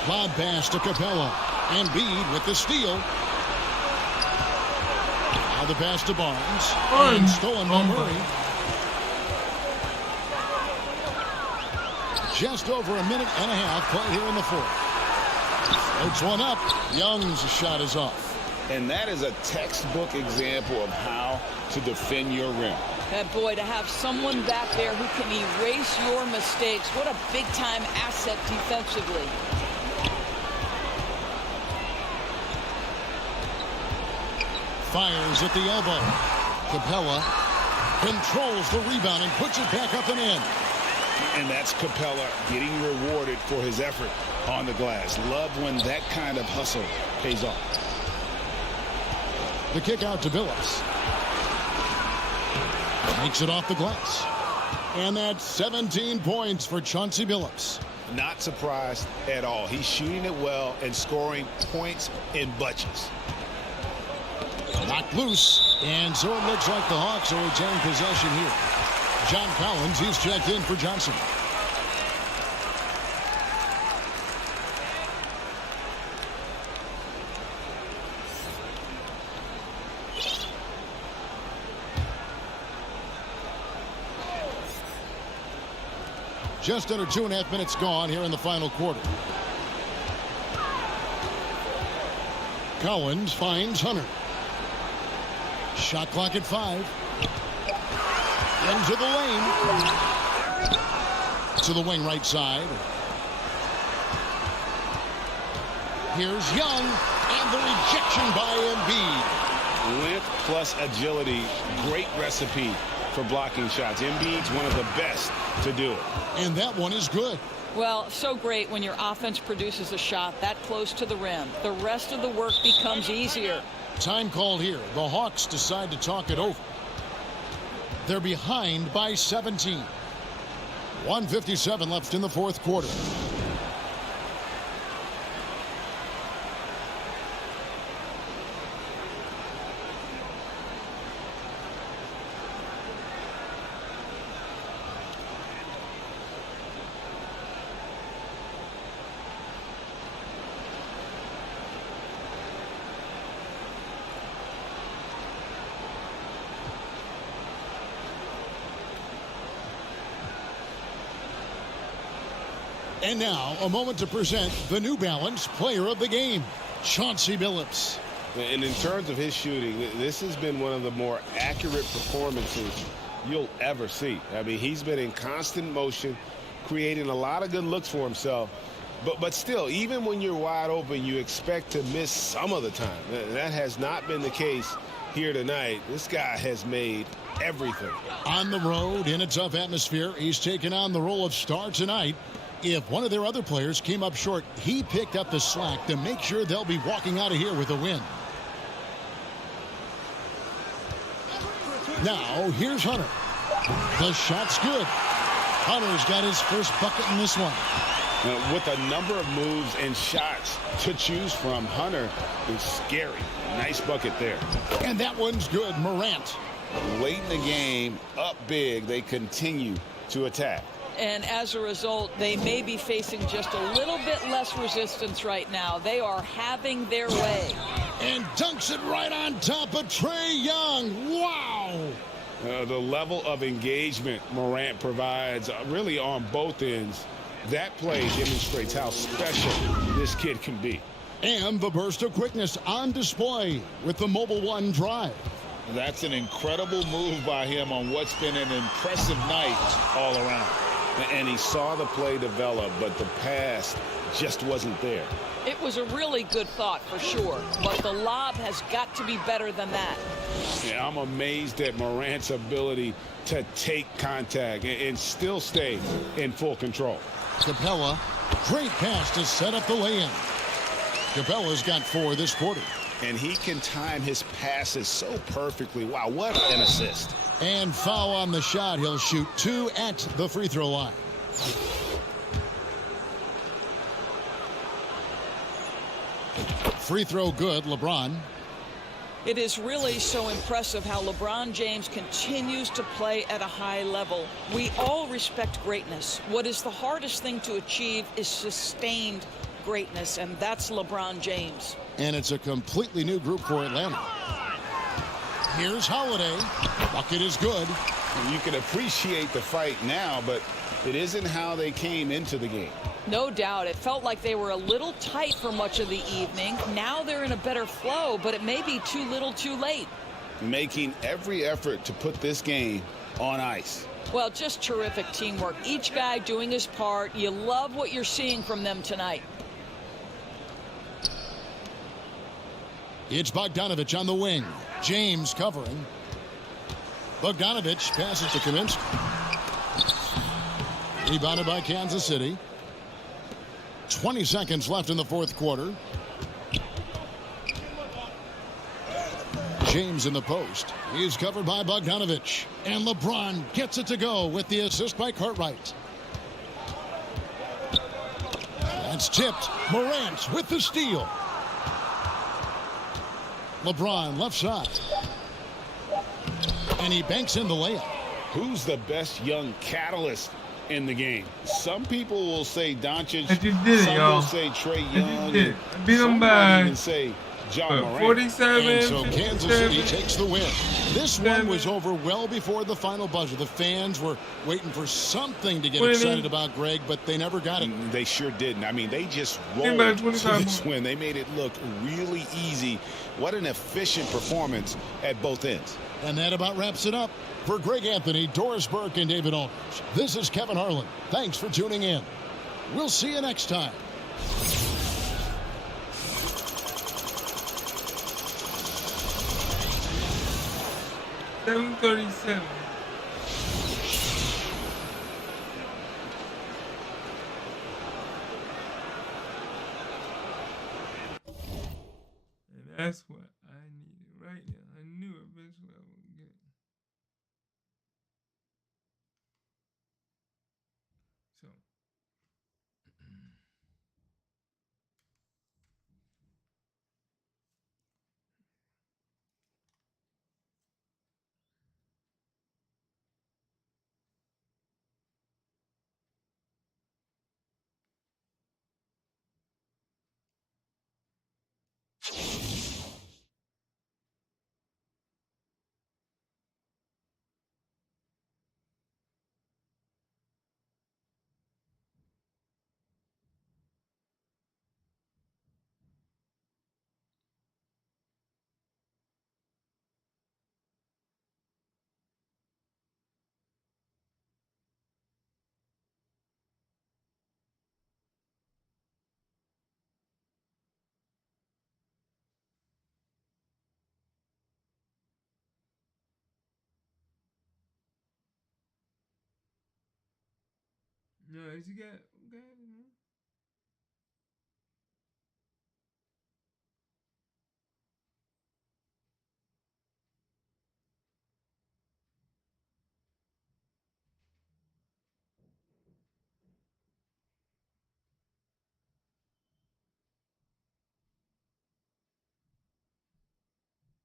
Lob pass to Capella. Embiid with the steal. Now the pass to Barnes. And stolen by Murray. Just over a minute and a half play here in the fourth. Floats one up. Young's shot is off. And that is a textbook example of how to defend your rim. And boy, to have someone back there who can erase your mistakes. What a big-time asset defensively. Fires at the elbow. Capella controls the rebound and puts it back up and in. And that's Capella getting rewarded for his effort on the glass. Love when that kind of hustle pays off. The kick out to Billups. Makes it off the glass. And that's 17 points for Chauncey Billups. Not surprised at all. He's shooting it well and scoring points in bunches. Knocked loose. And so it looks like the Hawks will retain possession here. John Collins, he's checked in for Johnson. Just under 2.5 minutes gone here in the final quarter. Collins finds Hunter. Shot clock at 5. Into the lane. To the wing right side. Here's Young. And the rejection by Embiid. Length plus agility. Great recipe for blocking shots. Embiid's one of the best to do it. And that one is good. Well, so great when your offense produces a shot that close to the rim. The rest of the work becomes easier. Time called here. The Hawks decide to talk it over. They're behind by 17. 1:57 left in the fourth quarter. And now, a moment to present the New Balance Player of the Game, Chauncey Billups. And in terms of his shooting, this has been one of the more accurate performances you'll ever see. I mean, he's been in constant motion, creating a lot of good looks for himself. But still, even when you're wide open, you expect to miss some of the time. That has not been the case here tonight. This guy has made everything. On the road, in a tough atmosphere, he's taken on the role of star tonight. If one of their other players came up short, he picked up the slack to make sure they'll be walking out of here with a win. Now, here's Hunter. The shot's good. Hunter's got his first bucket in this one. Now, with a number of moves and shots to choose from, Hunter is scary. Nice bucket there. And that one's good. Morant. Late in the game, up big, they continue to attack. And as a result, they may be facing just a little bit less resistance right now. They are having their way. And dunks it right on top of Trae Young. Wow! The level of engagement Morant provides really on both ends. That play demonstrates how special this kid can be. And the burst of quickness on display with the Mobile One drive. That's an incredible move by him on what's been an impressive night all around. and he saw the play develop, but the pass just wasn't there. It was a really good thought for sure, but the lob has got to be better than that. Yeah, I'm amazed at Morant's ability to take contact and still stay in full control. Capella, great pass to set up the lay-in. Capella's got 4 this quarter. And he can time his passes so perfectly. Wow, what an assist. And foul on the shot. He'll shoot 2 at the free throw line. Free throw good, LeBron. It is really so impressive how LeBron James continues to play at a high level. We all respect greatness. What is the hardest thing to achieve is sustained greatness, and that's LeBron James. And it's a completely new group for Atlanta. Here's Holiday. Bucket is good. And you can appreciate the fight now, but it isn't how they came into the game. No doubt. It felt like they were a little tight for much of the evening. Now they're in a better flow, but it may be too little too late. Making every effort to put this game on ice. Well, just terrific teamwork. Each guy doing his part. You love what you're seeing from them tonight. It's Bogdanovich on the wing. James covering. Bogdanovich passes to Kaminsky. Rebounded by Kansas City. 20 seconds left in the fourth quarter. James in the post. He's covered by Bogdanovich. And LeBron gets it to go with the assist by Cartwright. That's tipped. Morant with the steal. LeBron left side. And he banks in the layup. Who's the best young catalyst in the game? Some people will say Doncic. Some will say Trae Young. Beat him by even say John Morant. 47. And so Kansas City takes the win. This one was over well before the final buzzer. The fans were waiting for something to get excited about, Greg, but they never got it. They sure didn't. I mean, they just rolled to this win. They made it look really easy. What an efficient performance at both ends. And that about wraps it up. For Greg Anthony, Doris Burke, and David Aldridge, this is Kevin Harlan. Thanks for tuning in. We'll see you next time. $737. And that's what I needed right now. I knew eventually I would get it. So. No, you got okay, man.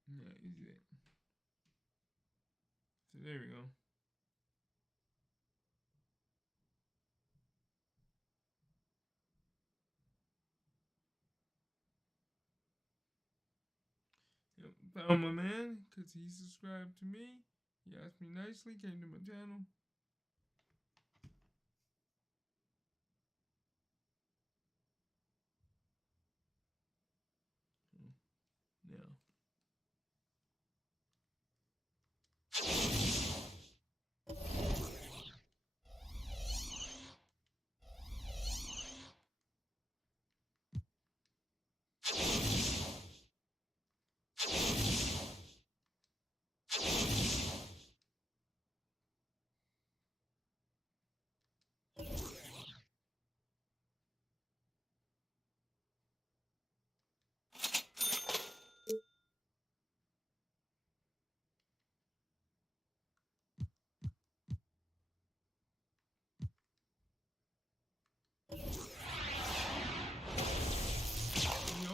No, easy. So there we go. Yep, found my man because he subscribed to me. He asked me nicely, came to my channel. Now.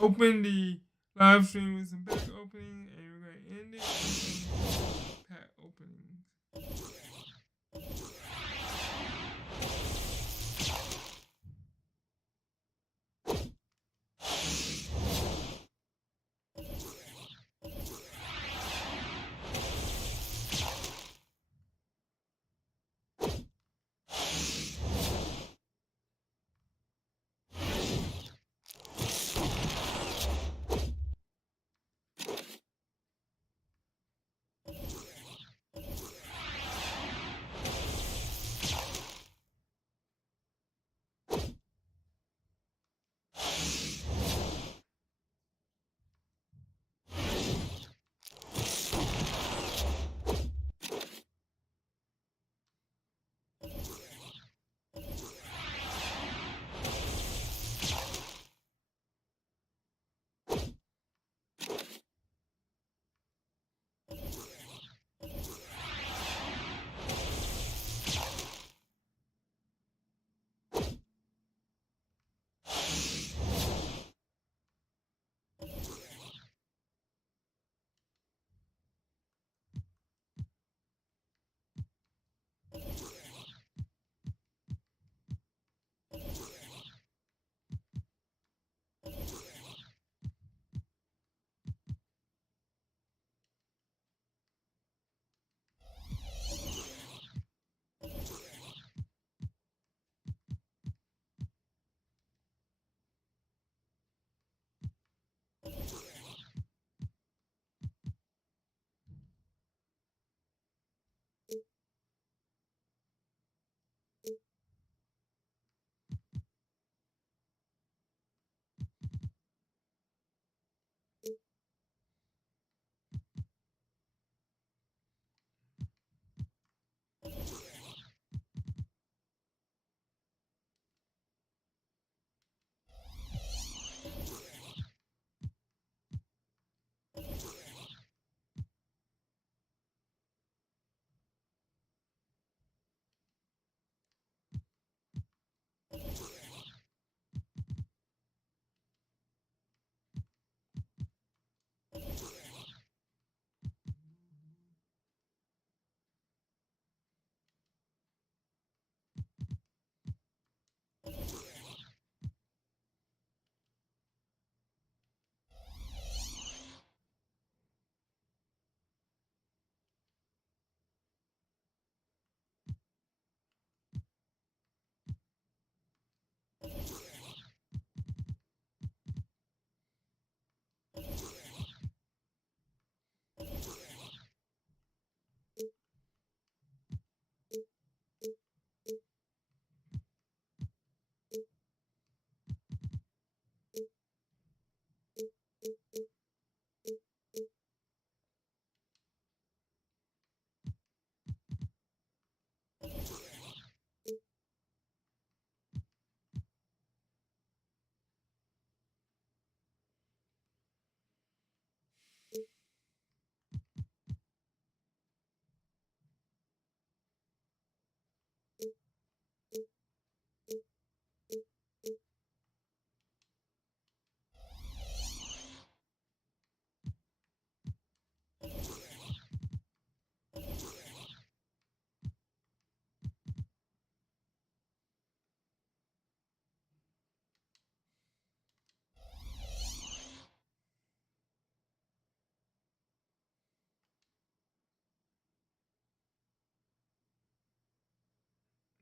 open the live stream with some pack opening, and we're going to end it with some pack openings.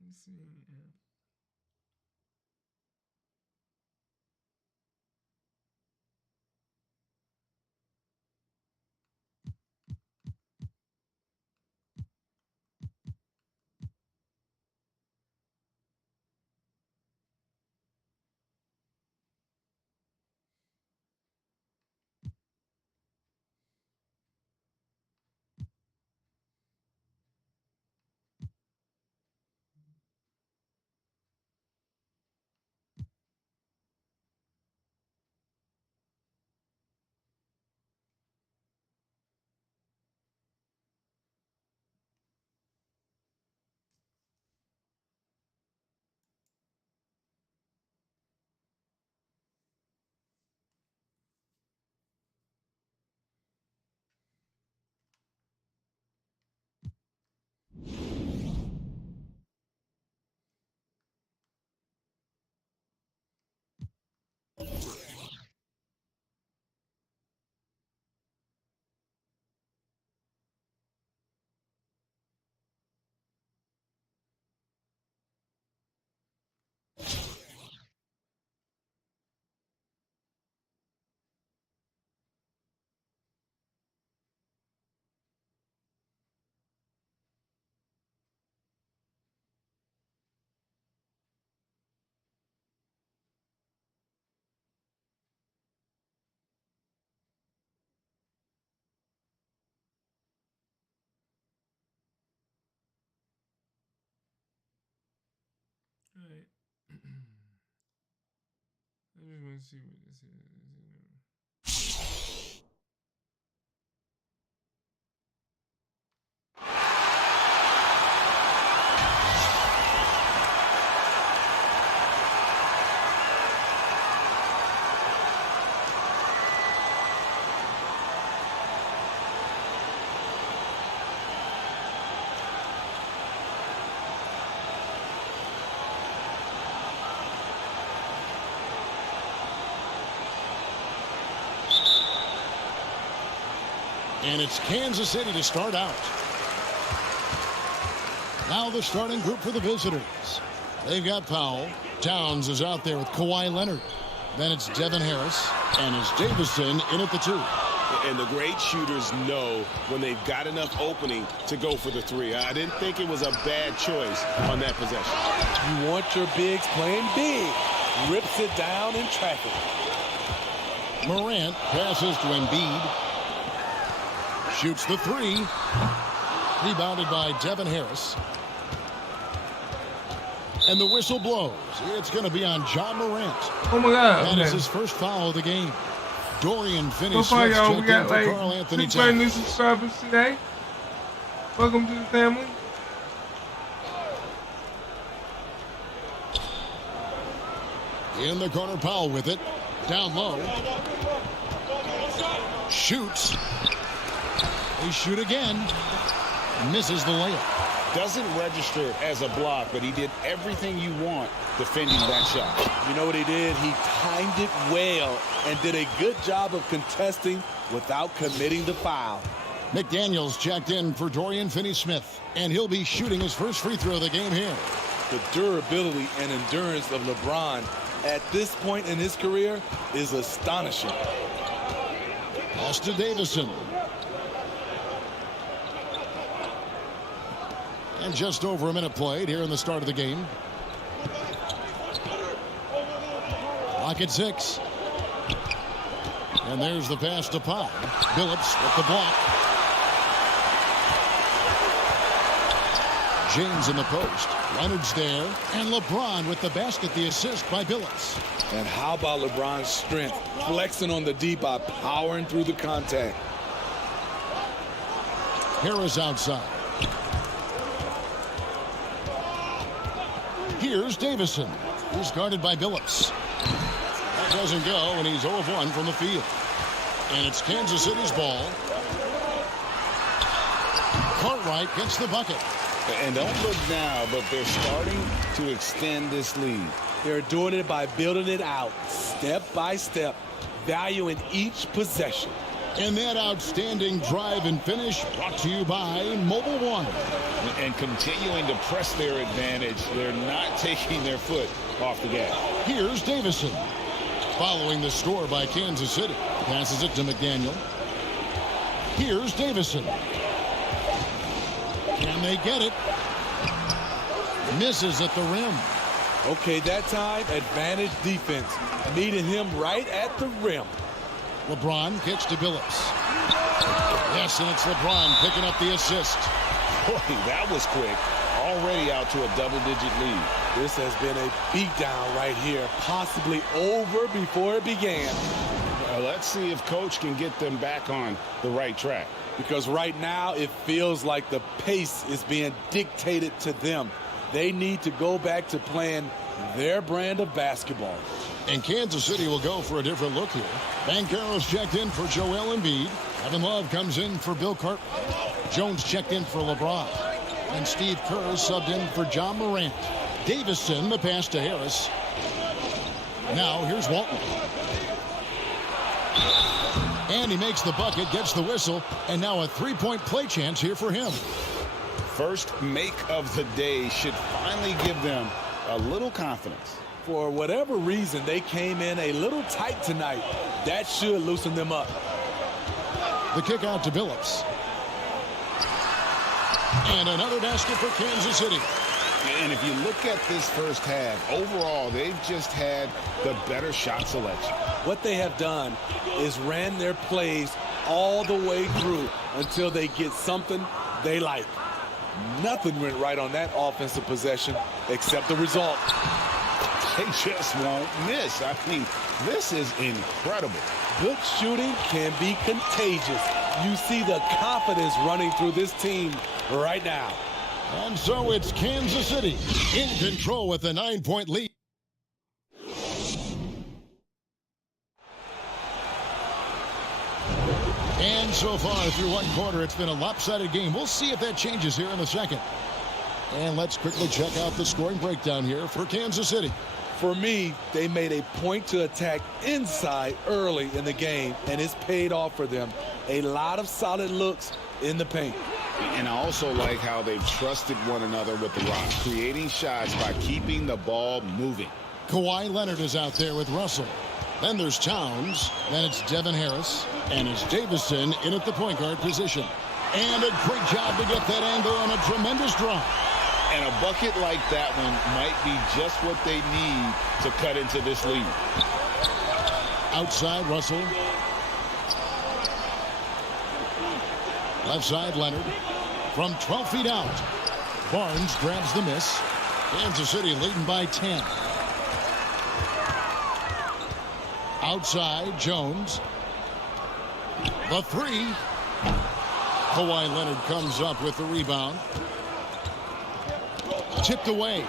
Let's see. Let's see what this is. And it's Kansas City to start out. Now the starting group for the visitors. They've got Powell. Towns is out there with Kawhi Leonard. Then it's Devin Harris. And it's Davison in at the 2. And the great shooters know when they've got enough opening to go for the 3. I didn't think it was a bad choice on that possession. You want your bigs playing big. Rips it down in traffic. Morant passes to Embiid. Shoots the 3. Rebounded by Devin Harris. And the whistle blows. It's going to be on John Morant. Oh, my God. That is his first foul of the game. Dorian So finished. far, y'all, we got like Karl Anthony 6 brand new subscribers today. Welcome to the family. In the corner, Powell with it. Down low. Shoots. They shoot again. Misses the layup. Doesn't register as a block, but he did everything you want defending that shot. You know what he did? He timed it well and did a good job of contesting without committing the foul. McDaniels checked in for Dorian Finney-Smith, and he'll be shooting his first free throw of the game here. The durability and endurance of LeBron at this point in his career is astonishing. Austin Davison. And just over a minute played here in the start of the game. Clock at 6. And there's the pass to Powell. Billups with the block. James in the post. Leonard's there. And LeBron with the basket, the assist by Billups. And how about LeBron's strength? Flexing on the D by powering through the contact. Harris outside. Here's Davison. He's guarded by Billups. That doesn't go, and he's 0 of 1 from the field. And it's Kansas City's ball. Cartwright gets the bucket. And don't look now, but they're starting to extend this lead. They're doing it by building it out, step by step, valuing each possession. And that outstanding drive and finish brought to you by Mobile One. And continuing to press their advantage. They're not taking their foot off the gas. Here's Davison. Following the score by Kansas City. Passes it to McDaniel. Here's Davison. Can they get it? Misses at the rim. Okay, that time, advantage defense. Meeting him right at the rim. LeBron kicks to Billups. Yes, and it's LeBron picking up the assist. Boy, that was quick. Already out to a double-digit lead. This has been a beatdown right here, possibly over before it began. Let's see if Coach can get them back on the right track. Because right now it feels like the pace is being dictated to them. They need to go back to playing their brand of basketball. And Kansas City will go for a different look here. Banchero's checked in for Joel Embiid. Kevin Love comes in for Bill Cartwright. Jones checked in for LeBron. And Steve Kerr subbed in for John Morant. Davison, the pass to Harris. Now here's Walton. And he makes the bucket, gets the whistle, and now a three-point play chance here for him. First make of the day should finally give them a little confidence. For whatever reason, they came in a little tight tonight. That should loosen them up. The kick out to Billups. And another basket for Kansas City. And if you look at this first half, overall, they've just had the better shot selection. What they have done is ran their plays all the way through until they get something they like. Nothing went right on that offensive possession except the result. They just won't miss. I mean, This is incredible. Good shooting can be contagious. You see the confidence running through this team right now. And so it's Kansas City in control with a 9-point lead. And so far through one quarter, it's been a lopsided game. We'll see if that changes here in the second. And let's quickly check out the scoring breakdown here for Kansas City. For me, they made a point to attack inside early in the game, and it's paid off for them. A lot of solid looks in the paint. And I also like how they've trusted one another with the rock, creating shots by keeping the ball moving. Kawhi Leonard is out there with Russell. Then there's Towns. Then it's Devin Harris. And it's Davison in at the point guard position. And a great job to get that angle on a tremendous drive. And a bucket like that one might be just what they need to cut into this lead. Outside, Russell. Left side, Leonard. From 12 feet out. Barnes grabs the miss. Kansas City leading by 10. Outside, Jones. The three. Kawhi Leonard comes up with the rebound. Tipped away.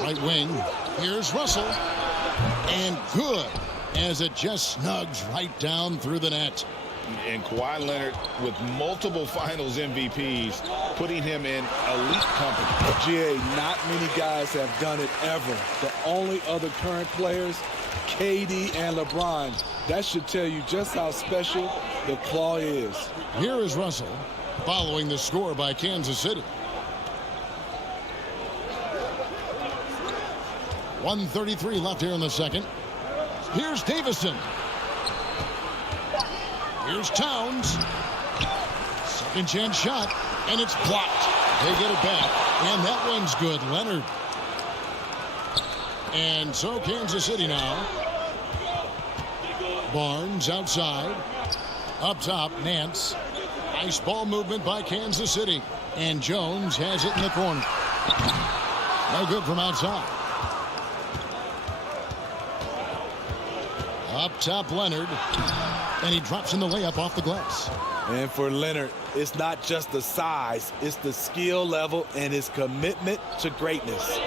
Right wing. Here's Russell. And good as it just snugs right down through the net. And Kawhi Leonard with multiple finals MVPs, putting him in elite company. GA, not many guys have done it ever. The only other current players, KD and LeBron. That should tell you just how special the Claw is. Here is Russell following the score by Kansas City. 1:33 left here in the second. Here's Davison. Here's Towns. Second chance shot, and it's blocked. They get it back, and that one's good. Leonard. And so Kansas City now. Barnes outside. Up top, Nance. Nice ball movement by Kansas City. And Jones has it in the corner. No good from outside. Up top, Leonard. And he drops in the layup off the glass. And for Leonard, it's not just the size, it's the skill level and his commitment to greatness.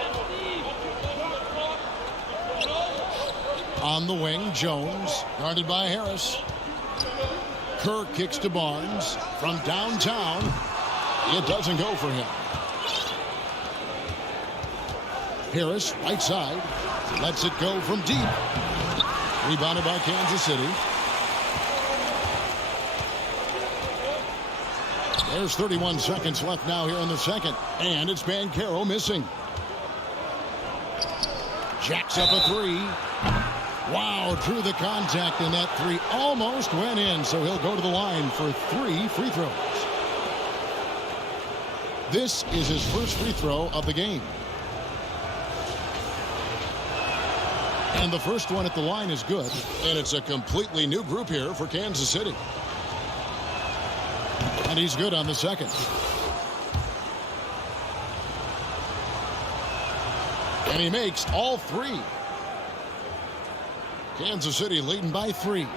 On the wing, Jones, guarded by Harris. Kerr kicks to Barnes from downtown. It doesn't go for him. Harris, right side, lets it go from deep. Rebounded by Kansas City. There's 31 seconds left now here in the second. And it's Banchero missing. Jacks up a three. Wow, drew the contact, and that three almost went in. So he'll go to the line for 3 free throws. This is his first free throw of the game. And the first one at the line is good. And it's a completely new group here for Kansas City. And he's good on the second. And he makes all 3. Kansas City leading by 3.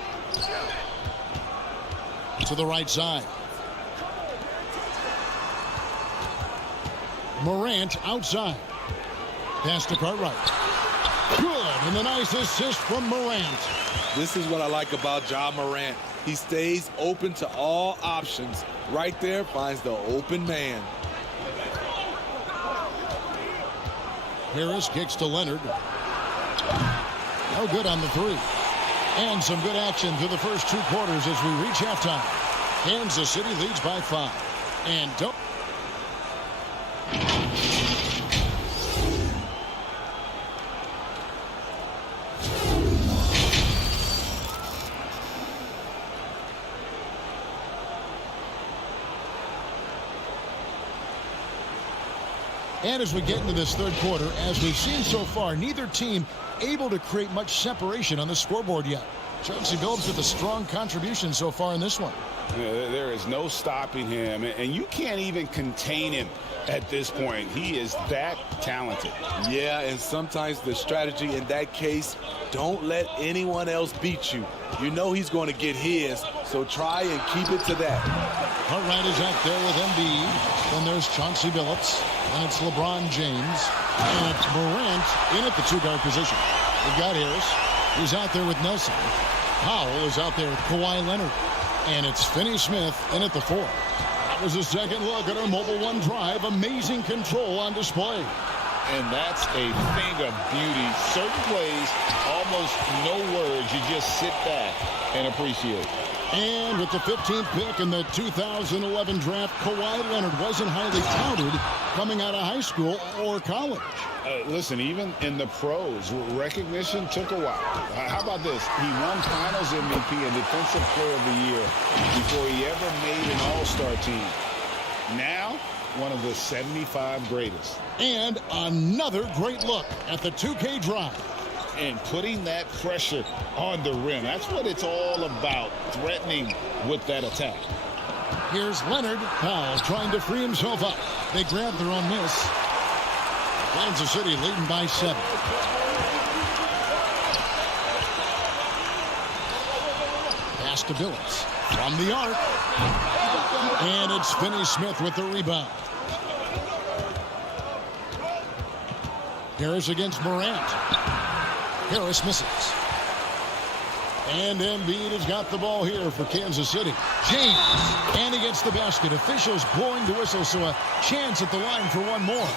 To the right side. Morant outside. Pass to Cartwright. Good, and a nice assist from Morant. This is what I like about Ja Morant. He stays open to all options. Right there, finds the open man. Harris kicks to Leonard. No good on the 3. And some good action through the first 2 quarters as we reach halftime. Kansas City leads by 5. And don't. And as we get into this third quarter, as we've seen so far, neither team able to create much separation on the scoreboard yet. Chauncey Billups with a strong contribution so far in this one. There is no stopping him, and you can't even contain him at this point. He is that talented. Yeah, and sometimes the strategy in that case, don't let anyone else beat you. You know he's going to get his, so try and keep it to that. Cartwright is out there with Embiid. Then there's Chauncey Billups. And it's LeBron James. And it's Morant in at the two-guard position. We've got Harris. He's out there with Nelson. Powell is out there with Kawhi Leonard. And it's Finney-Smith in at the 4. That was a second look at our Mobile One drive. Amazing control on display. And that's a thing of beauty. Certain plays, almost no words. You just sit back and appreciate. And with the 15th pick in the 2011 draft, Kawhi Leonard wasn't highly touted coming out of high school or college. Listen, even in the pros, recognition took a while. How about this? He won Finals MVP and Defensive Player of the Year before he ever made an All-Star team. Now, one of the 75 greatest. And another great look at the 2K drive. And putting that pressure on the rim. That's what it's all about, threatening with that attack. Here's Leonard. Powell trying to free himself up. They grab their own miss. Kansas City leading by 7. Pass to Billups from the arc. And it's Finney-Smith with the rebound. Harris against Morant. Harris misses. And Embiid has got the ball here for Kansas City. James. And he gets the basket. Officials blowing the whistle, so a chance at the line for one more.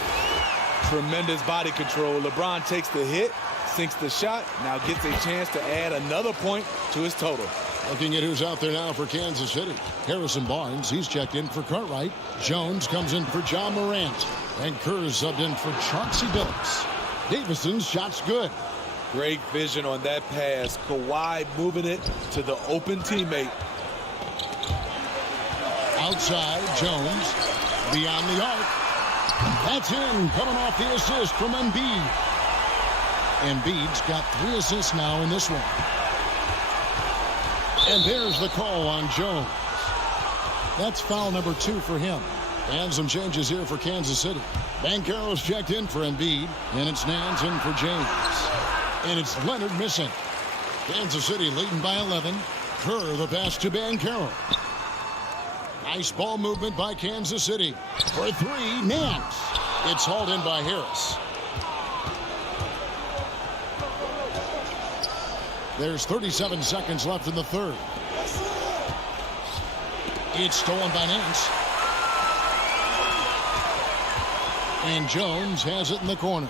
Tremendous body control. LeBron takes the hit, sinks the shot, now gets a chance to add another point to his total. Looking at who's out there now for Kansas City. Harrison Barnes, he's checked in for Cartwright. Jones comes in for John Morant. And Kerr subbed in for Chauncey Billups. Davison's shot's good. Great vision on that pass. Kawhi moving it to the open teammate. Outside, Jones. Beyond the arc. That's in. Coming off the assist from Embiid. Embiid's got 3 assists now in this one. And there's the call on Jones. That's foul number 2 for him. And some changes here for Kansas City. Banchero's checked in for Embiid. And it's Nance in for James. And it's Leonard missing. Kansas City leading by 11. Kerr the pass to Banchero. Nice ball movement by Kansas City. For 3, Nance. It's hauled in by Harris. There's 37 seconds left in the third. It's stolen by Nance. And Jones has it in the corner.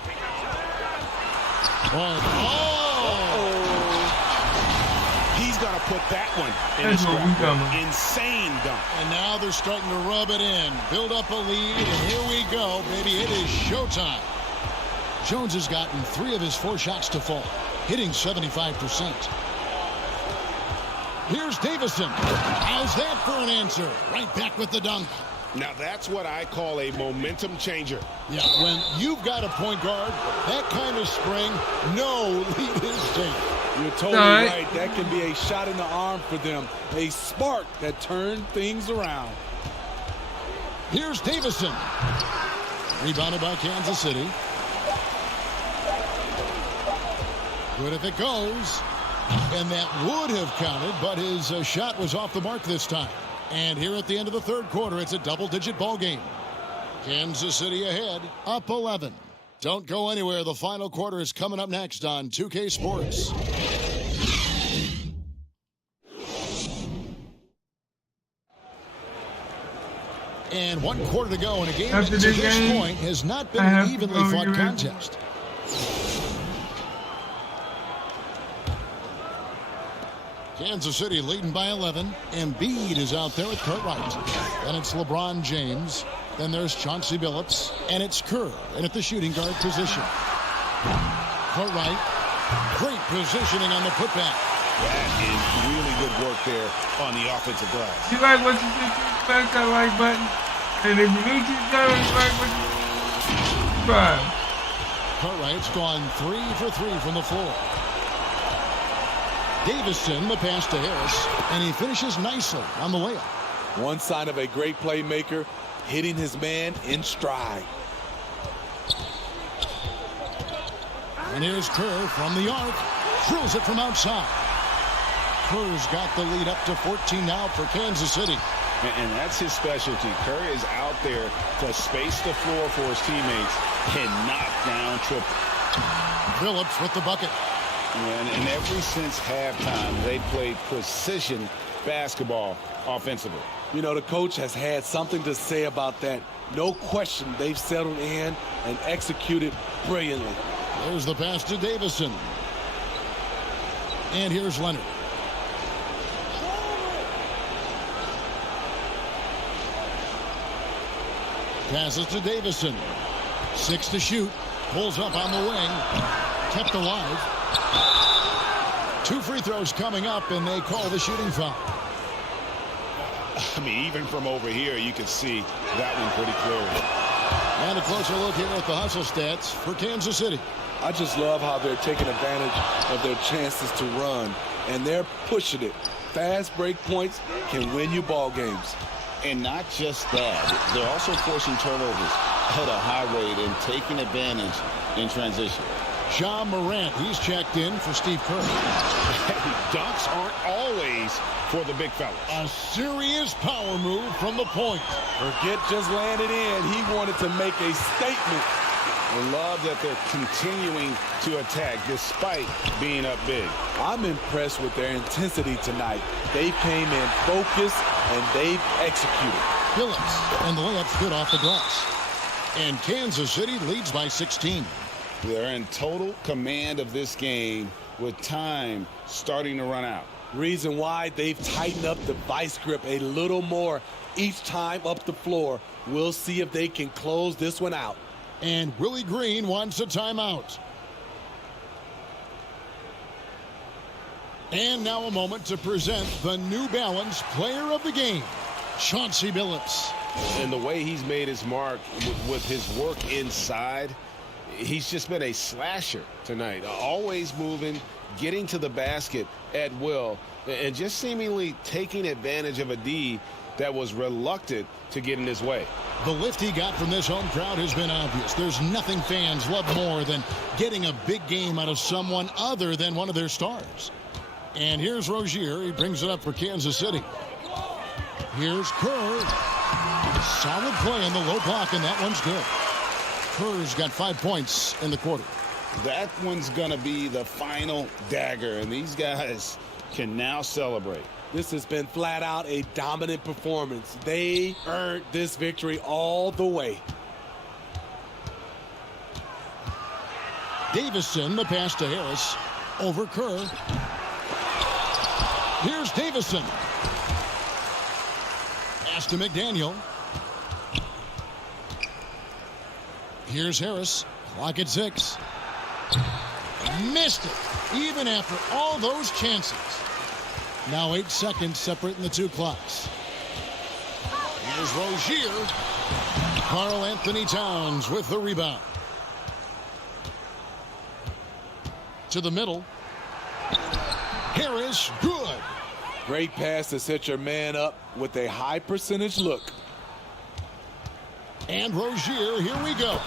He's got to put that one in his scrapbook. Insane dunk. And now they're starting to rub it in. Build up a lead, and here we go, baby. It is showtime. Jones has gotten 3 of his 4 shots to fall, hitting 75%. Here's Davison. How's that for an answer? Right back with the dunk. Now that's what I call a momentum changer. Yeah, when you've got a point guard, that kind of spring, no lead is safe. You're totally right. That can be a shot in the arm for them. A spark that turned things around. Here's Davison. Rebounded by Kansas City. Good if it goes. And that would have counted, but his shot was off the mark this time. And here at the end of the third quarter, it's a double-digit ball game. Kansas City ahead, up 11. Don't go anywhere. The final quarter is coming up next on 2K Sports. And 1 quarter to go in a game that to this point has not been an evenly fought contest. Kansas City leading by 11. Embiid is out there with Cartwright. Then it's LeBron James. Then there's Chauncey Billups. And it's Kerr in at the shooting guard position. Cartwright. Great positioning on the putback. That is really good work there on the offensive glass. You like what you did, smash that like button. And if you need to go, you like what you subscribe. Cartwright's gone 3 for 3 from the floor. Davison, the pass to Harris, and he finishes nicely on the layup. One sign of a great playmaker, hitting his man in stride. And here's Kerr from the arc. Drills it from outside. Kerr's got the lead up to 14 now for Kansas City. And that's his specialty. Kerr is out there to space the floor for his teammates and knock down triple. Phillips with the bucket. And ever since halftime, they played precision basketball offensively. You know, the coach has had something to say about that. No question, they've settled in and executed brilliantly. There's the pass to Davison. And here's Leonard. Passes to Davison. 6 to shoot. Pulls up on the wing. Kept alive. 2 free throws coming up, and they call the shooting foul. I mean, even from over here, you can see that one pretty clearly. And a closer look here at the hustle stats for Kansas City. I just love how they're taking advantage of their chances to run, and they're pushing it. Fast break points can win you ball games. And not just that, they're also forcing turnovers at a high rate and taking advantage in transition. Ja Morant, he's checked in for Steve Kerr. Dunks aren't always for the big fellas. A serious power move from the point. Forget just landed in. He wanted to make a statement. I love that they're continuing to attack despite being up big. I'm impressed with their intensity tonight. They came in focused and they've executed. Phillips, and the layup's good off the glass. And Kansas City leads by 16. They're in total command of this game with time starting to run out. Reason why, they've tightened up the vice grip a little more each time up the floor. We'll see if they can close this one out. And Willie Green wants a timeout. And now a moment to present the New Balance Player of the Game, Chauncey Billups. And the way he's made his mark with his work inside, he's just been a slasher tonight. Always moving, getting to the basket at will, and just seemingly taking advantage of a D that was reluctant to get in his way. The lift he got from this home crowd has been obvious. There's nothing fans love more than getting a big game out of someone other than one of their stars. And here's Rozier. He brings it up for Kansas City. Here's Kerr. Solid play in the low block, and that one's good. Kerr's got 5 points in the quarter. That one's going to be the final dagger, and these guys can now celebrate. This has been flat out a dominant performance. They earned this victory all the way. Davison, the pass to Harris. Over Kerr. Here's Davison. Pass to McDaniel. Here's Harris. Clock at 6. Missed it, even after all those chances. Now 8 seconds separating the two clocks. Here's Rozier. Karl Anthony Towns with the rebound. To the middle. Harris, good. Great pass to set your man up with a high percentage look. And Rozier, here we go.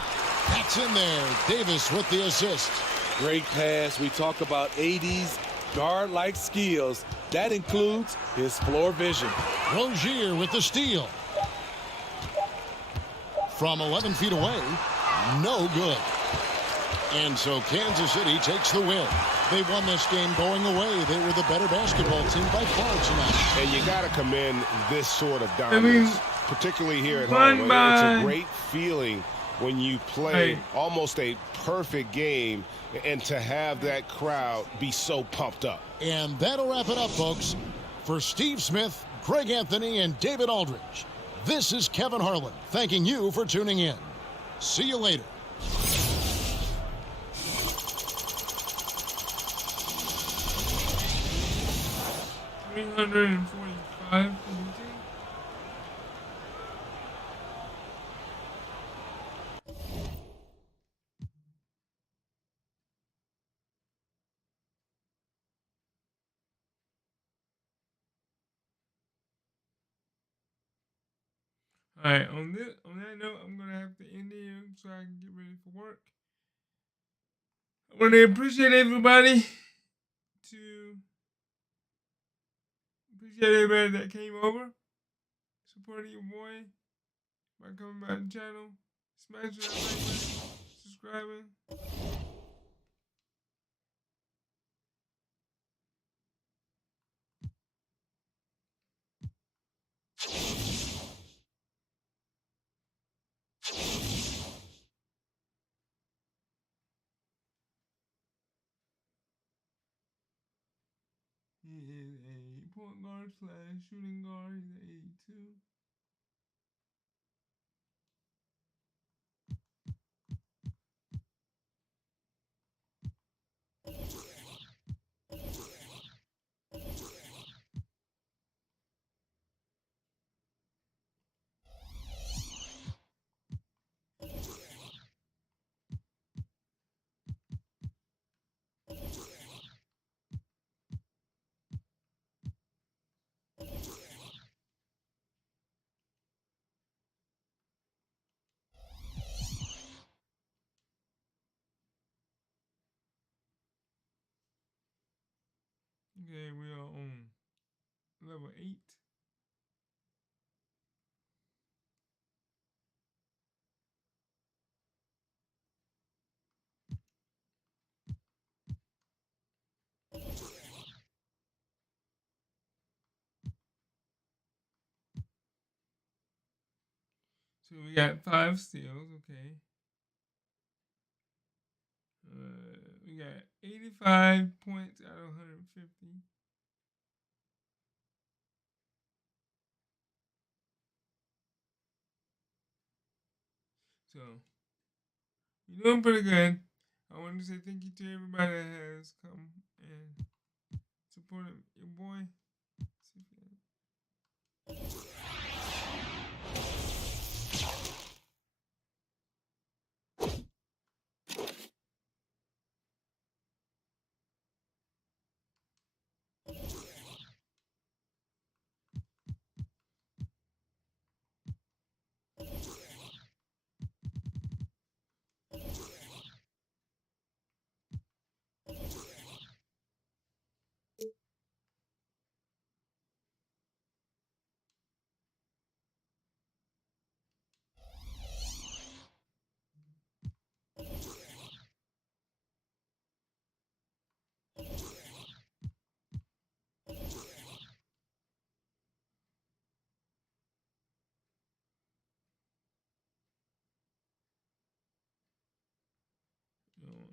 That's in there. Davis with the assist. Great pass. We talk about AD's guard-like skills. That includes his floor vision. Rozier with the steal. From 11 feet away, no good. And so Kansas City takes the win. They won this game going away. They were the better basketball team by far tonight. And you got to commend this sort of dominance, particularly here at home. It's a great feeling when you play almost a perfect game and to have that crowd be so pumped up. And that'll wrap it up, folks. For Steve Smith, Greg Anthony, and David Aldridge, this is Kevin Harlan thanking you for tuning in. See you later. 345. Alright, on that note, I'm gonna have to end here so I can get ready for work. I want to appreciate everybody that came over, supporting your boy by coming by the channel, smashing that like button, subscribing. He is a point guard / shooting guard. He's an 82. Okay, we are on level 8. So we got 5 steals, okay. We got 85 points out of 150. So, you're doing pretty good. I want to say thank you to everybody that has come and supported your boy.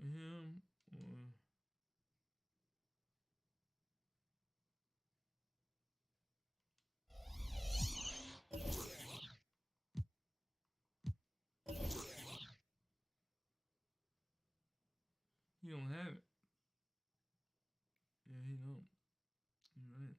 Him or he don't have it. Yeah, he don't. You're right.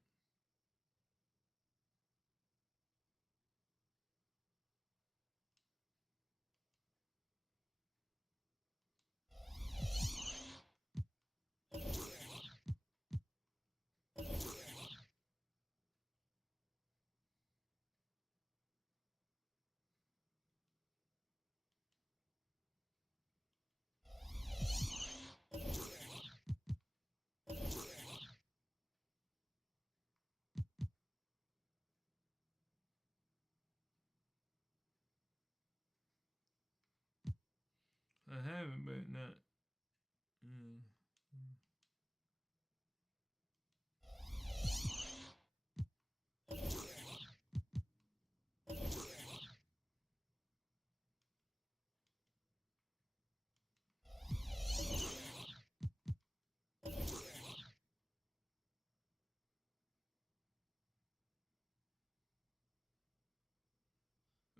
I have it, but not.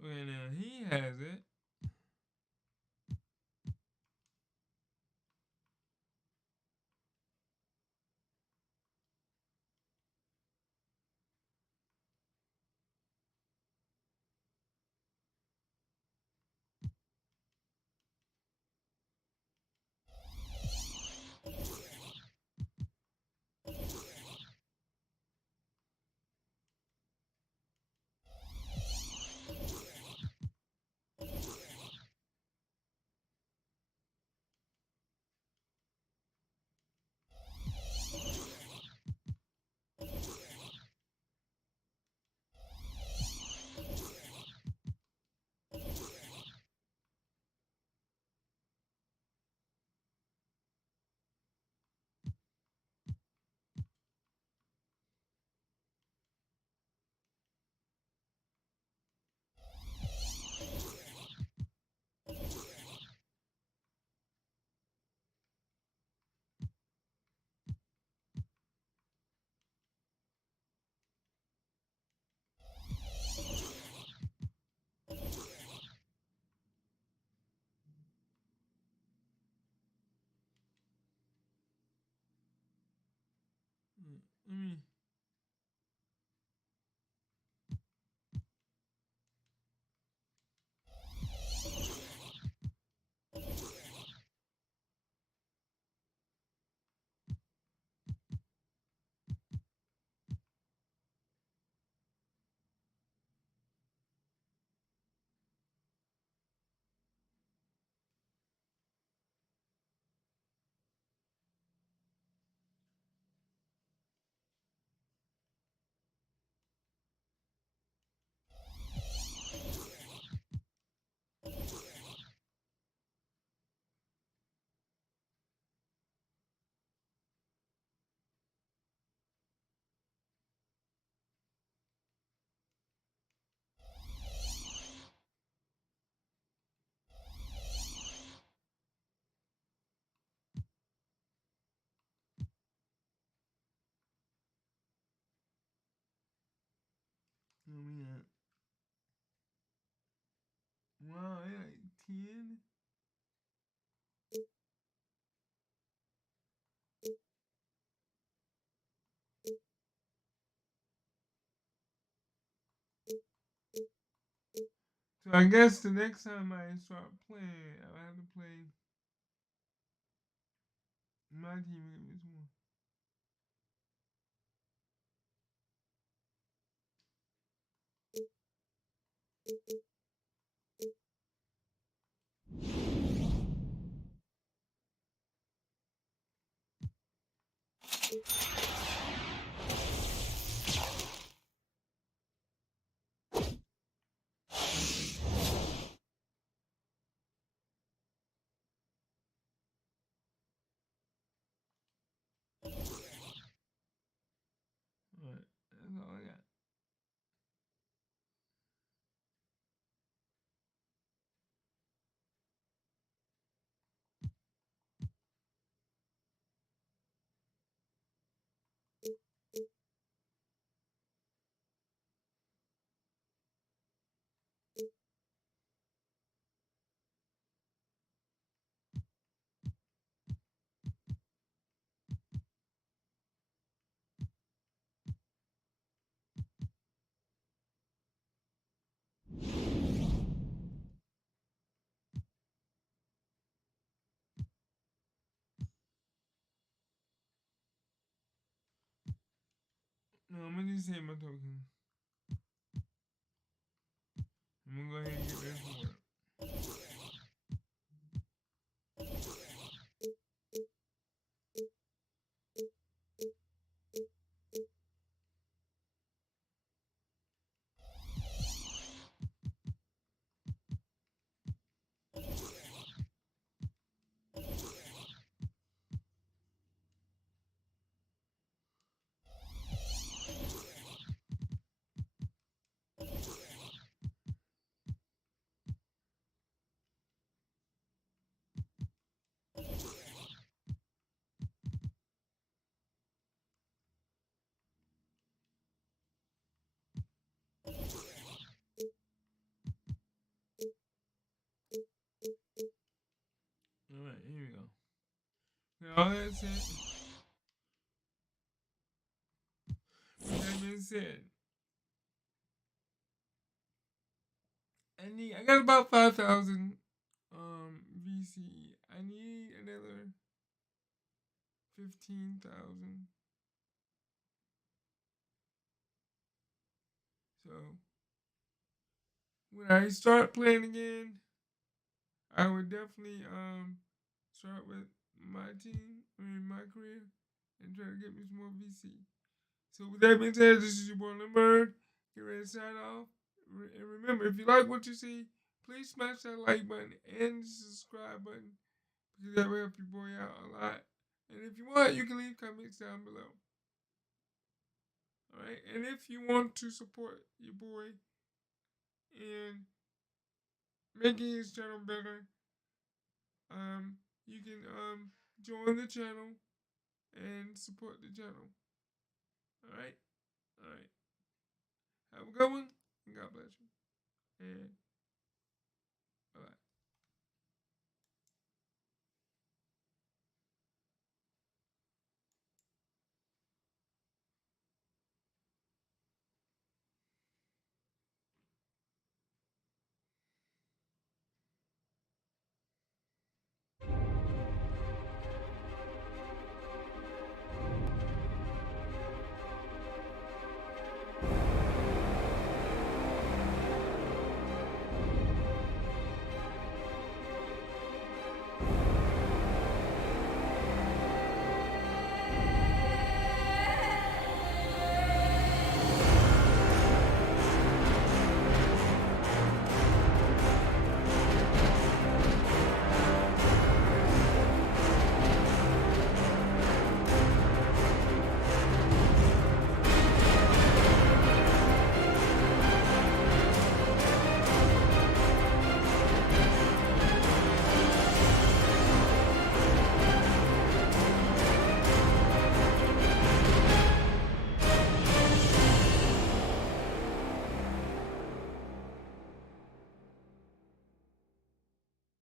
Okay, now he has it. Where we at? Wow, I like 10. So I guess the next time I start playing, I'll have to play my team against one. Alright, that's all I got. No, I'm gonna just save my token. I'm gonna go ahead and get ready for work. Alright, here we go. With all that said, with that being said, I got about 5,000 VC. I need another 15,000. So when I start playing again, I would definitely start with my team, my career, and try to get me some more VC. So with that being said, this is your boy Lindbergh. Get ready to sign off. And remember, if you like what you see, please smash that like button and the subscribe button, because that will help your boy out a lot. And if you want, you can leave comments down below. Alright, and if you want to support your boy in making his channel better, you can join the channel and support the channel. Alright? Alright. Have a good one, and God bless you. And